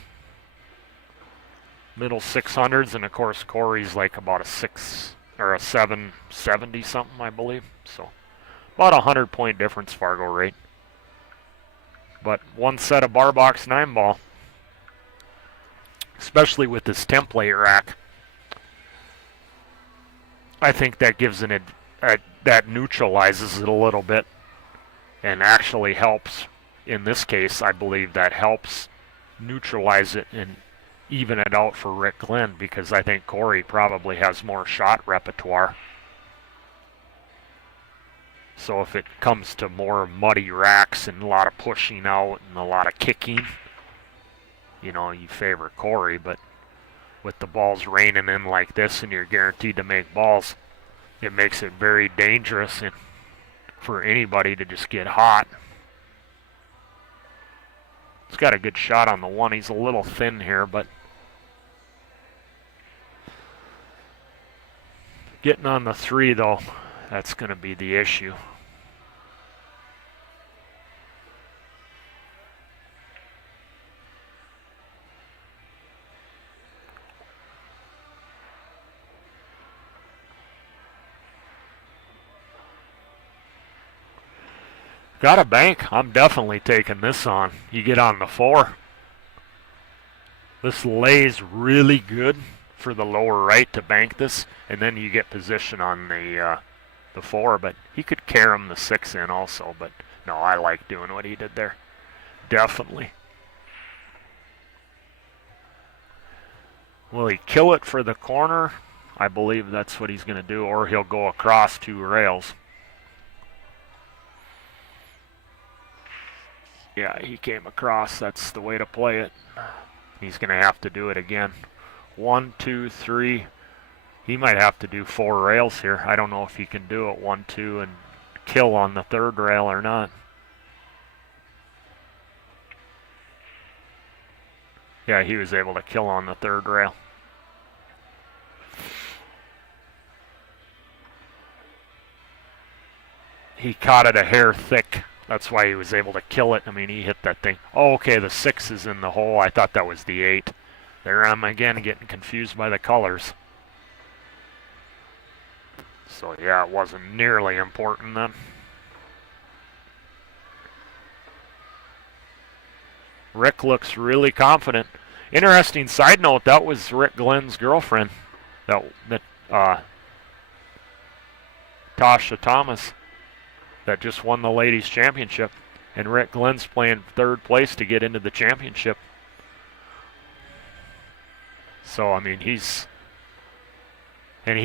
Middle 600s, and of course Corey's like about a 770 something, I believe. So about 100-point difference Fargo rate. But one set of bar box 9-ball, especially with this template rack. I think that gives that neutralizes it a little bit and actually helps. In this case, I believe that helps neutralize it and even it out for Rick Glenn, because I think Corey probably has more shot repertoire. So if it comes to more muddy racks and a lot of pushing out and a lot of kicking, you know, you favor Corey. But with the balls raining in like this and you're guaranteed to make balls, it makes it very dangerous and for anybody to just get hot. He's got a good shot on the one. He's a little thin here, but getting on the 3, though, that's going to be the issue. Got a bank. I'm definitely taking this on. You get on the 4. This lays really good for the lower right to bank this, and then you get position on the 4. But he could carom the 6 in also. But no, I like doing what he did there. Definitely. Will he kill it for the corner? I believe that's what he's going to do, or he'll go across 2 rails. Yeah, he came across. That's the way to play it. He's going to have to do it again. 1, 2, 3. He might have to do 4 rails here. I don't know if he can do it 1, 2, and kill on the 3rd rail or not. Yeah, he was able to kill on the 3rd rail. He caught it a hair thick. That's why he was able to kill it. I mean, he hit that thing. Oh, okay, the 6 is in the hole. I thought that was the 8. There I'm again getting confused by the colors. So, yeah, it wasn't nearly important then. Rick looks really confident. Interesting side note, that was Rick Glenn's girlfriend. That Tasha Thomas. That just won the ladies championship, and Rick Glenn's playing 3rd place to get into the championship. So I mean, he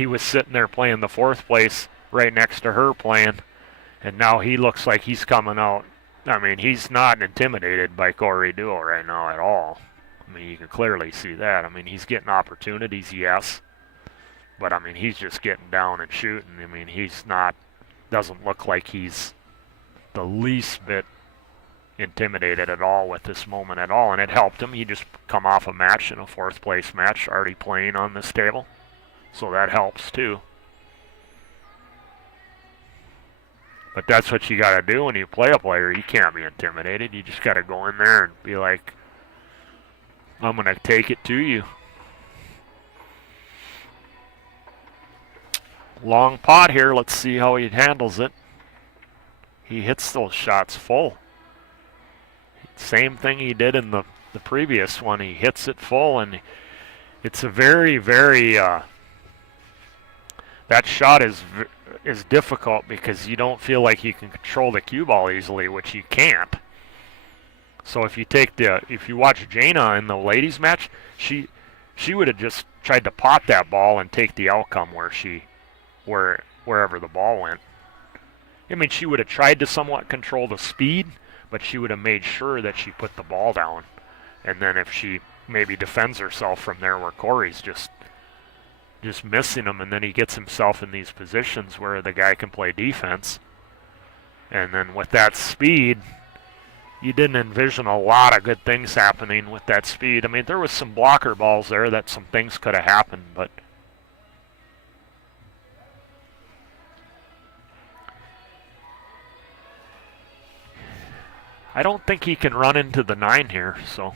was sitting there playing the 4th place right next to her playing, and now he looks like he's coming out. I mean, he's not intimidated by Corey Duel right now at all. I mean, you can clearly see that. I mean, he's getting opportunities, yes, but I mean, he's just getting down and shooting. I mean, doesn't look like he's the least bit intimidated at all with this moment at all, and it helped him. He just come off a match in a 4th place match, already playing on this table, so that helps too. But that's what you got to do when you play a player. You can't be intimidated. You just got to go in there and be like, I'm going to take it to you. Long pot here. Let's see how he handles it. He hits those shots full. Same thing he did in the previous one. He hits it full, and it's a very, very that shot is difficult because you don't feel like you can control the cue ball easily, which you can't. So if you watch Jana in the ladies match, she would have just tried to pot that ball and take the outcome wherever the ball went. I mean, she would have tried to somewhat control the speed, but she would have made sure that she put the ball down. And then if she maybe defends herself from there where Corey's just missing him, and then he gets himself in these positions where the guy can play defense. And then with that speed, you didn't envision a lot of good things happening with that speed. I mean, there was some blocker balls there that some things could have happened, but I don't think he can run into the 9 here, so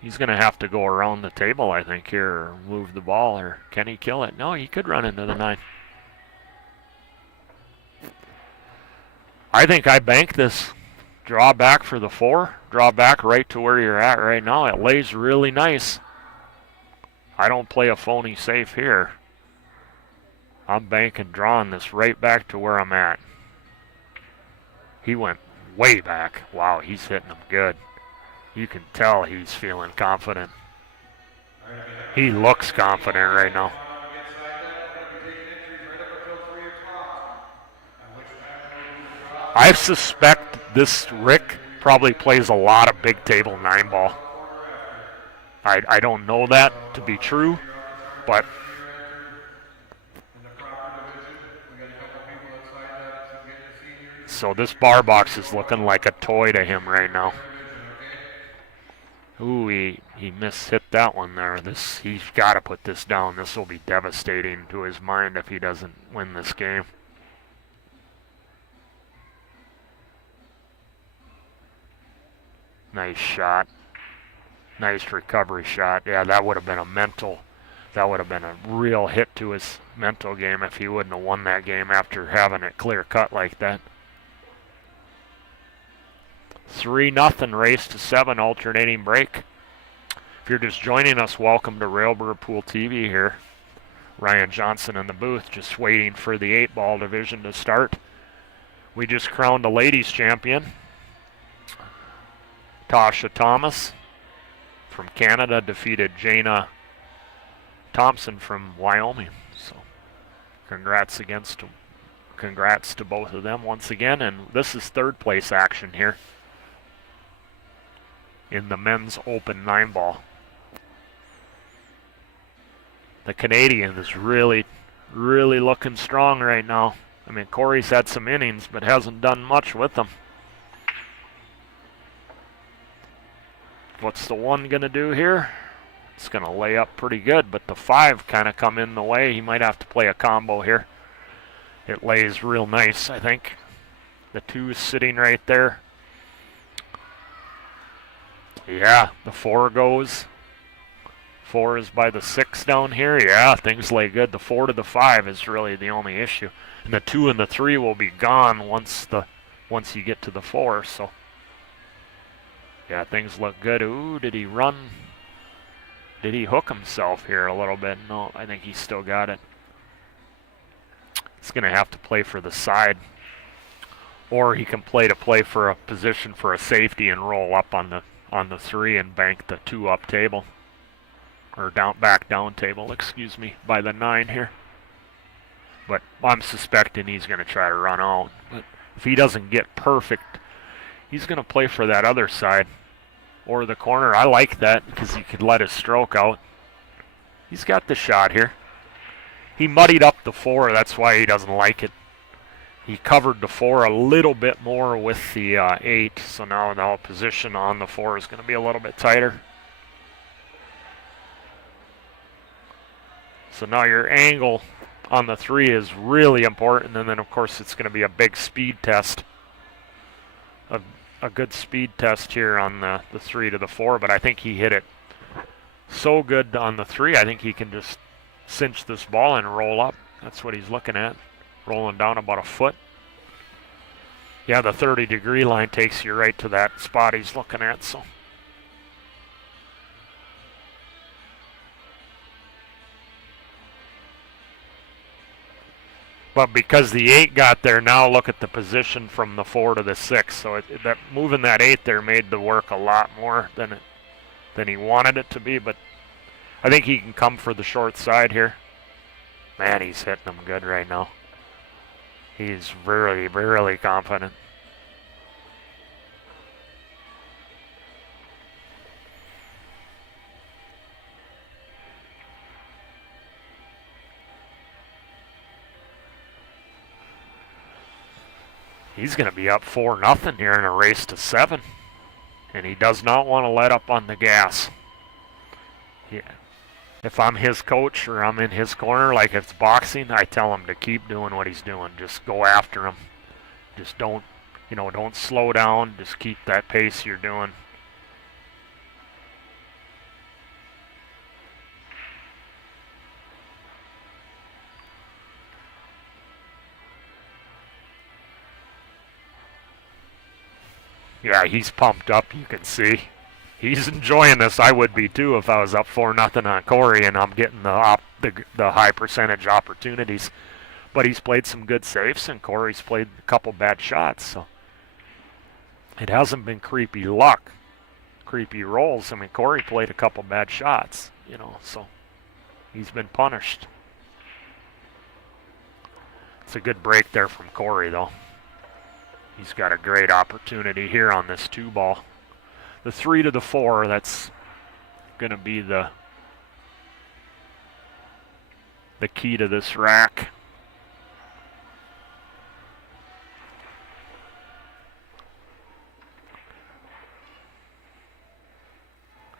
he's going to have to go around the table, I think, here, or move the ball, or can he kill it? No, he could run into the 9. I think I bank this. Draw back for the 4. Draw back right to where you're at right now. It lays really nice. I don't play a phony safe here. I'm banking drawing this right back to where I'm at. He went way back. Wow, he's hitting them good. You can tell he's feeling confident. He looks confident right now. I suspect this Rick probably plays a lot of big table 9-ball. I don't know that to be true, but so this bar box is looking like a toy to him right now. Ooh, he hit that one there. He's got to put this down. This will be devastating to his mind if he doesn't win this game. Nice shot. Nice recovery shot. Yeah, that would have been a real hit to his mental game if he wouldn't have won that game after having it clear cut like that. 3-0 race to 7, alternating break. If you're just joining us, welcome to Railbird Pool TV here. Ryan Johnson in the booth, just waiting for the 8-ball division to start. We just crowned a ladies champion. Tasha Thomas from Canada defeated Jana Thompson from Wyoming. So congrats to both of them once again. And this is third place action here in the men's open 9-ball. The Canadian is really looking strong right now. I mean, Corey's had some innings, but hasn't done much with them. What's the 1 going to do here? It's going to lay up pretty good, but the 5 kind of come in the way. He might have to play a combo here. It lays real nice, I think. The 2 is sitting right there. Yeah, the 4 goes. 4 is by the 6 down here. Yeah, things lay good. The 4 to the 5 is really the only issue. And the 2 and the 3 will be gone once you get to the 4, so yeah, things look good. Ooh, did he run? Did he hook himself here a little bit? No, I think he still got it. He's going to have to play for the side. Or he can play for a position for a safety and roll up on the 3 and bank the 2 up table. Or back down table, excuse me, by the 9 here. But I'm suspecting he's going to try to run out. But if he doesn't get perfect, he's going to play for that other side or the corner. I like that because he could let his stroke out. He's got the shot here. He muddied up the 4. That's why he doesn't like it. He covered the 4 a little bit more with the 8. So now the position on the 4 is going to be a little bit tighter. So now your angle on the 3 is really important. And then, of course, it's going to be a big speed test. A good speed test here on the 3 to the 4, but I think he hit it so good on the 3, I think he can just cinch this ball and roll up. That's what he's looking at, rolling down about a foot. Yeah, the 30-degree line takes you right to that spot he's looking at, so. But because the 8 got there, now look at the position from the 4 to the 6. So that moving that 8 there made the work a lot more than he wanted it to be. But I think he can come for the short side here. Man, he's hitting them good right now. He's really confident. He's going to be up 4-0 here in a race to 7. And he does not want to let up on the gas. Yeah. If I'm his coach or I'm in his corner, like if it's boxing, I tell him to keep doing what he's doing. Just go after him. Just don't slow down. Just keep that pace you're doing. Yeah, he's pumped up, you can see. He's enjoying this. I would be too if I was up 4-0 on Corey and I'm getting the high percentage opportunities. But he's played some good safes, and Corey's played a couple bad shots. So it hasn't been creepy luck, creepy rolls. I mean, Corey played a couple bad shots, you know, so he's been punished. It's a good break there from Corey, though. He's got a great opportunity here on this 2-ball. The 3 to the 4, that's going to be the key to this rack.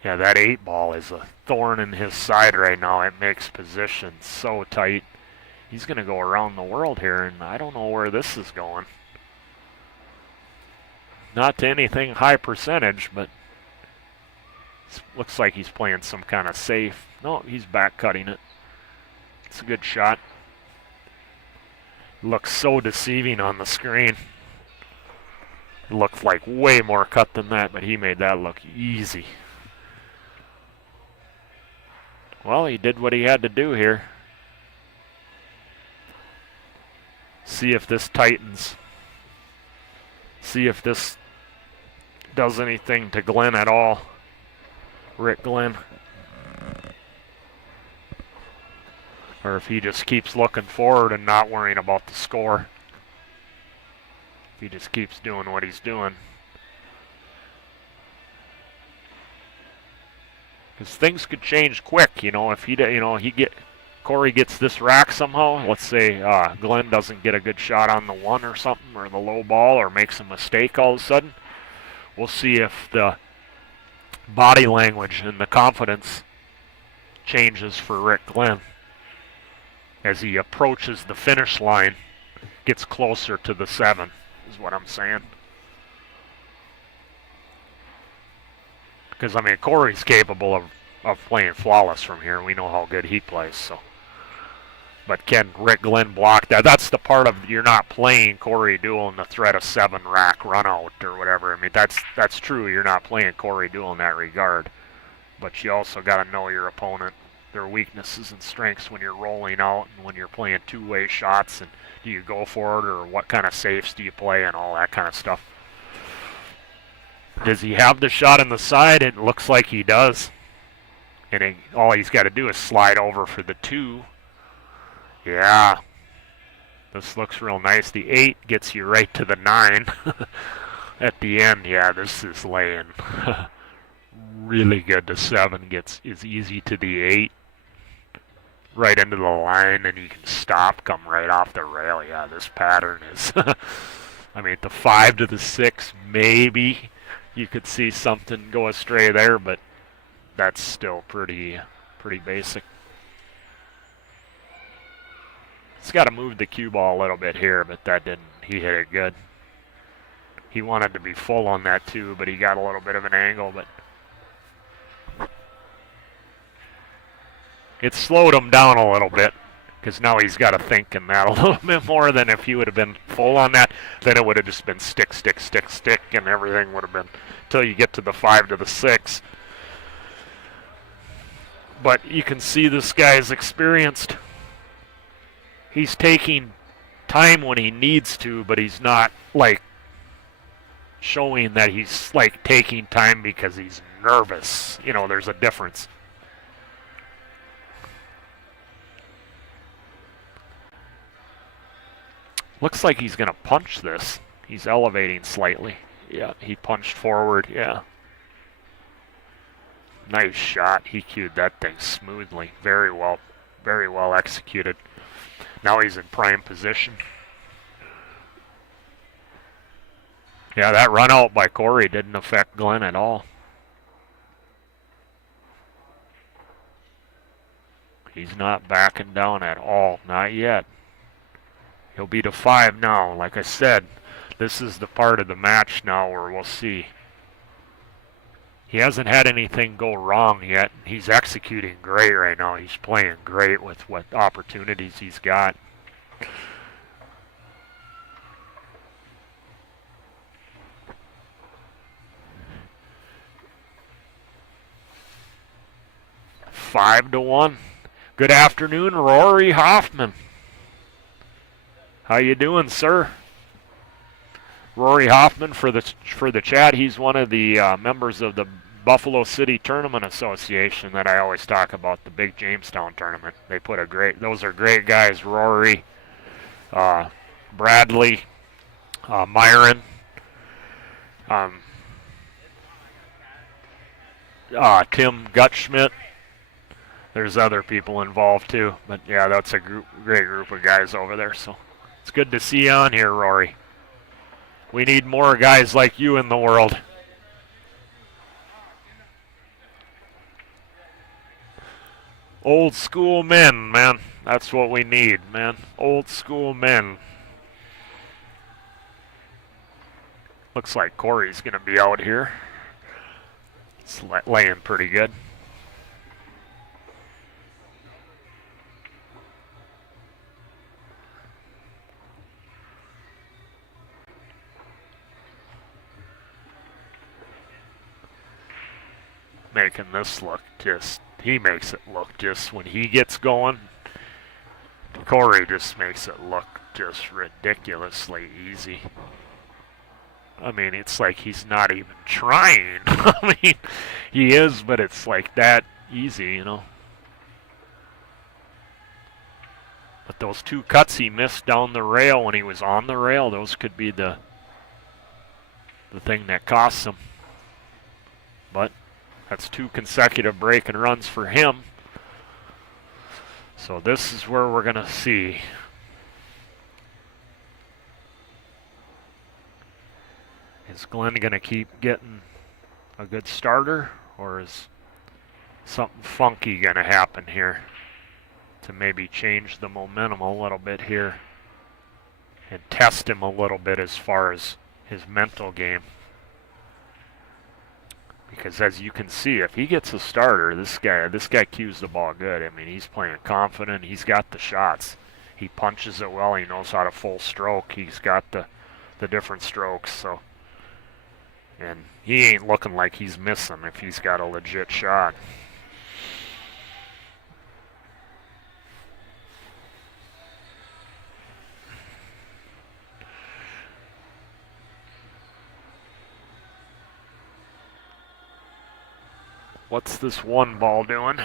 Yeah, that 8-ball is a thorn in his side right now. It makes position so tight. He's going to go around the world here, and I don't know where this is going. Not to anything high percentage, but looks like he's playing some kind of safe. No, he's back cutting it. It's a good shot. Looks so deceiving on the screen. It looked like way more cut than that, but he made that look easy. Well, he did what he had to do here. See if this tightens. See if this does anything to Glenn at all. Rick Glenn. Or if he just keeps looking forward and not worrying about the score. If he just keeps doing what he's doing. Because things could change quick, you know, if Corey gets this rack somehow. Let's say Glenn doesn't get a good shot on the 1 or something, or the low ball, or makes a mistake all of a sudden. We'll see if the body language and the confidence changes for Rick Glenn as he approaches the finish line, gets closer to the 7, is what I'm saying. Because, I mean, Corey's capable of playing flawless from here. We know how good he plays, so. But can Rick Glenn block that? That's the part of you're not playing Corey Duel in the threat of 7 rack run out or whatever. I mean, that's true. You're not playing Corey Duel in that regard. But you also got to know your opponent, their weaknesses and strengths when you're rolling out and when you're playing two-way shots. And do you go for it, or what kind of safes do you play, and all that kind of stuff. Does he have the shot in the side? It looks like he does. And all he's got to do is slide over for the 2. Yeah. This looks real nice. The 8 gets you right to the 9. At the end, yeah, this is laying really good. The 7 is easy to the 8. Right into the line, and you can stop, come right off the rail. Yeah, this pattern is... I mean, the 5 to the 6, maybe you could see something go astray there, but that's still pretty basic. He's got to move the cue ball a little bit here, but that didn't. He hit it good. He wanted to be full on that too, but he got a little bit of an angle, but it slowed him down a little bit, because now he's got to think in that a little bit more than if he would have been full on that. Then it would have just been stick, stick, stick, stick, and everything would have been until you get to the 5 to the 6. But you can see this guy is experienced. He's taking time when he needs to, but he's not like showing that he's like taking time because he's nervous. You know, there's a difference. Looks like he's going to punch this. He's elevating slightly. Yeah, he punched forward. Yeah. Nice shot. He cued that thing smoothly. Very well executed. Now he's in prime position. Yeah, that run out by Corey didn't affect Glenn at all. He's not backing down at all. Not yet. He'll be to 5 now. Like I said, this is the part of the match now where we'll see. He hasn't had anything go wrong yet. He's executing great right now. He's playing great with what opportunities he's got. $5-1. Good afternoon, Rory Hoffman. How you doing, sir? Rory Hoffman for the chat. He's one of the members of the Buffalo City Tournament Association that I always talk about, the big Jamestown tournament. They put those are great guys. Rory, Bradley, Myron, Tim Gutschmidt. There's other people involved too, but yeah, that's a great group of guys over there. So it's good to see you on here, Rory. We need more guys like you in the world. Old school men, man. That's what we need, man. Old school men. Looks like Corey's going to be out here. It's laying pretty good. Making this look he makes it look just, when he gets going, Corey just makes it look just ridiculously easy. I mean, it's like he's not even trying. I mean, he is, but it's like that easy, you know. But those two cuts he missed down the rail when he was on the rail, those could be the thing that costs him. But that's 2 consecutive break and runs for him. So this is where we're going to see. Is Glenn going to keep getting a good starter, or is something funky going to happen here to maybe change the momentum a little bit here and test him a little bit as far as his mental game? Because as you can see, if he gets a starter, this guy cues the ball good. I mean, he's playing confident. He's got the shots. He punches it well. He knows how to full stroke. He's got the different strokes. So, and he ain't looking like he's missing if he's got a legit shot. What's this 1 ball doing?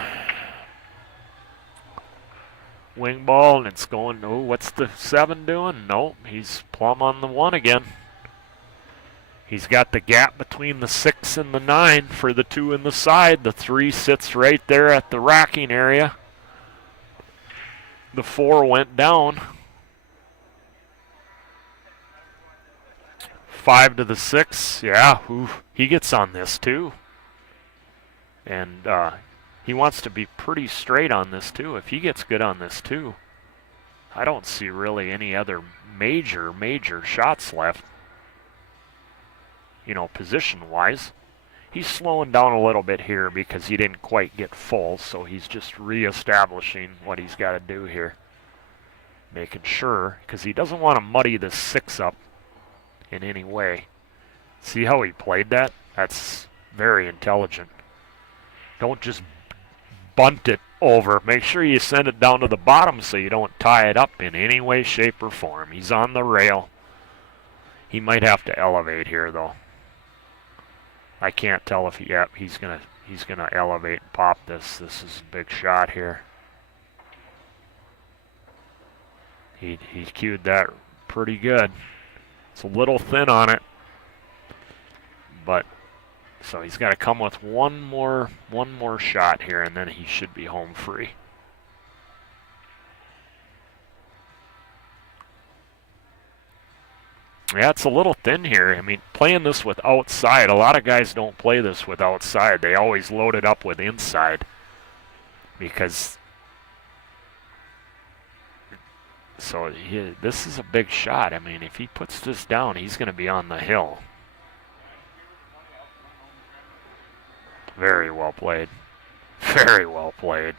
Wing ball, and it's going, oh, what's the 7 doing? Nope, he's plumb on the 1 again. He's got the gap between the 6 and the 9 for the 2 in the side. The 3 sits right there at the racking area. The 4 went down. 5 to the 6, yeah, he gets on this too. And he wants to be pretty straight on this too. If he gets good on this too, I don't see really any other major shots left. You know, position-wise. He's slowing down a little bit here because he didn't quite get full, so he's just reestablishing what he's got to do here. Making sure, because he doesn't want to muddy the 6 up in any way. See how he played that? That's very intelligent. Don't just bunt it over. Make sure you send it down to the bottom so you don't tie it up in any way, shape, or form. He's on the rail. He might have to elevate here, though. I can't tell if he's gonna elevate and pop this. This is a big shot here. He cued that pretty good. It's a little thin on it, but. So he's got to come with one more shot here, and then he should be home free. Yeah, it's a little thin here. I mean, playing this with outside, a lot of guys don't play this with outside. They always load it up with inside because. So this is a big shot. I mean, if he puts this down, he's going to be on the hill. Very well played. Very well played.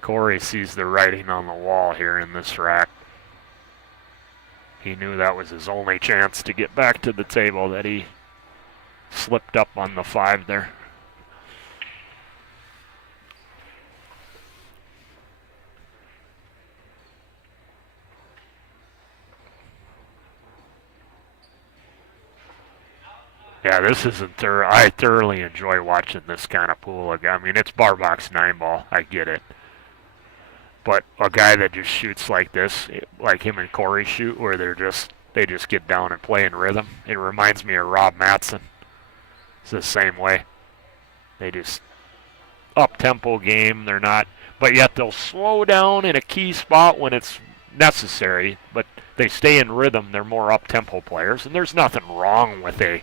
Corey sees the writing on the wall here in this rack. He knew that was his only chance to get back to the table, that he slipped up on the 5 there. Yeah, this isn't. I thoroughly enjoy watching this kind of pool. I mean, it's bar box 9-ball. I get it. But a guy that just shoots like this, like him and Corey shoot, where they just get down and play in rhythm. It reminds me of Rob Matson. It's the same way. They just up-tempo game. They're not, but yet they'll slow down in a key spot when it's necessary. But they stay in rhythm. They're more up-tempo players, and there's nothing wrong with a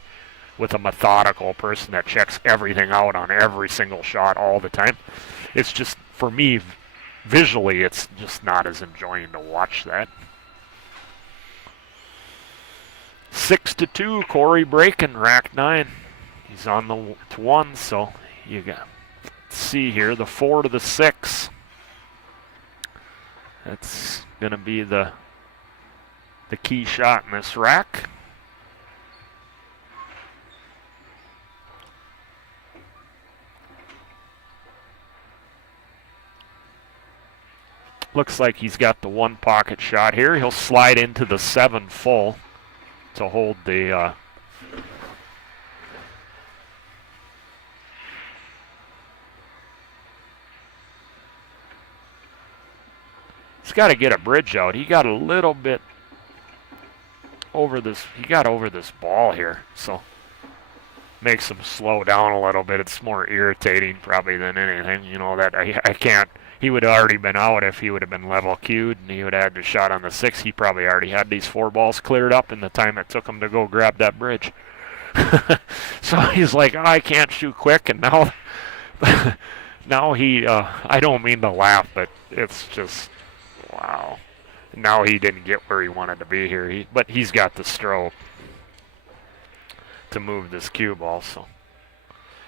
methodical person that checks everything out on every single shot all the time. It's just, for me, visually, it's just not as enjoying to watch that. 6-2, Corey breaking, rack 9. He's on the 1, so you got, let's see here, the 4 to the 6. That's going to be the key shot in this rack. Looks like he's got the 1 pocket shot here. He'll slide into the 7 full to hold the he's got to get a bridge out. He got a little bit over this. He got over this ball here, so makes him slow down a little bit. It's more irritating probably than anything. You know, that I can't. He would have already been out if he would have been level queued, and he would have had the shot on the 6. He probably already had these 4 balls cleared up in the time it took him to go grab that bridge. So he's like, oh, I can't shoot quick, and now, now he. I don't mean to laugh, but it's just, wow. Now he didn't get where he wanted to be here, but he's got the stroke to move this cue ball, so.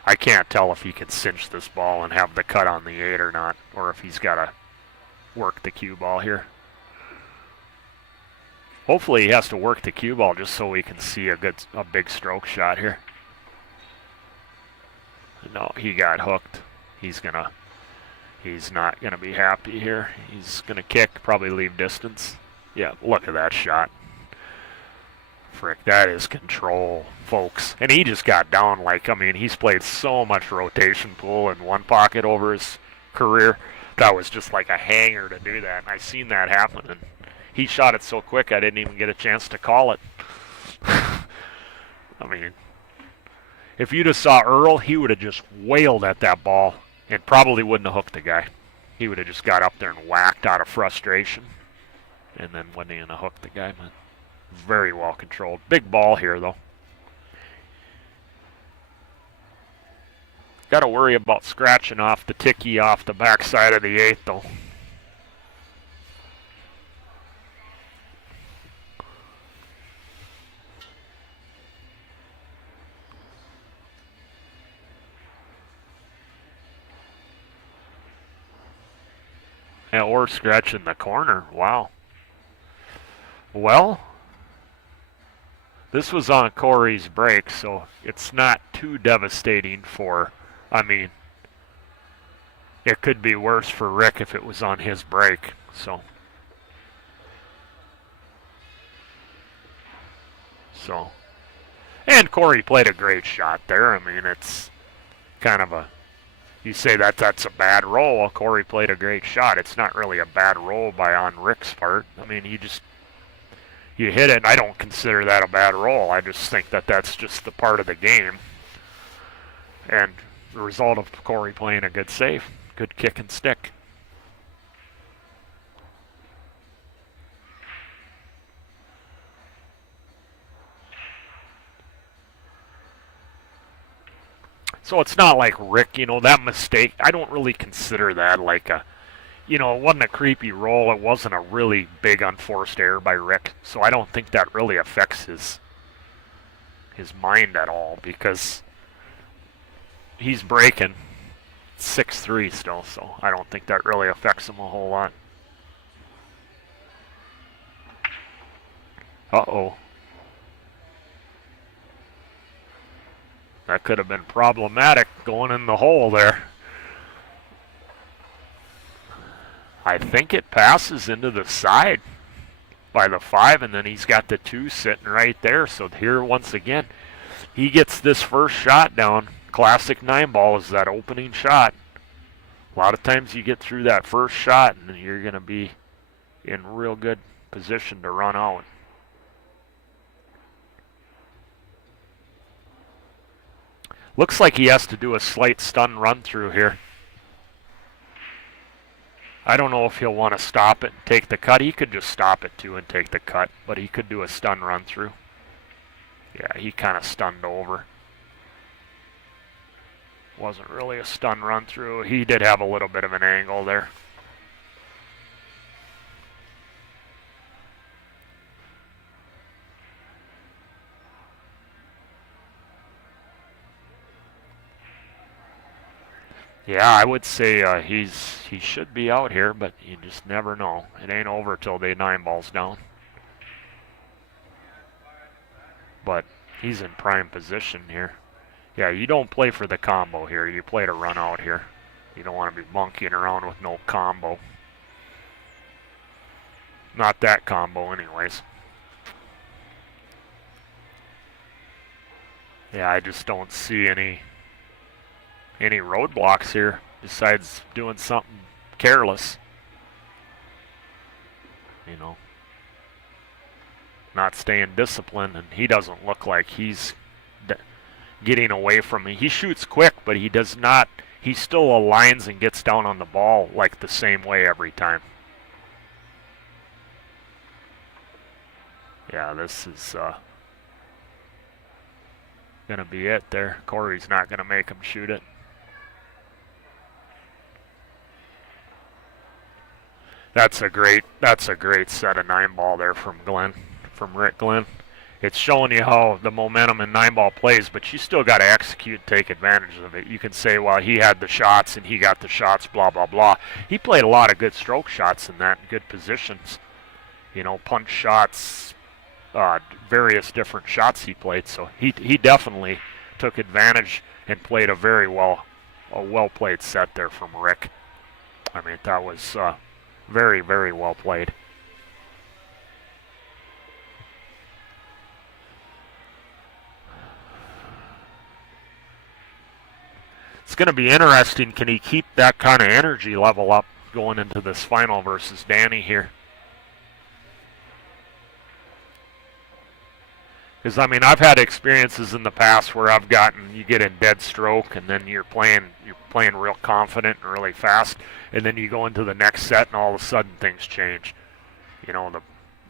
I can't tell if he can cinch this ball and have the cut on the 8 or not, or if he's got to work the cue ball here. Hopefully he has to work the cue ball just so we can see a big stroke shot here. No, he got hooked. He's not gonna be happy here. He's gonna kick, probably leave distance. Yeah, look at that shot. Frick, that is control, folks. And he just got down like, I mean, he's played so much rotation pool in 1 pocket over his career. That was just like a hanger to do that. And I seen that happen. And he shot it so quick I didn't even get a chance to call it. I mean, if you just saw Earl, he would have just wailed at that ball and probably wouldn't have hooked the guy. He would have just got up there and whacked out of frustration and then wouldn't even have hooked the guy. But very well controlled. Big ball here, though. Got to worry about scratching off the ticky off the backside of the 8, though. Yeah, or scratching the corner. Wow. Well, this was on Corey's break, so it's not too devastating for, I mean, it could be worse for Rick if it was on his break, so. And Corey played a great shot there. I mean, it's kind of you say that's a bad roll. Well, Corey played a great shot. It's not really a bad roll on Rick's part. I mean, you hit it. I don't consider that a bad roll. I just think that's just the part of the game. And the result of Corey playing a good save, good kick and stick. So it's not like Rick, that mistake. I don't really consider that like it wasn't a creepy roll. It wasn't a really big unforced error by Rick. So I don't think that really affects his mind at all because he's breaking 6-3 still. So I don't think that really affects him a whole lot. Uh-oh. That could have been problematic going in the hole there. I think it passes into the side by the 5, and then he's got the 2 sitting right there. So here, once again, he gets this first shot down. Classic 9-ball is that opening shot. A lot of times you get through that first shot and you're going to be in real good position to run out. Looks like he has to do a slight stun run through here. I don't know if he'll want to stop it and take the cut. He could just stop it too and take the cut, but he could do a stun run through. Yeah, he kind of stunned over. Wasn't really a stun run through. He did have a little bit of an angle there. Yeah, I would say he should be out here, but you just never know. It ain't over till they 9-balls down. But he's in prime position here. Yeah, you don't play for the combo here. You play to run out here. You don't want to be monkeying around with no combo. Not that combo anyways. Yeah, I just don't see any roadblocks here besides doing something careless. You know, not staying disciplined, and he doesn't look like he's getting away from me. He shoots quick, but he does not. He still aligns and gets down on the ball like the same way every time. Yeah, this is gonna be it there. Corey's not gonna make him shoot it. That's a great set of 9-ball there from Rick Glenn. It's showing you how the momentum in 9-ball plays, but you still got to execute and take advantage of it. You can say, well, he had the shots and he got the shots, blah, blah, blah. He played a lot of good stroke shots in that, good positions. You know, punch shots, various different shots he played. So he definitely took advantage and played a well-played set there from Rick. I mean, that was very, very well played. It's going to be interesting. Can he keep that kind of energy level up going into this final versus Danny here? Because, I mean, I've had experiences in the past where you get in dead stroke and then you're playing real confident and really fast, and then you go into the next set and all of a sudden things change. You know,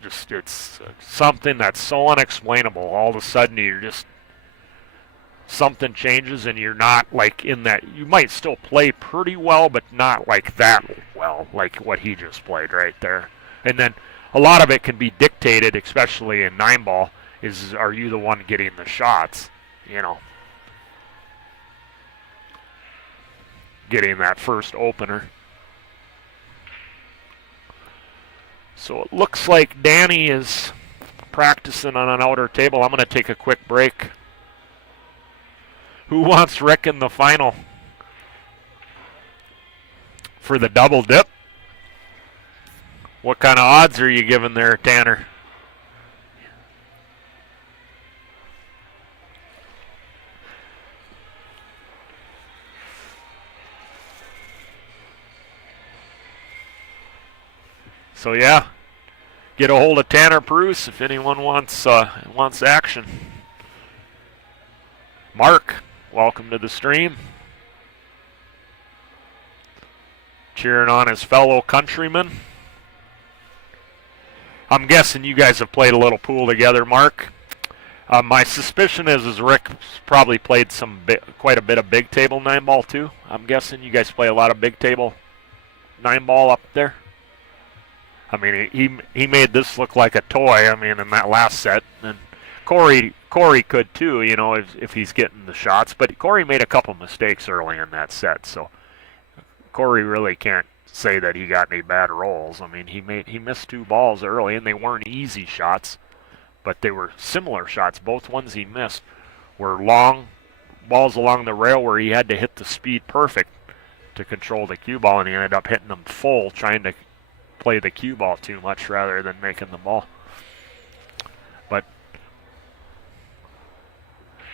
it's something that's so unexplainable. All of a sudden something changes and you're not like in that. You might still play pretty well, but not like that well, like what he just played right there. And then a lot of it can be dictated, especially in 9-ball, are you the one getting the shots? You know, getting that first opener. So it looks like Danny is practicing on an outer table. I'm going to take a quick break. Who wants Rick in the final for the double dip? What kind of odds are you giving there, Tanner? So yeah, get a hold of Tanner Bruce if anyone wants action. Mark, welcome to the stream. Cheering on his fellow countrymen. I'm guessing you guys have played a little pool together, Mark. My suspicion is Rick's probably played quite a bit of big table 9-ball too. I'm guessing you guys play a lot of big table 9-ball up there. I mean, he made this look like a toy. I mean, in that last set, and Corey could too. You know, if he's getting the shots. But Corey made a couple mistakes early in that set, so Corey really can't say that he got any bad rolls. I mean, he missed 2 balls early, and they weren't easy shots, but they were similar shots. Both ones he missed were long balls along the rail where he had to hit the speed perfect to control the cue ball, and he ended up hitting them full, trying to play the cue ball too much rather than making the ball. But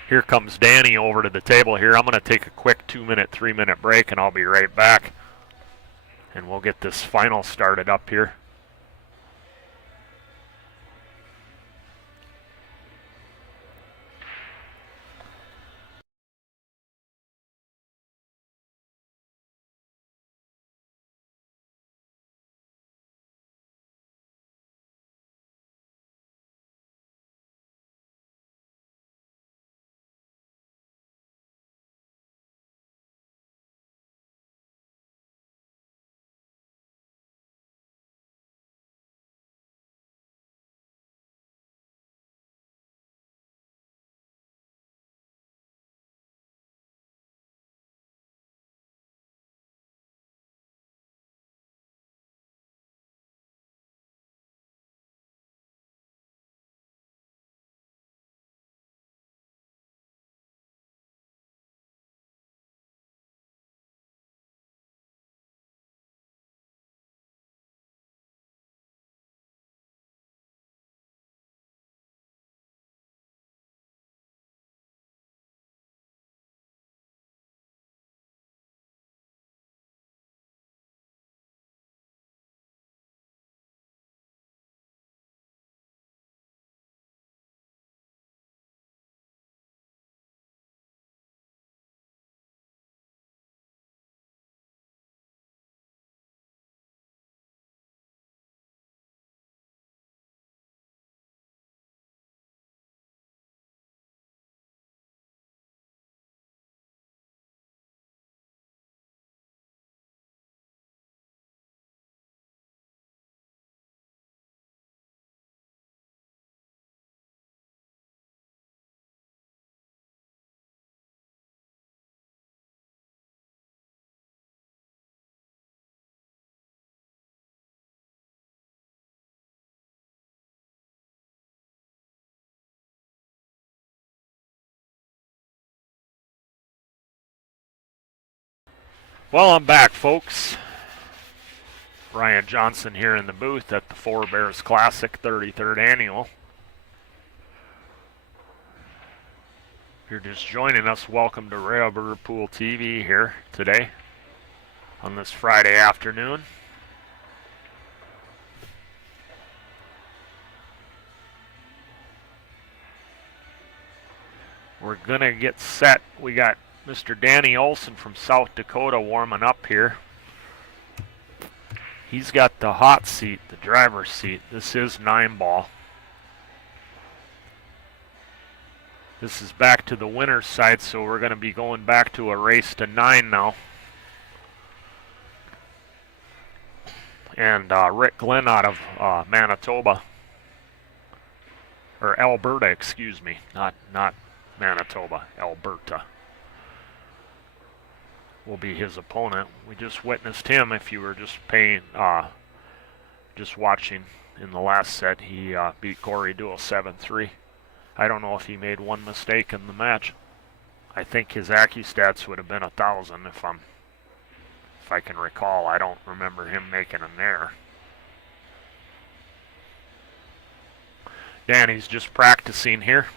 Here comes Danny over to the table here. I'm going to take a quick 2-minute, 3-minute break, and I'll be right back. And we'll get this final started up here. Well, I'm back, folks. Ryan Johnson here in the booth at the Four Bears Classic 33rd Annual. If you're just joining us, welcome to Railbird Pool TV here today on this Friday afternoon. We're going to get set. We got Mr. Danny Olsen from South Dakota warming up here. He's got the hot seat, the driver's seat. This is 9-ball. This is back to the winner's side, so we're going to be going back to a race to 9 now. And Rick Glenn out of Manitoba, or Alberta, excuse me, not Manitoba, Alberta, will be his opponent. We just witnessed him. If you were just just watching in the last set, he beat Corey Duel 7-3. I don't know if he made one mistake in the match. I think his AccuStats would have been 1,000 if I can recall. I don't remember him making an error. Danny's just practicing here.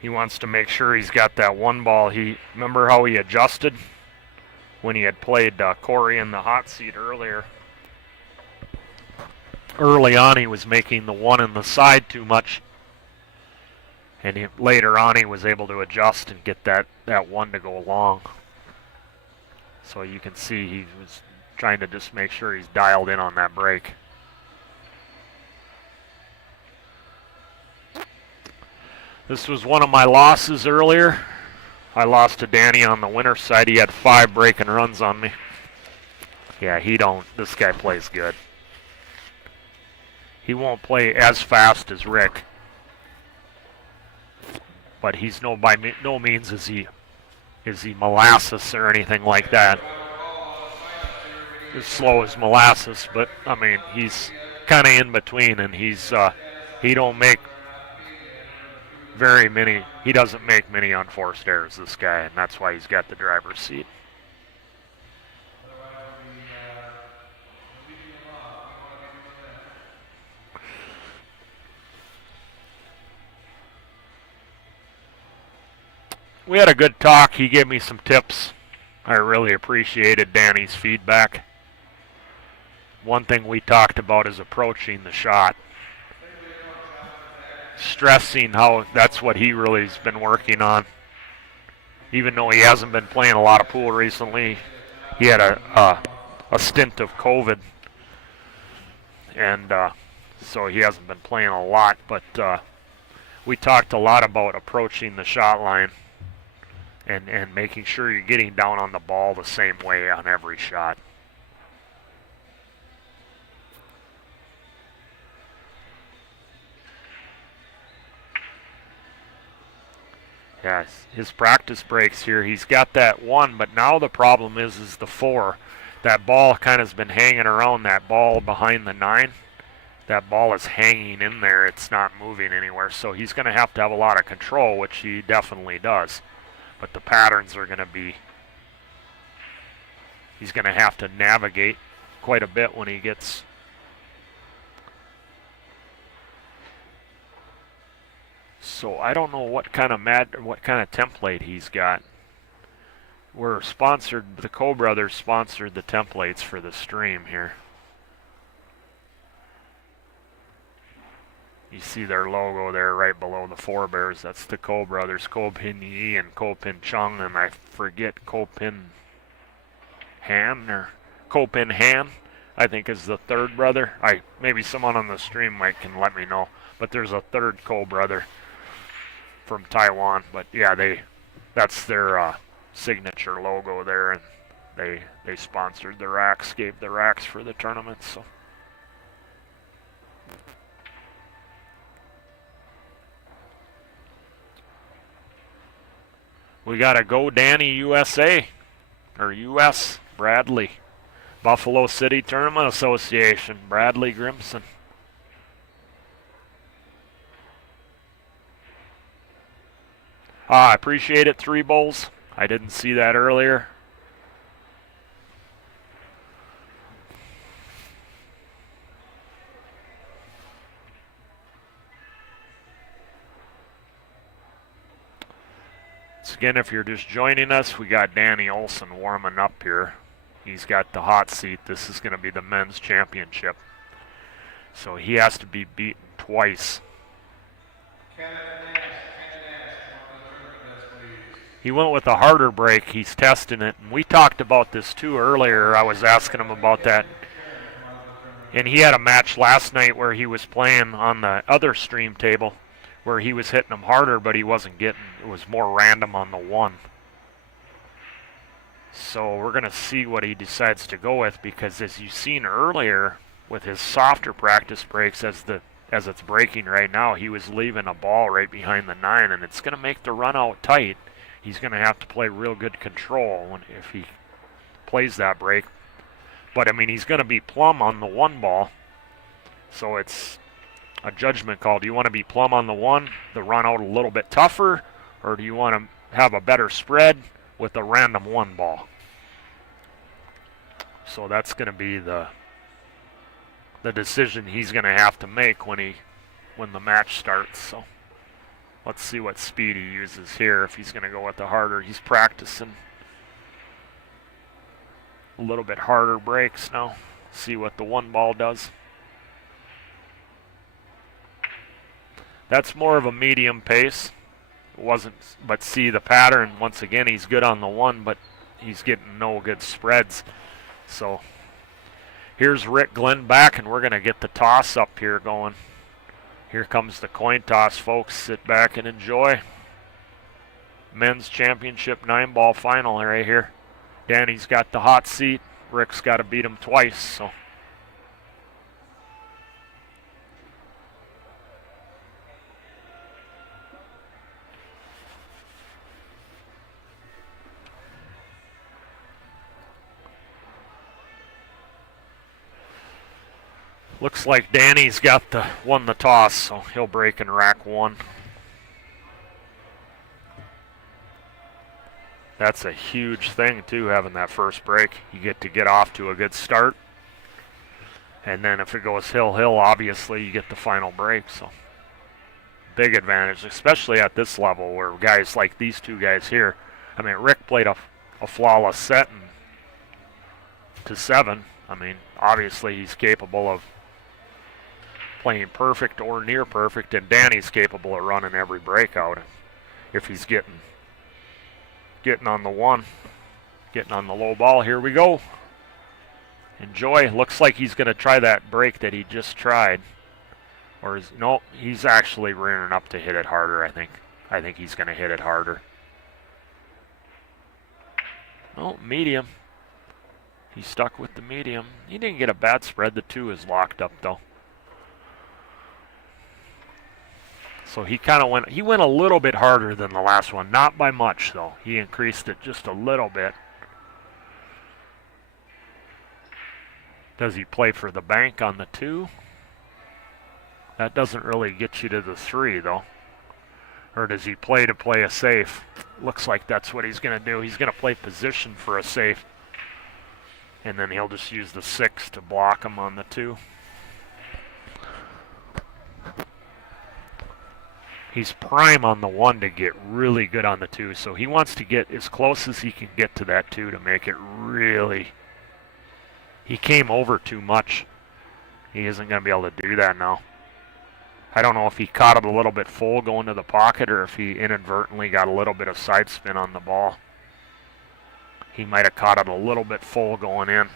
He wants to make sure he's got that one ball. Remember how he adjusted when he had played Corey in the hot seat earlier. Early on he was making the one in the side too much. And later on he was able to adjust and get that one to go long. So you can see he was trying to just make sure he's dialed in on that break. This was one of my losses earlier. I lost to Danny on the winner's side. He had 5 breaking runs on me. Yeah, this guy plays good. He won't play as fast as Rick. But he's by no means is he molasses or anything like that. As slow as molasses, but I mean he's kind of in between, and he don't make very many. He doesn't make many unforced errors, this guy, and that's why he's got the driver's seat. We had a good talk. He gave me some tips. I really appreciated Danny's feedback. One thing we talked about is approaching the shot. Stressing how that's what he really has been working on. Even though he hasn't been playing a lot of pool recently, he had a stint of COVID. And so he hasn't been playing a lot. But we talked a lot about approaching the shot line and making sure you're getting down on the ball the same way on every shot. Yeah, his practice breaks here. He's got that 1, but now the problem is the 4. That ball kind of has been hanging around, that ball behind the 9. That ball is hanging in there. It's not moving anywhere. So he's going to have a lot of control, which he definitely does. But the patterns are going to be, he's going to have to navigate quite a bit when he gets. So I don't know what kind of template he's got. We're sponsored, the Co Brothers sponsored the templates for the stream here. You see their logo there right below the forebears. That's the Co Brothers, Ko Pin Yi and Ko Pin Chung, and I forget Ko Pin Han or Ko Pin Han, I think is the third brother. Maybe someone on the stream can let me know. But there's a third Co Brother from Taiwan. But yeah, that's their signature logo there, and they sponsored the racks, gave the racks for the tournament. So. We got to Go Danny USA, or US, Bradley. Buffalo City Tournament Association, Bradley Grimson. I appreciate it, 3 bowls. I didn't see that earlier. Again, if you're just joining us, we got Danny Olsen warming up here. He's got the hot seat. This is going to be the men's championship. So he has to be beaten twice. He went with a harder break. He's testing it. And we talked about this too earlier. I was asking him about that. And he had a match last night where he was playing on the other stream table, where he was hitting them harder, but he wasn't getting, it was more random on the 1. So we're going to see what he decides to go with, because as you've seen earlier with his softer practice breaks, as it's breaking right now, he was leaving a ball right behind the 9, and it's going to make the run out tight. He's going to have to play real good control if he plays that break. But I mean, he's going to be plumb on the 1 ball, so it's a judgment call. Do you want to be plumb on the 1, the run out a little bit tougher, or do you want to have a better spread with a random 1 ball? So that's going to be the decision he's going to have to make when the match starts. So let's see what speed he uses here. If he's going to go with the harder, he's practicing a little bit harder breaks now. See what the 1 ball does. That's more of a medium pace. But see the pattern, once again, he's good on the 1, but he's getting no good spreads. So here's Rick Glenn back, and we're going to get the toss up here going. Here comes the coin toss, folks. Sit back and enjoy. Men's championship 9-ball final right here. Danny's got the hot seat. Rick's got to beat him twice, so. Looks like Danny's won the toss, so he'll break in rack 1. That's a huge thing too, having that first break. You get off to a good start. And then if it goes hill, obviously you get the final break. So big advantage, especially at this level where guys like these two guys here. I mean, Rick played a flawless set to 7. I mean, obviously he's capable of playing perfect or near perfect, and Danny's capable of running every breakout if he's getting on the 1, getting on the low ball. Here we go. Enjoy. Looks like he's going to try that break that he just tried. Or no, he's actually rearing up to hit it harder, I think. I think he's going to hit it harder. Oh, medium. He stuck with the medium. He didn't get a bad spread. The 2 is locked up, though. So he kind of went a little bit harder than the last one. Not by much, though. He increased it just a little bit. Does he play for the bank on the 2? That doesn't really get you to the 3, though. Or does he play to play a safe? Looks like that's what he's going to do. He's going to play position for a safe. And then he'll just use the 6 to block him on the 2. He's prime on the 1 to get really good on the 2, so he wants to get as close as he can get to that 2 to make it really... He came over too much. He isn't going to be able to do that now. I don't know if he caught it a little bit full going to the pocket or if he inadvertently got a little bit of side spin on the ball. He might have caught it a little bit full going in.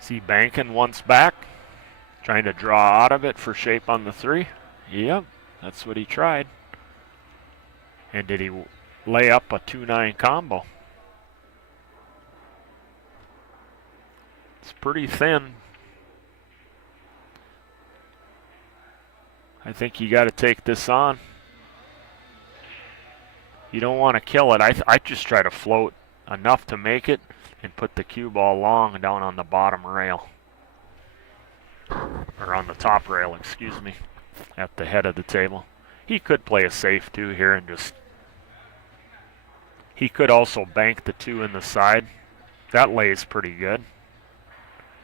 See banking once back, trying to draw out of it for shape on the 3. Yep, that's what he tried. And did he lay up a 2-9 combo? It's pretty thin. I think you got to take this on. You don't want to kill it. I just try to float enough to make it and put the cue ball long down on the bottom rail. Or on the top rail, excuse me, at the head of the table. He could play a safe too here and just... He could also bank the 2 in the side. That lays pretty good.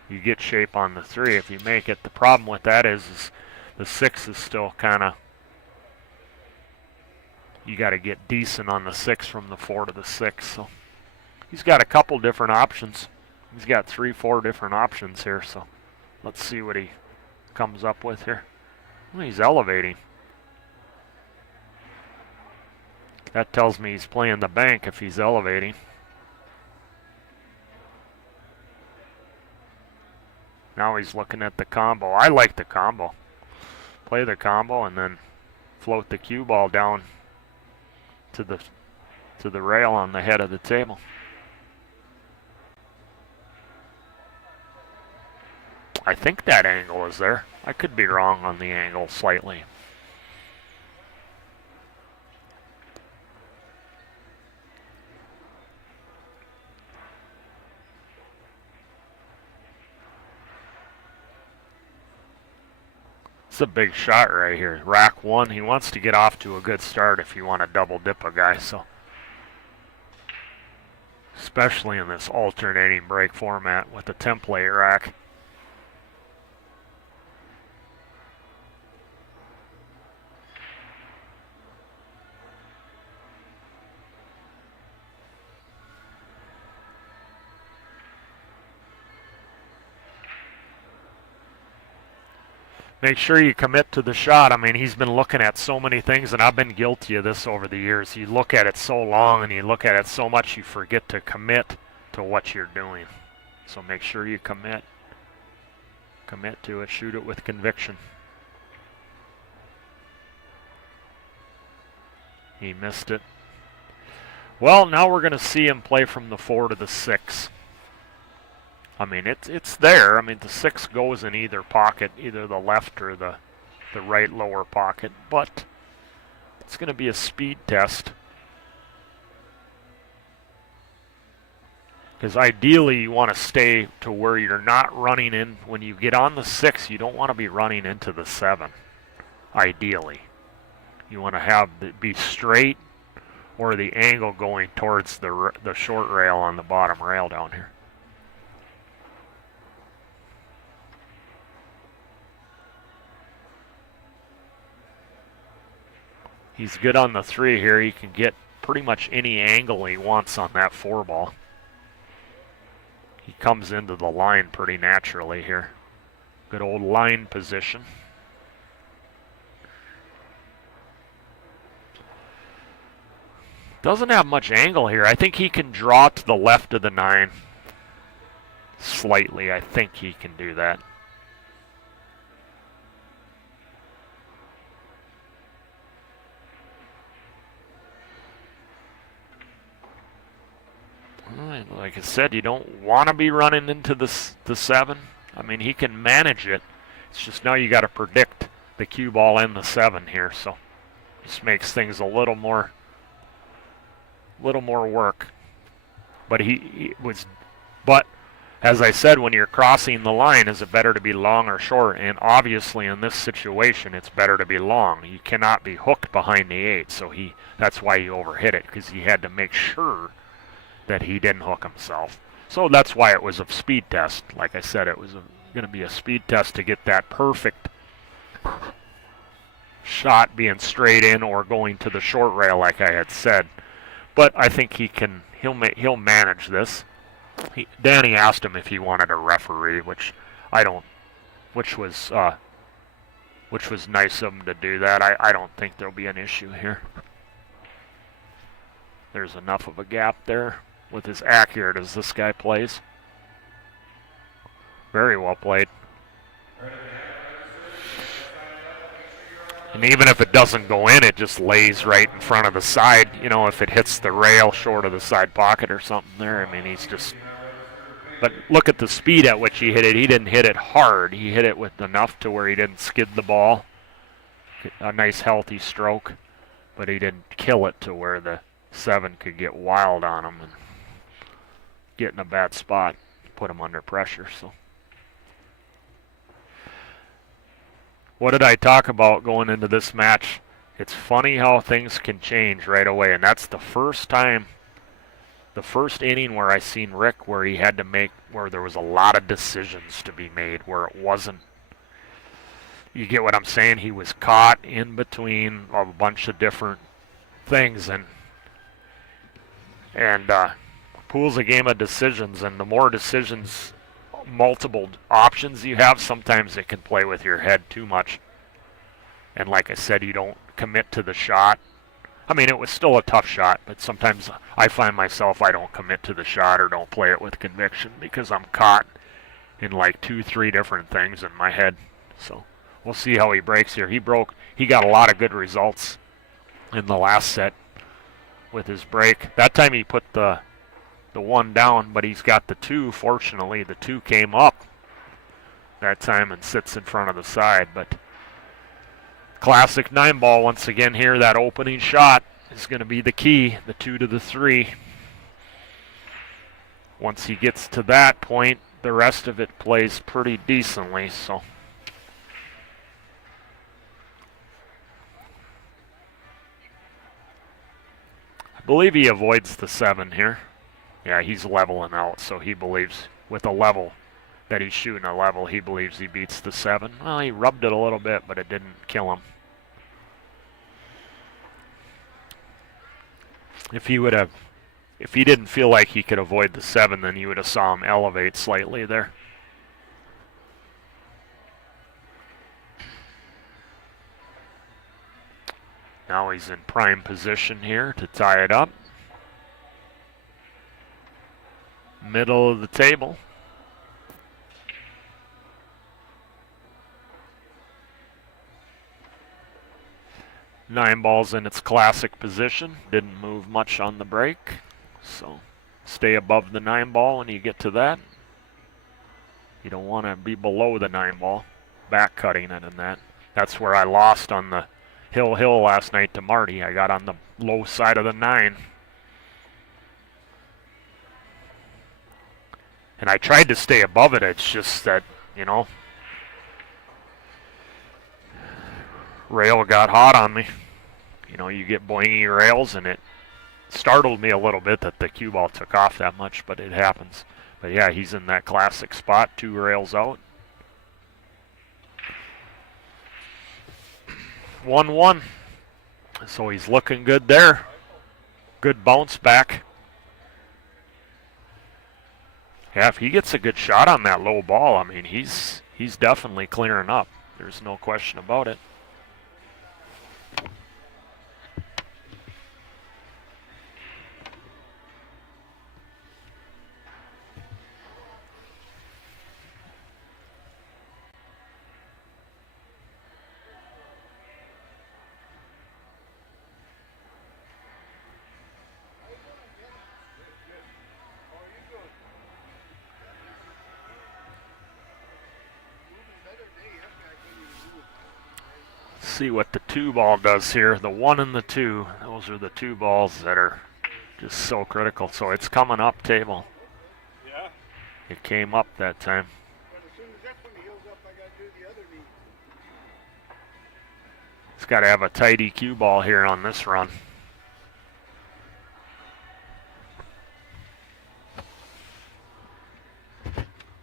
You get shape on the 3 if you make it. The problem with that is the 6 is still kind of... You got to get decent on the 6 from the 4 to the 6. So he's got a couple different options. He's got 3-4 different options here. So let's see what he comes up with here. Well, he's elevating. That tells me he's playing the bank if he's elevating. Now he's looking at the combo. I like the combo. Play the combo and then float the cue ball down to the rail on the head of the table. I think that angle is there. I could be wrong on the angle slightly. It's a big shot right here. Rack 1. He wants to get off to a good start if you want to double dip a guy. So, especially in this alternating break format with the template rack. Make sure you commit to the shot. I mean, he's been looking at so many things, and I've been guilty of this over the years. You look at it so long and you look at it so much, you forget to commit to what you're doing. So make sure you commit. Commit to it. Shoot it with conviction. He missed it. Well, now we're going to see him play from the 4 to the 6. I mean, it's there. I mean, the 6 goes in either pocket, either the left or the right lower pocket. But it's going to be a speed test. Because ideally you want to stay to where you're not running in. When you get on the 6, you don't want to be running into the 7. Ideally. You want to have it be straight or the angle going towards the short rail on the bottom rail down here. He's good on the 3 here. He can get pretty much any angle he wants on that 4 ball. He comes into the line pretty naturally here. Good old line position. Doesn't have much angle here. I think he can draw to the left of the 9 slightly. I think he can do that. Like I said, you don't want to be running into the 7. I mean, he can manage it. It's just now you got to predict the cue ball and the 7 here, so just makes things a little more work. But but as I said, when you're crossing the line, is it better to be long or short? And obviously in this situation, it's better to be long. You cannot be hooked behind the 8, so that's why he overhit it, because he had to make sure that he didn't hook himself. So that's why it was a speed test. Like I said, it was going to be a speed test to get that perfect shot being straight in or going to the short rail, like I had said. But I think he'll manage this. Danny asked him if he wanted a referee, which was nice of him to do that. I don't think there'll be an issue here. There's enough of a gap there with as accurate as this guy plays. Very well played. And even if it doesn't go in, it just lays right in front of the side. You know, if it hits the rail short of the side pocket or something there, I mean, he's just... But look at the speed at which he hit it. He didn't hit it hard. He hit it with enough to where he didn't skid the ball. A nice healthy stroke. But he didn't kill it to where the 7 could get wild on him and get in a bad spot, put him under pressure. So, what did I talk about going into this match? It's funny how things can change right away, and that's the first time, the first inning where I seen Rick where he had to make, where there was a lot of decisions to be made, where it wasn't, you get what I'm saying? He was caught in between a bunch of different things, and pool's a game of decisions, and the more decisions, multiple options you have, sometimes it can play with your head too much. And like I said, you don't commit to the shot. I mean, it was still a tough shot, but sometimes I find myself I don't commit to the shot or don't play it with conviction because I'm caught in like 2-3 different things in my head. So we'll see how he breaks here. He got a lot of good results in the last set with his break. That time he put the 1 down, but he's got the 2. Fortunately, the 2 came up that time and sits in front of the side. But classic 9 ball once again here. That opening shot is going to be the key, the 2 to the 3. Once he gets to that point, the rest of it plays pretty decently. So I believe he avoids the 7 here. Yeah, he's leveling out, so he believes with a level that he's shooting a level, he believes he beats the 7. Well, he rubbed it a little bit, but it didn't kill him. If he didn't feel like he could avoid the 7, then you would have saw him elevate slightly there. Now he's in prime position here to tie it up. Middle of the table. Nine ball's in its classic position. Didn't move much on the break. So stay above the 9 ball when you get to that. You don't want to be below the 9 ball. Back cutting it in that. That's where I lost on the hill last night to Marty. I got on the low side of the 9. And I tried to stay above it. It's just that, you know, rail got hot on me. You know, you get boingy rails, and it startled me a little bit that the cue ball took off that much, but it happens. But yeah, he's in that classic spot, 2 rails out. 1-1. So he's looking good there. Good bounce back. Yeah, if he gets a good shot on that low ball, I mean, he's definitely clearing up. There's no question about it. See what the 2 ball does here. The 1 and the 2, those are the 2 balls that are just so critical. So it's coming up table. Yeah. It came up that time. But as soon as that's when he heals up, I got to do the other knee. He's got to have a tidy cue ball here on this run.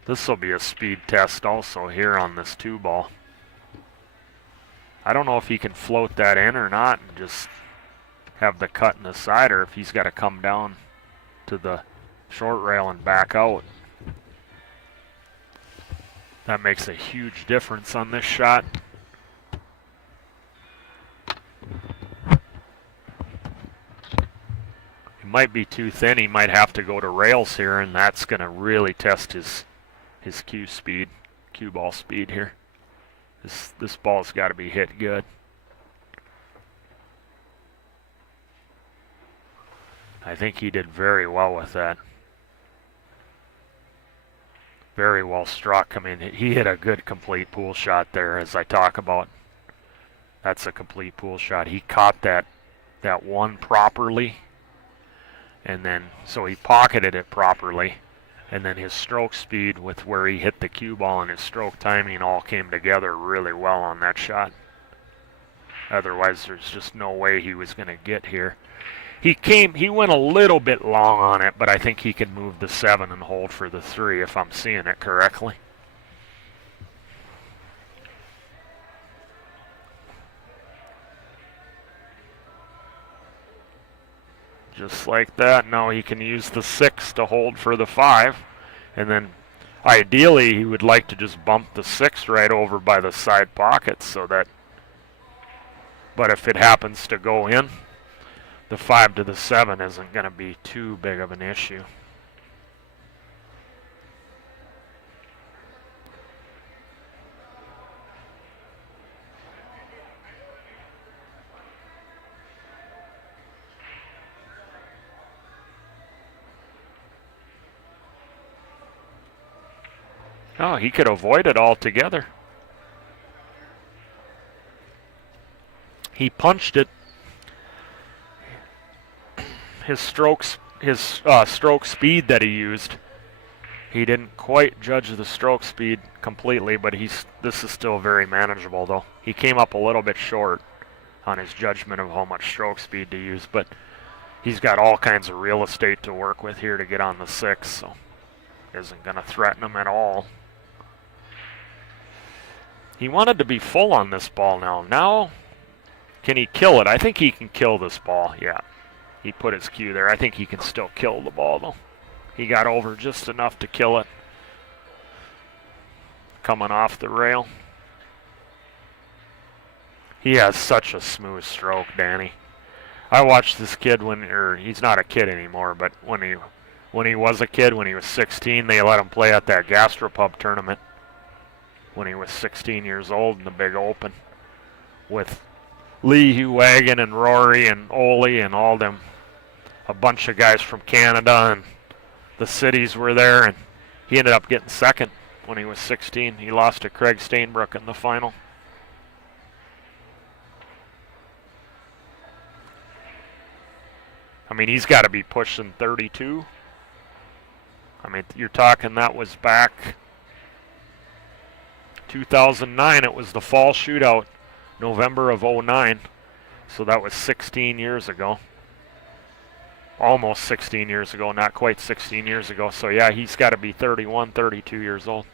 This will be a speed test also here on this 2 ball. I don't know if he can float that in or not and just have the cut in the side, or if he's got to come down to the short rail and back out. That makes a huge difference on this shot. He might be too thin. He might have to go to rails here, and that's going to really test his cue speed, cue ball speed here. This ball's got to be hit good. I think he did very well with that. Very well struck. I mean, he hit a good complete pool shot there, as I talk about. That's a complete pool shot. He caught that 1 properly, and then so he pocketed it properly. And then his stroke speed with where he hit the cue ball and his stroke timing all came together really well on that shot. Otherwise, there's just no way he was going to get here. He went a little bit long on it, but I think he can move the 7 and hold for the 3 if I'm seeing it correctly. Just like that. Now he can use the 6 to hold for the 5. And then ideally he would like to just bump the 6 right over by the side pocket so that, but if it happens to go in, the 5 to the 7 isn't going to be too big of an issue. Oh, he could avoid it altogether. He punched it. His stroke speed that he used, he didn't quite judge the stroke speed completely, but this is still very manageable though. He came up a little bit short on his judgment of how much stroke speed to use, but he's got all kinds of real estate to work with here to get on the 6, so isn't going to threaten him at all. He wanted to be full on this ball now. Now, can he kill it? I think he can kill this ball, yeah. He put his cue there. I think he can still kill the ball, though. He got over just enough to kill it. Coming off the rail. He has such a smooth stroke, Danny. I watched this kid he's not a kid anymore, but when he was a kid, when he was 16, they let him play at that Gastropub tournament when he was 16 years old in the Big Open with Lee Huwagen and Rory and Ole and all them, a bunch of guys from Canada, and the cities were there, and he ended up getting second when he was 16. He lost to Craig Stainbrook in the final. I mean, he's got to be pushing 32. I mean, you're talking that was back 2009. It was the fall shootout, November of '09. So that was 16 years ago. Almost 16 years ago, not quite 16 years ago. So yeah, he's got to be 31, 32 years old.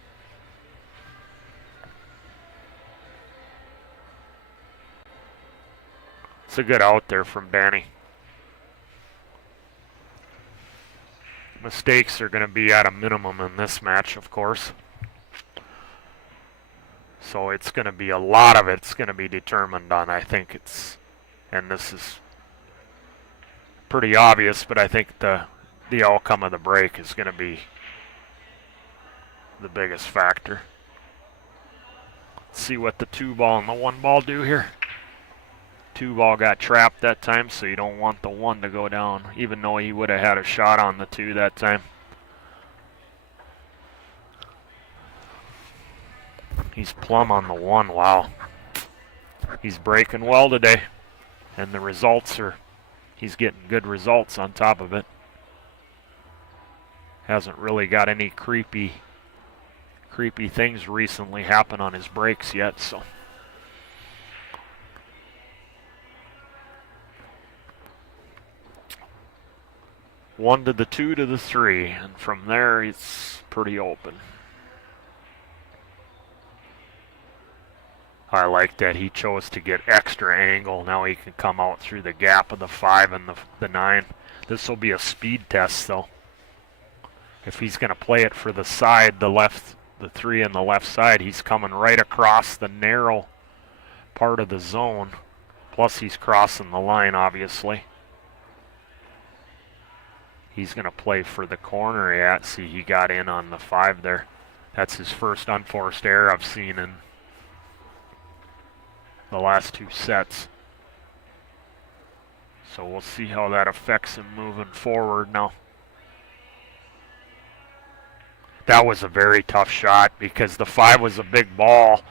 It's a good out there from Danny. Mistakes are going to be at a minimum in this match, of course. So it's going to be a lot of it's going to be determined on, I think it's, and this is pretty obvious, but I think the outcome of the break is going to be the biggest factor. Let's see what the 2-ball and the 1-ball do here. 2-ball got trapped that time, so you don't want the 1 to go down, even though he would have had a shot on the 2 that time. He's plumb on the 1, wow. He's breaking well today, and the results are, he's getting good results on top of it. Hasn't really got any creepy things recently happen on his breaks yet, so. One to the 2 to the 3, and from there it's pretty open. I like that he chose to get extra angle. Now he can come out through the gap of the 5 and the 9. This will be a speed test though. If he's going to play it for the side, the 3 and the left side, he's coming right across the narrow part of the zone. Plus he's crossing the line, obviously. He's going to play for the corner yet. See, he got in on the 5 there. That's his first unforced error I've seen in the last 2 sets. So we'll see how that affects him moving forward now. That was a very tough shot because the 5 was a big ball,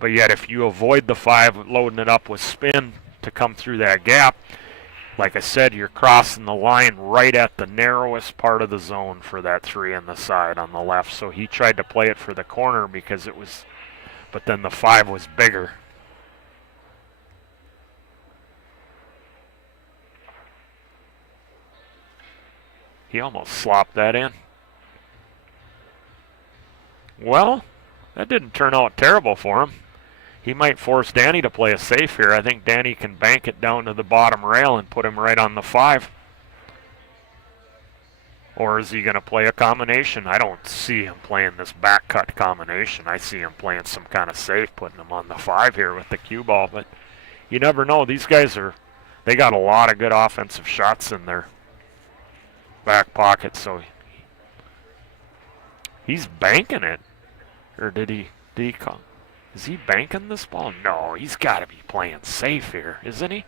but yet if you avoid the 5 loading it up with spin to come through that gap, like I said, you're crossing the line right at the narrowest part of the zone for that 3 on the side on the left. So he tried to play it for the corner because it was, but then the 5 was bigger. He almost slopped that in. Well, that didn't turn out terrible for him. He might force Danny to play a safe here. I think Danny can bank it down to the bottom rail and put him right on the 5. Or is he going to play a combination? I don't see him playing this back cut combination. I see him playing some kind of safe, putting him on the 5 here with the cue ball. But you never know. These guys they got a lot of good offensive shots in their back pocket. So he's banking it. Or did he come? Is he banking this ball? No, he's got to be playing safe here, isn't he?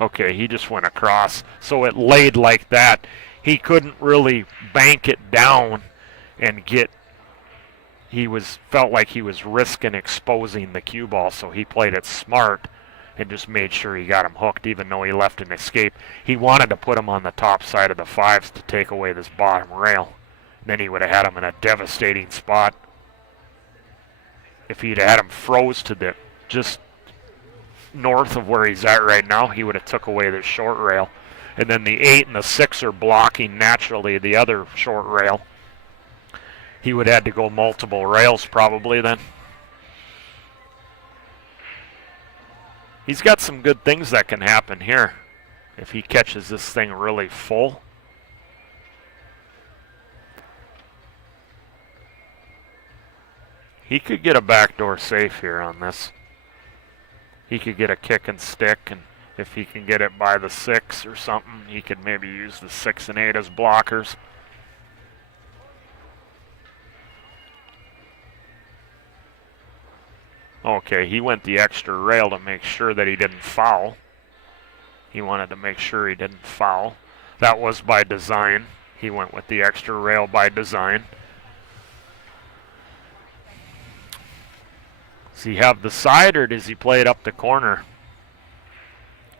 Okay, he just went across. So it laid like that. He couldn't really bank it down and get. Felt like he was risking exposing the cue ball, so he played it smart and just made sure he got him hooked, even though he left an escape. He wanted to put him on the top side of the 5s to take away this bottom rail. Then he would have had him in a devastating spot. If he'd had him froze to the just north of where he's at right now, he would have took away the short rail. And then the 8 and the 6 are blocking naturally the other short rail. He would have had to go multiple rails probably then. He's got some good things that can happen here if he catches this thing really full. He could get a backdoor safe here on this. He could get a kick and stick, and if he can get it by the 6 or something, he could maybe use the 6 and 8 as blockers. Okay, he went the extra rail to make sure that he didn't foul. He wanted to make sure he didn't foul. That was by design. He went with the extra rail by design. Does he have the side or does he play it up the corner?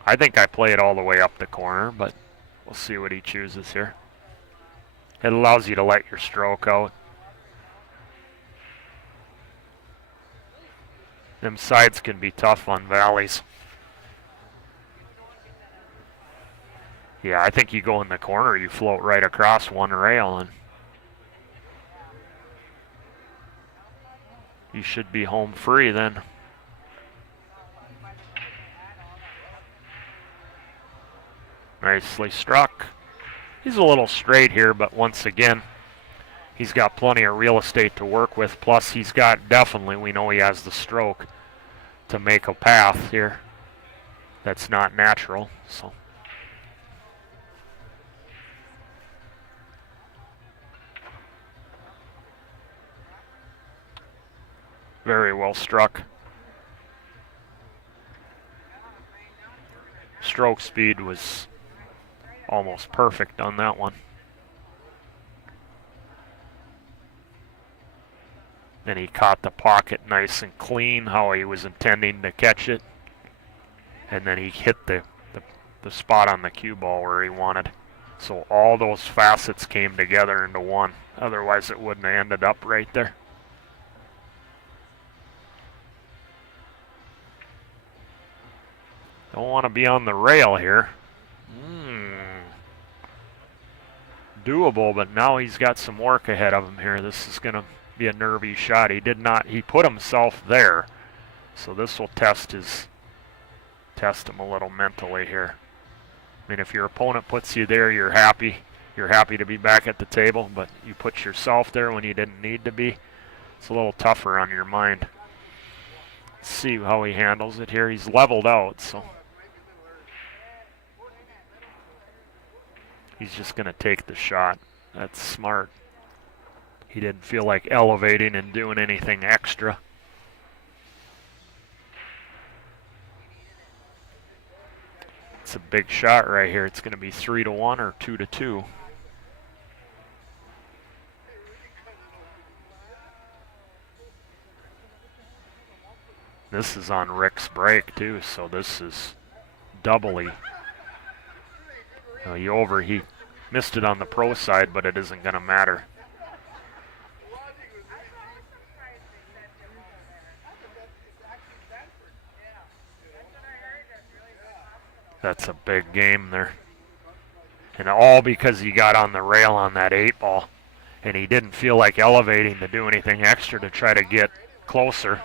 I think I play it all the way up the corner, but we'll see what he chooses here. It allows you to let your stroke out. Them sides can be tough on valleys. Yeah, I think you go in the corner, you float right across one rail, and you should be home free then. Nicely struck. He's a little straight here, but once again, he's got plenty of real estate to work with. Plus, he's got definitely, we know he has the stroke to make a path here that's not natural. So very well struck. Stroke speed was almost perfect on that one. And he caught the pocket nice and clean, how he was intending to catch it. And then he hit the spot on the cue ball where he wanted. So all those facets came together into one. Otherwise it wouldn't have ended up right there. Don't want to be on the rail here. Doable, but now he's got some work ahead of him here. This is going to be a nervy shot. He put himself there. So this will test him a little mentally here. I mean, if your opponent puts you there, you're happy. You're happy to be back at the table, but you put yourself there when you didn't need to be. It's a little tougher on your mind. Let's see how he handles it here. He's leveled out, so he's just going to take the shot. That's smart. He didn't feel like elevating and doing anything extra. It's a big shot right here. It's going to be 3-1 or 2-2. This is on Rick's break too, so this is doubly. He missed it on the pro side, but it isn't going to matter. That's a big game there. And all because he got on the rail on that 8-ball. And he didn't feel like elevating to do anything extra to try to get closer.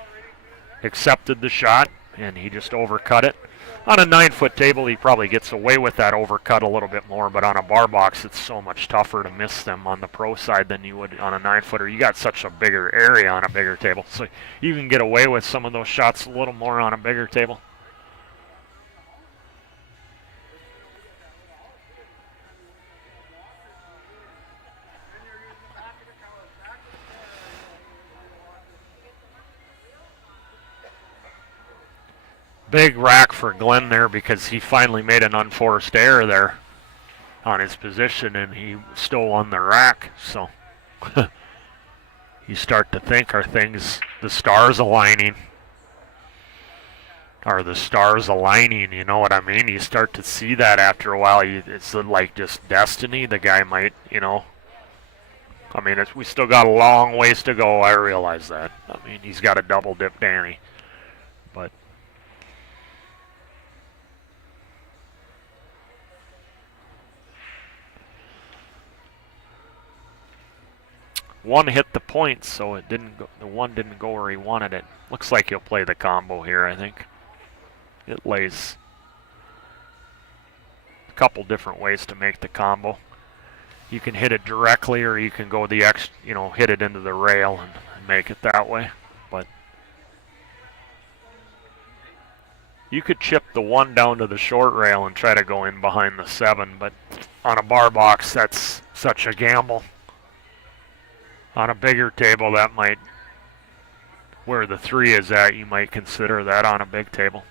Accepted the shot, and he just overcut it. On a 9-foot table, he probably gets away with that overcut a little bit more, but on a bar box, it's so much tougher to miss them on the pro side than you would on a 9-footer. You got such a bigger area on a bigger table, so you can get away with some of those shots a little more on a bigger table. Big rack for Glenn there because he finally made an unforced error there on his position and he still won the rack. So you start to think, are the stars aligning? Are the stars aligning? You know what I mean? You start to see that after a while. It's like just destiny. The guy might, I mean, we still got a long ways to go. I realize that. I mean, he's got a double dip Danny. But one hit the point, so it didn't go. The one didn't go where he wanted it. Looks like he'll play the combo here, I think. It lays a couple different ways to make the combo. You can hit it directly, or you can go hit it into the rail and make it that way. But you could chip the 1 down to the short rail and try to go in behind the 7, but on a bar box, that's such a gamble. On a bigger table, that might, where the 3 is at, you might consider that on a big table.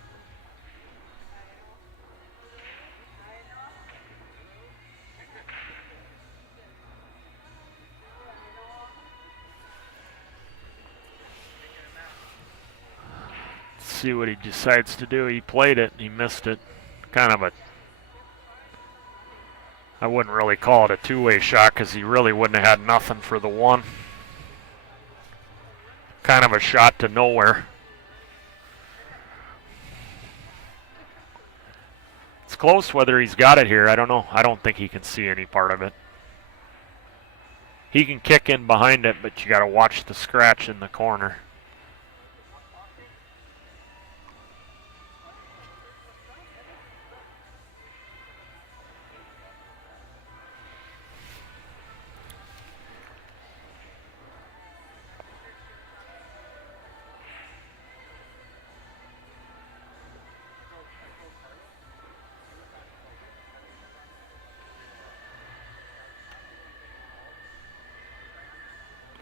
see what he decides to do. He played it, he missed it. Kind of a, I wouldn't really call it a two-way shot because he really wouldn't have had nothing for the one. Kind of a shot to nowhere. It's close whether he's got it here. I don't know. I don't think he can see any part of it. He can kick in behind it, but you got to watch the scratch in the corner.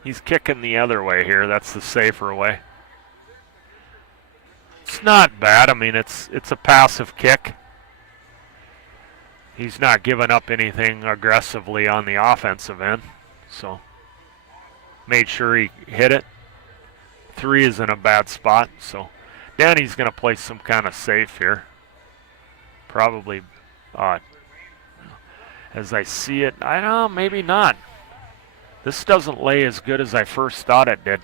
He's kicking the other way here. That's the safer way. It's not bad. I mean, it's a passive kick. He's not giving up anything aggressively on the offensive end. So, made sure he hit it. 3 is in a bad spot. So, Danny's going to play some kind of safe here. Probably, as I see it, I don't know, maybe not. This doesn't lay as good as I first thought it did.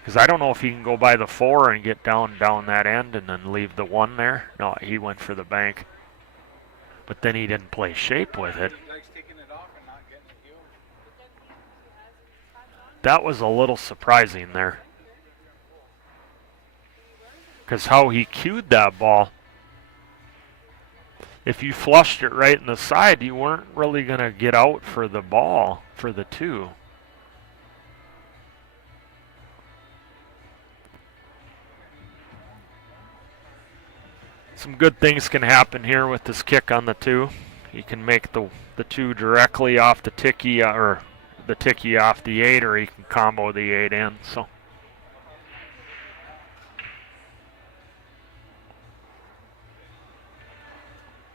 Because I don't know if he can go by the 4 and get down that end and then leave the 1 there. No, he went for the bank. But then he didn't play shape with it. That was a little surprising there. Because how he cued that ball, if you flushed it right in the side, you weren't really going to get out for the ball, for the 2. Some good things can happen here with this kick on the 2. He can make the 2 directly off the ticky, or the ticky off the 8, or he can combo the 8 in. So.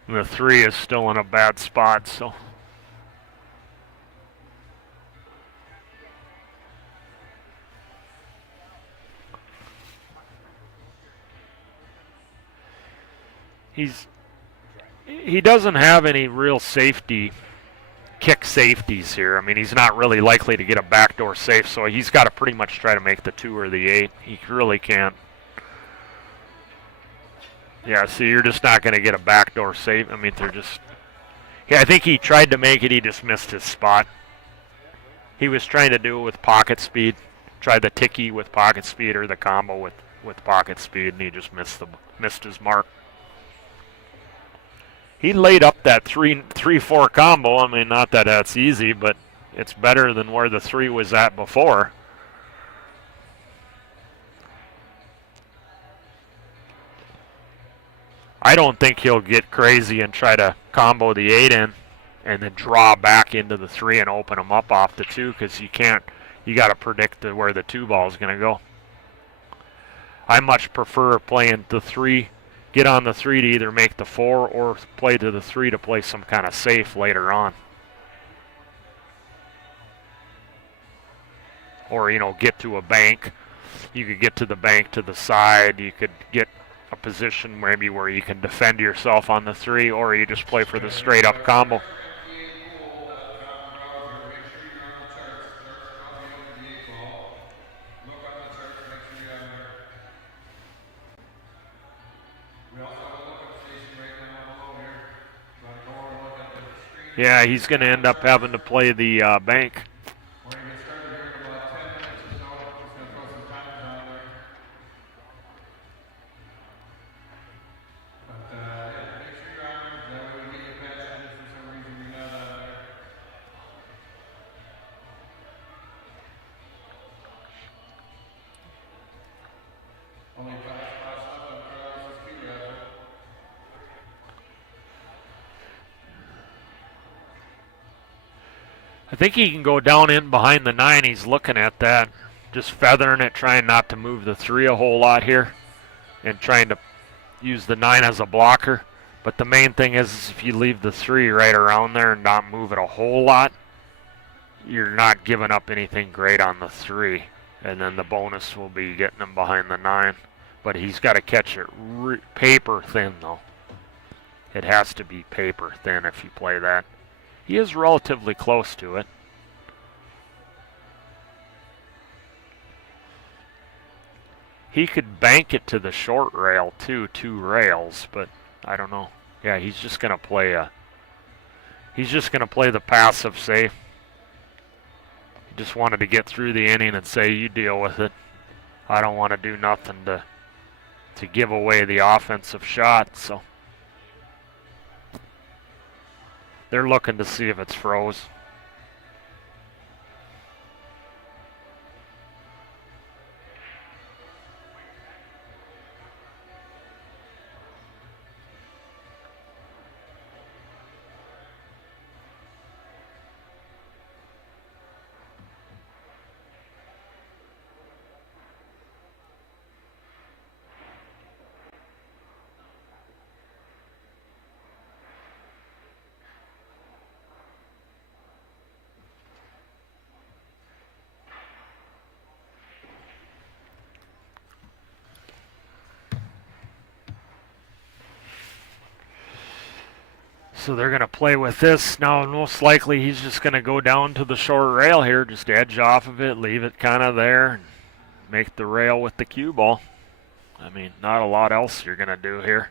And the 3 is still in a bad spot, so. He doesn't have any real kick safeties here. I mean, he's not really likely to get a backdoor safe, so he's got to pretty much try to make the 2 or the 8. He really can't. Yeah, so you're just not going to get a backdoor safe. I mean, they're just... Yeah, I think he tried to make it. He just missed his spot. He was trying to do it with pocket speed. Try the ticky with pocket speed or the combo with pocket speed, and he just missed his mark. He laid up that 3-4 combo. I mean, not that that's easy, but it's better than where the 3 was at before. I don't think he'll get crazy and try to combo the 8 in and then draw back into the 3 and open them up off the 2, because you can't. You got to predict where the 2 ball is going to go. I much prefer playing the 3, get on the 3 to either make the 4 or play to the 3 to play some kind of safe later on. Or, get to a bank. You could get to the bank to the side. You could get a position maybe where you can defend yourself on the 3, or you just play for the straight up combo. Yeah, he's going to end up having to play the bank. I think he can go down in behind the 9. He's looking at that. Just feathering it, trying not to move the 3 a whole lot here. And trying to use the 9 as a blocker. But the main thing is if you leave the 3 right around there and not move it a whole lot, you're not giving up anything great on the 3. And then the bonus will be getting him behind the 9. But he's got to catch it paper thin, though. It has to be paper thin if you play that. He is relatively close to it. He could bank it to the short rail too, 2 rails, but I don't know. Yeah, he's just gonna play the passive safe. He just wanted to get through the inning and say, you deal with it. I don't want to do nothing to give away the offensive shot, so they're looking to see if it's froze. So they're going to play with this. Now, most likely he's just going to go down to the short rail here, just edge off of it, leave it kind of there, and make the rail with the cue ball. I mean, not a lot else you're going to do here.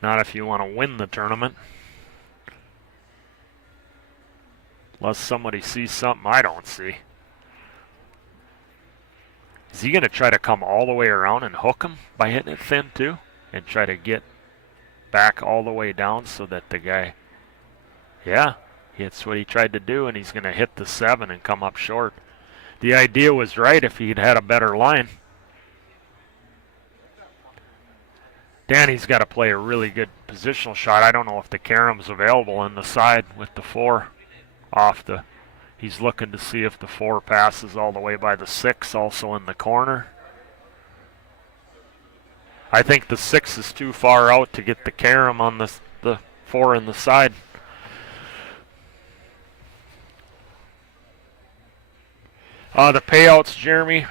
Not if you want to win the tournament. Unless somebody sees something I don't see. Is he going to try to come all the way around and hook him by hitting it thin too? And try to get back all the way down so that the guy, yeah, that's what he tried to do, and he's going to hit the 7 and come up short. The idea was right if he'd had a better line. Danny's got to play a really good positional shot. I don't know if the caram's available on the side with the 4 off the, he's looking to see if the 4 passes all the way by the 6 also in the corner. I think the 6 is too far out to get the carom on the 4 in the side. The payouts, Jeremy,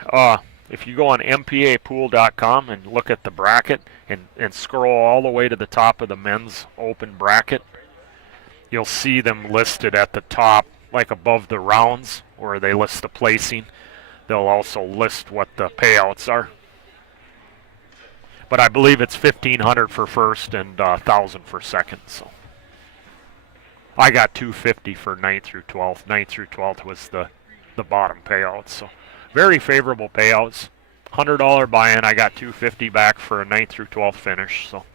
if you go on mpapool.com and look at the bracket and scroll all the way to the top of the men's open bracket, you'll see them listed at the top, like above the rounds, where they list the placing. They'll also list what the payouts are. But I believe it's $1,500 for first and $1,000 for second. So I got $250 for 9th through 12th. 9th through 12th was the bottom payouts. So very favorable payouts. $100 buy-in. I got $250 back for a 9th through 12th finish. So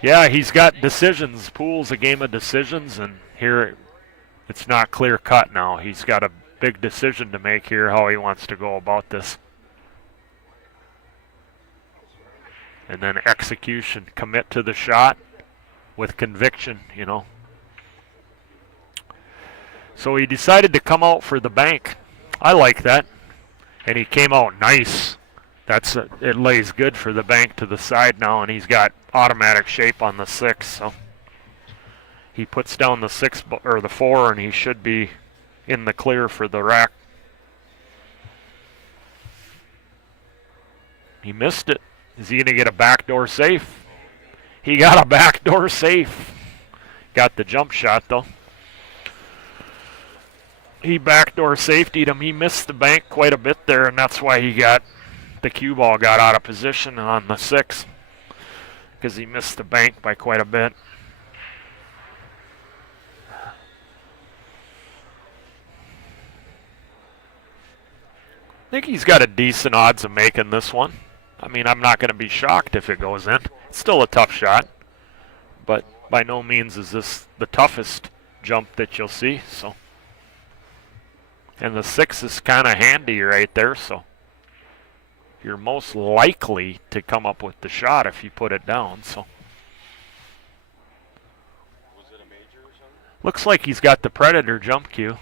yeah, he's got decisions. Pool's a game of decisions, and here it's not clear cut now. He's got a big decision to make here, how he wants to go about this. And then execution, commit to the shot with conviction, you know. So he decided to come out for the bank. I like that. And he came out nice. It lays good for the bank to the side now, and he's got automatic shape on the 6. So he puts down the 6 or the 4, and he should be in the clear for the rack. He missed it. Is he going to get a backdoor safe? He got a backdoor safe. Got the jump shot, though. He backdoor safetied him. He missed the bank quite a bit there, and that's why the cue ball got out of position on the 6, because he missed the bank by quite a bit. I think he's got a decent odds of making this one. I mean, I'm not going to be shocked if it goes in. It's still a tough shot, but by no means is this the toughest jump that you'll see. So, and the 6 is kind of handy right there, so you're most likely to come up with the shot if you put it down. So, Was it a major or something? looks like he's got the Predator jump cue.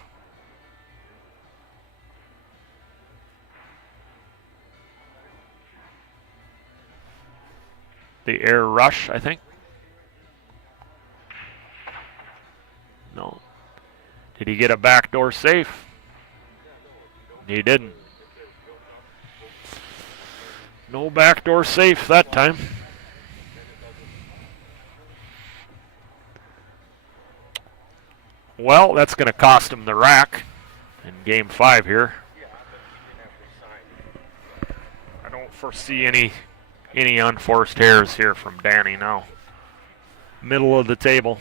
The air rush, I think. No. Did he get a backdoor safe? He didn't. No backdoor safe that time. Well, that's going to cost him the rack in game 5 here. I don't foresee any unforced errors here from Danny now. Middle of the table.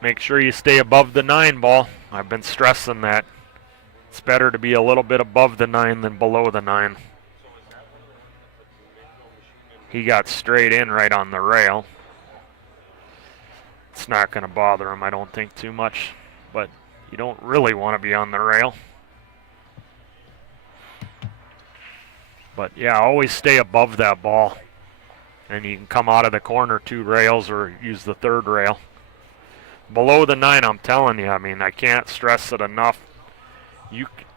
Make sure you stay above the 9 ball. I've been stressing that. It's better to be a little bit above the 9 than below the 9. He got straight in right on the rail. It's not going to bother him, I don't think, too much. But you don't really want to be on the rail. But yeah, always stay above that ball. And you can come out of the corner 2 rails or use the 3rd rail. Below the 9, I'm telling you, I mean, I can't stress it enough.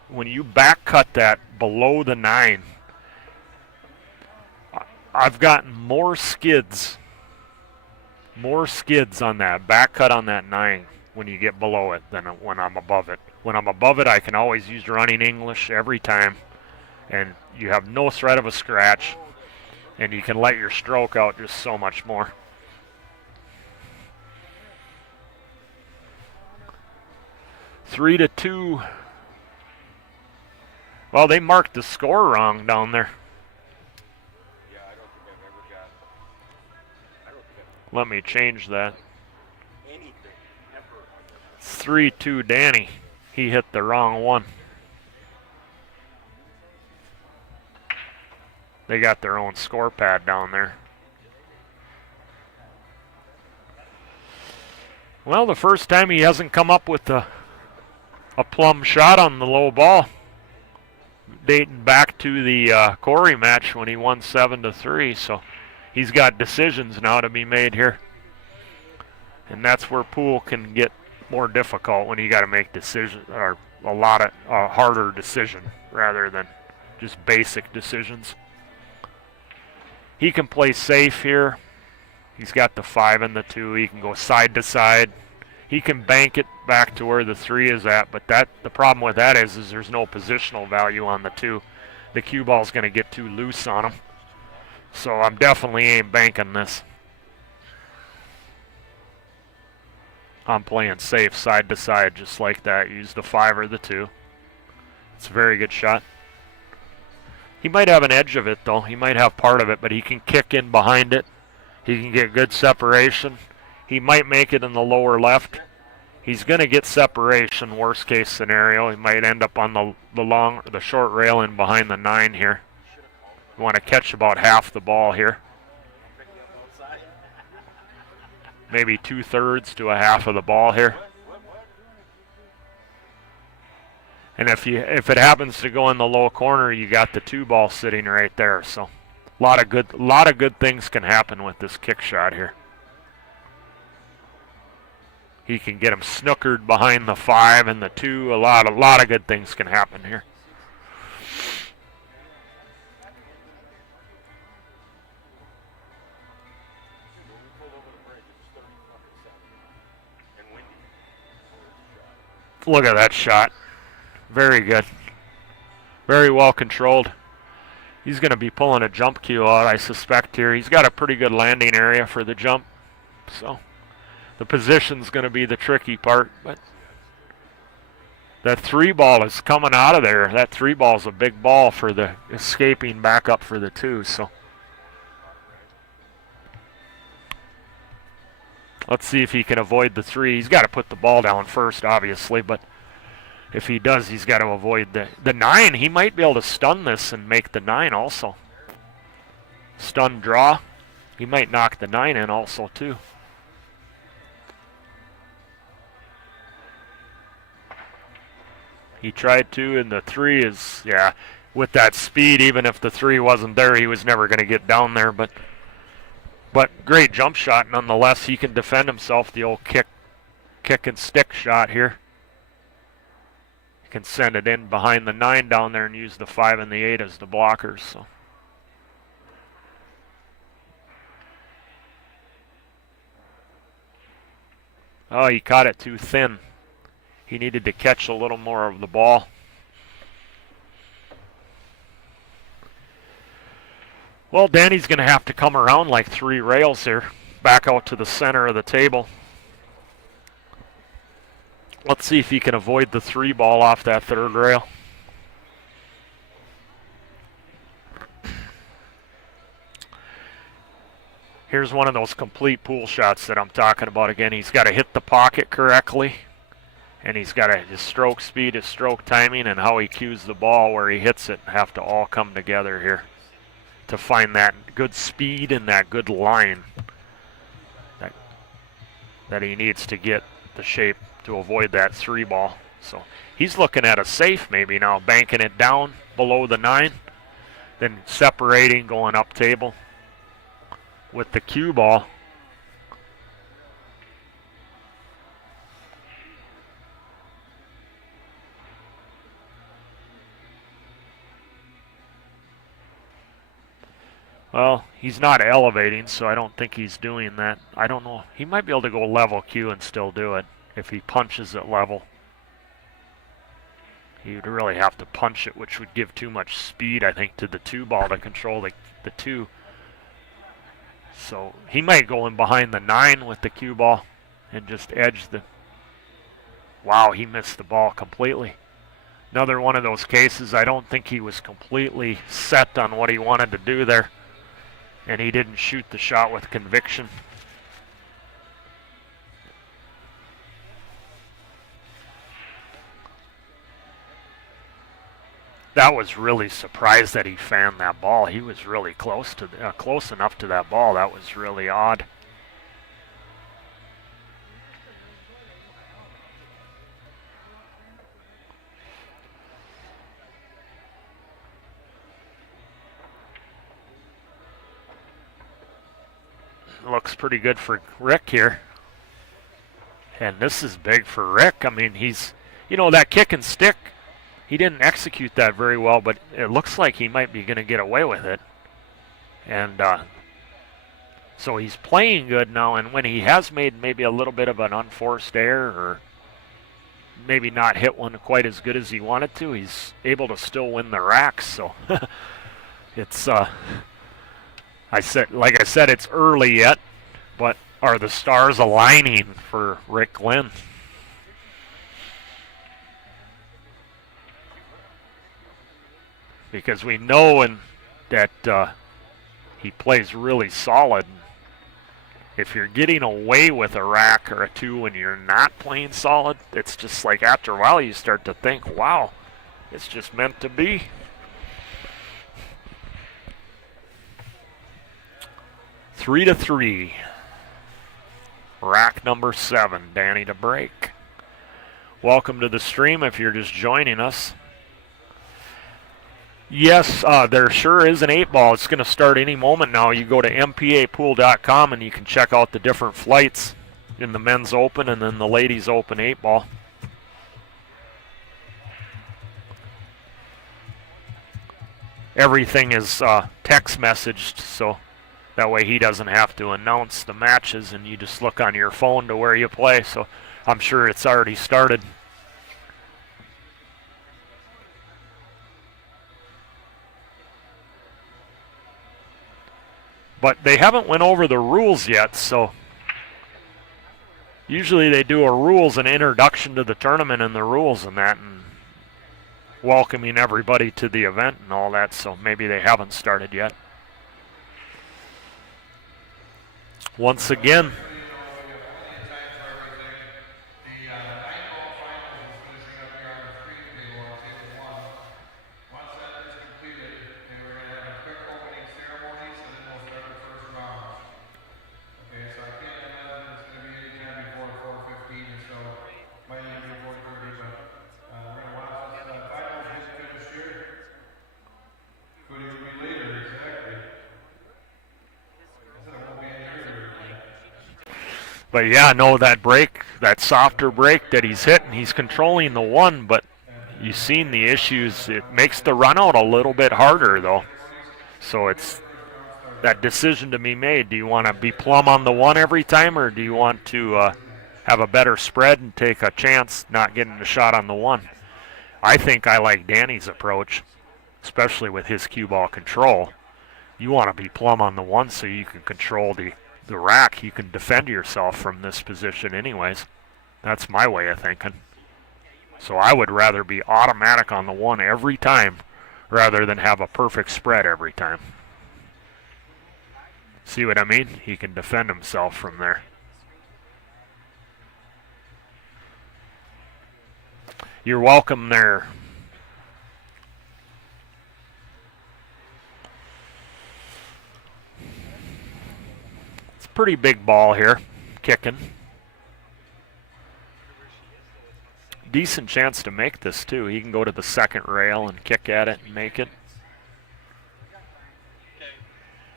When you back cut that below the 9, I've gotten more skids on that back cut on that 9 when you get below it than when I'm above it. When I'm above it, I can always use running English every time, and you have no threat of a scratch, and you can let your stroke out just so much more. Three to 2. Well, they marked the score wrong down there. Yeah, I don't think I've ever got. I don't think Let me change that. I've anything ever. 3-2 Danny. He hit the wrong one. They got their own score pad down there. Well, the first time he hasn't come up with a plumb shot on the low ball, dating back to the Corey match when he won 7-3. So he's got decisions now to be made here, and that's where pool can get more difficult, when you got to make decisions, or a lot of harder decision rather than just basic decisions. He can play safe here. He's got the 5 and the 2. He can go side to side. He can bank it back to where the 3 is at, but the problem with that is there's no positional value on the 2. The cue ball's going to get too loose on him. So I'm definitely ain't banking this. I'm playing safe side to side just like that. Use the 5 or the 2. It's a very good shot. He might have an edge of it though. He might have part of it, but he can kick in behind it. He can get good separation. He might make it in the lower left. He's going to get separation, worst case scenario. He might end up on the short rail in behind the 9 here. You want to catch about half the ball here. Maybe 2/3 to a half of the ball here. And if it happens to go in the low corner, you got the 2 ball sitting right there. So a lot of good things can happen with this kick shot here. He can get him snookered behind the 5 and the 2. A lot of good things can happen here. Look at that shot. Very good. Very well controlled. He's going to be pulling a jump cue out, I suspect, here. He's got a pretty good landing area for the jump. So the position's going to be the tricky part. But that 3 ball is coming out of there. That 3 ball is a big ball for the escaping back up for the 2. So let's see if he can avoid the 3. He's got to put the ball down first, obviously, but if he does, he's got to avoid the 9. He might be able to stun this and make the 9 also. Stun draw. He might knock the 9 in also, too. He tried to, and the 3 is, yeah, with that speed, even if the 3 wasn't there, he was never going to get down there, but great jump shot nonetheless. He can defend himself, the old kick and stick shot here. can send it in behind the 9 down there and use the 5 and the 8 as the blockers. So. Oh, he caught it too thin. He needed to catch a little more of the ball. Well, Danny's going to have to come around like 3 rails here, back out to the center of the table. Let's see if he can avoid the 3 ball off that 3rd rail. Here's one of those complete pool shots that I'm talking about again. He's got to hit the pocket correctly, and he's got to, his stroke speed, his stroke timing, and how he cues the ball where he hits it have to all come together here to find that good speed and that good line that he needs to get the shape to avoid that 3 ball. So he's looking at a safe maybe now, banking it down below the 9, then separating, going up table with the cue ball. Well, he's not elevating, so I don't think he's doing that. I don't know. He might be able to go level cue and still do it if he punches it level. He would really have to punch it, which would give too much speed, I think, to the 2 ball to control the 2. So he might go in behind the 9 with the cue ball and just edge the... Wow, he missed the ball completely. Another one of those cases, I don't think he was completely set on what he wanted to do there, and he didn't shoot the shot with conviction. That was really surprised that he fanned that ball. He was really close enough to that ball. That was really odd. Looks pretty good for Rick here. And this is big for Rick. I mean, he's, you know, that kick and stick, he didn't execute that very well, but it looks like he might be going to get away with it. And so he's playing good now, and when he has made maybe a little bit of an unforced error or maybe not hit one quite as good as he wanted to, he's able to still win the racks. So it's, like I said, it's early yet, but are the stars aligning for Rick Glenn? Because we know that he plays really solid. If you're getting away with a rack or a 2 and you're not playing solid, it's just like after a while you start to think, wow, it's just meant to be. Three to 3. Rack number 7, Danny to break. Welcome to the stream if you're just joining us. Yes, there sure is an 8 ball. It's going to start any moment now. You go to mpapool.com and you can check out the different flights in the men's open and then the ladies open 8 ball. Everything is text messaged, so that way he doesn't have to announce the matches and you just look on your phone to where you play. So I'm sure it's already started. But they haven't went over the rules yet, so usually they do a rules and introduction to the tournament and the rules and that, and welcoming everybody to the event and all that, so maybe they haven't started yet. Once again, but yeah, no, that break, that softer break that he's hitting, he's controlling the 1, but You've seen the issues. It makes the run out a little bit harder, though. So it's that decision to be made. Do you want to be plumb on the one every time, or do you want to have a better spread and take a chance not getting a shot on the one? I think I like Danny's approach, especially with his cue ball control. You want to be plumb on the one so you can control the rack. You can defend yourself from this position anyways. That's my way of thinking. So I would rather be automatic on the one every time rather than have a perfect spread every time. See what I mean? He can defend himself from there. You're welcome there. It's a pretty big ball here, kicking. Decent chance to make this too. He can go to the second rail and kick at it and make it.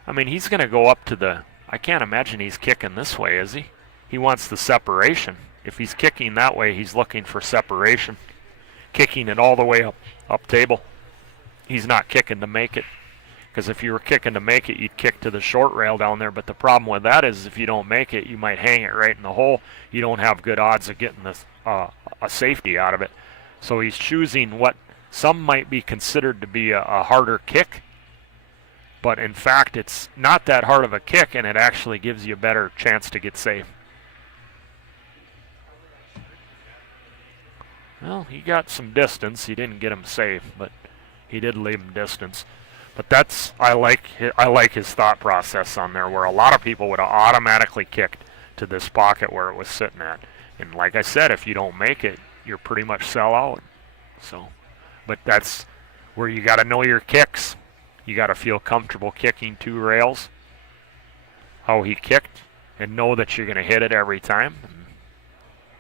I mean, he's going to go up to the... I can't imagine he's kicking this way, is he? He wants the separation. If he's kicking that way, he's looking for separation. Kicking it all the way up table. He's not kicking to make it. Because if you were kicking to make it, you'd kick to the short rail down there. But the problem with that is if you don't make it, you might hang it right in the hole. You don't have good odds of getting this, a safety out of it. So he's choosing what some might be considered to be a harder kick. But in fact, it's not that hard of a kick, and it actually gives you a better chance to get safe. Well, he got some distance. He didn't get him safe, but he did leave him distance. But that's, I like his thought process on there, where a lot of people would have automatically kicked to this pocket where it was sitting at. And like I said, if you don't make it, you're pretty much sell out. So, but that's where you got to know your kicks. You got to feel comfortable kicking two rails, how he kicked, and know that you're going to hit it every time. And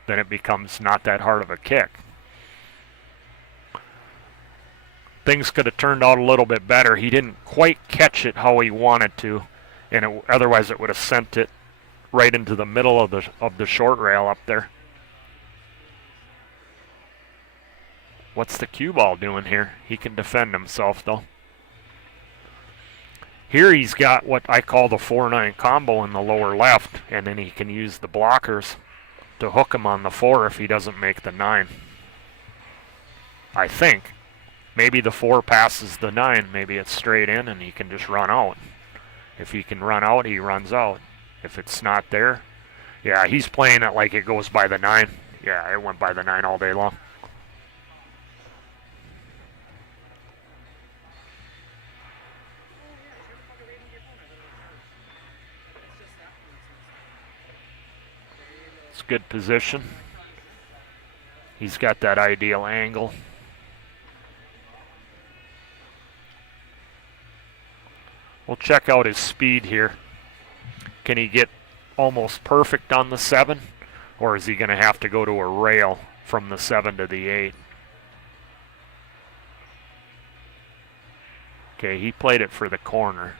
then it becomes not that hard of a kick. Things could have turned out a little bit better. He didn't quite catch it how he wanted to, and otherwise it would have sent it right into the middle of the short rail up there. What's the cue ball doing here? He can defend himself though. Here he's got what I call the 4-9 combo in the lower left, and then he can use the blockers to hook him on the 4 if he doesn't make the 9. I think. Maybe the 4 passes the 9, maybe it's straight in and he can just run out. If he can run out, he runs out. If it's not there, yeah, he's playing it like it goes by the 9. Yeah, it went by the 9 all day long. It's good position. He's got that ideal angle. We'll check out his speed here. Can he get almost perfect on the 7? Or is he going to have to go to a rail from the 7 to the 8? Okay, he played it for the corner.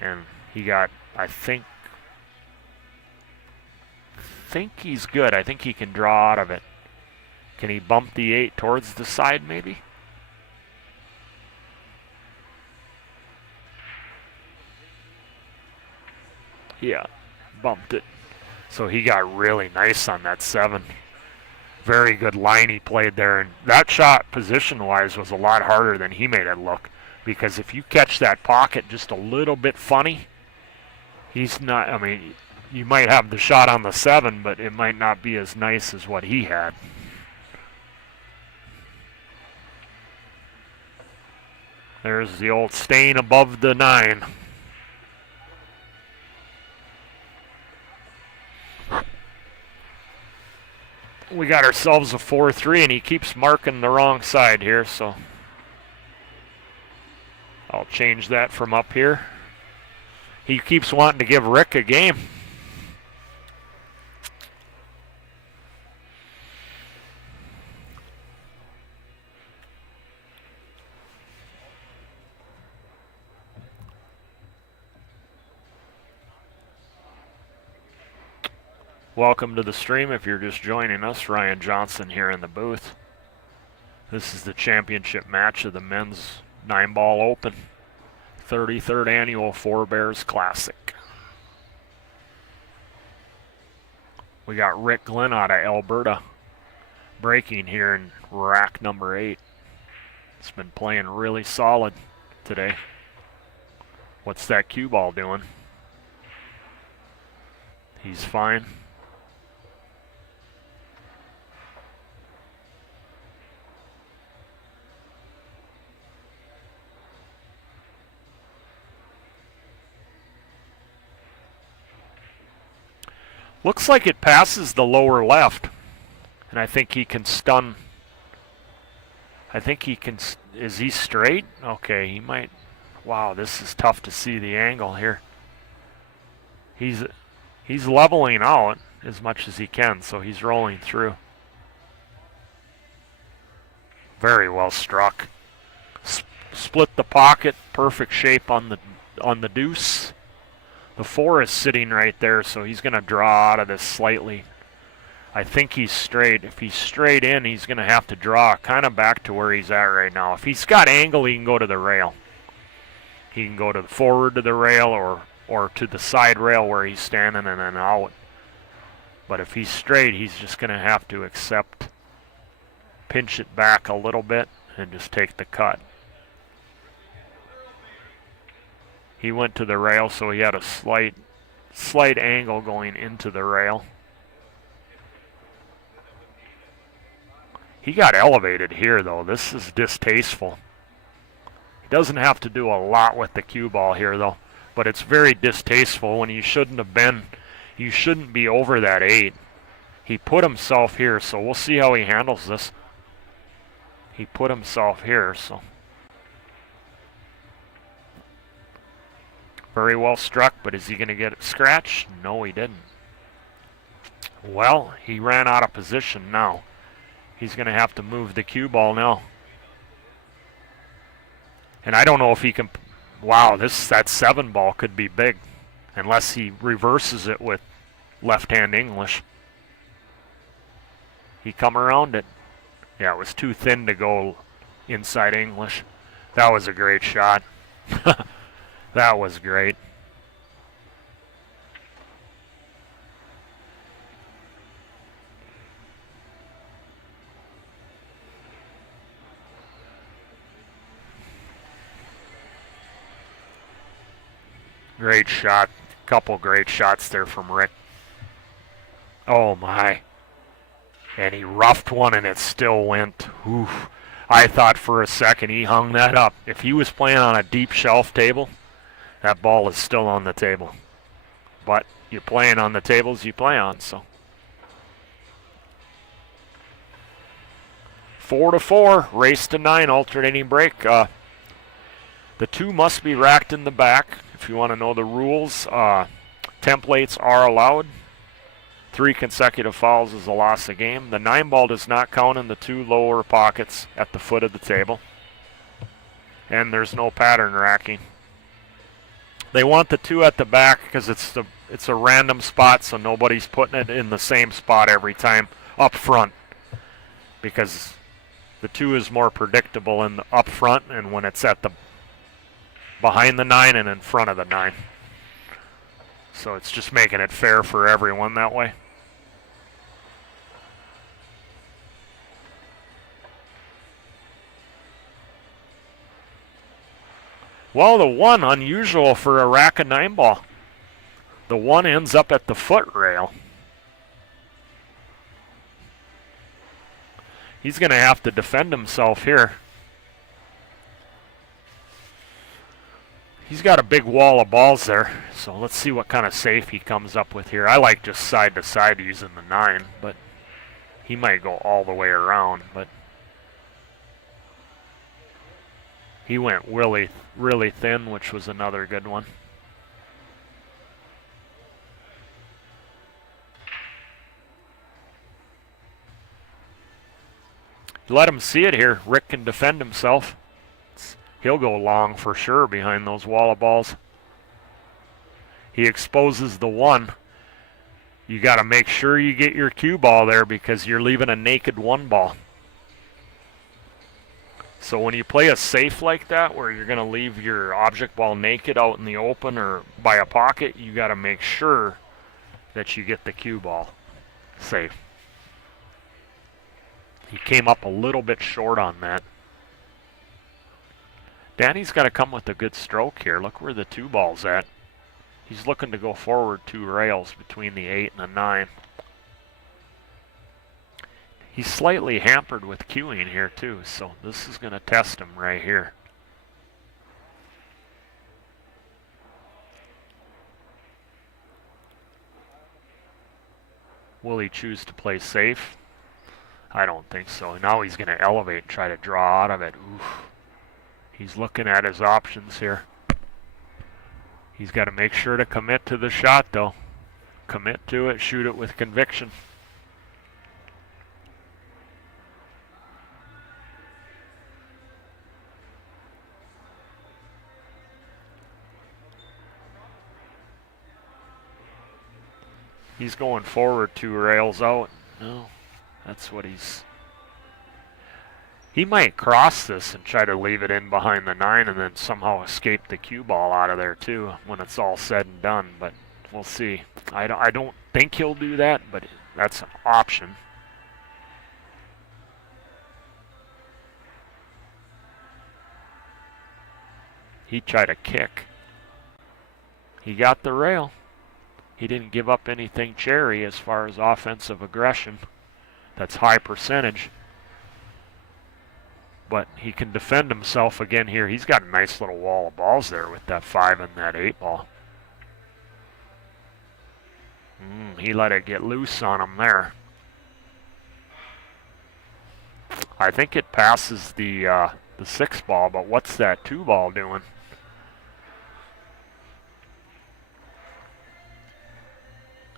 And he got, I think he's good. I think he can draw out of it. Can he bump the 8 towards the side maybe? Yeah, bumped it. So he got really nice on that 7. Very good line he played there. And that shot, position-wise, was a lot harder than he made it look. Because if you catch that pocket just a little bit funny, he's not, I mean, you might have the shot on the 7, but it might not be as nice as what he had. There's the old stain above the 9. We got ourselves a 4-3, and he keeps marking the wrong side here, so I'll change that from up here. He keeps wanting to give Rick a game. Welcome to the stream if you're just joining us. Ryan Johnson here in the booth. This is the championship match of the men's 9-ball open. 33rd annual Four Bears Classic. We got Rick Glenn out of Alberta breaking here in rack number 8. It's been playing really solid today. What's that cue ball doing? He's fine. Looks like it passes the lower left. And I think he can stun. I think he can. Is he straight? Okay, he might. Wow, this is tough to see the angle here. He's leveling out as much as he can, so he's rolling through. Very well struck. Split the pocket, perfect shape on the deuce. The 4 is sitting right there, so he's going to draw out of this slightly. I think he's straight. If he's straight in, he's going to have to draw kind of back to where he's at right now. If he's got angle, he can go to the rail. He can go to the forward to the rail or to the side rail where he's standing and then out. But if he's straight, he's just going to have to pinch it back a little bit and just take the cut. He went to the rail, so he had a slight angle going into the rail. He got elevated here, though. This is distasteful. He doesn't have to do a lot with the cue ball here, though. But it's very distasteful when you shouldn't have been. You shouldn't be over that 8. He put himself here, so we'll see how he handles this. He put himself here, so. Very well struck, but is he going to get it scratched? No, he didn't. Well, he ran out of position now. He's going to have to move the cue ball now. And I don't know if he can. Wow, that 7-ball could be big, unless he reverses it with left-hand English. He come around it. Yeah, it was too thin to go inside English. That was a great shot. That was great. Great shot. Couple great shots there from Rick. Oh my. And he roughed one and it still went. Oof. I thought for a second he hung that up. If he was playing on a deep shelf table, that ball is still on the table. But you're playing on the tables you play on, so. 4-4, race to 9, alternating break. The 2 must be racked in the back. If you want to know the rules, templates are allowed. 3 consecutive fouls is a loss of game. The 9-ball does not count in the 2 lower pockets at the foot of the table. And there's no pattern racking. They want the 2 at the back because it's a random spot, so nobody's putting it in the same spot every time up front. Because the 2 is more predictable in the up front and when it's at the behind the 9 and in front of the 9. So it's just making it fair for everyone that way. Well, the 1, unusual for a rack of 9-ball. The 1 ends up at the foot rail. He's going to have to defend himself here. He's got a big wall of balls there, so let's see what kind of safe he comes up with here. I like just side to side using the 9, but he might go all the way around, but he went really, really thin, which was another good one. Let him see it here. Rick can defend himself. He'll go long for sure behind those wall of balls. He exposes the 1. You got to make sure you get your cue ball there because you're leaving a naked 1 ball. So when you play a safe like that, where you're going to leave your object ball naked out in the open or by a pocket, you got to make sure that you get the cue ball safe. He came up a little bit short on that. Danny's got to come with a good stroke here. Look where the 2 ball's at. He's looking to go forward 2 rails between the 8 and the 9. He's slightly hampered with cueing here too, so this is going to test him right here. Will he choose to play safe? I don't think so. Now he's going to elevate and try to draw out of it. Oof. He's looking at his options here. He's got to make sure to commit to the shot though. Commit to it, shoot it with conviction. He's going forward 2 rails out. No, that's what he's... He might cross this and try to leave it in behind the 9 and then somehow escape the cue ball out of there too when it's all said and done, but we'll see. I don't think he'll do that, but that's an option. He tried to kick. He got the rail. He didn't give up anything cherry as far as offensive aggression. That's high percentage. But he can defend himself again here. He's got a nice little wall of balls there with that 5 and that 8 ball. He let it get loose on him there. I think it passes the 6 ball, but what's that 2 ball doing?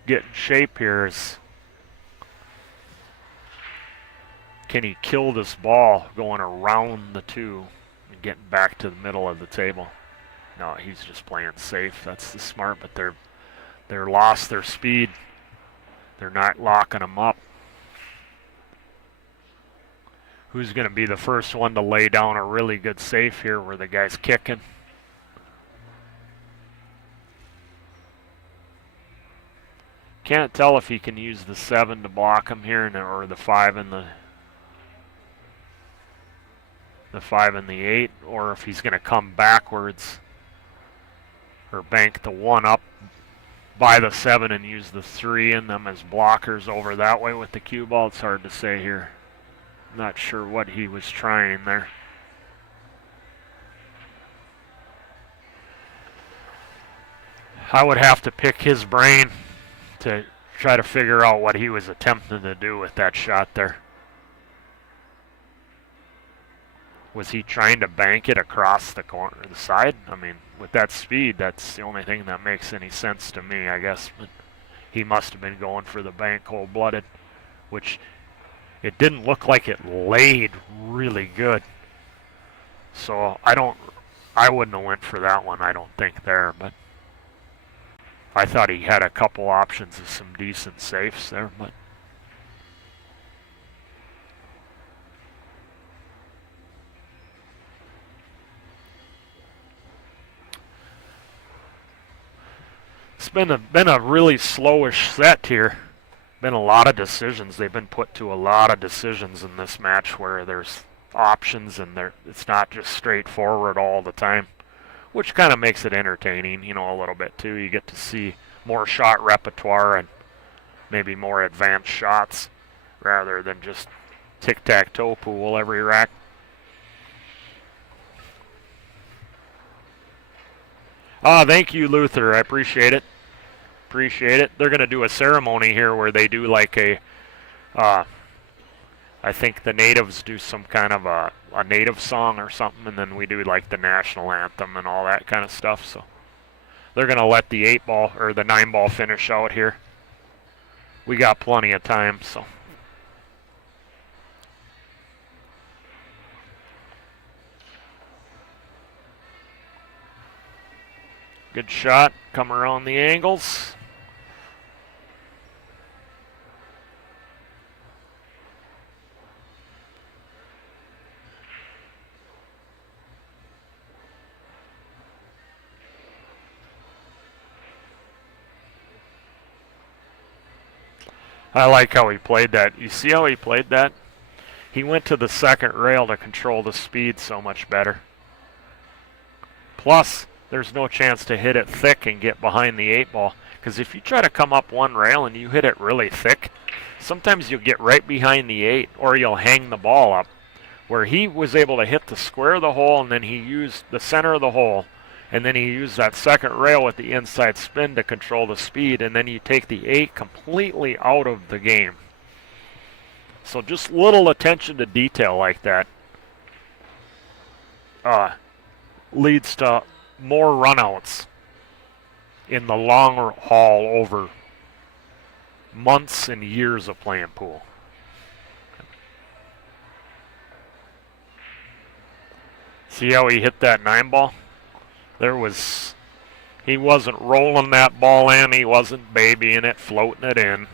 Getting shape here is... Can he kill this ball going around the 2 and getting back to the middle of the table? No, he's just playing safe. That's the smart, but they're lost their speed. They're not locking them up. Who's going to be the first one to lay down a really good safe here where the guy's kicking? Can't tell if he can use the 7 to block him here or the 5 and the 5 and the 8, or if he's going to come backwards or bank the 1 up by the 7 and use the 3 in them as blockers over that way with the cue ball. It's hard to say here. Not sure what he was trying there. I would have to pick his brain to try to figure out what he was attempting to do with that shot there. Was he trying to bank it across the corner, the side? I mean, with that speed, that's the only thing that makes any sense to me, I guess. But he must have been going for the bank cold-blooded, which it didn't look like it laid really good. So I wouldn't have went for that one, I don't think there, but I thought he had a couple options of some decent safes there, but it's been a really slowish set here. Been a lot of decisions. They've been put to a lot of decisions in this match where there's options and it's not just straightforward all the time, which kind of makes it entertaining, you know, a little bit too. You get to see more shot repertoire and maybe more advanced shots rather than just tic-tac-toe pool every rack. Thank you, Luther. I appreciate it. Appreciate it. They're going to do a ceremony here where they do like a, I think the natives do some kind of a native song or something, and then we do like the national anthem and all that kind of stuff. So they're going to let the 8 ball or the 9 ball finish out here. We got plenty of time, so. Good shot, come around the angles. I like how he played that. You see how he played that? He went to the second rail to control the speed so much better. Plus, there's no chance to hit it thick and get behind the 8-ball. Because if you try to come up one rail and you hit it really thick, sometimes you'll get right behind the 8 or you'll hang the ball up. Where he was able to hit the square of the hole and then he used the center of the hole. And then he used that second rail with the inside spin to control the speed. And then you take the 8 completely out of the game. So just little attention to detail like that leads to more runouts in the long haul over months and years of playing pool. See how he hit that 9-ball? He wasn't rolling that ball in, he wasn't babying it, floating it in.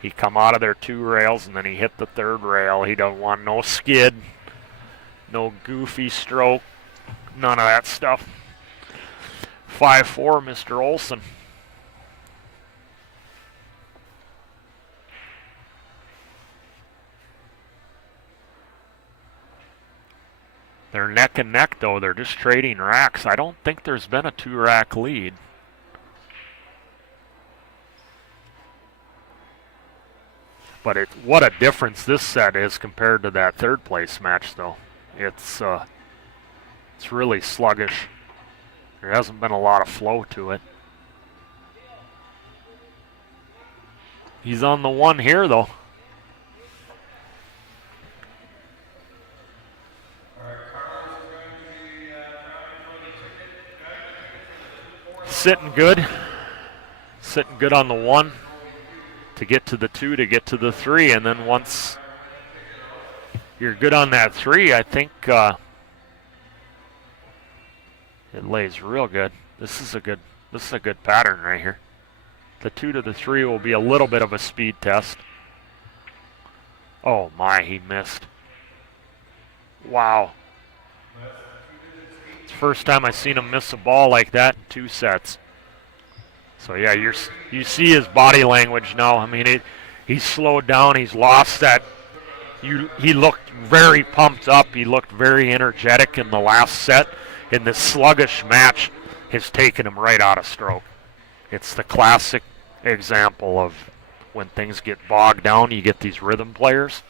He come out of there 2 rails and then he hit the 3rd rail. He don't want no skid, no goofy stroke, none of that stuff. 5-4, Mr. Olsen. They're neck and neck though. They're just trading racks. I don't think there's been a 2-rack lead. But what a difference this set is compared to that 3rd place match though. It's really sluggish. There hasn't been a lot of flow to it. He's on the 1 here though. Sitting good. Sitting good on the 1 to get to the 2, to get to the 3, and then once you're good on that 3, I think it lays real good. This is a good pattern right here. The 2 to the 3 will be a little bit of a speed test. Oh my, he missed. Wow. It's the first time I've seen him miss a ball like that in 2 sets. So yeah, you see his body language now. I mean, he's slowed down. He's lost that. He looked very pumped up. He looked very energetic in the last set. In this sluggish match, has taken him right out of stroke. It's the classic example of when things get bogged down, you get these rhythm players.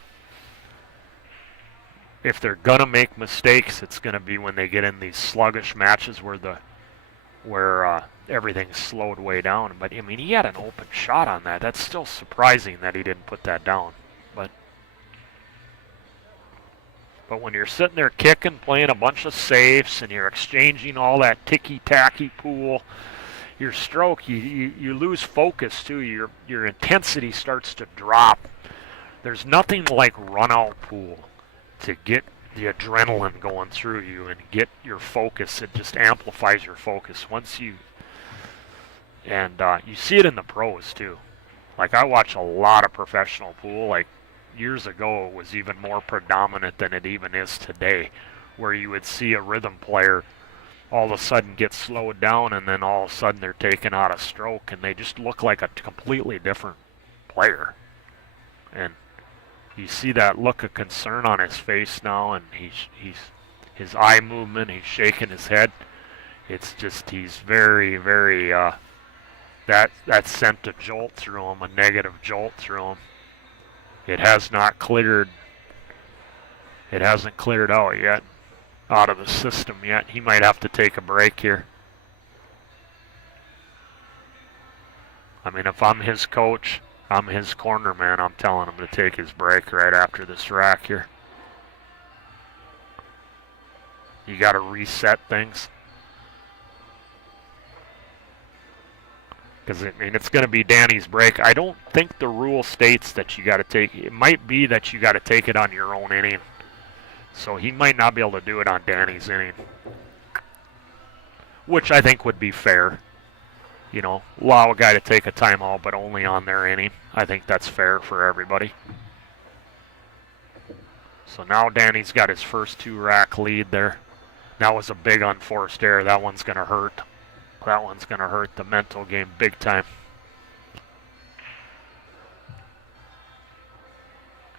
If they're gonna make mistakes, it's gonna be when they get in these sluggish matches where everything's slowed way down. But I mean, he had an open shot on that. That's still surprising that he didn't put that down. But when you're sitting there kicking, playing a bunch of safes, and you're exchanging all that ticky-tacky pool, your stroke, you lose focus too. Your intensity starts to drop. There's nothing like run-out pool to get the adrenaline going through you and get your focus. It just amplifies your focus you see it in the pros too. Like I watch a lot of professional pool. Like years ago, it was even more predominant than it even is today, where you would see a rhythm player all of a sudden get slowed down and then all of a sudden they're taken out of stroke and they just look like a completely different player. And you see that look of concern on his face now, and his eye movement, he's shaking his head. It's just he's very, very that sent a jolt through him, a negative jolt through him. It has not cleared. It hasn't cleared out yet, out of the system yet. He might have to take a break here. I mean, if I'm his coach, I'm his corner man, I'm telling him to take his break right after this rack here. You got to reset things. Because, I mean, it's going to be Danny's break. I don't think the rule states that you got to take it. It might be that you got to take it on your own inning. So he might not be able to do it on Danny's inning. Which I think would be fair. You know, allow a guy to take a timeout, but only on their inning. I think that's fair for everybody. So now Danny's got his first 2-rack lead there. That was a big unforced error. That one's going to hurt. That one's going to hurt the mental game big time.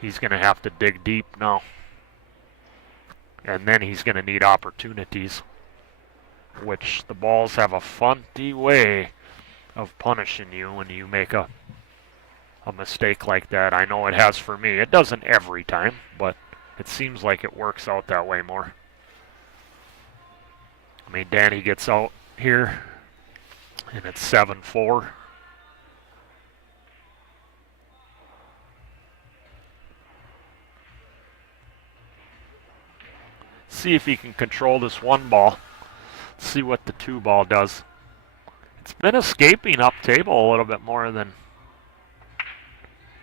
He's going to have to dig deep now. And then he's going to need opportunities, which the balls have a funky way of punishing you when you make a mistake like that. I know it has for me. It doesn't every time, but it seems like it works out that way more. I mean, Danny gets out here, and it's 7-4. See if he can control this one ball. See what the two ball does. It's been escaping up table a little bit more than...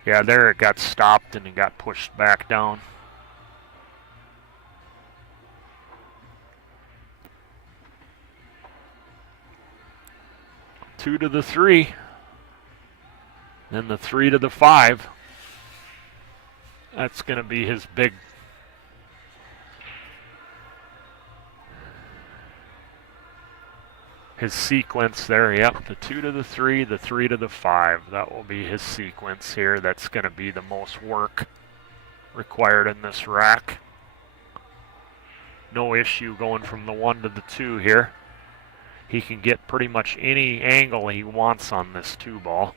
Yeah, there it got stopped and it got pushed back down. Two to the 3. Then the 3 to the 5. That's going to be his big... His sequence there, yep, the 2 to the 3, the 3 to the 5. That will be his sequence here. That's going to be the most work required in this rack. No issue going from the 1 to the 2 here. He can get pretty much any angle he wants on this 2 ball.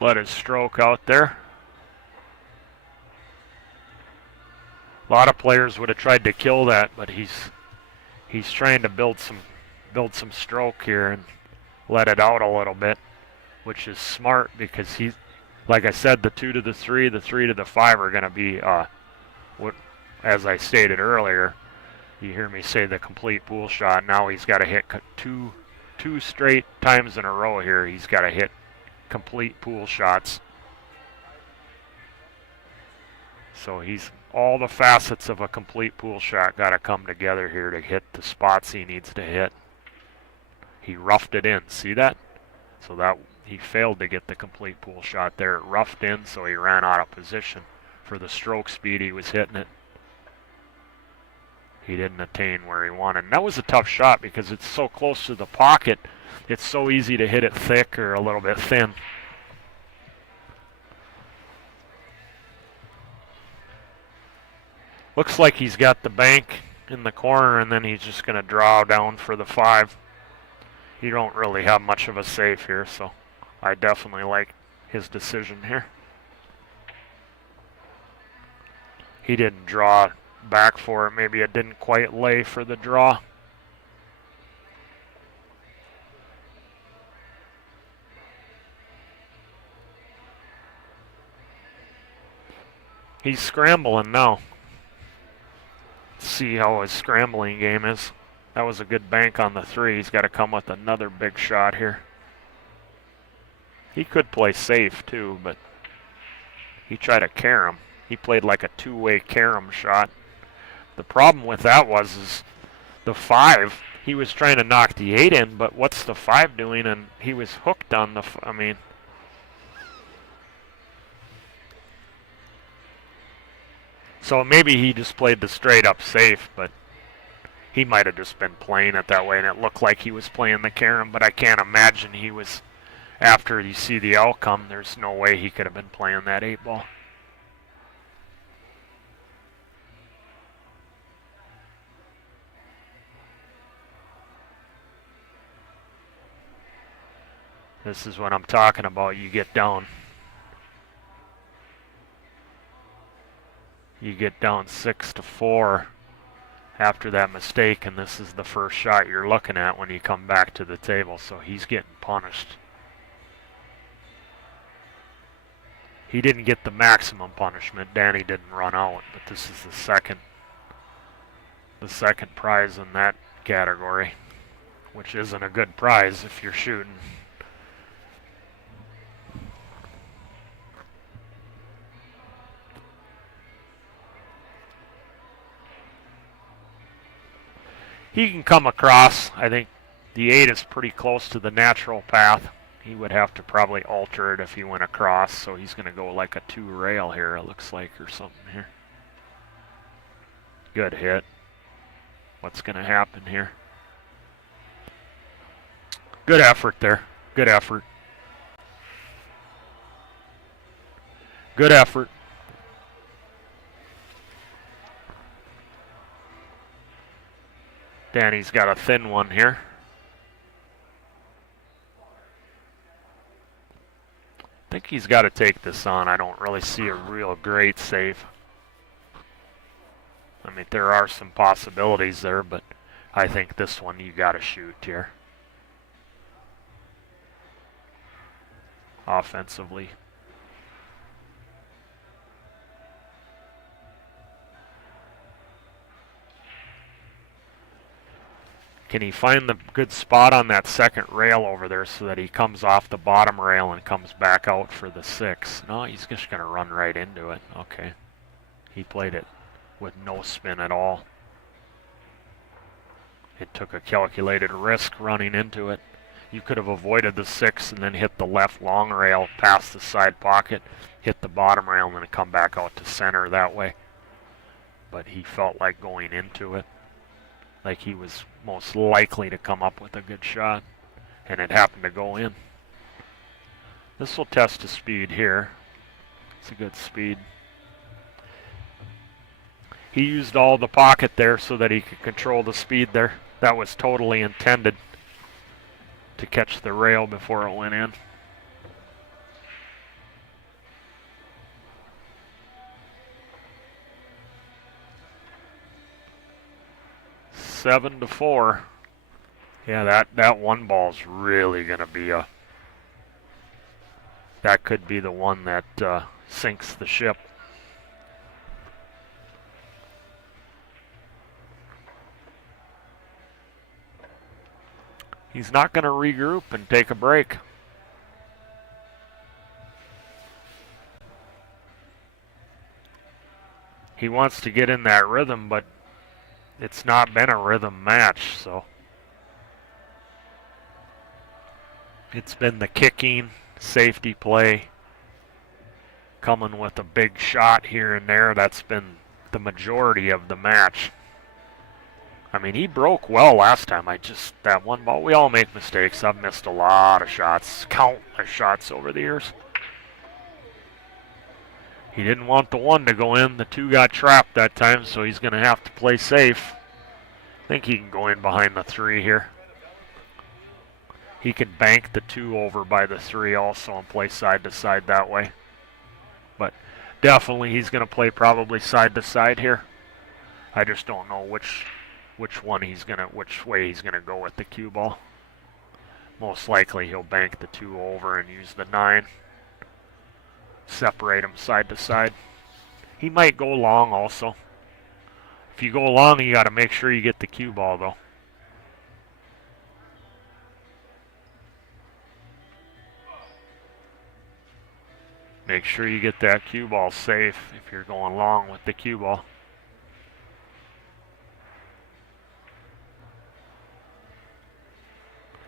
Let his stroke out there. A lot of players would have tried to kill that, but he's trying to build some stroke here and let it out a little bit, which is smart because he, like I said, the 2 to the 3, the 3 to the 5 are going to be what, as I stated earlier. You hear me say the complete pool shot. Now he's got to hit two straight times in a row here. He's got to hit complete pool shots. So he's all the facets of a complete pool shot got to come together here to hit the spots he needs to hit. He roughed it in. See that? So that he failed to get the complete pool shot there. It roughed in, so he ran out of position for the stroke speed he was hitting it. He didn't attain where he wanted. And that was a tough shot because it's so close to the pocket. It's so easy to hit it thick or a little bit thin. Looks like he's got the bank in the corner and then he's just going to draw down for the 5. You don't really have much of a safe here, so I definitely like his decision here. He didn't draw back for it. Maybe it didn't quite lay for the draw. He's scrambling now. See how his scrambling game is. That was a good bank on the 3. He's got to come with another big shot here. He could play safe too, but he tried to carom. He played like a two-way carom shot. The problem with that was the 5. He was trying to knock the 8 in, but what's the 5 doing? And he was hooked on the. I mean. So maybe he just played the straight up safe, but he might have just been playing it that way and it looked like he was playing the carom, but I can't imagine he was, after you see the outcome, there's no way he could have been playing that 8 ball. This is what I'm talking about. You get down. You get down 6-4 after that mistake, and this is the first shot you're looking at when you come back to the table, so he's getting punished. He didn't get the maximum punishment. Danny didn't run out, but this is the second prize in that category, which isn't a good prize if you're shooting. He can come across. I think the 8 is pretty close to the natural path. He would have to probably alter it if he went across, so he's going to go like a 2 rail here, it looks like, or something here. Good hit. What's going to happen here? Good effort there. Good effort. Good effort. Danny's got a thin one here. I think he's got to take this on. I don't really see a real great save. I mean, there are some possibilities there, but I think this one you got to shoot here. Offensively. Can he find the good spot on that second rail over there so that he comes off the bottom rail and comes back out for the 6? No, he's just going to run right into it. Okay. He played it with no spin at all. It took a calculated risk running into it. You could have avoided the 6 and then hit the left long rail past the side pocket, hit the bottom rail, and then come back out to center that way. But he felt like going into it, like he was most likely to come up with a good shot, and it happened to go in. This will test his speed here. It's a good speed. He used all the pocket there so that he could control the speed there. That was totally intended to catch the rail before it went in. Seven to 4. Yeah, that one ball's really gonna be a. That could be the one that sinks the ship. He's not gonna regroup and take a break. He wants to get in that rhythm, but it's not been a rhythm match, so it's been the kicking, safety play, coming with a big shot here and there. That's been the majority of the match. I mean, he broke well last time. That one ball, we all make mistakes. I've missed a lot of shots, countless shots over the years. He didn't want the 1 to go in. The 2 got trapped that time, so he's going to have to play safe. I think he can go in behind the 3 here. He can bank the 2 over by the 3 also and play side to side that way. But definitely he's going to play probably side to side here. I just don't know which way he's gonna go with the cue ball. Most likely he'll bank the 2 over and use the 9. Separate them side to side. He might go long also. If you go long, you gotta make sure you get the cue ball though. Make sure you get that cue ball safe if you're going long with the cue ball.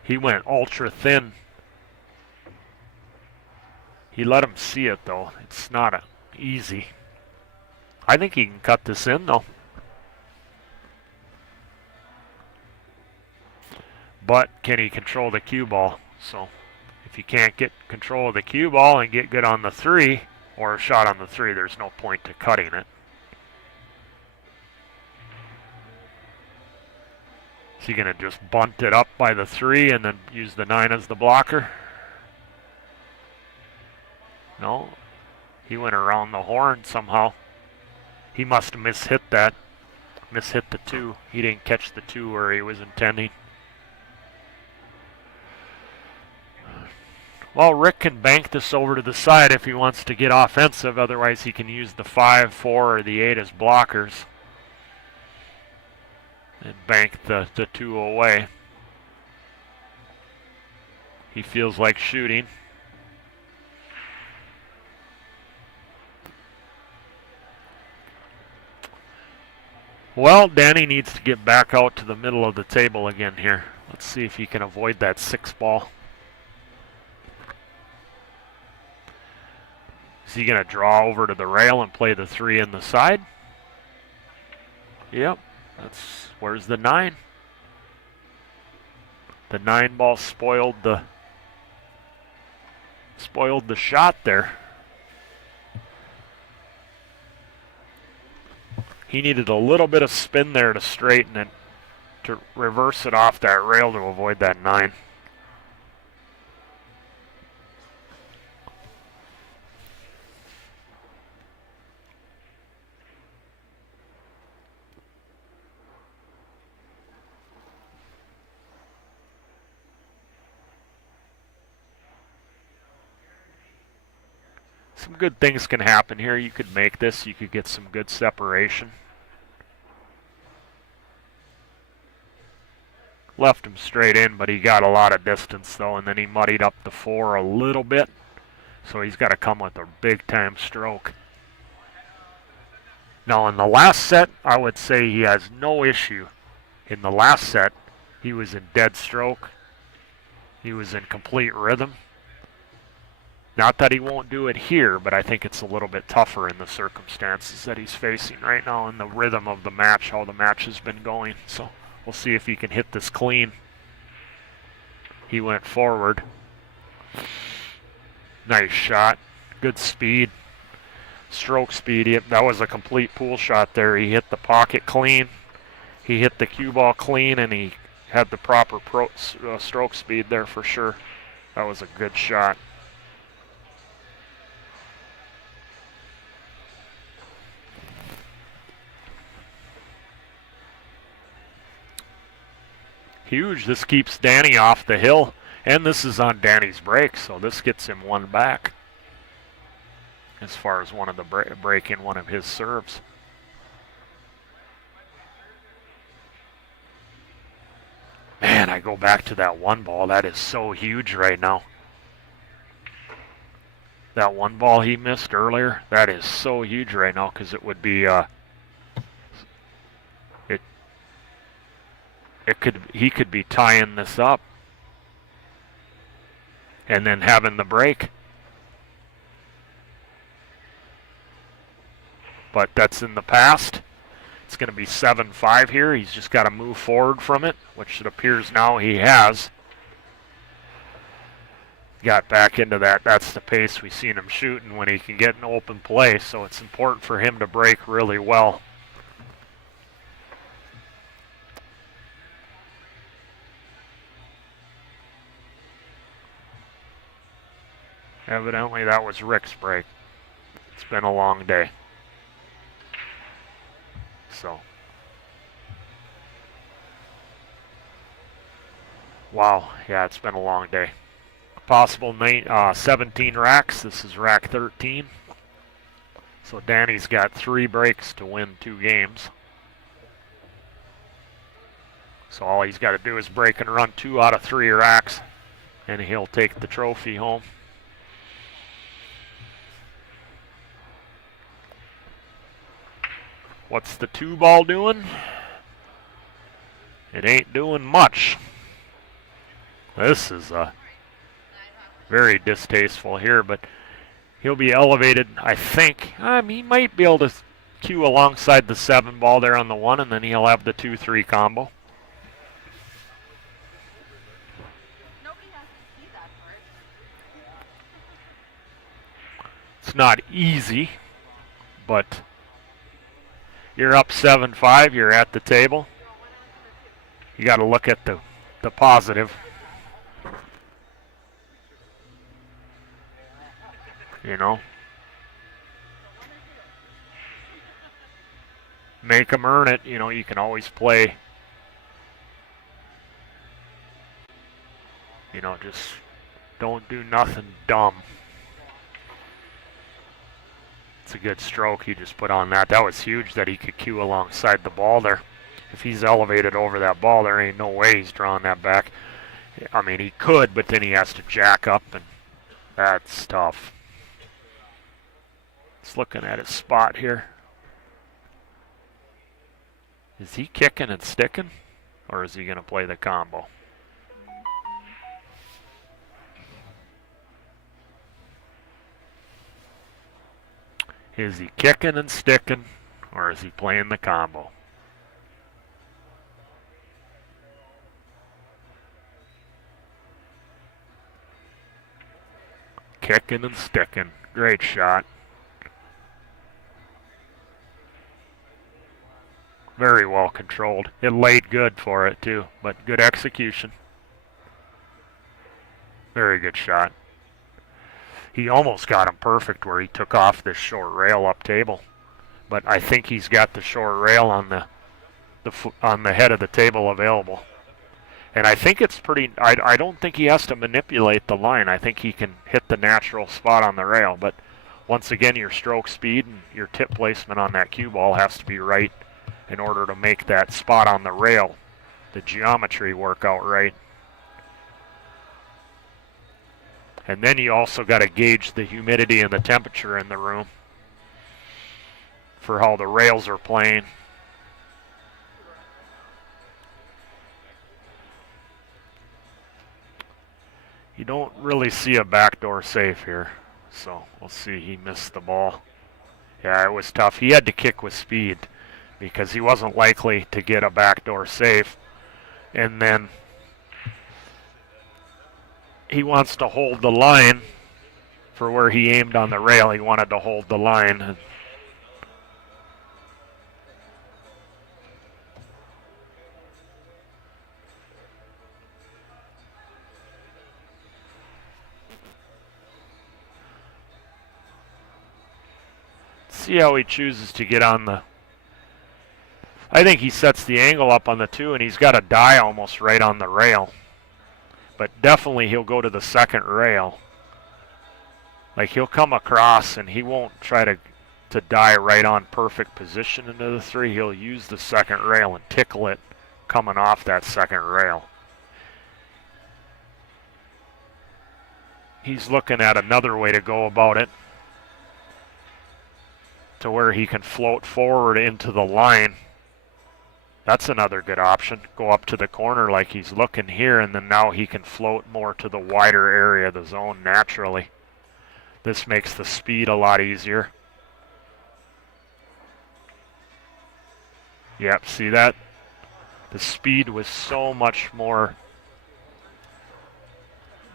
He went ultra thin. He let him see it though. It's not easy. I think he can cut this in though. But can he control the cue ball? So if you can't get control of the cue ball and get good on the 3 or a shot on the 3, there's no point to cutting it. Is he going to just bunt it up by the 3 and then use the 9 as the blocker? No. He went around the horn somehow. He must have mishit that. Mishit the 2. He didn't catch the 2 where he was intending. Well, Rick can bank this over to the side if he wants to get offensive. Otherwise, he can use the 5, 4, or the 8 as blockers. And bank the 2 away. He feels like shooting. Well, Danny needs to get back out to the middle of the table again here. Let's see if he can avoid that 6 ball. Is he going to draw over to the rail and play the 3 in the side? Yep. Where's the 9? The 9 ball spoiled the shot there. He needed a little bit of spin there to straighten it, to reverse it off that rail to avoid that 9. Some good things can happen here. You could make this. You could get some good separation. Left him straight in, but he got a lot of distance, though, and then he muddied up the 4 a little bit. So he's got to come with a big-time stroke. Now, in the last set, I would say he has no issue. In the last set, he was in dead stroke. He was in complete rhythm. Not that he won't do it here, but I think it's a little bit tougher in the circumstances that he's facing right now in the rhythm of the match, how the match has been going. So we'll see if he can hit this clean. He went forward. Nice shot. Good speed. Stroke speed. That was a complete pool shot there. He hit the pocket clean. He hit the cue ball clean, and he had the proper stroke speed there for sure. That was a good shot. Huge. This keeps Danny off the hill, and this is on Danny's break, so this gets him 1 back as far as one of the breaking one of his serves. Man, I go back to that 1 ball. That is so huge right now. That 1 ball he missed earlier, that is so huge right now because it would be he could be tying this up and then having the break. But that's in the past. It's going to be 7-5 here. He's just got to move forward from it, which it appears now he has. Got back into that. That's the pace we've seen him shooting when he can get an open play, so it's important for him to break really well. Evidently that was Rick's break. It's been a long day. So. Wow, yeah, it's been a long day. Possible 17 racks. This is rack 13. So Danny's got 3 breaks to win 2 games. So all he's got to do is break and run 2 out of 3 racks, and he'll take the trophy home. What's the 2 ball doing? It ain't doing much. This is very distasteful here, but he'll be elevated, I think. He might be able to cue alongside the 7 ball there on the 1, and then he'll have the 2-3 combo. Nobody has to see that part. It's not easy, but you're up 7-5, you're at the table. You got to look at the positive. You know, make them earn it. You know, you can always play, you know, just don't do nothing dumb. It's a good stroke he just put on that. That was huge that he could cue alongside the ball there. If he's elevated over that ball, there ain't no way he's drawing that back. I mean, he could, but then he has to jack up, and that's tough. He's looking at his spot here. Is he kicking and sticking, or is he going to play the combo? Is he kicking and sticking, or is he playing the combo? Kicking and sticking. Great shot. Very well controlled. It laid good for it too, but good execution. Very good shot. He almost got him perfect where he took off this short rail up table. But I think he's got the short rail on the head of the table available. And I think it's pretty, I don't think he has to manipulate the line. I think he can hit the natural spot on the rail. But once again, your stroke speed and your tip placement on that cue ball has to be right in order to make that spot on the rail, the geometry work out right. And then you also got to gauge the humidity and the temperature in the room for how the rails are playing. You don't really see a backdoor safe here, so we'll see. He missed the ball. Yeah, it was tough. He had to kick with speed because he wasn't likely to get a backdoor safe. And then he wants to hold the line for where he aimed on the rail. He wanted to hold the line. See how he chooses to get on the... I think he sets the angle up on the 2, and he's got a die almost right on the rail. But definitely he'll go to the second rail. Like he'll come across and he won't try to die right on perfect position into the 3. He'll use the second rail and tickle it coming off that second rail. He's looking at another way to go about it, to where he can float forward into the line. That's another good option. Go up to the corner like he's looking here, and then now he can float more to the wider area of the zone naturally. This makes the speed a lot easier. Yep, see that? The speed was so much more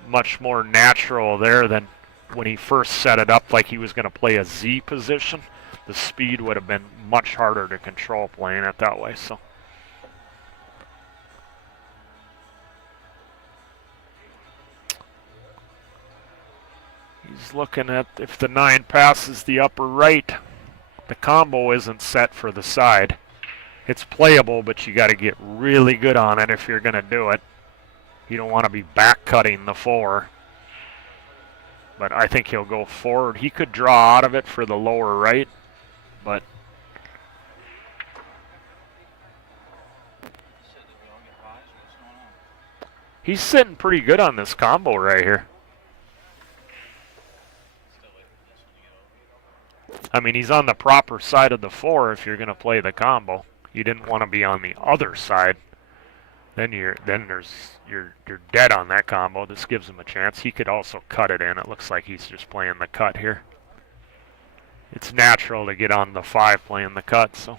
natural there than when he first set it up like he was going to play a Z position. The speed would have been much harder to control playing it that way. So he's looking at if the 9 passes the upper right. The combo isn't set for the side. It's playable, but you got to get really good on it if you're going to do it. You don't want to be back cutting the 4. But I think he'll go forward. He could draw out of it for the lower right, but he's sitting pretty good on this combo right here. I mean, he's on the proper side of the 4 if you're going to play the combo. You didn't want to be on the other side. Then you're dead on that combo. This gives him a chance. He could also cut it in. It looks like he's just playing the cut here. It's natural to get on the 5 playing the cut, so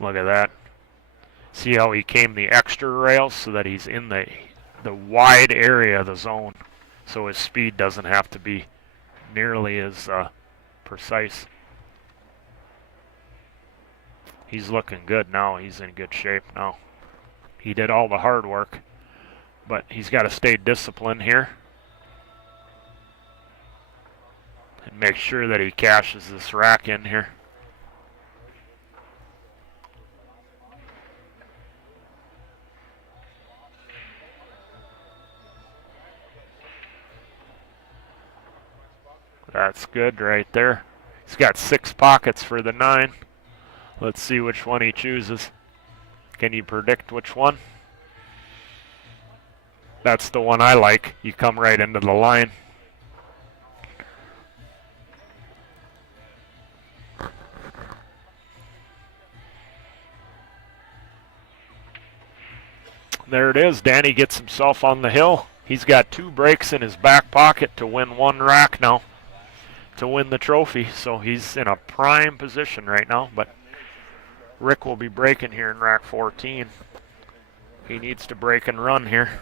look at that. See how he came the extra rail so that he's in the wide area of the zone, so his speed doesn't have to be nearly as precise. He's looking good now. He's in good shape now. He did all the hard work, but he's got to stay disciplined here and make sure that he cashes this rack in here. That's good right there. He's got 6 pockets for the 9. Let's see which one he chooses. Can you predict which one? That's the one I like. You come right into the line. There it is. Danny gets himself on the hill. He's got 2 breaks in his back pocket to win 1 rack now. to win the trophy. So he's in a prime position right now. But Rick will be breaking here in rack 14. He needs to break and run here.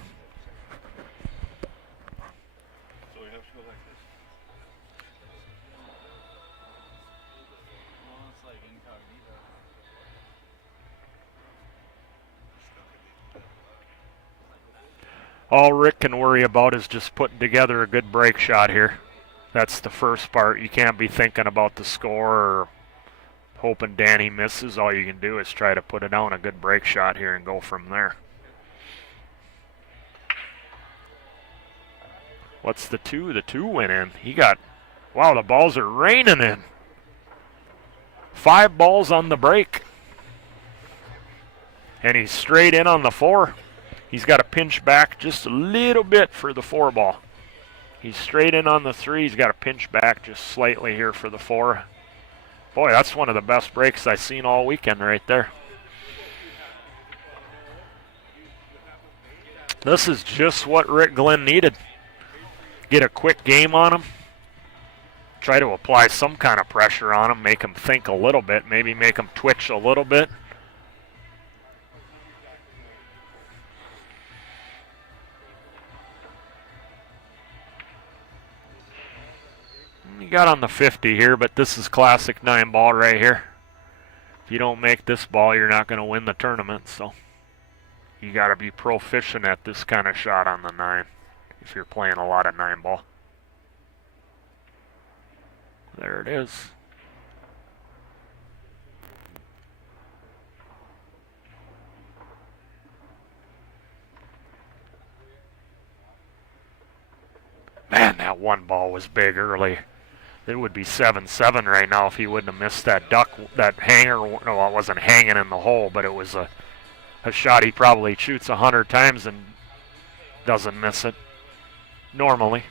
So we have to go like this. Well, it's like incognito. All Rick can worry about is just putting together a good break shot here. That's the first part. You can't be thinking about the score or hoping Danny misses. All you can do is try to put it down a good break shot here and go from there. What's the 2? The 2 went in. He got, wow, the balls are raining in. 5 balls on the break. And he's straight in on the 4. He's got to pinch back just a little bit for the 4 ball. He's straight in on the 3. He's got to pinch back just slightly here for the 4. Boy, that's one of the best breaks I've seen all weekend right there. This is just what Rick Glenn needed. Get a quick game on him. Try to apply some kind of pressure on him. Make him think a little bit. Maybe make him twitch a little bit. He got on the 50 here, but this is classic 9 ball right here. If you don't make this ball, you're not going to win the tournament. So you got to be proficient at this kind of shot on the 9 if you're playing a lot of 9 ball. There it is. Man, that 1 ball was big early. It would be 7-7 right now if he wouldn't have missed that duck, that hanger. No, it wasn't hanging in the hole, but it was a shot he probably shoots 100 times and doesn't miss it normally.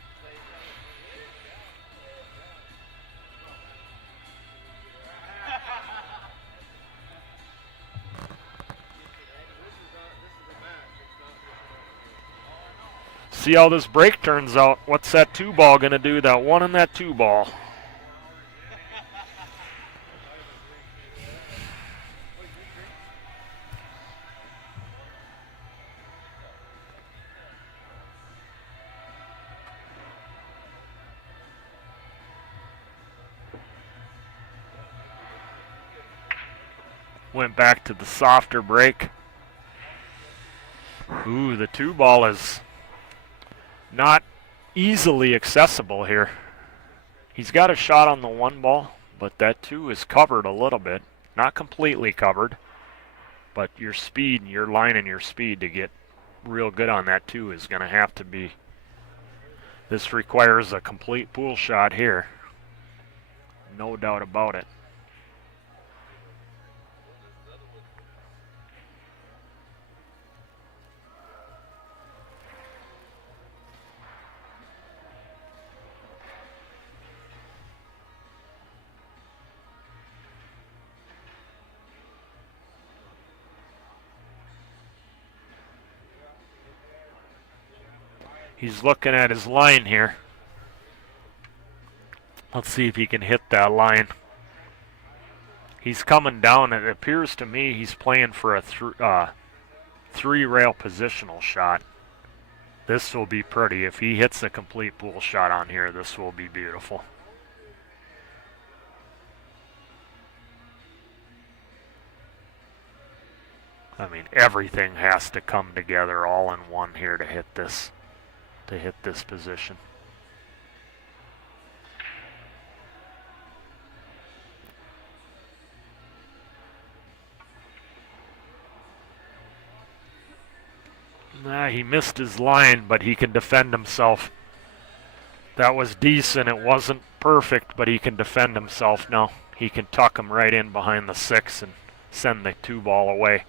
See how this break turns out. What's that 2 ball going to do? That 1 and that 2 ball. Went back to the softer break. Ooh, the 2 ball is not easily accessible here. He's got a shot on the 1 ball, but that 2 is covered a little bit. Not completely covered, but your speed, your line and your speed to get real good on that 2 is going to have to be. This requires a complete pool shot here. No doubt about it. He's looking at his line here. Let's see if he can hit that line. He's coming down. It appears to me he's playing for a 3-rail positional shot. This will be pretty. If he hits a complete pool shot on here, this will be beautiful. I mean, everything has to come together all in one here to hit this position. Nah, he missed his line, but he can defend himself. That was decent. It wasn't perfect, but he can defend himself now. He can tuck him right in behind the 6 and send the 2 ball away.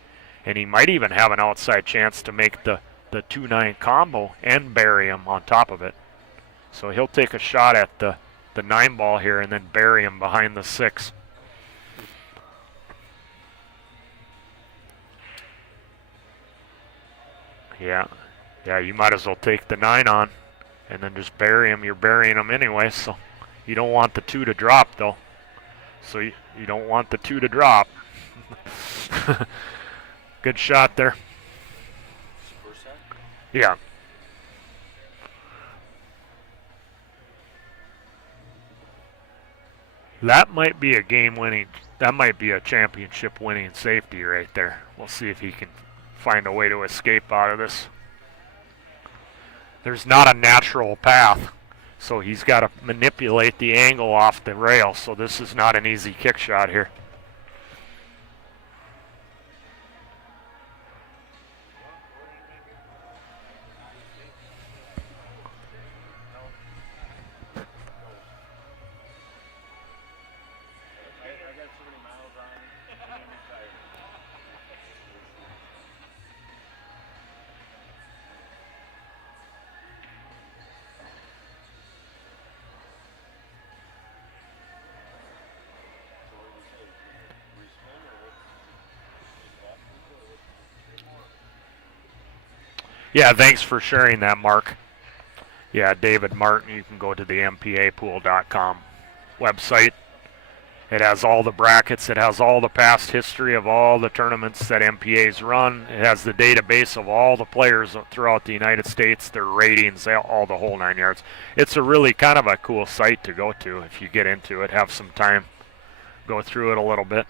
And he might even have an outside chance to make the 2-9 combo and bury him on top of it. So he'll take a shot at the 9 ball here and then bury him behind the 6. Yeah, you might as well take the 9 on and then just bury him. You're burying him anyway, so You don't want the 2 to drop, though. So you don't want the 2 to drop. Good shot there. First set? Yeah. That might be a game-winning, that might be a championship-winning safety right there. We'll see if he can find a way to escape out of this. There's not a natural path, so he's got to manipulate the angle off the rail, so this is not an easy kick shot here. I got so many miles on it. I'm gonna be tired. Yeah, thanks for sharing that, Mark. Yeah, David Martin, you can go to the mpapool.com website. It has all the brackets. It has all the past history of all the tournaments that MPA's run. It has the database of all the players throughout the United States, their ratings, all the whole 9 yards. It's a really kind of a cool site to go to if you get into it, have some time, go through it a little bit.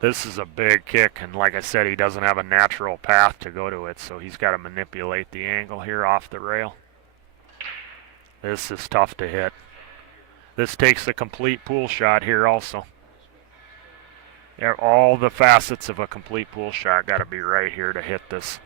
This is a big kick, and like I said, he doesn't have a natural path to go to it, so he's got to manipulate the angle here off the rail. This is tough to hit. This takes a complete pool shot here also. Yeah, all the facets of a complete pool shot got to be right here to hit this.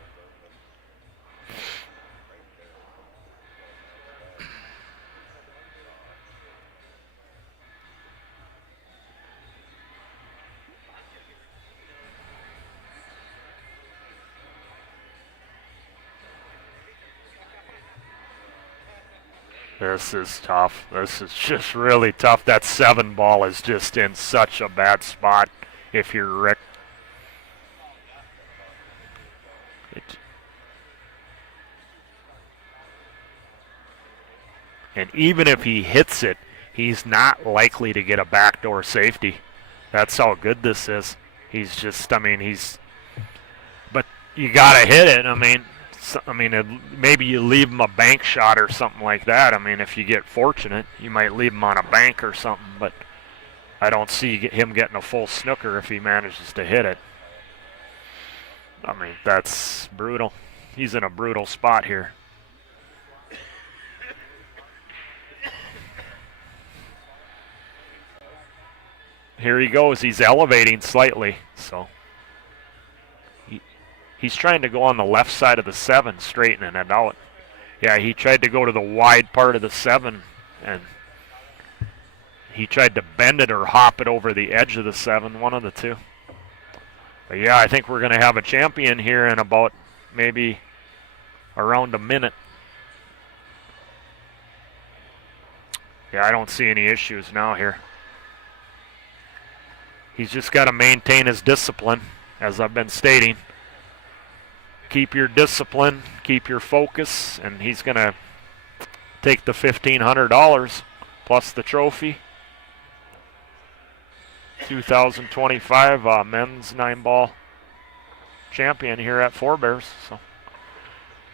This is tough. This is just really tough. That 7 ball is just in such a bad spot if you're Rick. And even if he hits it, he's not likely to get a backdoor safety. That's how good this is. He's just, I mean, he's, but you got to hit it. I mean, maybe you leave him a bank shot or something like that. I mean, if you get fortunate, you might leave him on a bank or something, but I don't see him getting a full snooker if he manages to hit it. I mean, that's brutal. He's in a brutal spot here. Here he goes. He's elevating slightly, so he's trying to go on the left side of the 7, straightening it out. Yeah, he tried to go to the wide part of the 7, and he tried to bend it or hop it over the edge of the 7, one of the two. But yeah, I think we're going to have a champion here in about maybe around a minute. Yeah, I don't see any issues now here. He's just got to maintain his discipline, as I've been stating. Keep your discipline, keep your focus, and he's going to take the $1,500 plus the trophy. 2025 men's 9-ball champion here at Forebears. So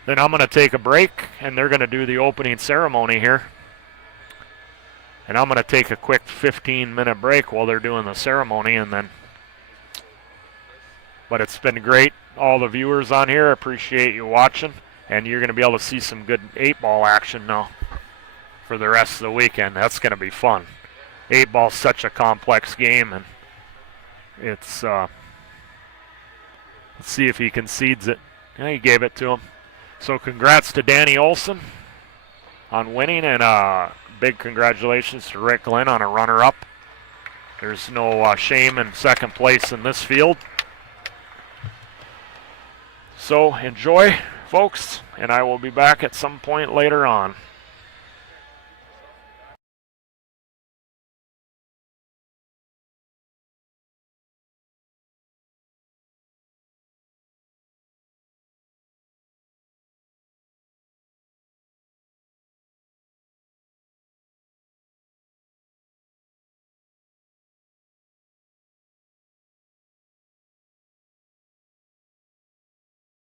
then I'm going to take a break, and they're going to do the opening ceremony here. And I'm going to take a quick 15-minute break while they're doing the ceremony, and then. But it's been great. All the viewers on here, appreciate you watching, and you're going to be able to see some good 8-ball action now for the rest of the weekend. That's going to be fun. 8-ball's such a complex game, and it's let's see if he concedes it. Yeah, he gave it to him. So congrats to Danny Olsen on winning, and big congratulations to Rick Glenn on a runner-up. There's no shame in second place in this field. So enjoy, folks, and I will be back at some point later on.